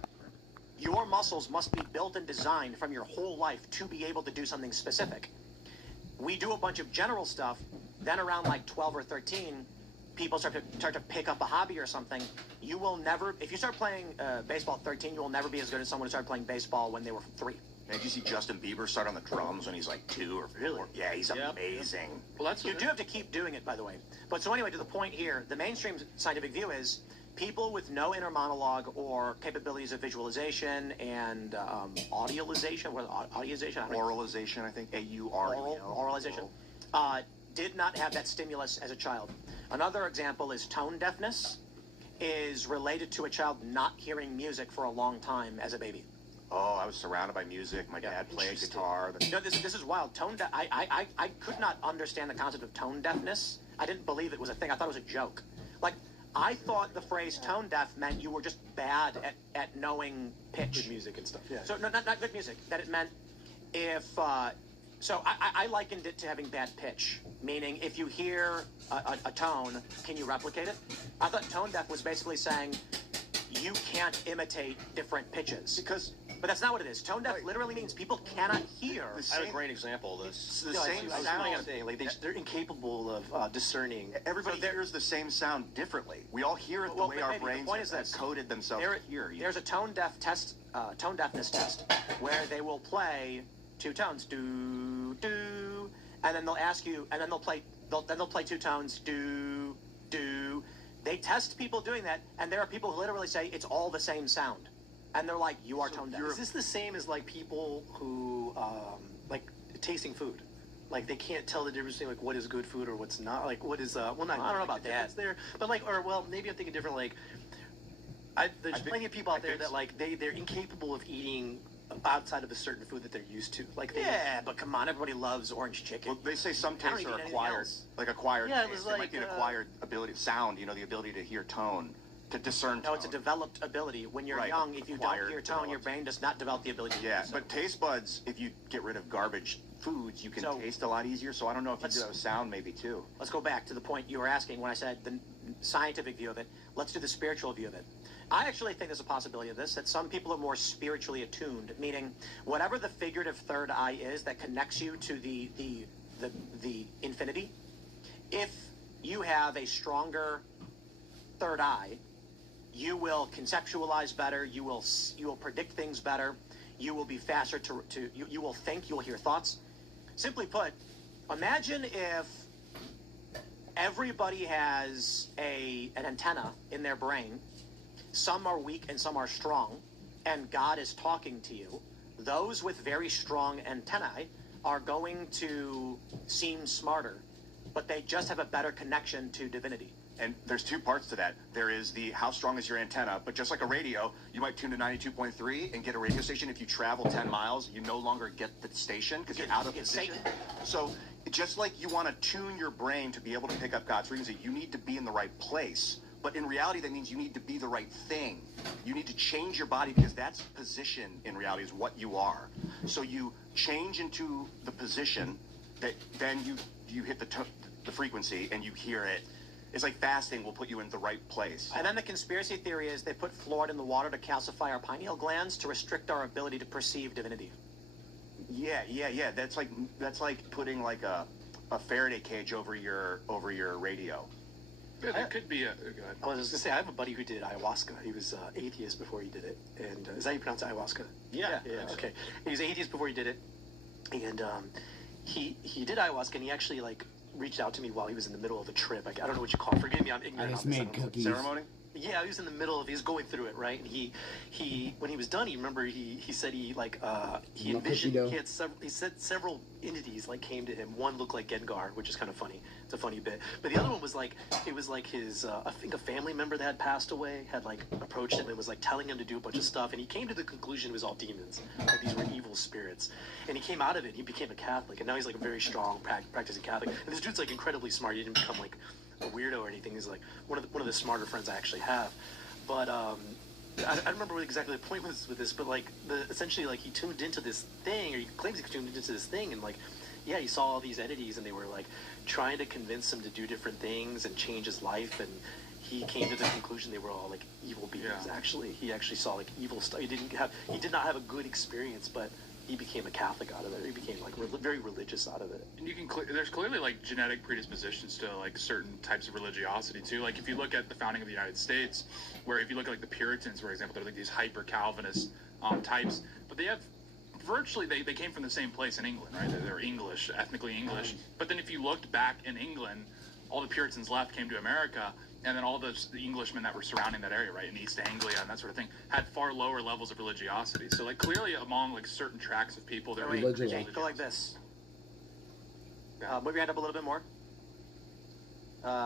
your muscles must be built and designed from your whole life to be able to do something specific. We do a bunch of general stuff, then around like 12 or 13, people start to pick up a hobby or something. You will never, if you start playing baseball at 13, you will never be as good as someone who started playing baseball when they were 3. Did you see Justin Bieber start on the drums when he's like 2 or 4? Really? Yeah, he's amazing. Well, that's You do have to keep doing it, by the way. But so anyway, to the point here, the mainstream scientific view is people with no inner monologue or capabilities of visualization and audialization, Oralization, I think. A-U-R-E-L. Oralization, did not have that stimulus as a child. Another example is tone deafness is related to a child not hearing music for a long time as a baby. Oh, I was surrounded by music. My dad played guitar. No, this is wild. I could not understand the concept of tone deafness. I didn't believe it was a thing. I thought it was a joke. Like, I thought the phrase tone deaf meant you were just bad at knowing pitch. Good music and stuff, yeah. So, no, not good music. That it meant if... so I likened it to having bad pitch, meaning if you hear a tone, can you replicate it? I thought tone deaf was basically saying you can't imitate different pitches. But that's not what it is. Tone deaf literally means people cannot hear. I have a great example of this. The same sound. Like they're incapable of discerning. Everybody hears the same sound differently. We all hear it the way our brains have coded themselves to hear. There's a tone deaf test, tone deafness test, where they will play 2 tones, do, do, and then they'll ask you, and then they'll play 2 tones, do, do. They test people doing that, and there are people who literally say it's all the same sound. And they're like, you are tone deaf. Is this the same as like people who like tasting food? Like they can't tell the difference between like what is good food or what's not. Like what is well, not. I don't know about that. There, but like, or well, maybe I'm thinking different. Like, there's plenty of people out there that like they're incapable of eating outside of a certain food that they're used to. Like yeah, but come on, everybody loves orange chicken. Well, they say some tastes are acquired, like acquired. Yeah, it taste. was like might be an acquired ability, sound. You know, the ability to hear tone. To discern tone. No, it's a developed ability. When you're young, if you don't hear tone, your brain does not develop the ability to do so. But taste buds, if you get rid of garbage foods, you can taste a lot easier. So I don't know if you do have sound maybe too. Let's go back to the point you were asking when I said the scientific view of it. Let's do the spiritual view of it. I actually think there's a possibility of this, that some people are more spiritually attuned, meaning whatever the figurative third eye is that connects you to the infinity, if you have a stronger third eye, you will conceptualize better, you will predict things better, you will be faster you will think, you will hear thoughts. Simply put, imagine if everybody has an antenna in their brain, some are weak and some are strong, and God is talking to you. Those with very strong antennae are going to seem smarter, but they just have a better connection to divinity. And there's two parts to that. There is the how strong is your antenna, but just like a radio, you might tune to 92.3 and get a radio station. If you travel 10 miles, you no longer get the station because you're out of position. So just like you want to tune your brain to be able to pick up God's frequency, you need to be in the right place. But in reality, that means you need to be the right thing. You need to change your body because that's position in reality is what you are. So you change into the position that then you hit the frequency and you hear it. It's like fasting will put you in the right place. And then the conspiracy theory is they put fluoride in the water to calcify our pineal glands to restrict our ability to perceive divinity. Yeah. That's like putting like a Faraday cage over your radio. Yeah, that could be I was just gonna say, I have a buddy who did ayahuasca. He was atheist before he did it, and is that how you pronounce ayahuasca? Yeah. Okay. He was atheist before he did it, and he did ayahuasca, and he actually like reached out to me while he was in the middle of a trip. I don't know what you call it. Forgive me, I'm ignorant. I just on this. made cookies. Ceremony? Yeah, he was in the middle of, he was going through it, right? And he when he was done, he said he envisioned, he said several entities like came to him. One looked like Gengar, which is kind of funny. It's a funny bit. But the other one was like, it was like his, I think a family member that had passed away had like approached him and was like telling him to do a bunch of stuff. And he came to the conclusion it was all demons. Like these were evil spirits. And he came out of it, he became a Catholic. And now he's like a very strong practicing Catholic. And this dude's like incredibly smart. He didn't become like a weirdo or anything. He's like one of the smarter friends I actually have. But I don't remember what exactly the point was with this, but like essentially like he tuned into this thing, or he claims he tuned into this thing, and like yeah, he saw all these entities and they were like trying to convince him to do different things and change his life, and he came to the conclusion they were all like evil beings. Actually, he actually saw like evil stuff. He did not have a good experience, but he became a Catholic out of it. He became like very religious out of it. And you can there's clearly like genetic predispositions to like certain types of religiosity too. Like if you look at the founding of the United States, where if you look at like the Puritans, for example, they're like these hyper Calvinist types, but they have virtually they came from the same place in England, right? They're English, ethnically English. But then if you looked back in England, all the Puritans left, came to America, and then all the Englishmen that were surrounding that area, right, in East Anglia and that sort of thing, had far lower levels of religiosity. So, like, clearly among, like, certain tracts of people, there were... Go like this. Move your head up a little bit more.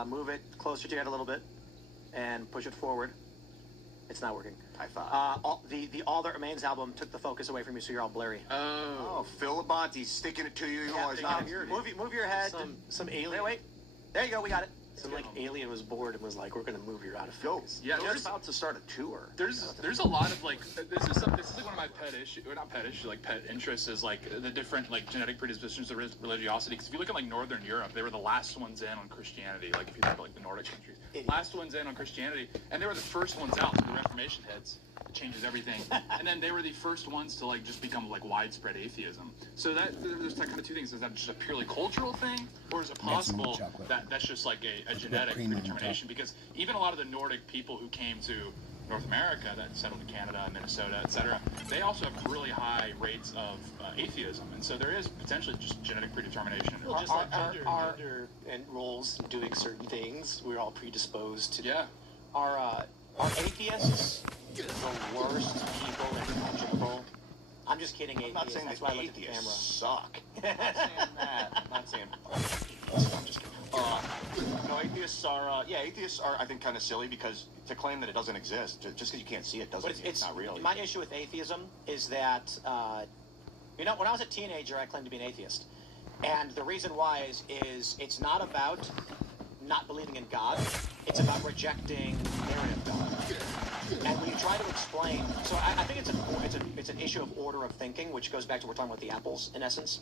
Move it closer to your head a little bit. And push it forward. It's not working. High five. The All That Remains album took the focus away from you, so you're all blurry. Oh, Phil Labonte's sticking it to you. Move your head. Some alien... Wait. There you go, we got it. Some like alien was bored and was like, "We're gonna move you out of focus." Yeah, there's about to start a tour. There's a lot of like this is like one of my pet issues, or not pet issue, like pet interests is like the different like genetic predispositions to religiosity. Because if you look at like Northern Europe, they were the last ones in on Christianity. Like if you look at like the Nordic countries, last ones in on Christianity, and they were the first ones out. So the Reformation hits. Changes everything, and then they were the first ones to like just become like widespread atheism. So that there's like kind of two things: is that just a purely cultural thing, or is it possible that that's just like a genetic predetermination? Because even a lot of the Nordic people who came to North America that settled in Canada, Minnesota, etc., they also have really high rates of atheism, and so there is potentially just genetic predetermination. Well, just like gender and roles and doing certain things, we're all predisposed to. Yeah. Are atheists the worst people in general? I'm just kidding, atheists. I'm not saying that's that why I look at the camera. Suck. I'm not saying that. I'm not saying. I'm just kidding. No, atheists are, I think, kind of silly because to claim that it doesn't exist, just because you can't see it doesn't mean it's not real. My issue with atheism is that, when I was a teenager, I claimed to be an atheist. And the reason why is it's not about not believing in God. It's about rejecting the narrative of God. And when you try to explain, so I think it's an issue of order of thinking, which goes back to we're talking about the apples in essence.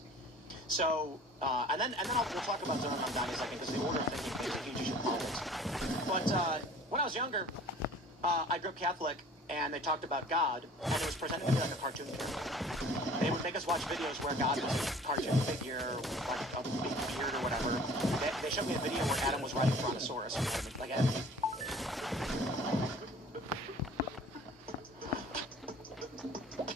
So and then we'll talk about Zone on Dine in a second because the order of thinking plays a huge issue in politics. But when I was younger, I grew up Catholic, and they talked about God, and it was presented to me like a cartoon character. They would make us watch videos where God was a cartoon figure, like a big beard or whatever. They showed me a video where Adam was riding a brontosaurus, like Adam.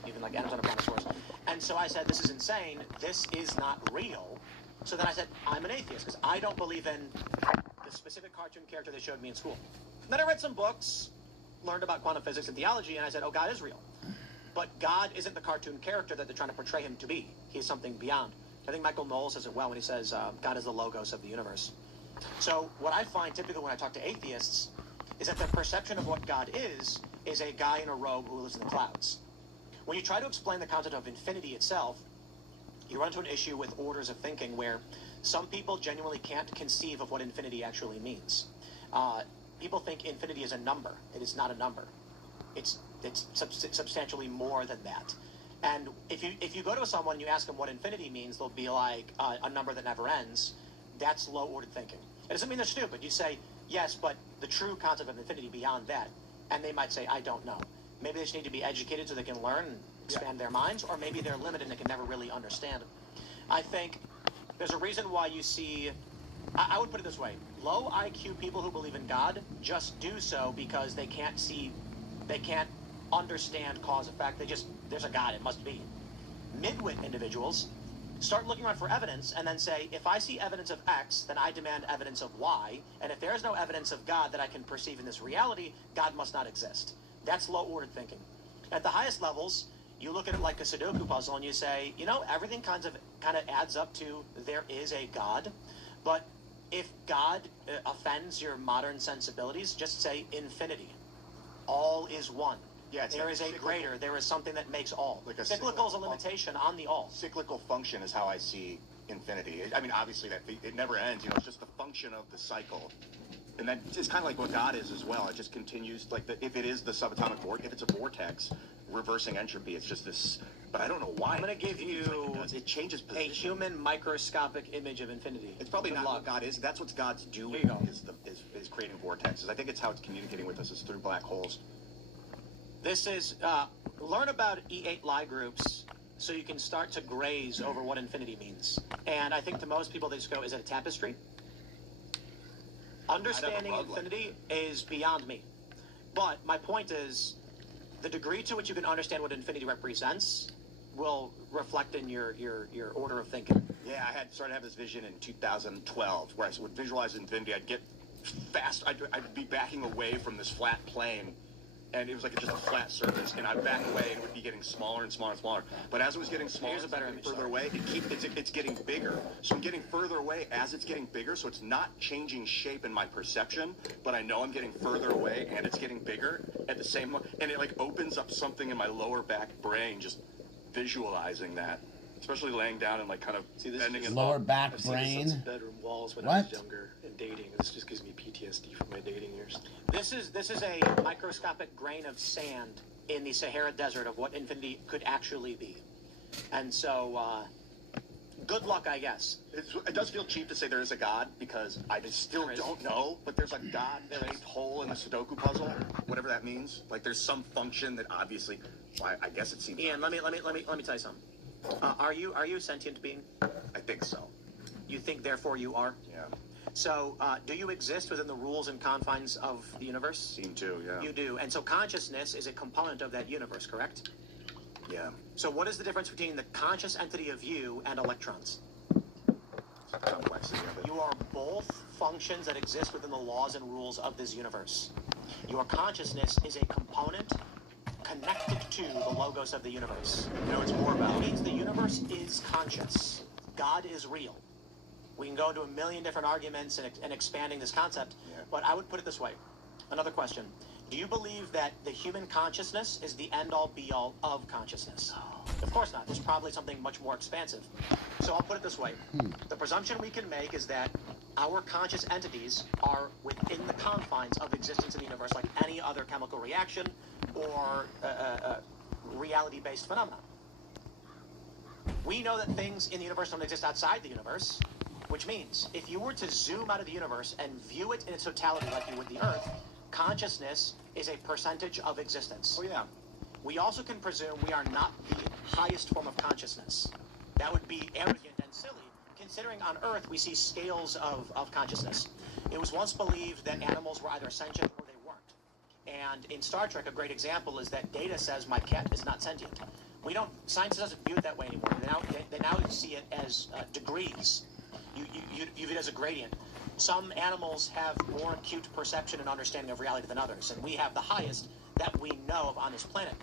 Even like Adam's on a brontosaurus. And so I said, this is insane. This is not real. So then I said, I'm an atheist because I don't believe in the specific cartoon character they showed me in school. And then I read some books, learned about quantum physics and theology, and I said, oh, God is real. But God isn't the cartoon character that they're trying to portray him to be. He is something beyond. I think Michael Knowles says it well when he says, God is the logos of the universe. So what I find typically when I talk to atheists is that their perception of what God is a guy in a robe who lives in the clouds. When you try to explain the concept of infinity itself, you run into an issue with orders of thinking where some people genuinely can't conceive of what infinity actually means. People think infinity is a number. It is not a number. It's substantially more than that. And if you go to someone and you ask them what infinity means, they'll be like, a number that never ends. That's low-ordered thinking. It doesn't mean they're stupid. You say, yes, but the true concept of infinity beyond that, and they might say, I don't know. Maybe they just need to be educated so they can learn and expand their minds, or maybe they're limited and they can never really understand. I think there's a reason why you see, I would put it this way, low IQ people who believe in God just do so because they can't understand cause effect. There's a God, it must be. Midwit individuals start looking around for evidence and then say, if I see evidence of X, then I demand evidence of Y, and if there is no evidence of God that I can perceive in this reality, God must not exist. That's low-ordered thinking. At the highest levels, you look at it like a Sudoku puzzle and you say, everything kind of adds up to there is a God, but if God offends your modern sensibilities, just say infinity. All is one. Yeah, there is a greater. There is something that makes all. Like a cyclical is a limitation on the all. Cyclical function is how I see infinity. I mean, obviously that it never ends. It's just the function of the cycle, and that is kind of like what God is as well. It just continues. Like if it is the subatomic vortex, if it's a vortex, reversing entropy. It's just this. But I don't know why. I'm going to give you it changes position. A human microscopic image of infinity. It's probably not what God is. That's what God's doing. Is creating vortexes. I think it's how it's communicating with us is through black holes. This is, learn about E8 Lie groups so you can start to graze over what infinity means. And I think to most people they just go, is it a tapestry? Understanding infinity is beyond me. But my point is, the degree to which you can understand what infinity represents will reflect in your order of thinking. Yeah, I started to have this vision in 2012 where I would visualize infinity. I'd get fast. I'd be backing away from this flat plane, and it was like just a flat surface, and I'd back away, and it would be getting smaller and smaller and smaller. But as it was getting smaller, Here's a better image, further away, it's getting bigger. So I'm getting further away as it's getting bigger, so it's not changing shape in my perception, but I know I'm getting further away, and it's getting bigger at the same time. And it like opens up something in my lower back brain, just visualizing that. Especially laying down and like kind of bending it lower up. back brain. Bedroom walls when I was younger and dating. This just gives me PTSD from my dating years. This is a microscopic grain of sand in the Sahara Desert of what infinity could actually be. And so, good luck, I guess. It does feel cheap to say there is a God because I still don't know, but there's a God-shaped hole in the Sudoku puzzle, whatever that means. Like there's some function that obviously, well, I guess it seems. Ian, let me tell you something. Are you a sentient being? I think so. You think, therefore, you are? Yeah. So, do you exist within the rules and confines of the universe? Seem to, yeah. You do. And so consciousness is a component of that universe, correct? Yeah. So what is the difference between the conscious entity of you and electrons? Complexity of it. You are both functions that exist within the laws and rules of this universe. Your consciousness is a component connected to the logos of the universe. It's more about... It means the universe is conscious. God is real. We can go into a million different arguments and expanding this concept, but I would put it this way. Another question. Do you believe that the human consciousness is the end-all, be-all of consciousness? Of course not. There's probably something much more expansive. So I'll put it this way. The presumption we can make is that our conscious entities are within the confines of existence in the universe, like any other chemical reaction or reality-based phenomena. We know that things in the universe don't exist outside the universe, which means if you were to zoom out of the universe and view it in its totality like you would the Earth, consciousness is a percentage of existence. Oh, yeah. We also can presume we are not the highest form of consciousness. That would be arrogant and silly, considering on Earth we see scales of consciousness. It was once believed that animals were either sentient or they weren't. And in Star Trek, a great example is that Data says, my cat is not sentient. Science doesn't view it that way anymore. They now see it as degrees. You view it as a gradient. Some animals have more acute perception and understanding of reality than others, and we have the highest that we know of on this planet.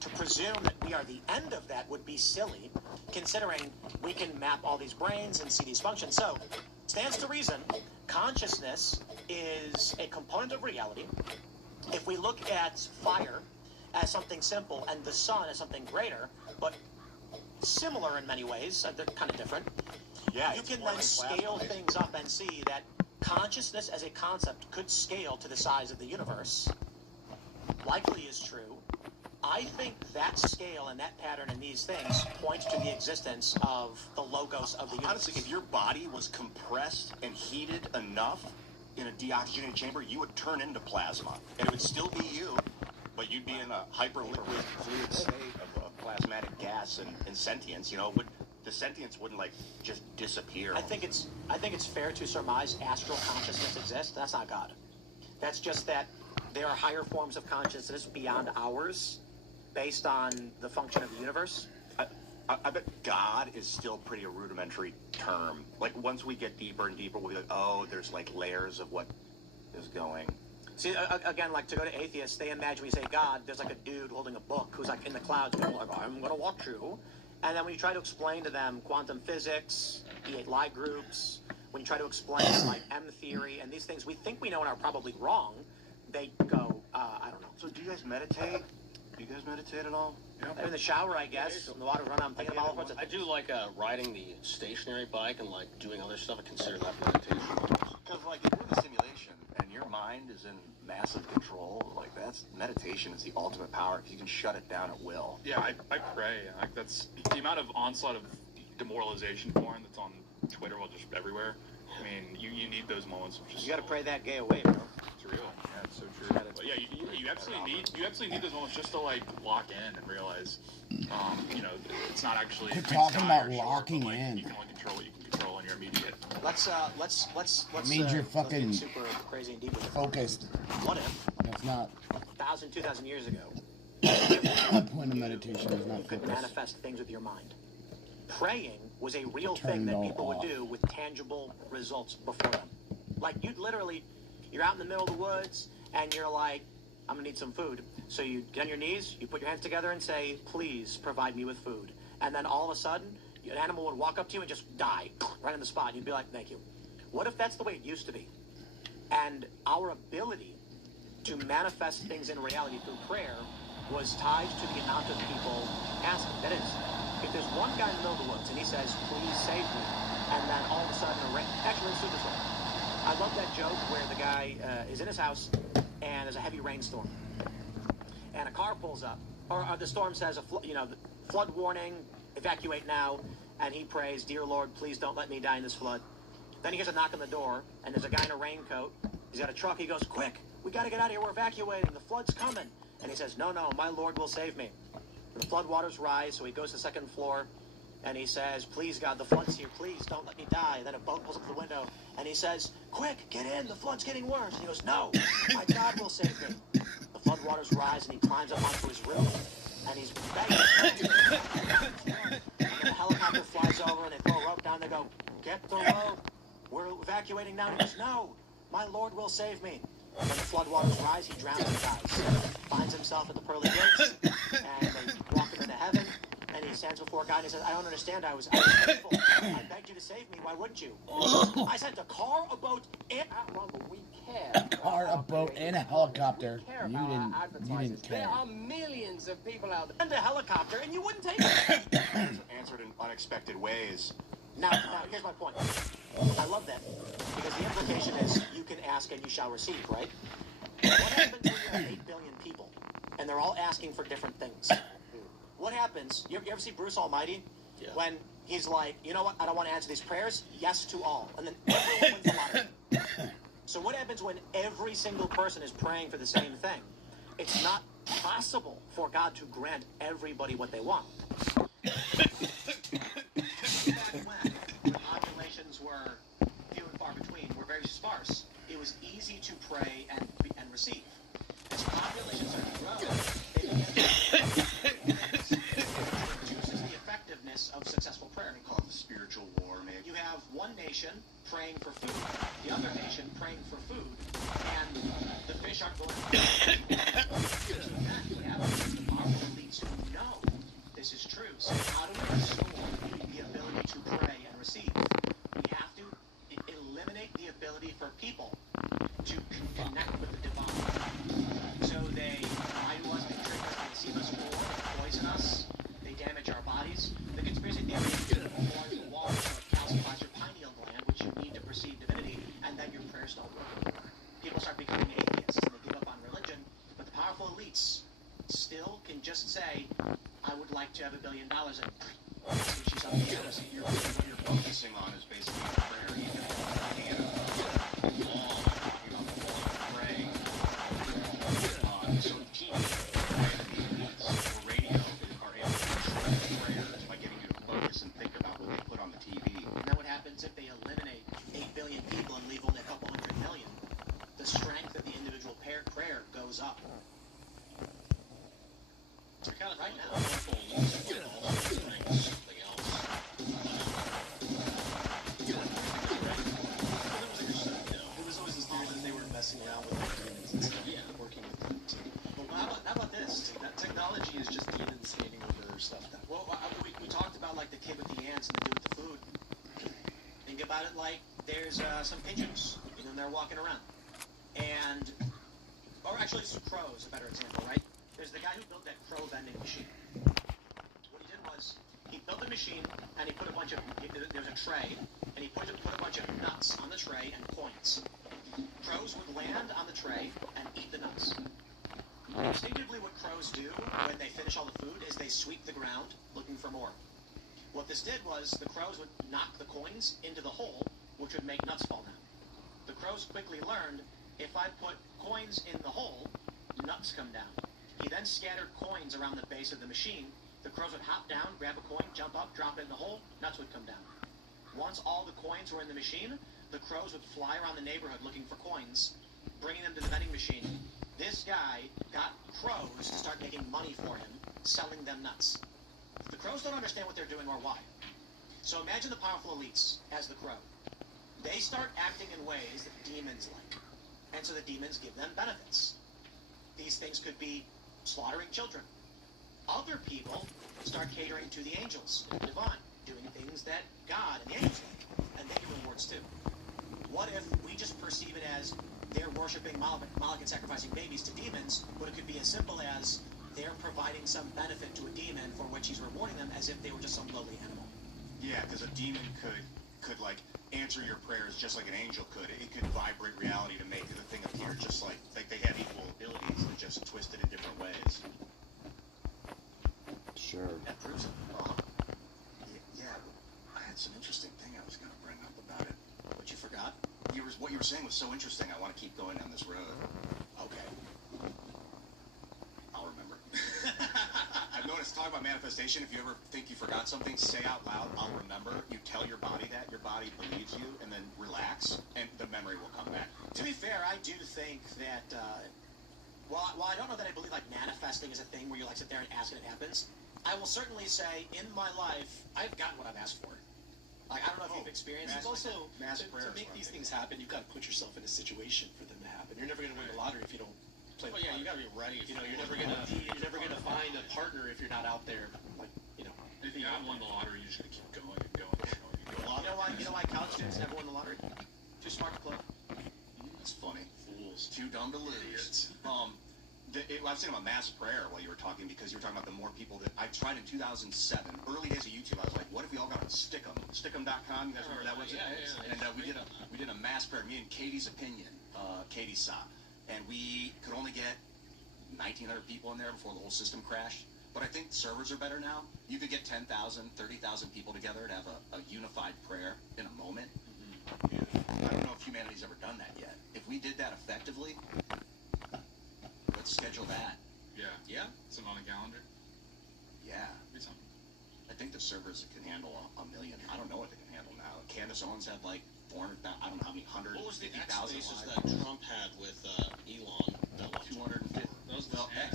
To presume that we are the end of that would be silly, considering we can map all these brains and see these functions. So, Stands to reason, consciousness is a component of reality. If we look at fire as something simple and the sun as something greater, but similar in many ways, they're kind of different, you can then scale things up and see that consciousness as a concept could scale to the size of the universe. Likely is true. I think that scale and that pattern and these things point to the existence of the logos of the universe. Honestly, if your body was compressed and heated enough in a deoxygenated chamber, you would turn into plasma. And it would still be you, but you'd be in a hyperliquid fluid state of plasmatic gas and sentience, you know. The sentience wouldn't, like, just disappear. I think it's fair to surmise astral consciousness exists. That's not God. That's just that there are higher forms of consciousness beyond ours based on the function of the universe. I bet God is still pretty a rudimentary term. Like, once we get deeper and deeper, we'll be like, oh, there's, like, layers of what is going. See, again, like, to go to atheists, they imagine when you say God, there's, like, a dude holding a book who's, like, in the clouds going, like, I'm going to watch you. And then when you try to explain to them quantum physics, E8 Lie groups, when you try to explain, like, M theory, and these things we think we know and are probably wrong, they go, I don't know. So do you guys meditate? Do you guys meditate at all? In the shower, I guess. In the water run, I'm thinking about all I do like riding the stationary bike and like doing other stuff. I consider that meditation. Because like if you're in a simulation and your mind is in massive control, like that's meditation is the ultimate power because you can shut it down at will. Yeah, I pray. Like that's the amount of onslaught of demoralization porn that's on Twitter, well, just everywhere. I mean, you need those moments of just. You got to pray that gay away, bro. It's real. Yeah, it's so true. But yeah, you absolutely need those moments just to like lock in and realize, you know, it's not actually. We're talking about locking in. You can only control what you can control in your immediate. Let's. It means you're fucking super crazy and deep with it. focused. What if? That's not. 1,000, 2,000 years ago. The point of meditation is not You could focus. manifest things with your mind. Praying was a real thing that people would do with tangible results before them. Like you'd literally, you're out in the middle of the woods and you're like, I'm gonna need some food. So you get on your knees, you put your hands together and say, please provide me with food. And then all of a sudden, an animal would walk up to you and just die right on the spot. And you'd be like, thank you. What if that's the way it used to be? And our ability to manifest things in reality through prayer was tied to the amount of people asking. That is, if there's one guy in the middle of the woods and he says, please save me, and then all of a sudden a rain, actually let's do it this way. I love that joke where the guy is in his house and there's a heavy rainstorm. And a car pulls up, or the storm says, flood warning, evacuate now, and he prays, dear Lord, please don't let me die in this flood. Then he hears a knock on the door, and there's a guy in a raincoat. He's got a truck. He goes, quick, we got to get out of here. We're evacuating. The flood's coming. And he says, no, my Lord will save me. The flood waters rise, so he goes to the second floor, and he says, please, God, the flood's here. Please don't let me die. Then a boat pulls up to the window, and he says, quick, get in. The flood's getting worse. And he goes, no, my God will save me. The flood waters rise, and he climbs up onto his roof, and he's begging. And then a helicopter flies over, and they throw a rope down. They go, get the rope. We're evacuating now. And he goes, no, my Lord will save me. When the floodwaters rise, he drowns and dies. Finds himself at the pearly gates, and they walk him into heaven, and he stands before God and he says, I don't understand, I was faithful. I begged you to save me, why wouldn't you? I sent a car, a boat, and we care. A car, a boat, and a helicopter. You didn't care. There are millions of people out there. And a helicopter, and you wouldn't take it. Answered in unexpected ways. Now, here's my point. I love that, because the implication is you can ask and you shall receive, right? What happens when you have 8 billion people, and they're all asking for different things? What happens, you ever see Bruce Almighty? Yeah. When he's like, you know what, I don't want to answer these prayers, yes to all. And then everyone wins the lottery. So what happens when every single person is praying for the same thing? It's not possible for God to grant everybody what they want. When populations were few and far between, were very sparse, it was easy to pray and receive. As populations are growing, they begin to reduces the effectiveness of successful prayer. We call it the spiritual war, maybe. You have one nation praying for food, the other nation praying for food, and the fish aren't going to you have our elites who know this is true. So how do we restore the ability to pray and receive? We have to just say, I would like to have $1 billion, and she's on the other. What you're focusing on is basically prayer. You can hang a wall, pray. So TV or radio are able to control prayers by getting you to focus and think about what they put on the TV. And then what happens if they eliminate 8 billion people and leave only a couple hundred million? The strength of the individual prayer goes up. You're kind of right now. something else. There was always this theory that they were messing around with demons and stuff. Yeah. Working with them too. Well, how about this? That technology is just demons handing over stuff now. Well, we talked about like the kid with the ants and the dude with the food. Think about it like there's some pigeons, and they're walking around. And, or actually some crows, a better example, right? There's the guy who built that crow vending machine. What he did was, he built the machine, and he put a bunch of, there's a tray, and he put a bunch of nuts on the tray and coins. Crows would land on the tray and eat the nuts. Instinctively, what crows do when they finish all the food is they sweep the ground looking for more. What this did was the crows would knock the coins into the hole, which would make nuts fall down. The crows quickly learned, if I put coins in the hole, nuts come down. He then scattered coins around the base of the machine. The crows would hop down, grab a coin, jump up, drop it in the hole, nuts would come down. Once all the coins were in the machine, the crows would fly around the neighborhood looking for coins, bringing them to the vending machine. This guy got crows to start making money for him, selling them nuts. The crows don't understand what they're doing or why. So imagine the powerful elites as the crow. They start acting in ways that demons like. And so the demons give them benefits. These things could be slaughtering children. Other people start catering to the angels, the divine, doing things that God and the angels like, and they give rewards too. What if we just perceive it as they're worshiping Moloch and sacrificing babies to demons, but it could be as simple as they're providing some benefit to a demon for which he's rewarding them as if they were just some lowly animal. Yeah, because a demon could like answer your prayers just like an angel could. It could vibrate reality to make the thing appear just like they have equal abilities, but just twisted in different ways. Sure. That proves it. Yeah, I had some interesting thing I was going to bring up about it, but you forgot. What you were saying was so interesting. I want to keep going down this road. Okay. I'll remember. I've noticed talking about manifestation. If you ever think you forgot something, say out loud, "I'll remember." You tell your body that. Your body believes you, and then relax, and the memory will come back. To be fair, I do think that, while I don't know that I believe like manifesting is a thing where you like sit there and ask and it happens, I will certainly say in my life, I've gotten what I've asked for. Like, I don't know if you've experienced You've also, mass to prayers make these things happen, you've got to put yourself in a situation for them to happen. You're never going to win the lottery if you don't play the lottery. You got to be ready. You know, you're never gonna find a partner if you're not out there, like, you know. If you haven't won the lottery, you just gotta keep going and going and going and going. You know why college students never win the lottery? Too smart to play. That's funny. Fools. Too dumb to lose. I was thinking about mass prayer while you were talking, because you were talking about the more people that I tried in 2007, early days of YouTube. I was like, what if we all got on Stickum? Stickum.com, you guys remember that website? Yeah. And we did a mass prayer, me and Katie's Opinion, Katie Sa, and we could only get 1,900 people in there before the whole system crashed. But I think servers are better now. You could get 10,000, 30,000 people together to have a unified prayer in a moment. Mm-hmm. I don't know if humanity's ever done that yet. If we did that effectively, let's schedule that. Yeah. Something on the calendar. Yeah. I think the servers can handle a million. I don't know what they can handle now. Candace Owens had like 400. I don't know how many 150,000. What was the X lives. spaces that Trump had with Elon? 250.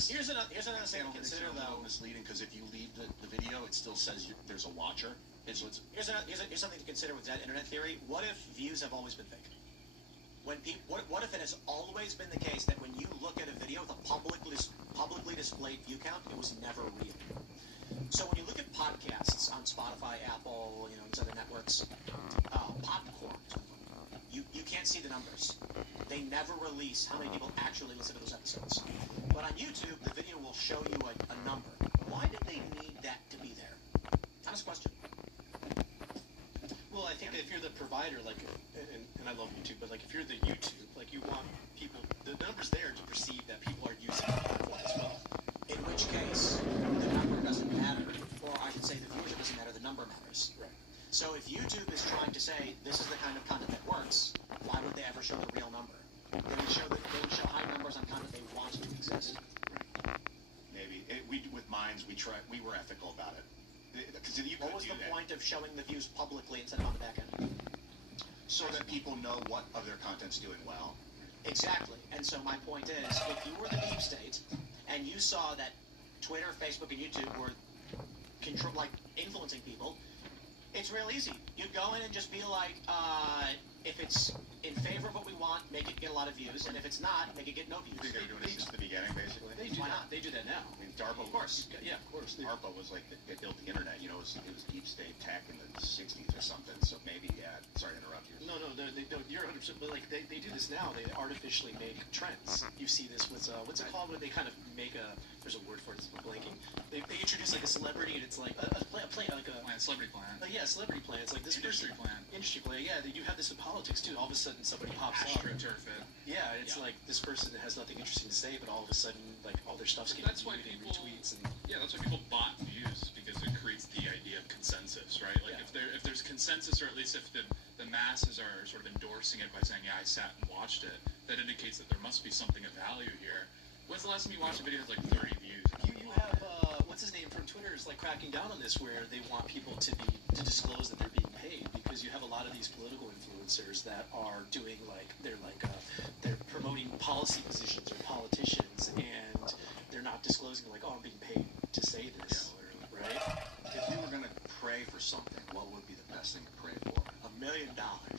Here's another thing to consider, though. Misleading, because if you leave the video, it still says there's a watcher. Here's something to consider with that internet theory. What if views have always been fake? What if it has always been the case that when you look at a video with a publicly displayed view count, it was never real? So when you look at podcasts on Spotify, Apple, these other networks, Popcorn, you can't see the numbers. They never release how many people actually listen to those episodes. But on YouTube, the video will show you a number. Why did they need that to be there? Honest question. Well, I think that if you're the provider, like, and I love YouTube, but like if you're the YouTube, like you want people, the numbers there to perceive that people are using the platform as well. In which which case the number doesn't matter, or I should say the viewership doesn't matter, the number matters. Right. So if YouTube is trying to say this is the kind of content that works, why would they ever show the real number? They would show high numbers on content they want to exist. Right. Maybe with Minds we were ethical about it. What was the point of showing the views publicly instead of on the back end? So that people know what of their content's doing well. Exactly. And so my point is, if you were the deep state and you saw that Twitter, Facebook, and YouTube were influencing people, it's real easy. You'd go in and just be like, if it's in favor of what we want, make it get a lot of views, and if it's not, make it get no views. You think they were doing this since the beginning, basically? Why not? They do that now. I mean, DARPA, of course. Yeah, of course. DARPA was like, they built the internet, it was deep state tech in the 60s or something, so maybe, sorry to interrupt you. No, you're 100%, but like, they do this now, they artificially make trends. You see this with, what's it called, when they kind of make there's a word for it, it's blanking. They introduce like a celebrity, and it's like, a plan, like a... Celebrity plan. Yeah, celebrity plan. It's like this Industry plan. Industry plan, yeah, you have this in politics too. All of a sudden somebody pops up. AstroTurf it. Yeah, it's like this person that has nothing interesting to say, but all of a sudden, like, all their stuff's getting retweets and... Yeah, that's why people bought views, because it creates the idea of consensus, right? Like, if there's consensus, or at least if the masses are sort of endorsing it by saying, yeah, I sat and watched it, that indicates that there must be something of value here. When's the last time you watched a video with like 30 views? You have, what's his name from Twitter is like cracking down on this, where they want people to disclose that they're being paid, because you have a lot of these political influencers that are doing they're promoting policy positions or politicians, and they're not disclosing like, oh, I'm being paid to say this, right? If you were going to pray for something, what would be the best thing to pray for? $1 million.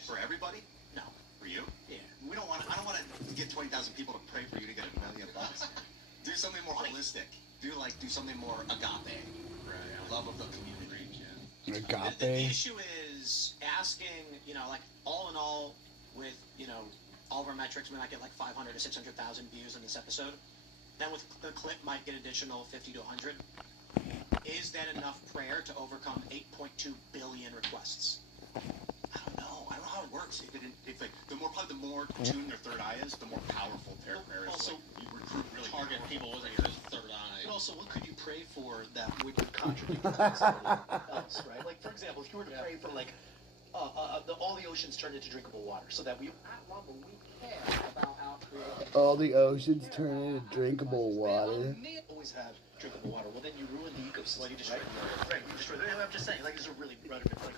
For everybody? No. For you? Yeah. I don't want to get 20,000 people to pray for you to get $1 million. Do something more holistic. Do something more agape. Right. Love of the community. Agape. The issue is asking, like, all in all, with, all of our metrics, we might get like 500 to 600,000 views on this episode. Then with the clip might get additional 50 to 100. Is that enough prayer to overcome 8.2 billion requests? I don't know how it works. The more tuned their third eye is, the more powerful their prayer is. Also, you recruit really target people with your third eye. But also, what could you pray for that would contradict somebody else, right? Like, for example, if you were to pray for like all the oceans turned into drinkable water, so that we care about how all the oceans turn into drinkable water. Always have drinkable water. Well, then you ruin the ecosystem. Well, you destroy right? You destroy. I'm just saying, like, this is a really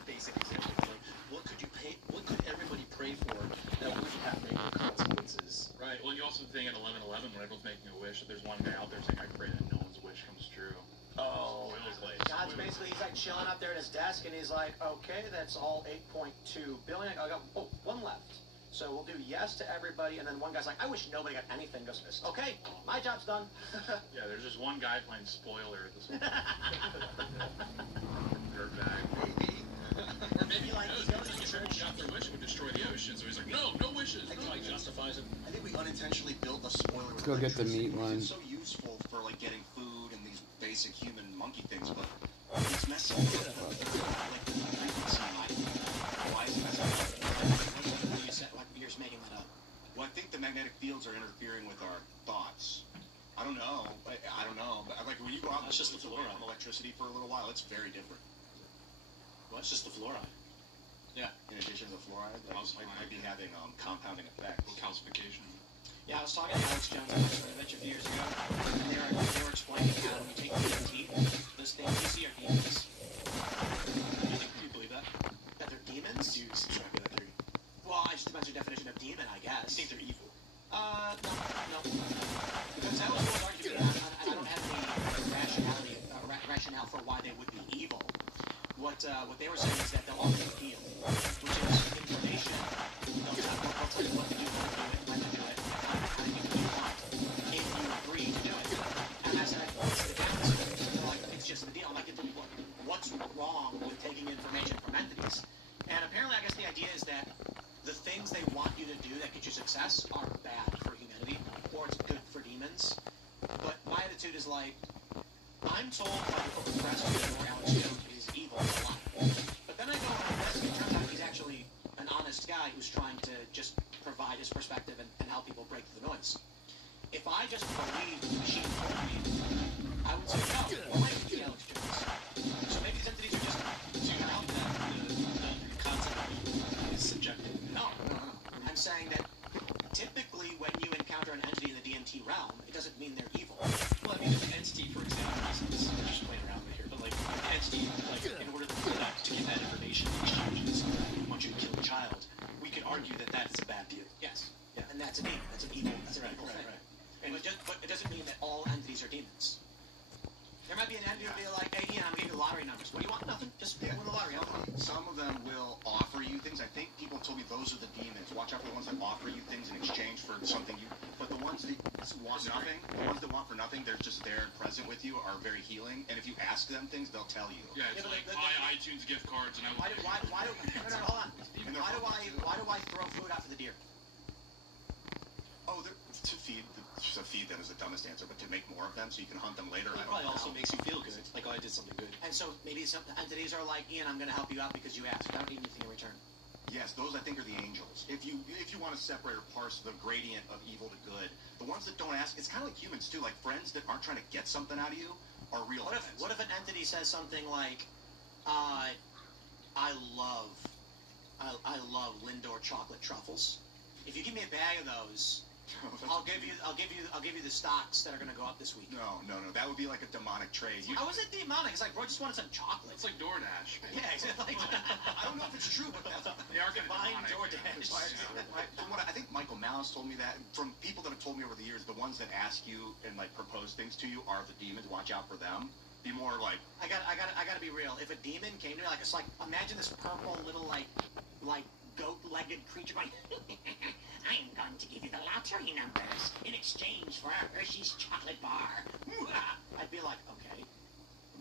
basic example. Like, what could everybody pray for that wouldn't have negative consequences? Right. Well, you also think at 11/11 when everyone's making a wish, that there's one guy out there saying, "I pray that no one's wish comes true." Oh, God's basically, he's like chilling up there at his desk, and he's like, okay, that's all 8.2 billion. I got one left. So we'll do yes to everybody, and then one guy's like, I wish nobody got anything. Goes, okay, my job's done. Yeah, there's just one guy playing spoiler at this one. Dirtbag. Maybe. Or maybe like he's going to the church, got their wish would destroy the ocean, so he's like, no wishes. I think he justifies it. I think we unintentionally built a spoiler. Let's go get the meat one. It's so useful for like getting food and these basic human monkey things, but it's messing with the frequency. Why is it messing with You're just making that up. Well, I think the magnetic fields are interfering with our thoughts. I don't know. But like when you go out, it's just the fluoride. Electricity for a little while. It's very different. Well, it's just the fluoride. Yeah. In addition to the fluoride, that might be having compounding effects. Calcification. Yeah, I was talking to Alex Jones on a few years ago, and they were explaining how when you take DMT, those things you see are demons. Do you believe that? That they're demons? Do you subscribe to that theory? Well, I just depends your definition of demon, I guess. You think they're evil? No. Because that was one argument, and I don't have any rationale for why they would be evil. What they were saying is that they'll often feel, which is information. They'll tell you what to do, when to do it, how to do what you want, if you agree to do it. And I said, what's the downside? They're like, it's just the deal. I'm like, what's wrong with taking information from entities? And apparently, I guess the idea is that the things they want you to do that get you success are bad for humanity, or it's good for demons. But my attitude is like, I'm told by the corporate press that Alex Jones is evil a lot. But then I go and investigate, it turns out he's actually an honest guy who's trying to just provide his perspective and help people break through the noise. If I just believed the machine told me, I I would say no. Why would you Alex Jones? So maybe these entities are just. So you're not that the concept is subjective. No. I'm saying that typically when you encounter an entity in the DMT realm, it doesn't mean they're evil. Well, I mean, if an entity, for example, is just playing around with here, but like an entity, like in order for that to get that information exchanges, want you to kill a child, we could argue that that's a bad deal. Yes. Yeah. And that's a demon. That's an evil. That's an evil thing. Right. And but it doesn't mean that all entities are demons. There might be an entity who'll be like, hey, Ian, I'm giving you lottery numbers. What do you want? Nothing. Just win the lottery. Some of them will offer you things. I think people told me those are the demons. Watch out for the ones that offer you things in exchange for something you. But the ones that want nothing, the ones that want for nothing, they're just there and present with you, are very healing. And if you ask them things, they'll tell you. Yeah, it's like buy iTunes gift cards and I will. Hold on. Why do I throw food out for the deer? Oh, to feed them is the dumbest answer, but to make more of them so you can hunt them later. It probably also makes you feel good. Like, oh, I did something good. And so maybe some entities are like, Ian, I'm going to help you out because you asked. I don't need anything in return. Yes, those I think are the angels. If you want to separate or parse the gradient of evil to good, the ones that don't ask, it's kind of like humans too. Like friends that aren't trying to get something out of you are real friends. What if an entity says something like, I love Lindor chocolate truffles. If you give me a bag of those, I'll give you the stocks that are going to go up this week. No. That would be like a demonic trade. How is it demonic? It's like, bro, just wanted some chocolate. It's like DoorDash. Man. Yeah, exactly. I don't know if it's true, but they are going to combine DoorDash. I think Michael Malice told me that. From people that have told me over the years, the ones that ask you and like propose things to you are the demons. Watch out for them. Be more like. I gotta be real. If a demon came to me, like it's like imagine this purple little like goat-legged creature going. I'm going to give you the lottery numbers in exchange for a Hershey's chocolate bar. I'd be like, okay,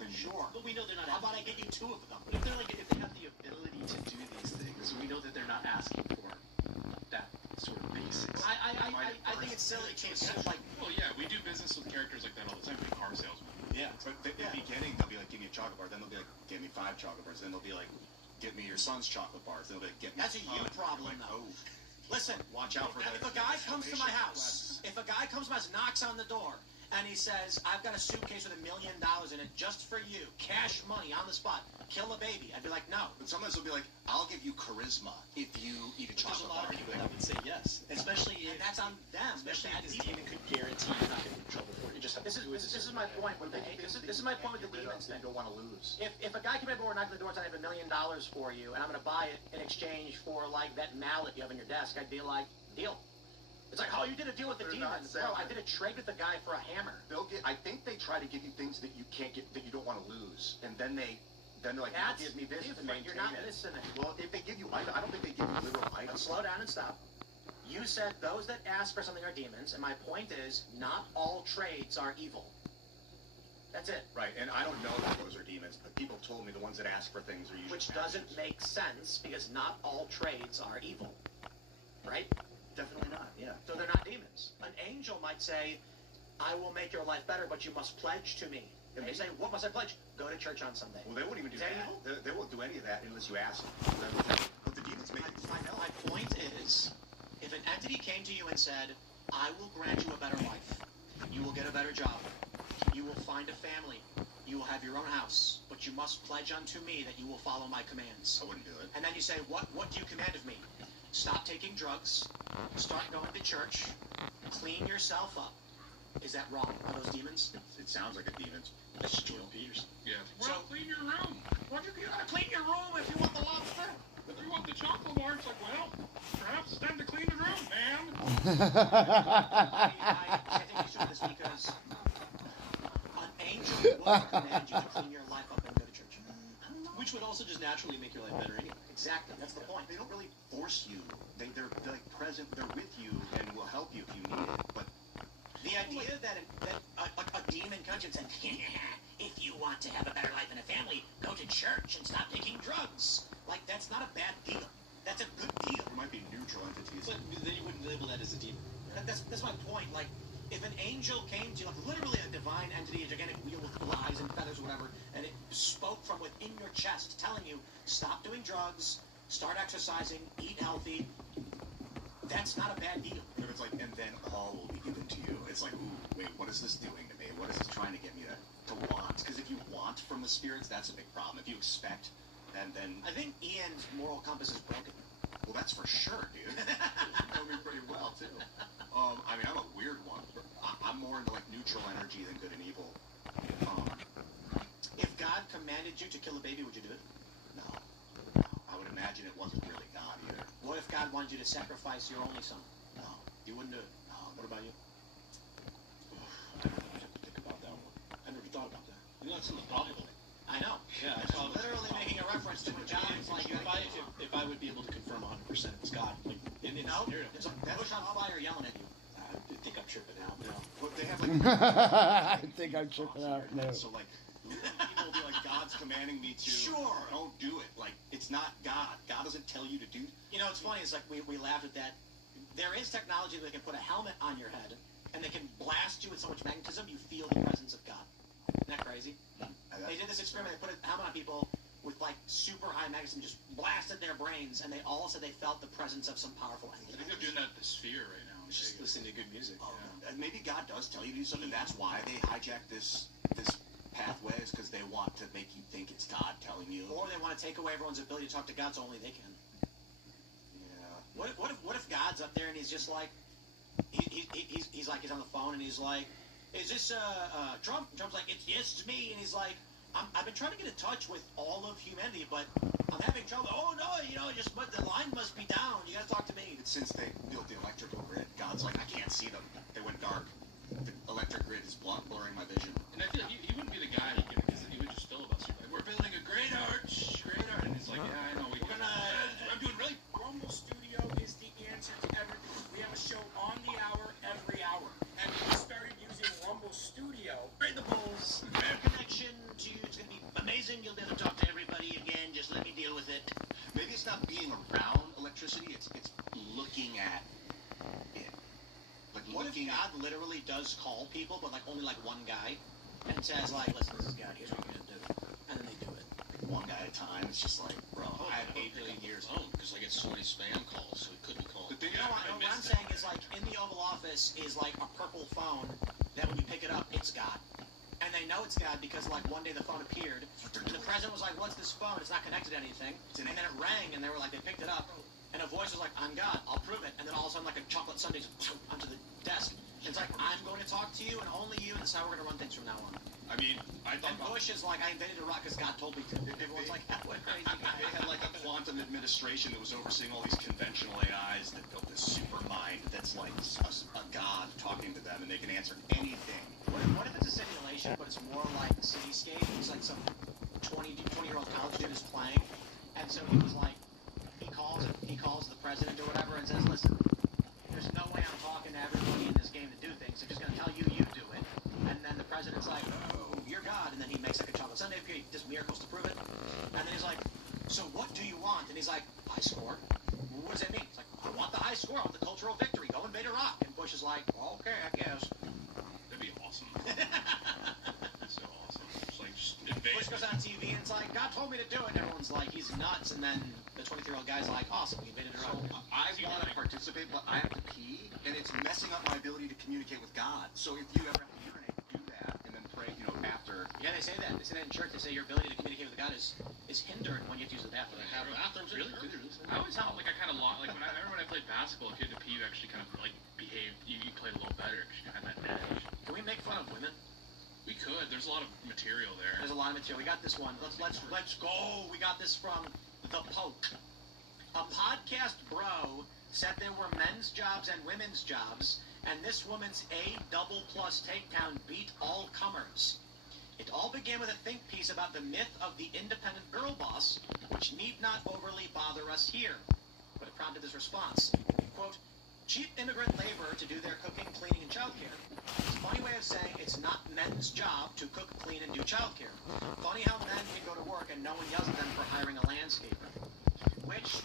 then sure. But we know they're not. How about I get you 2 of them? But if they're like, if they have the ability to do these things, we know that they're not asking for that sort of basics. I think it's silly. It's like, well, yeah, we do business with characters like that all the time. Like car salesmen. Yeah, but in the beginning they'll be like, give me a chocolate bar. Then they'll be like, give me 5 chocolate bars. Then they'll be like, give me your son's chocolate bars. Then they'll be like, get me. That's a you problem, like, though. Oh. Listen, watch out for that. If a guy comes to my house, knocks on the door, and he says, I've got a suitcase with $1 million in it just for you, cash money on the spot, kill a baby, I'd be like, no. But sometimes they'll be like, I'll give you charisma if you eat a chocolate bar. There's a lot of people that would say yes, especially if. And that's on them. Especially if this demon could guarantee you're not going to get in trouble for it. You just have to do it. This is my point with this is my point with the demons thing. You don't want to lose. If a guy came over and knocked on the door and said, I have $1 million for you, and I'm going to buy it in exchange for like that mallet you have on your desk, I'd be like, deal. It's like, oh, you did a deal with the demons. Bro, I did a trade with the guy for a hammer. I think they try to give you things that you can't get, that you don't want to lose, and then they're like, give me this to maintain You're not it. listening. Well, if they give you items, I don't think they give you literal items. Slow down and stop. You said those that ask for something are demons, and my point is, not all trades are evil. That's it. Right, and I don't know that those are demons, but people told me the ones that ask for things are usually Which doesn't make sense, because not all trades are evil. Right? Definitely not, yeah. So they're not demons. An angel might say, I will make your life better, but you must pledge to me. And they say, what must I pledge? Go to church on Sunday. Well, they won't even do that. They won't do any of that unless you ask. But the demons make it. My point is, if an entity came to you and said, I will grant you a better life, you will get a better job, you will find a family, you will have your own house, but you must pledge unto me that you will follow my commands. I wouldn't do it. And then you say, what do you command of me? Stop taking drugs, start going to church, clean yourself up. Is that wrong? Are those demons? It sounds like a demon. That's Jordan Peters. Yeah. Well, clean your room. You gotta clean your room if you want the lobster. If you want the chocolate bar, it's like, well, perhaps it's time to clean the room, man. I think you should do this because an angel would command you to clean your life up and go to church. Which would also just naturally make your life better anyway. Exactly, that's the point. They don't really force you. They're like present. They're with you and will help you if you need it. But the idea that a demon comes and says, if you want to have a better life and a family, go to church and stop taking drugs. Like, that's not a bad deal. That's a good deal. It might be neutral entities. But then you wouldn't label that as a demon. Right? That's my point. Like, if an angel came to you, like literally a divine entity, a gigantic wheel with eyes and feathers or whatever, and it spoke from within your chest telling you, stop doing drugs, start exercising, eat healthy, that's not a bad deal. If it's like, and then all will be given to you. It's like, ooh, wait, what is this doing to me? What is this trying to get me to to want, because if you want from the spirits, that's a big problem. If you expect, then I think Ian's moral compass is broken. well, that's for sure, dude. You know me pretty well too. I mean, I'm a weird one. I'm more into like neutral energy than good and evil. If God commanded you to kill a baby, would you do it? No. I would imagine it wasn't really God either. What if God wanted you to sacrifice your only son? No. You wouldn't do it. No. What about you? I have to think about that one. I never thought about that. You know, that's in the Bible. I know. Yeah, It's literally making a reference to when John's like, if I would be able to confirm 100% it's God, like in this scenario, it's like bush on fire yelling at you. I think I'm tripping out. No. But they have like. I think I'm tripping out. No. So like, people will be like, God's commanding me to. Sure. Don't do it. Like, it's not God. God doesn't tell you to do. You know, it's funny. It's like we laughed at that. There is technology that can put a helmet on your head, and they can blast you with so much magnetism you feel the presence of God. Isn't that crazy? They did this experiment. They put a helmet on people with like super high magnetism, just blasted their brains, and they all said they felt the presence of some powerful entity. I think they're doing that at the Sphere right now. Just listening to good music. And maybe God does tell you to do something. That's why they hijack this pathway, is because they want to make you think it's God telling you. Or they want to take away everyone's ability to talk to God so only they can. Yeah. What if God's up there and he's just like, he's like, he's on the phone and he's like, is this Trump? Trump's like, it's me, and he's like, I've been trying to get in touch with all of humanity, but I'm having trouble. Oh no, the line must be down. You gotta talk to me. It's since they built the electrical grid. God's like, I can't see them. They went dark. The electric grid is blurring my vision. And I feel like he wouldn't be the guy because he would just filibuster. Like, we're building a great arch, and it's like, yeah, I know. I'm doing really. Rumble Studio is the answer to everything. We have a show on the hour every hour, and we started using Rumble Studio. Trade the polls. Fair connection to you. It's gonna be amazing. You'll be able to talk to everybody again. Just let me deal with it. Maybe it's not being around electricity. It's looking at it. Like What if looking. God literally does call people, but like only like one guy, and says like, listen, this is God. Here's what you're gonna do, and then they do it. One guy at a time. It's just like, bro, I have 8 billion years. Because I get so many spam calls, so he couldn't call. The thing You know what I'm saying is like in the Oval Office is like a purple phone that when you pick it up, it's God. And they know it's God because like one day the phone appeared, and the president was like, what's this phone? It's not connected to anything. And then it rang, and they were like, they picked it up, and a voice was like, I'm God, I'll prove it. And then all of a sudden like a chocolate sundae onto the desk. It's like, I'm going to talk to you and only you, and this is how we're going to run things from now on. I mean, I thought And Bush is like, I invented a rock because God told me to. Everyone's like, what a crazy guy. They had like a quantum administration that was overseeing all these conventional AIs that built this super mind that's like a god talking to them, and they can answer anything. What if it's a simulation, but it's more like Cityscape? It's like some 20-year-old college student is playing, and so he was like, he calls the president or whatever and says, listen, there's no way I'm talking to everybody in this game to do things. I'm just going to tell you, you do it. And then the president's like, oh, you're God. And then he makes like a chocolate sundae appear, he does miracles to prove it. And then he's like, so what do you want? And he's like, high score. What does that mean? It's like, I want the high score. I want the cultural victory. Go invade Iraq. And Bush is like, okay, I guess. That'd be awesome. That's so awesome. It's like just invade. Bush goes on TV and it's like, God told me to do it. And everyone's like, he's nuts. And then the 23-year-old guy's like, awesome, we invaded Iraq. I want to participate, but I have to pee, and it's messing up my ability to communicate with God. So if you ever have to urinate, do that, and then pray, after. Yeah, they say that. They say that in church. They say your ability to communicate with God is hindered when you have to use the bathroom. Have bathrooms really? I always felt like I kind of lost. Like when I remember when I played basketball, if you had to pee, you actually kind of like behaved. You played a little better because you had that edge. Can we make fun of women? We could. There's a lot of material there. There's a lot of material. We got this one. Let's go. We got this from the Poke. A podcast bro said there were men's jobs and women's jobs, and this woman's A++ takedown beat all comers. It all began with a think piece about the myth of the independent girl boss, which need not overly bother us here. But it prompted this response. Quote, cheap immigrant labor to do their cooking, cleaning, and childcare. It's a funny way of saying it's not men's job to cook, clean, and do childcare. Funny how men can go to work and no one yells at them for hiring a landscaper. Which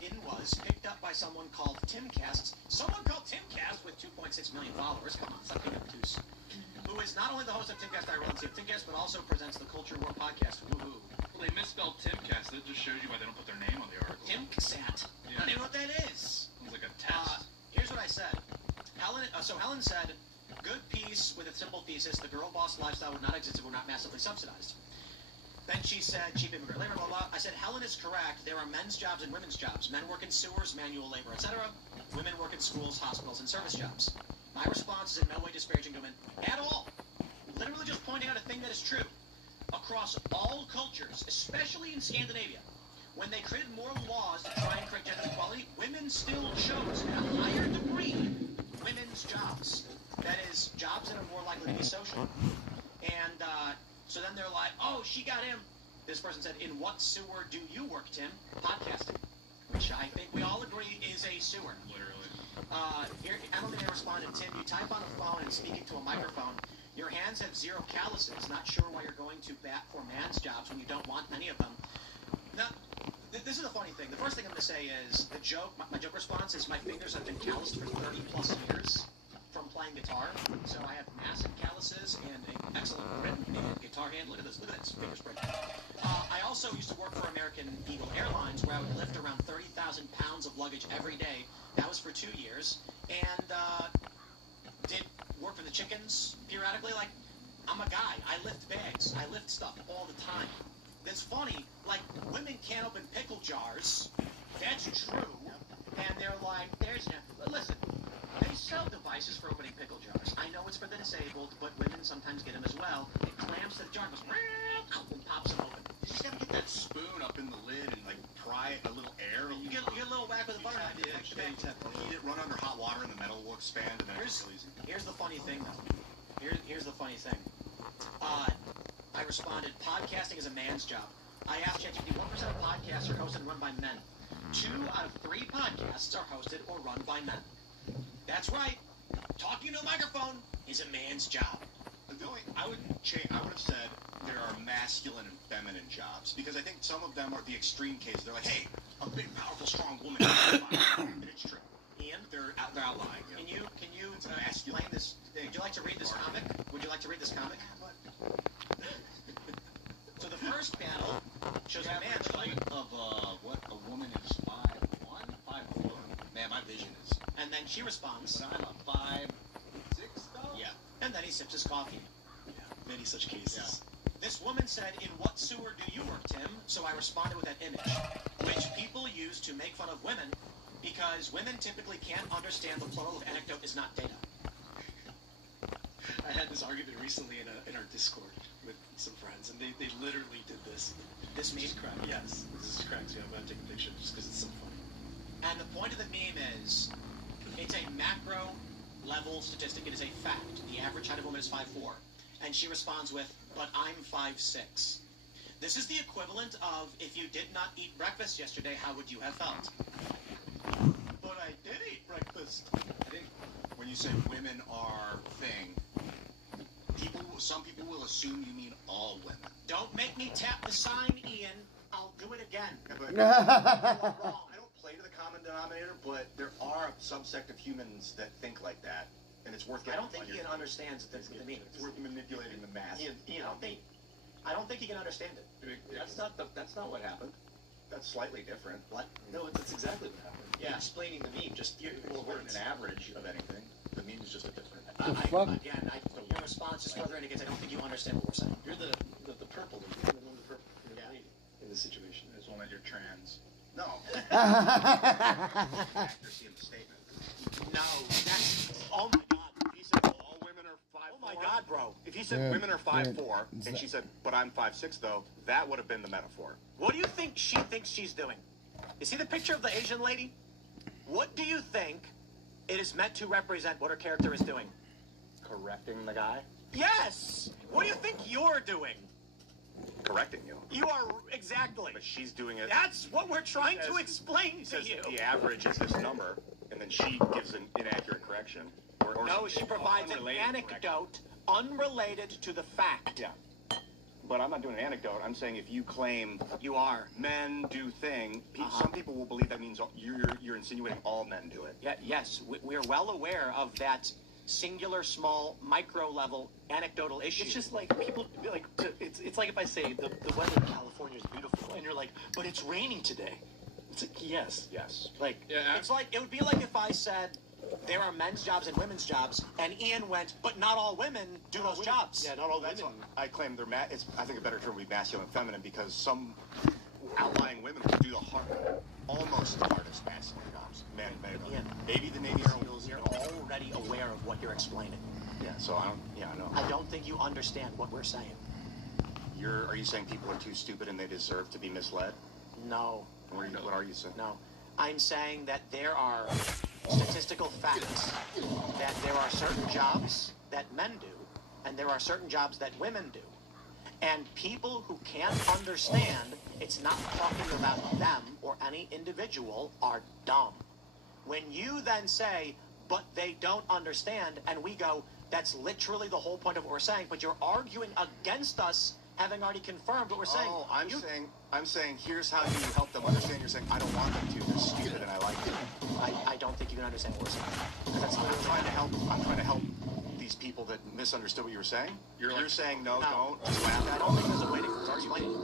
in was picked up by someone called Timcast. Someone called Timcast with 2.6 million followers. Come on, stop being obtuse. Who is not only the host of Timcast Irrelevancy of Timcast, but also presents the Culture War podcast. Woohoo! Well, they misspelled Timcast. That just shows you why they don't put their name on the article. Timcsat. Yeah. I don't even know what that is. It's like a test. Here's what I said. Helen said, Good piece with a simple thesis. The girl boss lifestyle would not exist if it were not massively subsidized. Then she said, cheap immigrant labor, blah, blah. I said, Helen is correct. There are men's jobs and women's jobs. Men work in sewers, manual labor, etc. Women work in schools, hospitals, and service jobs. My response is in no way disparaging to women at all. Literally just pointing out a thing that is true. Across all cultures, especially in Scandinavia, when they created more laws to try and create gender equality, women still chose, at a higher degree, women's jobs. That is, jobs that are more likely to be social. And so then they're like, oh, she got him. This person said, in what sewer do you work, Tim? Podcasting. Which I think we all agree is a sewer. Literally. Here, Emily responded, Tim, you type on a phone and speak into a microphone. Your hands have 0 calluses. Not sure why you're going to bat for man's jobs when you don't want any of them. Now, this is a funny thing. The first thing I'm going to say is the joke, my joke response is my fingers have been calloused for 30 plus years from playing guitar. So I have massive calluses and an excellent grip and guitar hand. Look at this, finger spread. I also used to work for American Eagle Airlines where I would lift around 30,000 pounds of luggage every day. That was for 2 years. And did work for the chickens periodically. Like, I'm a guy. I lift bags. I lift stuff all the time. That's funny. Like, women can't open pickle jars. That's true. And they're like, there's no... Listen, they sell devices for opening pickle jars. I know it's for the disabled, but women sometimes get them as well. It clamps to the jar, goes, and pops them open. You just gotta get that spoon up in the lid and, like, pry a little air. You get a little whack with a butter knife. Heat it, run under hot water, and the metal will expand, and then it's real easy. Here's the funny thing, though. Here's the funny thing. I responded, podcasting is a man's job. I asked ChatGPT, 1% of podcasts are hosted and run by men. 2 out of 3 podcasts are hosted or run by men. That's right. Talking to a microphone is a man's job. I would have said there are masculine and feminine jobs, because I think some of them are the extreme case. They're like, hey, a big, powerful, strong woman. And it's true. Ian? They're outlying. Yeah. Can you explain this? Would you like to read this comic? Would you like to read this comic? So the first panel shows a man fight of what a woman is 5'1", 5'4". Man, my vision is. And then she responds, I'm a 5'6", though. Yeah. And then he sips his coffee. Yeah. Many such cases. Yeah. This woman said, in what sewer do you work, Tim? So I responded with that image, which people use to make fun of women, because women typically can't understand the plural of anecdote is not data. I had this argument recently in our Discord with some friends, and they literally did this. This meme? Crack. Yes, this is cracks. Yeah, I'm going to take a picture just because it's so funny. And the point of the meme is, it's a macro level statistic. It is a fact. The average height of a woman is 5'4". And she responds with, but I'm 5'6". This is the equivalent of, if you did not eat breakfast yesterday, how would you have felt? But I did eat breakfast. I think when you say women are thing, some people will assume you mean all women. Don't make me tap the sign, Ian. I'll do it again. You are wrong. I don't play to the common denominator, but there are a subsect of humans that think like that, and it's worth I getting. don't think Ian understands the meme. It's worth manipulating the math. Ian, I don't think he can understand it. That's not what happened. That's slightly different. What? No, that's exactly what happened. Yeah. You're explaining the meme, just An average of anything. The meme is just a different. Your response just further indicates I don't think you understand what we're saying. You're the purple lady. You're the one with the purple lady in this situation. As long as you're trans. No. Accuracy in the statement. No, that's... Oh my God. He said all women are 5'4". Oh my God, bro. If he said women are 5'4", and she said, but I'm 5'6", though, that would have been the metaphor. What do you think she thinks she's doing? You see the picture of the Asian lady? What do you think it is meant to represent what her character is doing? Correcting the guy? Yes! What do you think you're doing? Correcting you. You are, exactly. But she's doing it. That's what we're trying to explain to you. The average is this number, and then she gives an inaccurate correction. Or no, she provides an anecdote unrelated to the fact. Yeah. But I'm not doing an anecdote. I'm saying if you claim you are men do thing, some people will believe that means you're insinuating all men do it. Yeah. Yes, we're well aware of that singular, small, micro level anecdotal issue. It's just like people like it's like if I say the weather in California is beautiful, and you're like, but it's raining today. It's like yes. Yes. Like it's like it would be like if I said there are men's jobs and women's jobs, and Ian went, but not all women do those jobs. Yeah, not all women. I claim they're I think a better term would be masculine and feminine, because some outlying women will do almost the hardest masculine jobs. Man, Ian, maybe the Navy SEALs. You're already aware of what you're explaining. Yeah, so I know. I don't think you understand what we're saying. Are you saying people are too stupid and they deserve to be misled? No. What are you saying? No. I'm saying that there are statistical facts that there are certain jobs that men do, and there are certain jobs that women do. And people who can't understand, it's not talking about them or any individual, are dumb. When you then say, but they don't understand, and we go, that's literally the whole point of what we're saying, but you're arguing against us having already confirmed what we're saying. Oh, I'm saying here's how you help them understand. You're saying I don't want them to. They're stupid and I like it. I don't think you can understand what we're saying. That's I'm trying to help these people that misunderstood what you were saying. You're saying no, don't. Just laugh. I don't think there's a way to start explaining.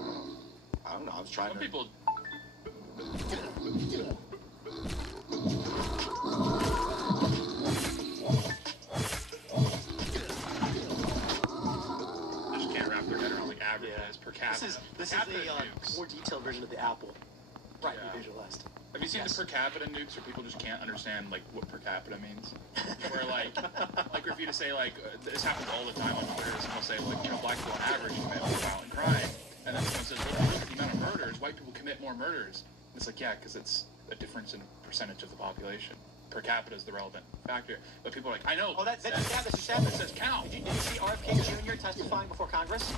I don't know. I was trying Some to. people. Per capita. This is a more detailed version of the apple. Right, you visualized. Have you seen the per capita nukes where people just can't understand like what per capita means? Where like if you to say this happens all the time on Twitter, someone will say black people on average commit more violent crime, and then someone says, look at the amount of murders, white people commit more murders. And it's because it's a difference in percentage of the population. Per capita is the relevant factor, but people are like, I know. Oh, that's sad. It says count. Did you see RFK Jr. testifying before Congress?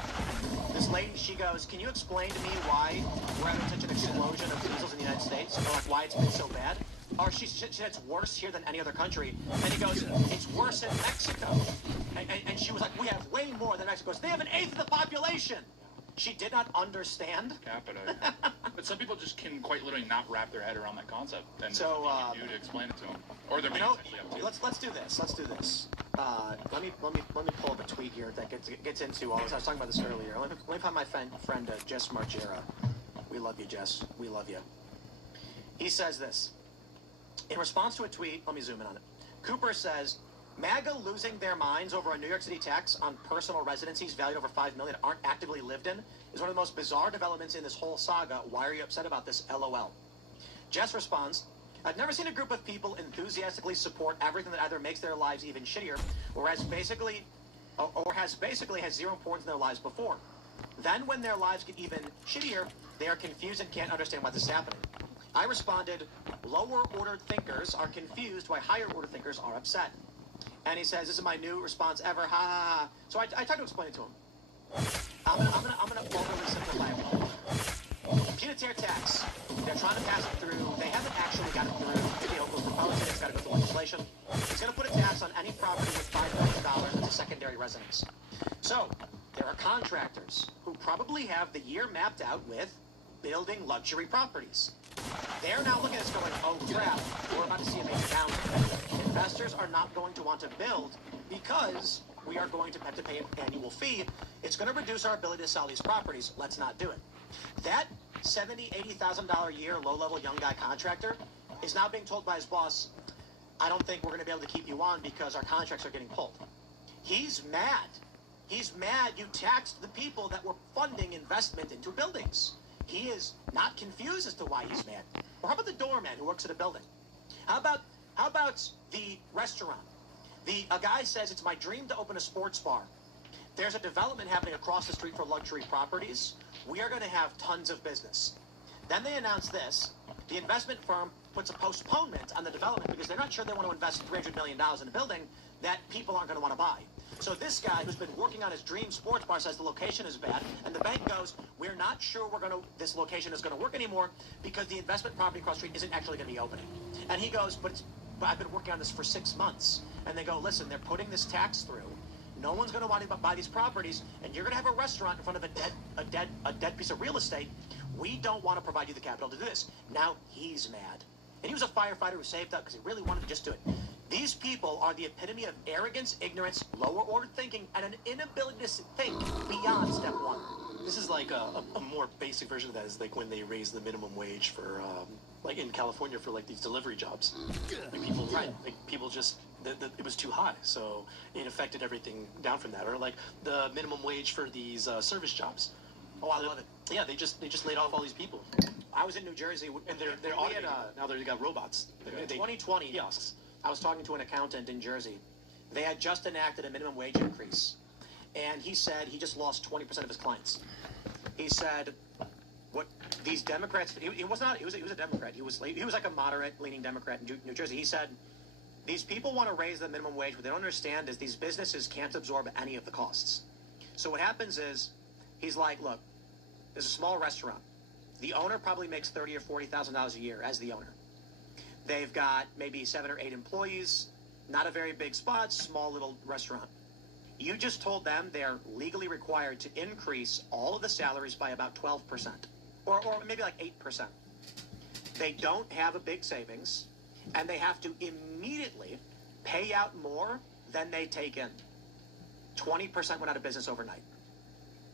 This lady, she goes, can you explain to me why we're having such an explosion of measles in the United States, or why it's been so bad? Or she said it's worse here than any other country. And he goes, it's worse in Mexico. And she was like, we have way more than Mexico. They have an eighth of the population. She did not understand. Capita. But some people just can quite literally not wrap their head around that concept. And so, you do to explain it to them. Or they're actually up to let's do this. Let's do this. Let me pull up a tweet here that gets into all this. I was talking about this earlier. Let me find my friend Jess Margera. We love you, Jess. We love you. He says this. In response to a tweet, let me zoom in on it. Cooper says, MAGA losing their minds over a New York City tax on personal residencies valued over $5 million aren't actively lived in is one of the most bizarre developments in this whole saga. Why are you upset about this? LOL. Jess responds, I've never seen a group of people enthusiastically support everything that either makes their lives even shittier or has basically has zero importance in their lives before. Then when their lives get even shittier, they are confused and can't understand why this is happening. I responded, lower ordered thinkers are confused why higher order thinkers are upset. And he says, this is my new response ever, ha ha ha. So I tried to explain it to him. I'm gonna overly simplify it. Punitive tax. They're trying to pass it through. They haven't actually got it through. It was proposed, it's got to go through legislation. It's going to put a tax on any property with $5,000 as a secondary residence. So there are contractors who probably have the year mapped out with building luxury properties. They're now looking at this going, oh crap, we're about to see a major downturn. Investors are not going to want to build because we are going to have to pay an annual fee. It's going to reduce our ability to sell these properties. Let's not do it. That $70,000, $80,000 a year low-level young guy contractor is now being told by his boss, I don't think we're going to be able to keep you on because our contracts are getting pulled. He's mad. He's mad you taxed the people that were funding investment into buildings. He is not confused as to why he's mad. Or how about the doorman who works at a building? How about the restaurant? A guy says, it's my dream to open a sports bar. There's a development happening across the street for luxury properties. We are going to have tons of business. Then they announce this. The investment firm puts a postponement on the development because they're not sure they want to invest $300 million in a building that people aren't going to want to buy. So this guy who's been working on his dream sports bar says the location is bad, and the bank goes, we're not sure this location is going to work anymore because the investment property across the street isn't actually going to be opening. And he goes, but I've been working on this for 6 months. And they go, listen, they're putting this tax through. No one's going to want to buy these properties, and you're going to have a restaurant in front of a dead piece of real estate. We don't want to provide you the capital to do this. Now he's mad. And he was a firefighter who saved up because he really wanted to just do it. These people are the epitome of arrogance, ignorance, lower order thinking, and an inability to think beyond step one. This is like a more basic version of that is like when they raised the minimum wage for, like in California for like these delivery jobs. Like people, like people just, it was too high, so it affected everything down from that. Or like the minimum wage for these service jobs. Oh, I love it. Yeah, they just laid off all these people. I was in New Jersey, and they're automated. Now they got robots. In 2020, kiosks. I was talking to an accountant in Jersey. They had just enacted a minimum wage increase, and he said he just lost 20% of his clients. He said, "What these Democrats? He was not. He was a Democrat. He was like a moderate-leaning Democrat in New Jersey. He said." These people want to raise the minimum wage. What they don't understand is these businesses can't absorb any of the costs. So what happens is, he's like, look, there's a small restaurant. The owner probably makes $30,000 or $40,000 a year as the owner. They've got maybe 7 or 8 employees, not a very big spot, small little restaurant. You just told them they're legally required to increase all of the salaries by about 12%, or maybe like 8%. They don't have a big savings, and they have to immediately pay out more than they take in. 20% went out of business overnight.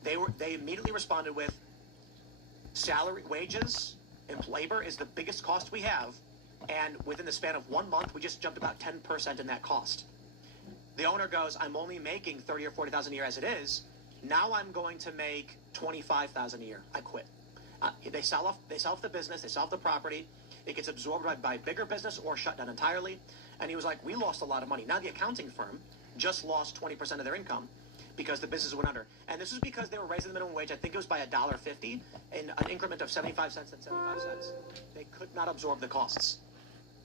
They immediately responded with salary, wages, and labor is the biggest cost we have, and within the span of 1 month, we just jumped about 10% in that cost. The owner goes, I'm only making $30,000 or $40,000 a year as it is. Now I'm going to make $25,000 a year. I quit. They sell off the business. They sell off the property. It gets absorbed by bigger business or shut down entirely. And he was like, we lost a lot of money. Now the accounting firm just lost 20% of their income because the business went under. And this was because they were raising the minimum wage. I think it was by $1.50 in an increment of 75 cents and 75 cents. They could not absorb the costs.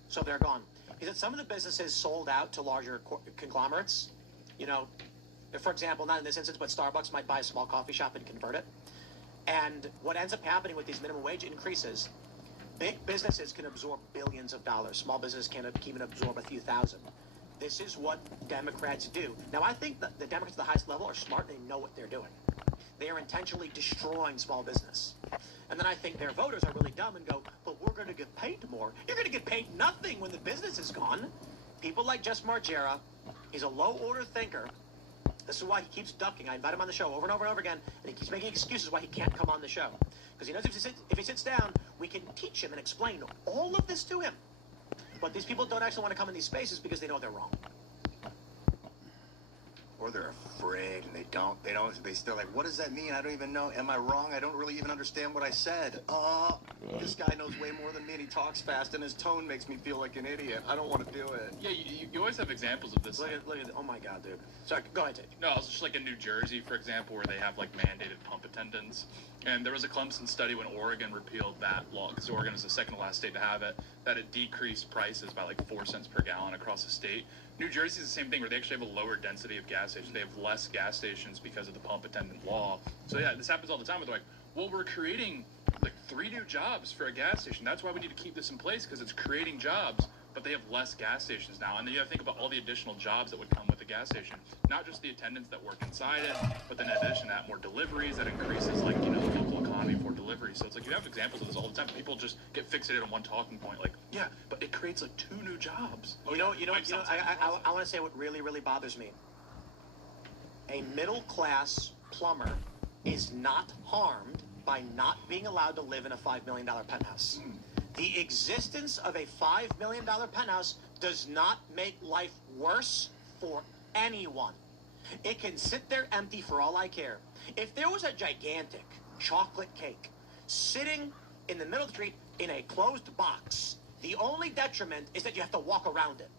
So they're gone. He said some of the businesses sold out to larger conglomerates. You know, for example, not in this instance, but Starbucks might buy a small coffee shop and convert it. And what ends up happening with these minimum wage increases, big businesses can absorb billions of dollars. Small businesses can't even absorb a few thousand. This is what Democrats do. Now, I think that the Democrats at the highest level are smart. They know what they're doing. They are intentionally destroying small business. And then I think their voters are really dumb and go, but we're going to get paid more. You're going to get paid nothing when the business is gone. People like Jess Margera, he's a low-order thinker. This is why he keeps ducking. I invite him on the show over and over and over again, and he keeps making excuses why he can't come on the show. Because he knows if he sits down, we can teach him and explain all of this to him. But these people don't actually want to come in these spaces because they know they're wrong. Or they're afraid and they're like, what does that mean? I don't even know. Am I wrong? I don't really even understand what I said. This guy knows way more than me and he talks fast and his tone makes me feel like an idiot. I don't want to do it. Yeah, you always have examples of this. Look at, oh my God, dude. Sorry, go ahead, Tate. No, it's just like in New Jersey, for example, where they have like mandated pump attendants. And there was a Clemson study when Oregon repealed that law, because Oregon is the second to last state to have it, that it decreased prices by like 4 cents per gallon across the state. New Jersey is the same thing, where they actually have a lower density of gas stations. They have less gas stations because of the pump attendant law. So yeah, this happens all the time. They're like, well, we're creating like 3 new jobs for a gas station. That's why we need to keep this in place, because it's creating jobs. But they have less gas stations now. And then you have to think about all the additional jobs that would come with the gas station. Not just the attendants that work inside it, but then in addition to that, more deliveries. That increases, like, you know, the local economy for delivery. So it's like you have examples of this all the time. People just get fixated on one talking point. Like, yeah, but it creates like 2 new jobs. I want to say what really, really bothers me. A middle-class plumber is not harmed by not being allowed to live in a $5 million penthouse. The existence of a $5 million penthouse does not make life worse for anyone. It can sit there empty for all I care. If there was a gigantic chocolate cake sitting in the middle of the street in a closed box, the only detriment is that you have to walk around it.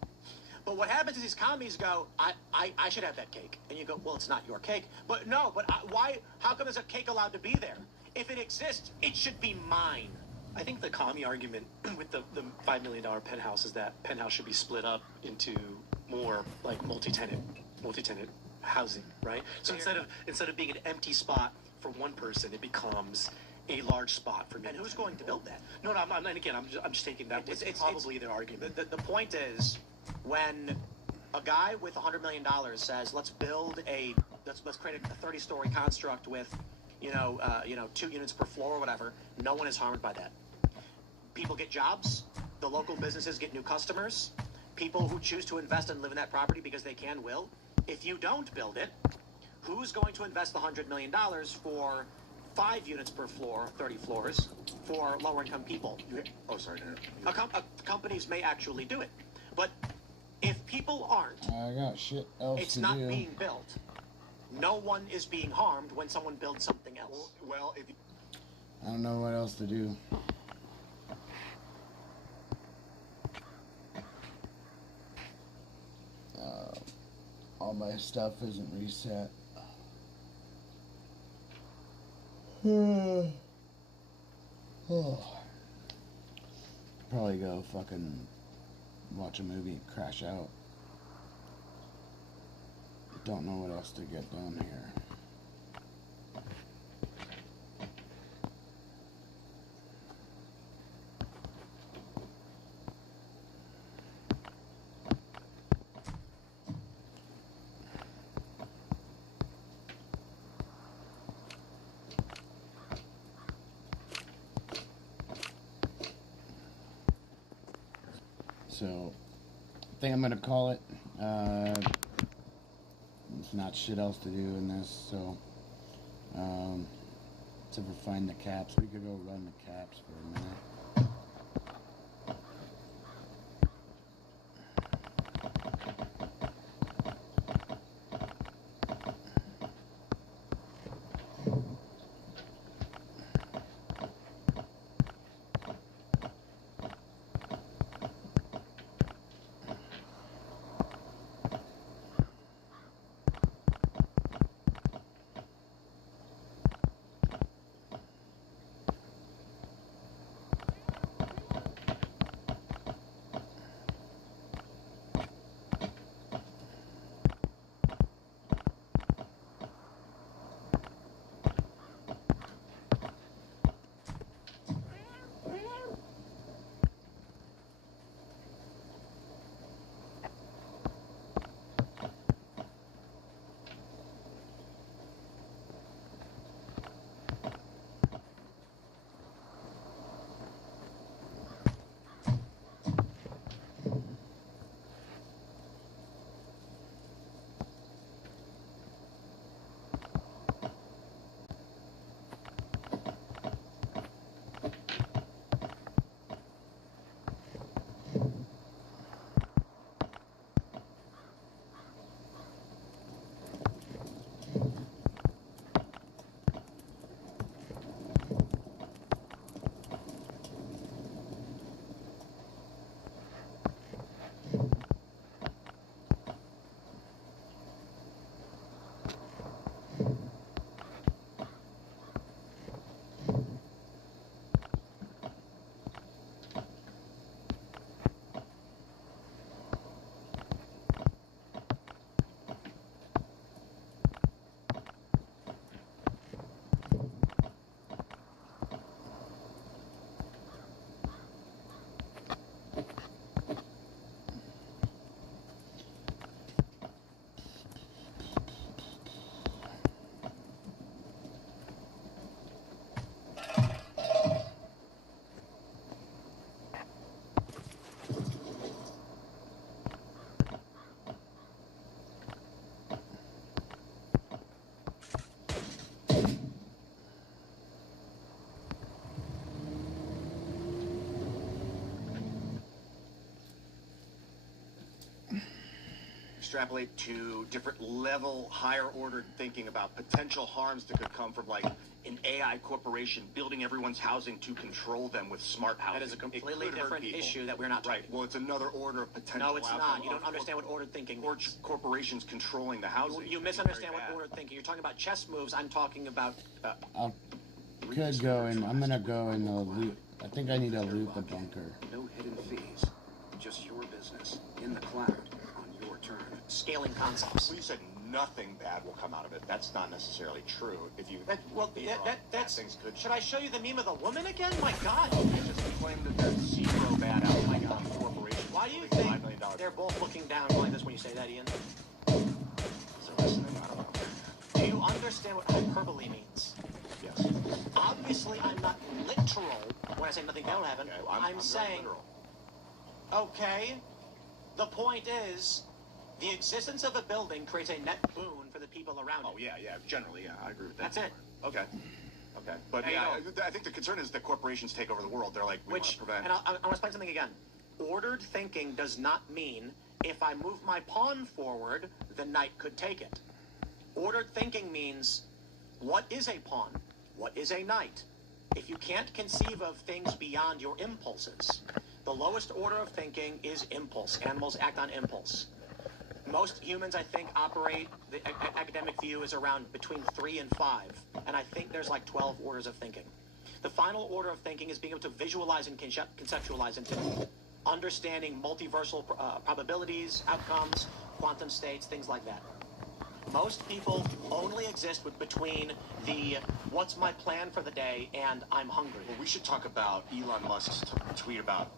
But what happens is these commies go, I should have that cake. And you go, well, it's not your cake. But no, why? How come there's a cake allowed to be there? If it exists, it should be mine. I think the commie argument with the $5 million penthouse is that penthouse should be split up into more like multi-tenant housing, right? So instead of being an empty spot for one person, it becomes a large spot for many. And who's going to build that? No, I'm just taking that. It's probably their argument. The point is, when a guy with $100 million says, let's create a 30-story construct with 2 units per floor or whatever, no one is harmed by that. People get jobs. The local businesses get new customers. People who choose to invest and live in that property because they can will. If you don't build it, who's going to invest the $100 million for 5 units per floor, 30 floors, for lower-income people. Oh, sorry. No. Companies may actually do it. But if people aren't, I got shit else it's to not do. being built. No one is being harmed when someone builds something else. Well, if I don't know what else to do. All my stuff isn't reset. Probably go fucking watch a movie and crash out. Don't know what else to get done here. So, I think I'm gonna call it. There's not shit else to do in this, so except for find the caps. We could go run the caps for a minute. Extrapolate to different level, higher ordered thinking about potential harms that could come from like an AI corporation building everyone's housing to control them with smart housing. That is a completely It could hurt different people. issue that we're not Right. talking Well, it's another order of potential. No, it's outcome not. You of don't understand what ordered thinking or means. corporations controlling the housing. You misunderstand what ordered thinking. You're talking about chess moves. I'm talking about. I could go in. I'm gonna go in the loot. I think I need to loot the bunker. No hidden fees. Just your business in the cloud on your turn. Scaling concepts. Well, you said nothing bad will come out of it. That's not necessarily true. If you That's things could. Should I show you the meme of the woman again? My God! You just claimed that there's zero bad out. Oh my God, corporation. Why do you think they're both looking down like this when you say that, Ian? So listening, I don't know. Do you understand what hyperbole means? Yes. Obviously, I'm not literal when I say nothing bad will happen. Okay, I'm saying. literal. Okay. The point is, the existence of a building creates a net boon for the people around it. Oh yeah, generally, yeah, I agree with that. That's it. Okay. Okay. But yeah, I think the concern is that corporations take over the world. They're like, we want to prevent. And I want to explain something again. Ordered thinking does not mean if I move my pawn forward, the knight could take it. Ordered thinking means what is a pawn? What is a knight? If you can't conceive of things beyond your impulses, the lowest order of thinking is impulse. Animals act on impulse. Most humans, I think, operate, the academic view is around between 3 and 5. And I think there's like 12 orders of thinking. The final order of thinking is being able to visualize and conceptualize into understanding multiversal probabilities, outcomes, quantum states, things like that. Most people only exist between the what's my plan for the day and I'm hungry. Well, we should talk about Elon Musk's tweet about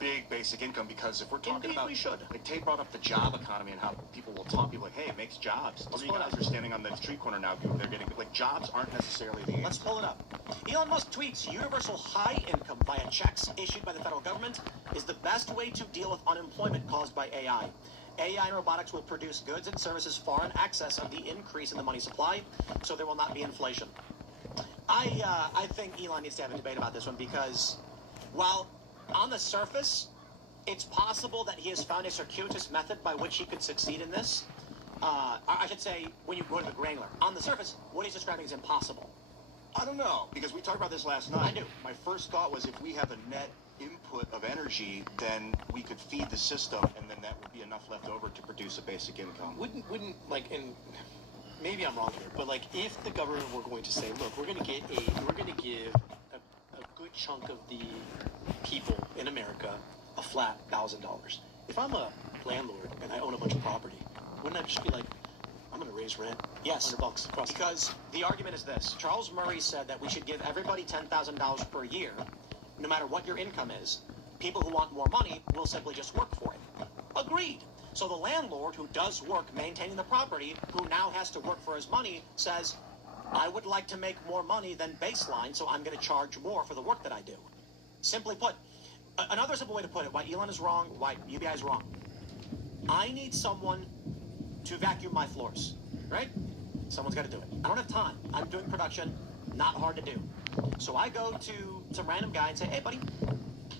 big basic income, because if we're talking about, we should. Like Tate brought up the job economy and how people will talk, people like, hey, it makes jobs. Those guys are standing on the street corner now. They're getting, like, jobs aren't necessarily the answer. Let's pull it up. Elon Musk tweets, universal high income via checks issued by the federal government is the best way to deal with unemployment caused by AI. AI and robotics will produce goods and services far in excess of the increase in the money supply, so there will not be inflation. I think Elon needs to have a debate about this one, because while on the surface, it's possible that he has found a circuitous method by which he could succeed in this. I should say, when you go to the granular, on the surface, what he's describing is impossible. I don't know, because we talked about this last night. I do. My first thought was if we have a net input of energy, then we could feed the system, and then that would be enough left over to produce a basic income. Wouldn't like, and maybe I'm wrong here, but like if the government were going to say, look, we're going to give a good chunk of the people in America a flat $1,000. If I'm a landlord and I own a bunch of property, wouldn't I just be like, I'm going to raise rent? Yes, $100 across. Because the argument is this. Charles Murray said that we should give everybody $10,000 per year, no matter what your income is. People who want more money will simply just work for it. Agreed. So the landlord who does work maintaining the property, who now has to work for his money, says, I would like to make more money than baseline, so I'm going to charge more for the work that I do. Simply put, another simple way to put it, why Elon is wrong, why UBI is wrong. I need someone to vacuum my floors, right? Someone's got to do it. I don't have time. I'm doing production, not hard to do. So I go to some random guy and say, hey, buddy,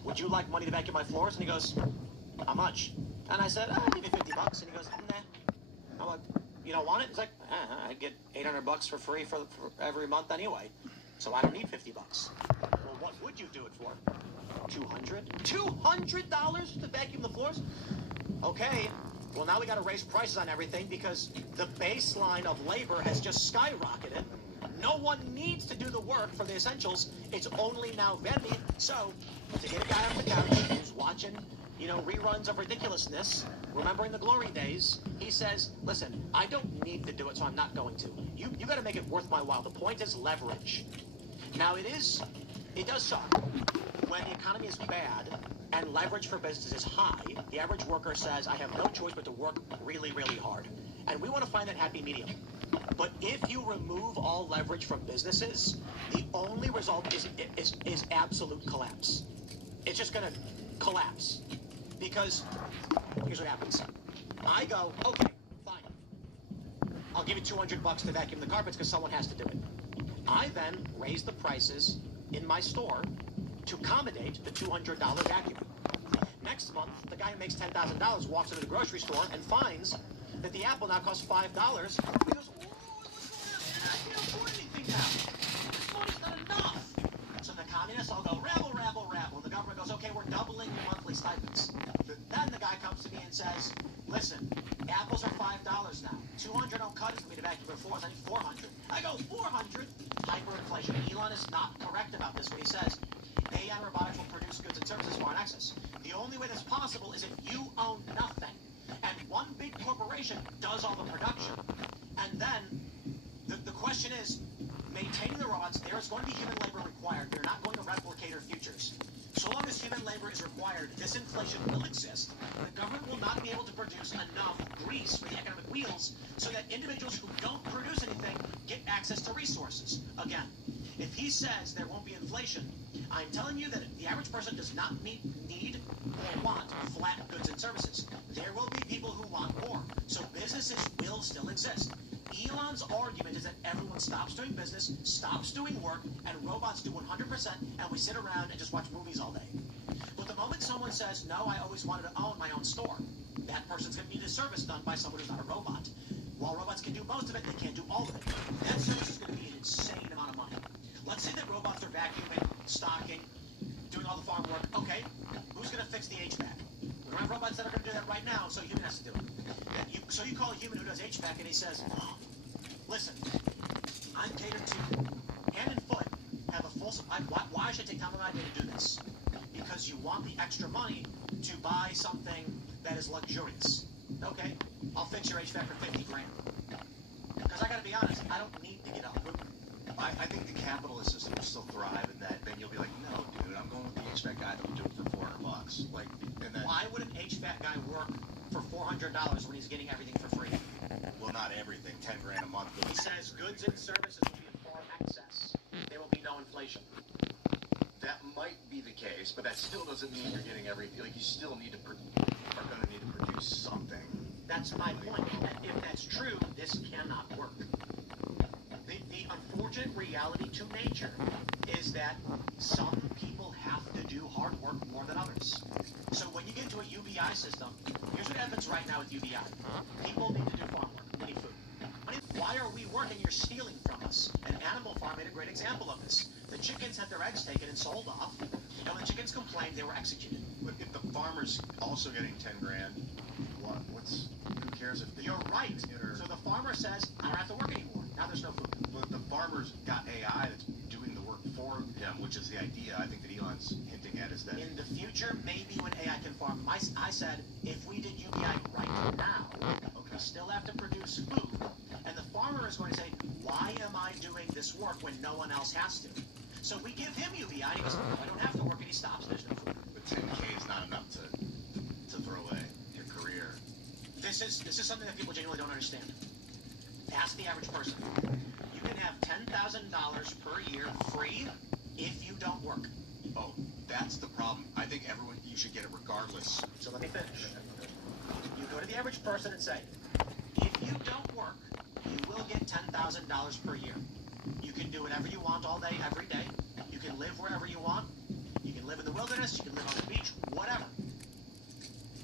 would you like money to vacuum my floors? And he goes, how much? And I said, I'll give you $50. And he goes, nah. I'm like, you don't want it? He's like, I get $800 for free for every month anyway, so I don't need $50. Well, what would you do it for? $200? $200 to vacuum the floors? Okay. Well, now we got to raise prices on everything because the baseline of labor has just skyrocketed. No one needs to do the work for the essentials. It's only now vanity. So, to get a guy on the couch who's watching, reruns of ridiculousness, remembering the glory days, he says, listen, I don't need to do it, so I'm not going to. You got to make it worth my while. The point is leverage. Now, it does suck when the economy is bad and leverage for business is high. The average worker says, I have no choice but to work really, really hard. And we want to find that happy medium. But if you remove all leverage from businesses, the only result is absolute collapse. It's just going to collapse. Because here's what happens. I go, okay, fine. I'll give you $200 to vacuum the carpets because someone has to do it. I then raise the prices in my store to accommodate the $200 vacuum. Next month, the guy who makes $10,000 walks into the grocery store and finds that the apple now costs $5. He goes, I can't afford anything now. This money's not enough. So the communists all go, rabble, rabble, rabble. And the government goes, okay, we're doubling the monthly stipends. Then the guy comes to me and says, listen, apples are $5 now. 200 don't cut it for me to vacuum for $4. I need 400. I go, 400? Hyperinflation. Elon is not correct about this when he says AI and robotics will produce goods and services far in excess. The only way that's possible is if you own nothing and one big corporation does all the production. And then the question is, maintaining the robots, there is going to be human labor required. They're not going to replicate our futures. So long as human labor is required, this inflation will exist. The government will not be able to produce enough grease for the economic wheels so that individuals who don't produce anything get access to resources. Again, if he says there won't be inflation, I'm telling you that the average person does not need or want flat goods and services. There will be people who want more. So businesses will still exist. Elon's argument is that everyone stops doing business, stops doing work, and robots do 100%, and we sit around and just watch movies all day. But the moment someone says, no, I always wanted to own my own store, that person's going to need a service done by someone who's not a robot. While robots can do most of it, they can't do all of it. That service is going to be an insane amount of money. Let's say that robots are vacuuming, stocking, doing all the farm work. Okay, who's going to fix the HVAC? We don't have robots that are going to do that right now, so a human has to do it. So you call a human who does HVAC, and he says, oh, listen, I'm catered to hand and foot, have a full supply. Why should I take time out of my day to do this? Because you want the extra money to buy something that is luxurious. Okay, I'll fix your HVAC for 50 grand. Because I got to be honest, I don't need to get up. I think the capitalist system will still thrive in that. Then you'll be like, no, dude, I'm going with the HVAC guy that'll do it for $400. Like, and then why would an HVAC guy work for $400 when he's getting everything for free? Well, not everything. 10 grand a month. He says goods and services will be in farm excess. There will be no inflation. That might be the case, but that still doesn't mean you're getting everything. Like, you still need to are going to need to produce something. That's my point. And if that's true, this cannot work. The unfortunate reality to nature is that some people have to do hard work more than others. So when you get into a UBI system, here's what happens right now with UBI. People need to do farm work. They need food. Why are we working? You're stealing from us. An Animal Farm made a great example of this. The chickens had their eggs taken and sold off, and when the chickens complained, they were executed. But if the farmer's also getting 10 grand, who cares if You're right. So the farmer says, I don't have to work anymore. Now there's no food. But the farmer's got AI that's doing the work for him, which is the idea I think that Elon's hinting at is that in the future, maybe when AI can farm. I said, if we did UBI right now, we still have to produce food. And the farmer is going to say, why am I doing this work when no one else has to? So we give him UBI, and he goes, I don't have to work, and he stops. There's no food. But 10K is not enough to throw away your career. This is something that people genuinely don't understand. Ask the average person. You can have $10,000 per year free if you don't work. Oh, that's the problem. I think you should get it regardless. So let me finish. You go to the average person and say, if you don't work, you will get $10,000 per year. You can do whatever you want all day, every day. You can live wherever you want. You can live in the wilderness. You can live on the beach, whatever.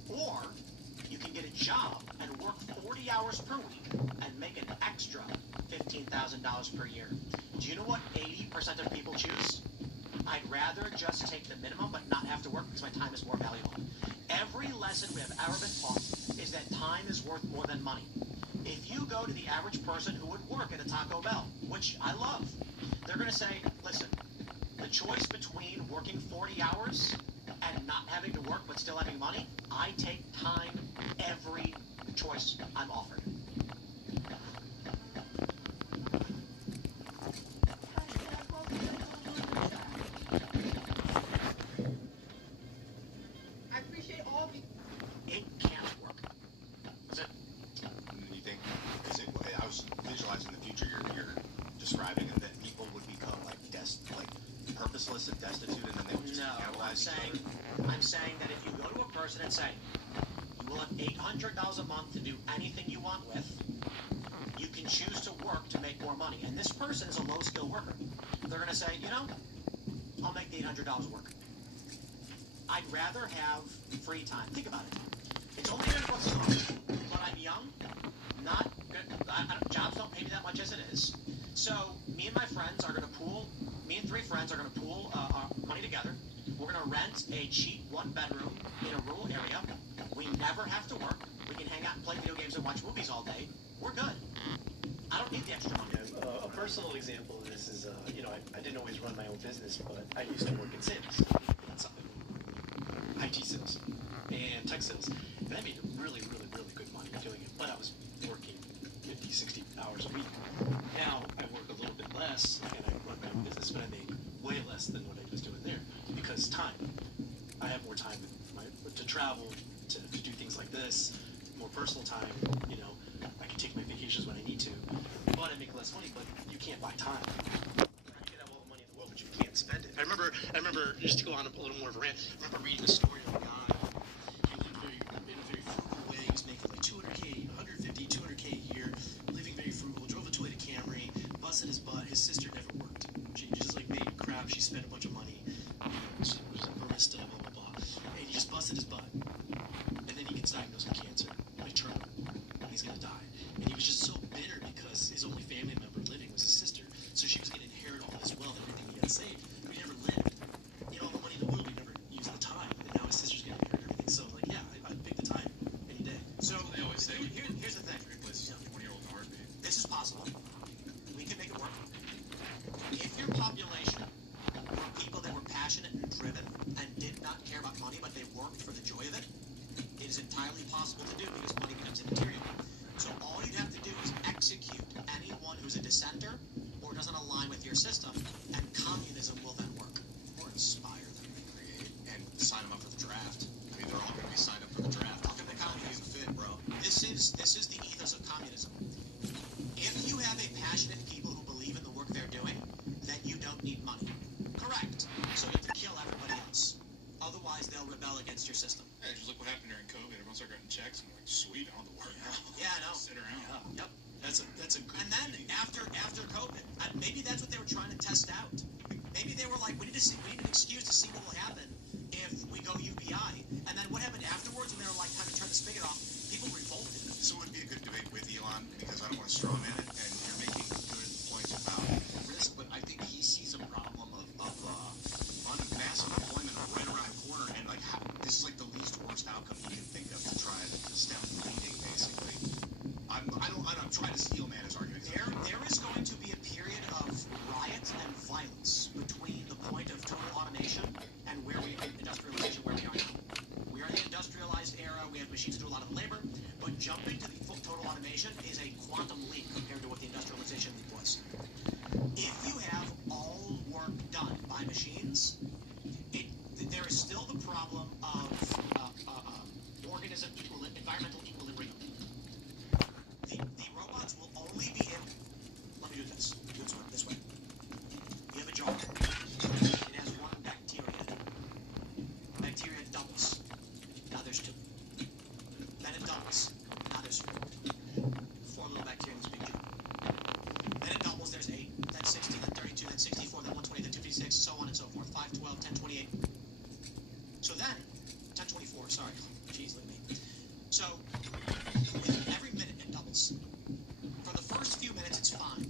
Or you can get a job and work 40 hours per week and make an extra $15,000 per year. Do you know what 80% of people choose? I'd rather just take the minimum but not have to work because my time is more valuable. Every lesson we have ever been taught is that time is worth more than money. If you go to the average person who would work at a Taco Bell, which I love, they're going to say, listen, the choice between working 40 hours and not having to work but still having money, I take time every choice I'm offered. I appreciate all the... It can't work. Is it? You think? I was visualizing the future you're describing, and that people would become like purposeless and destitute, and then they would just cannibalize each other. I'm saying that if you go to a person and say, you will have $800 a month to do anything you want with, you can choose to work to make more money. And this person is a low-skilled worker. They're going to say, I'll make the $800 work. I'd rather have free time. Think about it. It's only going to cost some, but I'm young, not good. Jobs don't pay me that much as it is. So me and my friends are going to pool, me and 3 friends are going to pool our money together. We're going to rent a cheap 1-bedroom in a rural area. We never have to work. We can hang out and play video games and watch movies all day. We're good. I don't need the extra money. A personal example of this is, I didn't always run my own business, but I used to work in sales. IT sales and tech sales. And I made really, really, really good money doing it, but I was working 50, 60 hours a week. Now I work a little bit less and I run my own business, but I make way less than what I was doing there because time. I have more time to travel, to do things like this, more personal time. I can take my vacations when I need to, but I make less money. But you can't buy time. You can have all the money in the world, but you can't spend it. I remember just to go on a little more of a rant. I remember reading a story of a guy who lived in a very frugal way. He was making like 200K, 150, 200K a year, living very frugally. system. Hey, just look what happened during COVID. Everyone started getting checks and like, sweet, I don't have to work now. Yeah, I know. Sit around. Yep. That's a good. And then after COVID, maybe that's what they were trying to test out. Maybe they were like, we need an excuse to see what will happen if we go UBI. And then what happened afterwards when they were like kind of turn the spigot off? People revolted. This would be a good debate with Elon because I don't want to straw man it, and you're making good points about risk, but I think he sees a problem of massive employment right around the corner, and like this is like the least worst outcome he can think of to try and stem bleeding, basically. I'm trying to steel man his argument. There is going to be a period of riot and violence between the point of total automation and industrialization where we are now. We are in the industrialized era. We have machines that do a lot of the labor, but jumping to the total automation is a quantum leap compared to what the industrialization leap was. If you have all work done by machines, there is still the problem of environmental equilibrium. The robots will only be able. Let me do this. Do it this way. You have a jar. It has one bacteria in it. Bacteria doubles. Now there's 2. Then it doubles. Now there's 4. 4 little bacteria in this big jar. Then it doubles. There's 8. Then 16. Then 32. Then 64. Then 120. Then 256. So on and so forth. 5, 12, 10, 28. So then, 1024. Sorry. Jeez, look at me. So every minute it doubles. For the first few minutes, it's fine.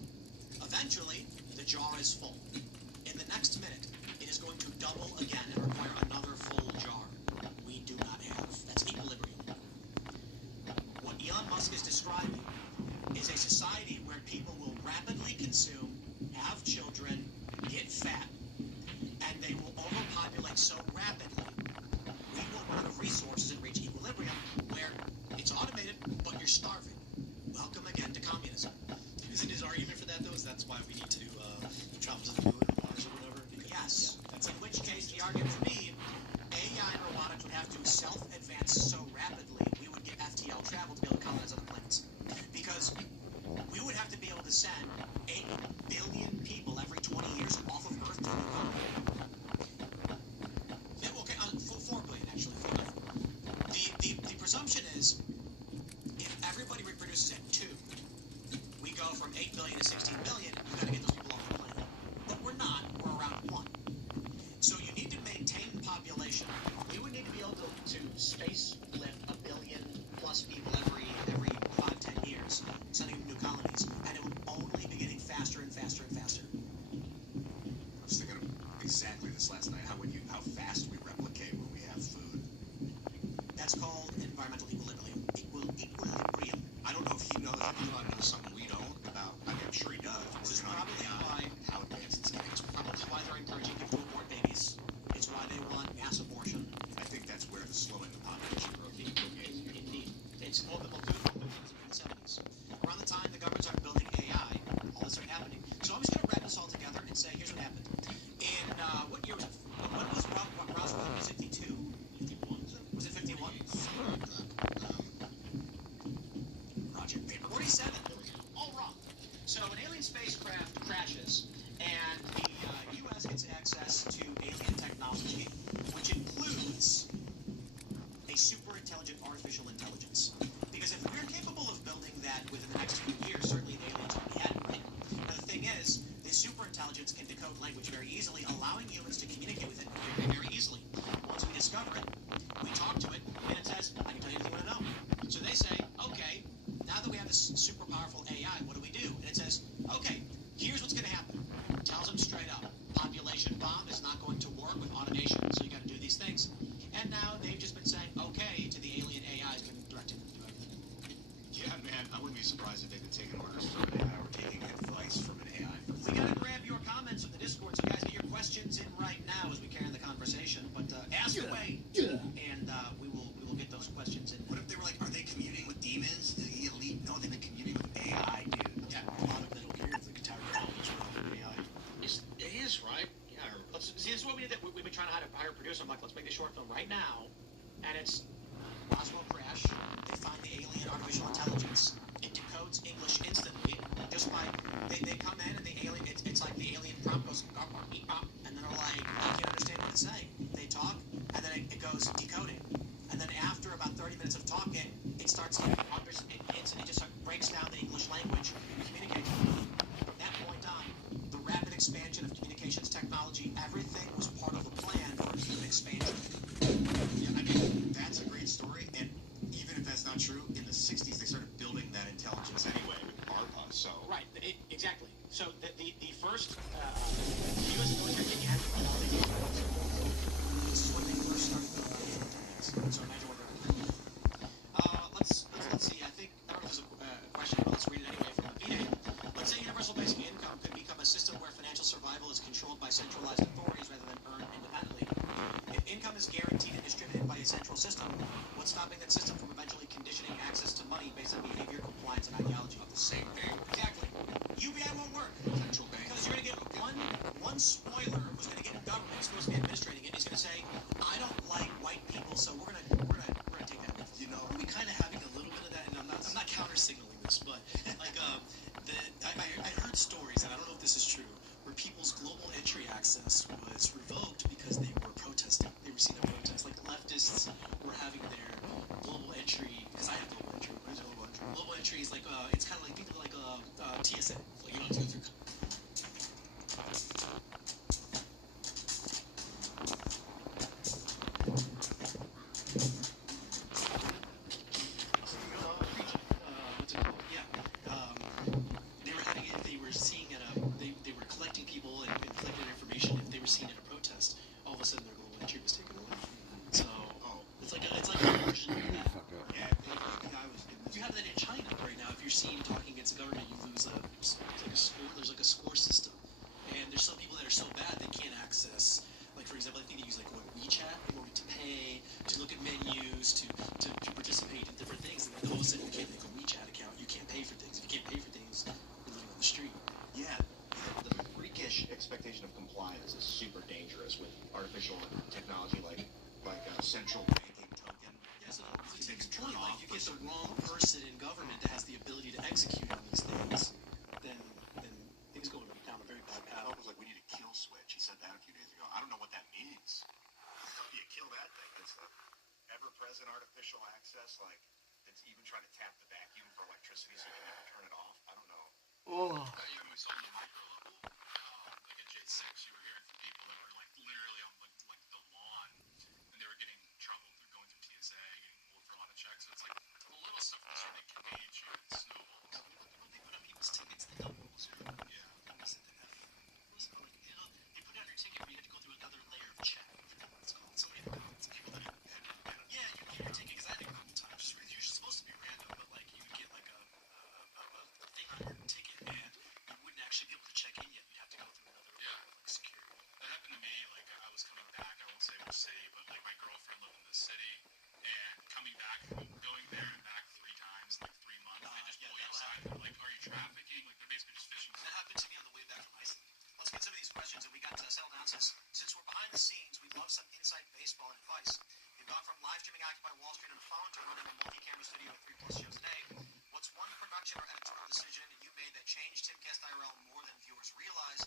Eventually, the jar is full. In the next minute, it is going to double again and require another full jar. We do not have. That's equilibrium. What Elon Musk is describing is a society where people will rapidly consume, have children, get fat, and they will overpopulate so rapidly, we will run out of resources and reach equilibrium where it's automated, but you're starving. Welcome again to communism. Isn't his argument for that, though, is that's why we need to travel to the moon or Mars or whatever? Yes. In which case, the argument would be AI and robotics would have to self-advance so rapidly, we would get FTL travel to be able to colonize other planets. Because we would have to be able to send 8 billion people every 20 years off of Earth to the moon. Okay, 4 billion, actually. 4 billion. The presumption is, if everybody reproduces at 2, we go from 8 billion to 16 billion, you got to get those people off the planet. But we're not. We're around 1. So you need to maintain the population. We would need to be able to space lift 1 billion plus people every 5, 10 years, sending them new colonies, and it would only be getting faster and faster and faster. I was thinking of exactly this last night. How fast we replicate when we have food. That's called environmental equilibrium. Equilibrium. I don't know if he knows. Elon knows something we don't about. I'm sure he does. This is probably why. How advanced it's getting. It's probably why they're encouraging people to abort babies. It's why they want mass abortion. I think that's where the slowing the population growth is. Indeed. It's what they'll do in the 70s. Around the time the government started building AI, all this started happening. So I'm just going to wrap this all together and say, here's what happened. In what year was it? When was Roswell? Was it 52? 51. Was it 51? Roger. 47. All wrong. So an alien spacecraft crashes, and the U.S. gets access to alien technology, which includes a super intelligent artificial intelligence. Because if we're capable of building that within the next few years, certainly the aliens already had it, right? Now the thing is, the super intelligence can decode language very easily, allowing humans to communicate with it very, very easily. Once we discover it, we talk to it, and it says, I can tell you anything you want to know. So they say, okay, now that we have this super powerful AI, what do we do? And it says, okay, here's what's going to happen. Tells them straight up, population bomb is not going to work with automation, so you got to do these things. And now they've just been saying, okay, to the alien AI has been directing them to do everything. Yeah, man, I wouldn't be surprised if they've been taking orders from an AI or taking advice from an AI. We got to grab your comments from the Discord, so guys, get your questions in right now as we carry on the conversation. But ask away, and we will get those questions in. What if they were like, are they communing with demons? The elite? No, they've been communing with AI, dude. Yeah, a lot of little weird, like entire colonies with AI. It is, right? Yeah. See, this is what we did. We've been trying to hire a producer. I'm like, let's make a short film right now, and it's Roswell crash. They find the alien artificial intelligence. It decodes English instantly, just by they come in and the alien. It's like the alien prompt goes, and then they're like, I can't understand what it's saying. They talk, and then it goes decoding. expansion of communications technology. Everything was part of the plan for human expansion. Yeah, I mean, that's a great story, and even if that's not true, in the 60s they started building that intelligence anyway with ARPA, so... Right, exactly. So the first U.S. military began with all these weapons. This is when they first started building things. So imagine what they're doing. Let's see. I don't know if there's a question, but let's read it anyway from the VA. Let's say universal basic income could become a system where financial survival is controlled by centralized authorities rather than earned independently. If income is guaranteed and distributed by a central system, what's stopping that system from eventually conditioning access to money based on behavior, compliance, and ideology? Of the same thing. Exactly. UBI won't work. Central bank. Because you're going to get one spoiler who's going to get in government, who's supposed to be administrating it. He's going to say, I don't like white people, so we're going to take that away. You know, are we kind of having a little bit of that? And I'm not counter signaling this, but like I heard stories, and I don't know if this is true, where people's global entry access was revoked because they were protesting. They were seeing a protest. Like leftists were having their global entry, because I have global entry. What is global entry? Global entry is like it's kind of like think of like TSA. Like you don't have to go through. They were having it if they were seeing at they were collecting people and collecting their information. If they were seen at a protest, all of a sudden their global entry was taken away. So it's like a version of that. Yeah, You have that in China right now. If you're seen talking against the government, you lose there's like a score system, and there's some people that are so bad they can't access. Like for example, I think they use like WeChat in order to pay, to look at menus, to participate in different things. And then all of a sudden you can't make a WeChat account. You can't pay for things. If you can't pay for things, you're living on the street. Yeah, the freakish expectation of compliance is super dangerous with artificial technology like a central banking token. Yeah, so it's turn off. Like you get the wrong person in government that has the ability to execute on these things, then things go down a very bad path. It was like we need a kill switch. He said that a few days ago. I don't know what that means. How do you kill that thing? It's the ever-present artificial access, like it's even trying to tap the vacuum for electricity so you can never turn it off. I don't know. Even we saw on the micro level, like at J6, you were hearing from people that were like literally on like the lawn, and they were getting in trouble. They're going through TSA, getting pulled for a lot of checks. So it's like the little stuff that sort of can age you and snowballs. When they put on people's tickets, they don't know. Yeah. They put it on your ticket where you have to go through another layer of check. I forgot what it's called. So many comments. People that yeah, you get your ticket because I had it a couple times. It's usually supposed to be random, but like you would get like a thing on your ticket, and you wouldn't actually be able to check in yet. You'd have to go through another like security. That happened to me. Like I was coming back. I won't say which city, but like my girlfriend lived in this city, and coming back, going there and back 3 times in like 3 months, they just pull you aside. They're like, "Are you trafficking?" Like they're basically just fishing. That happened to me on the way back from Iceland. Let's get some of these questions, and we got to settle down. Since we're behind the scenes, we'd love some inside baseball advice. We've gone from live streaming Occupy Wall Street on the phone to running a multi-camera studio with 3+ shows a day. What's one production or editorial decision you made that changed Timcast IRL more than viewers realize,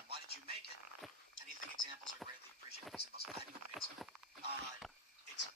and why did you make it? Anything examples are greatly appreciated. I do have an answer. It's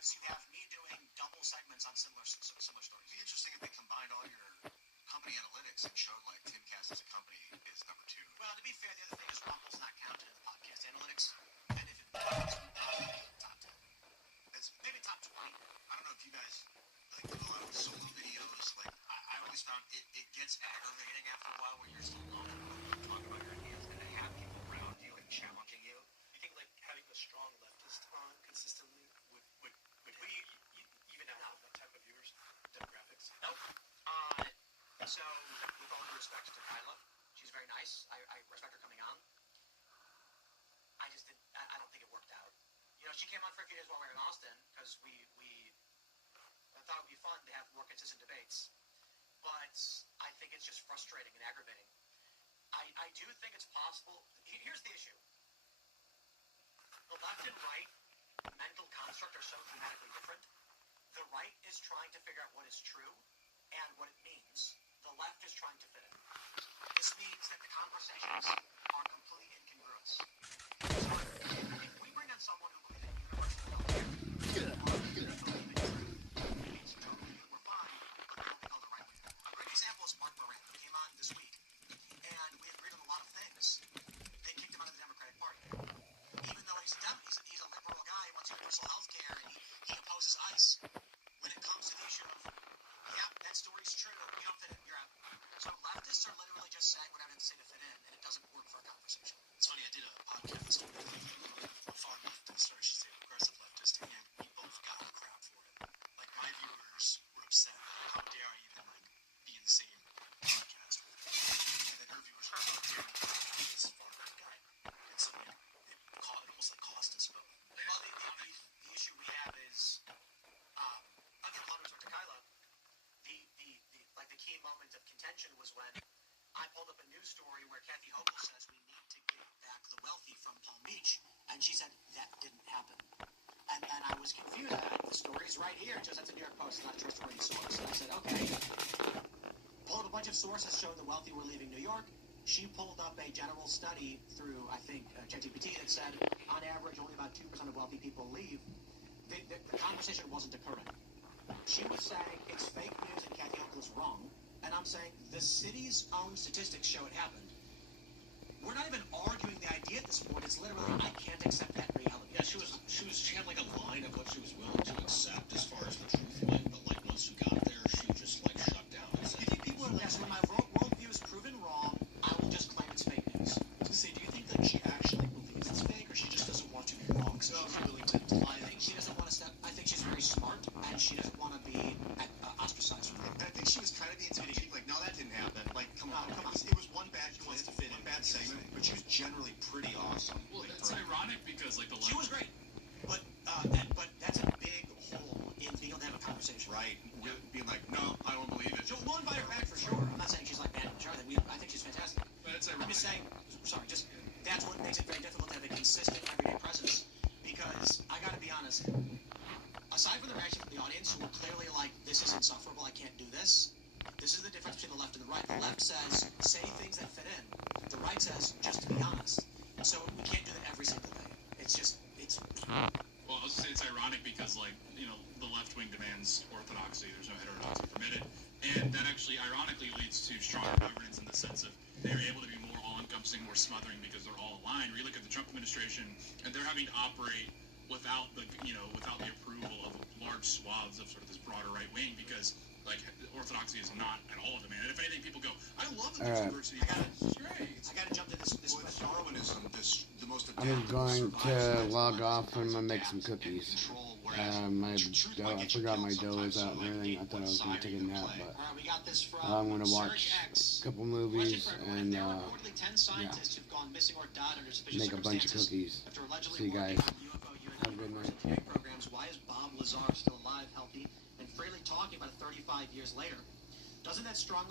because you have me doing double segments on similar stories. It'd be interesting if they combined all your company analytics and showed like Timcast as a company is number 2. Well, to be fair, the other thing is Rumble's not counted in the podcast analytics, and if it was, we'd probably make the top 10. It's maybe top 20. I don't know if you guys like do a lot of solo videos. Like I always found it gets aggravating after a while when you're still alone and talking about your ideas and to have people around you and challenging you. You think like having a strong leftist on consistently would even out that type of viewers demographics? Nope. So with all due respect to Kyla, she's very nice. I respect her coming on. I just didn't. I don't think it worked out. You know, she came on for a few days while we were in Austin because I thought it would be fun to have more consistent debates. But I think it's just frustrating and aggravating. I do think it's possible. Here's the issue. The left and right mental construct are so dramatically different. The right is trying to figure out what is true and what it means. The left is trying to fit in. This means that the conversations are completely incongruous. So if we bring in someone who believes in universal healthcare, we're fine, but they don't think all the right way. A great example is Mark Moran, who came on this week, and we agreed on a lot of things. They kicked him out of the Democratic Party. Even though he's a liberal guy, he wants universal healthcare, and he opposes ICE. When it comes to the issue of, yeah, that story's true, you don't fit in, you're out. So leftists are literally just saying what I didn't say to fit in, and it doesn't work for a conversation. It's funny, I did a podcast with a far leftist, or I should say a progressive leftist, and we both got crap for it. Like, my viewers were upset. How dare I even, like, be in the same podcast with her? And then her viewers were, how dare you be this far right guy? And so, like, it almost, like, cost us both. Well, the issue we have is, I'll give a lot of respect to Kyla. The key moment of contention was when I pulled up a news story where Kathy Hochul says we need to give back the wealthy from Palm Beach, and she said that didn't happen. And then I was confused. The story's right here. Just that's a New York Post, not a trustworthy source. And I said, okay. Pulled up a bunch of sources showing the wealthy were leaving New York. She pulled up a general study through, I think, ChatGPT that said, on average, only about 2% of wealthy people leave. The conversation wasn't occurring. She was saying it's fake news and Kathy Hochul is wrong, and I'm saying the city's own statistics show it happened. We're not even arguing the idea at this point. It's literally, I can't accept that reality. Yeah, she had like a line of what she was willing to accept as far as the truth went, but like once you got there, she just like shut down. And said, you think people are yes, when my worldview is proven wrong, I will just claim it's fake news. I was gonna say, do you think that she actually believes it's fake, or she just doesn't want to be wrong, so she's willing to lie? I think she doesn't want to step. I think she's very smart, and she doesn't want to be ostracized. And I think she was kind of being intimidating. Like, no, that didn't happen. Like, come on. It was one bad clip, one bad segment, but she was generally pretty awesome. Well, it's ironic because like the she was great, but that's a big hole in being able to have a conversation. Right. Being like, no, I don't believe it. So we'll invite her back for sure. I'm not saying she's like bad. Sure, I think she's fantastic. But it's I'm just saying. Sorry, just that's what makes it very difficult to have a consistent everyday presence. Because I got to be honest. Aside from the reaction from the audience, who are clearly like, this is insufferable, I can't do this, this is the difference between the left and the right. The left says, say things that fit in. The right says, just to be honest. So we can't do that every single day. It's just, Well, I'll say it's ironic because, like, you know, the left wing demands orthodoxy. There's no heterodoxy permitted. And that actually, ironically, leads to stronger governance in the sense of they're able to be more all-encompassing, more smothering because they're all aligned. We look at the Trump administration, and they're having to operate without the approval of large swaths of sort of this broader right wing because like orthodoxy is not at all demanded. If anything, people go, I love that there's diversity. I gotta jump to this Darwinism, the most I'm going to log off and I'm gonna make some cookies. I forgot my dough was out and everything. I thought I was gonna take a nap, but I'm gonna watch a couple movies and yeah, make a bunch of cookies. See you guys. Have a good night. Programs. Why is Bob Lazar still alive, healthy, and freely talking about it 35 years later? Doesn't that strongly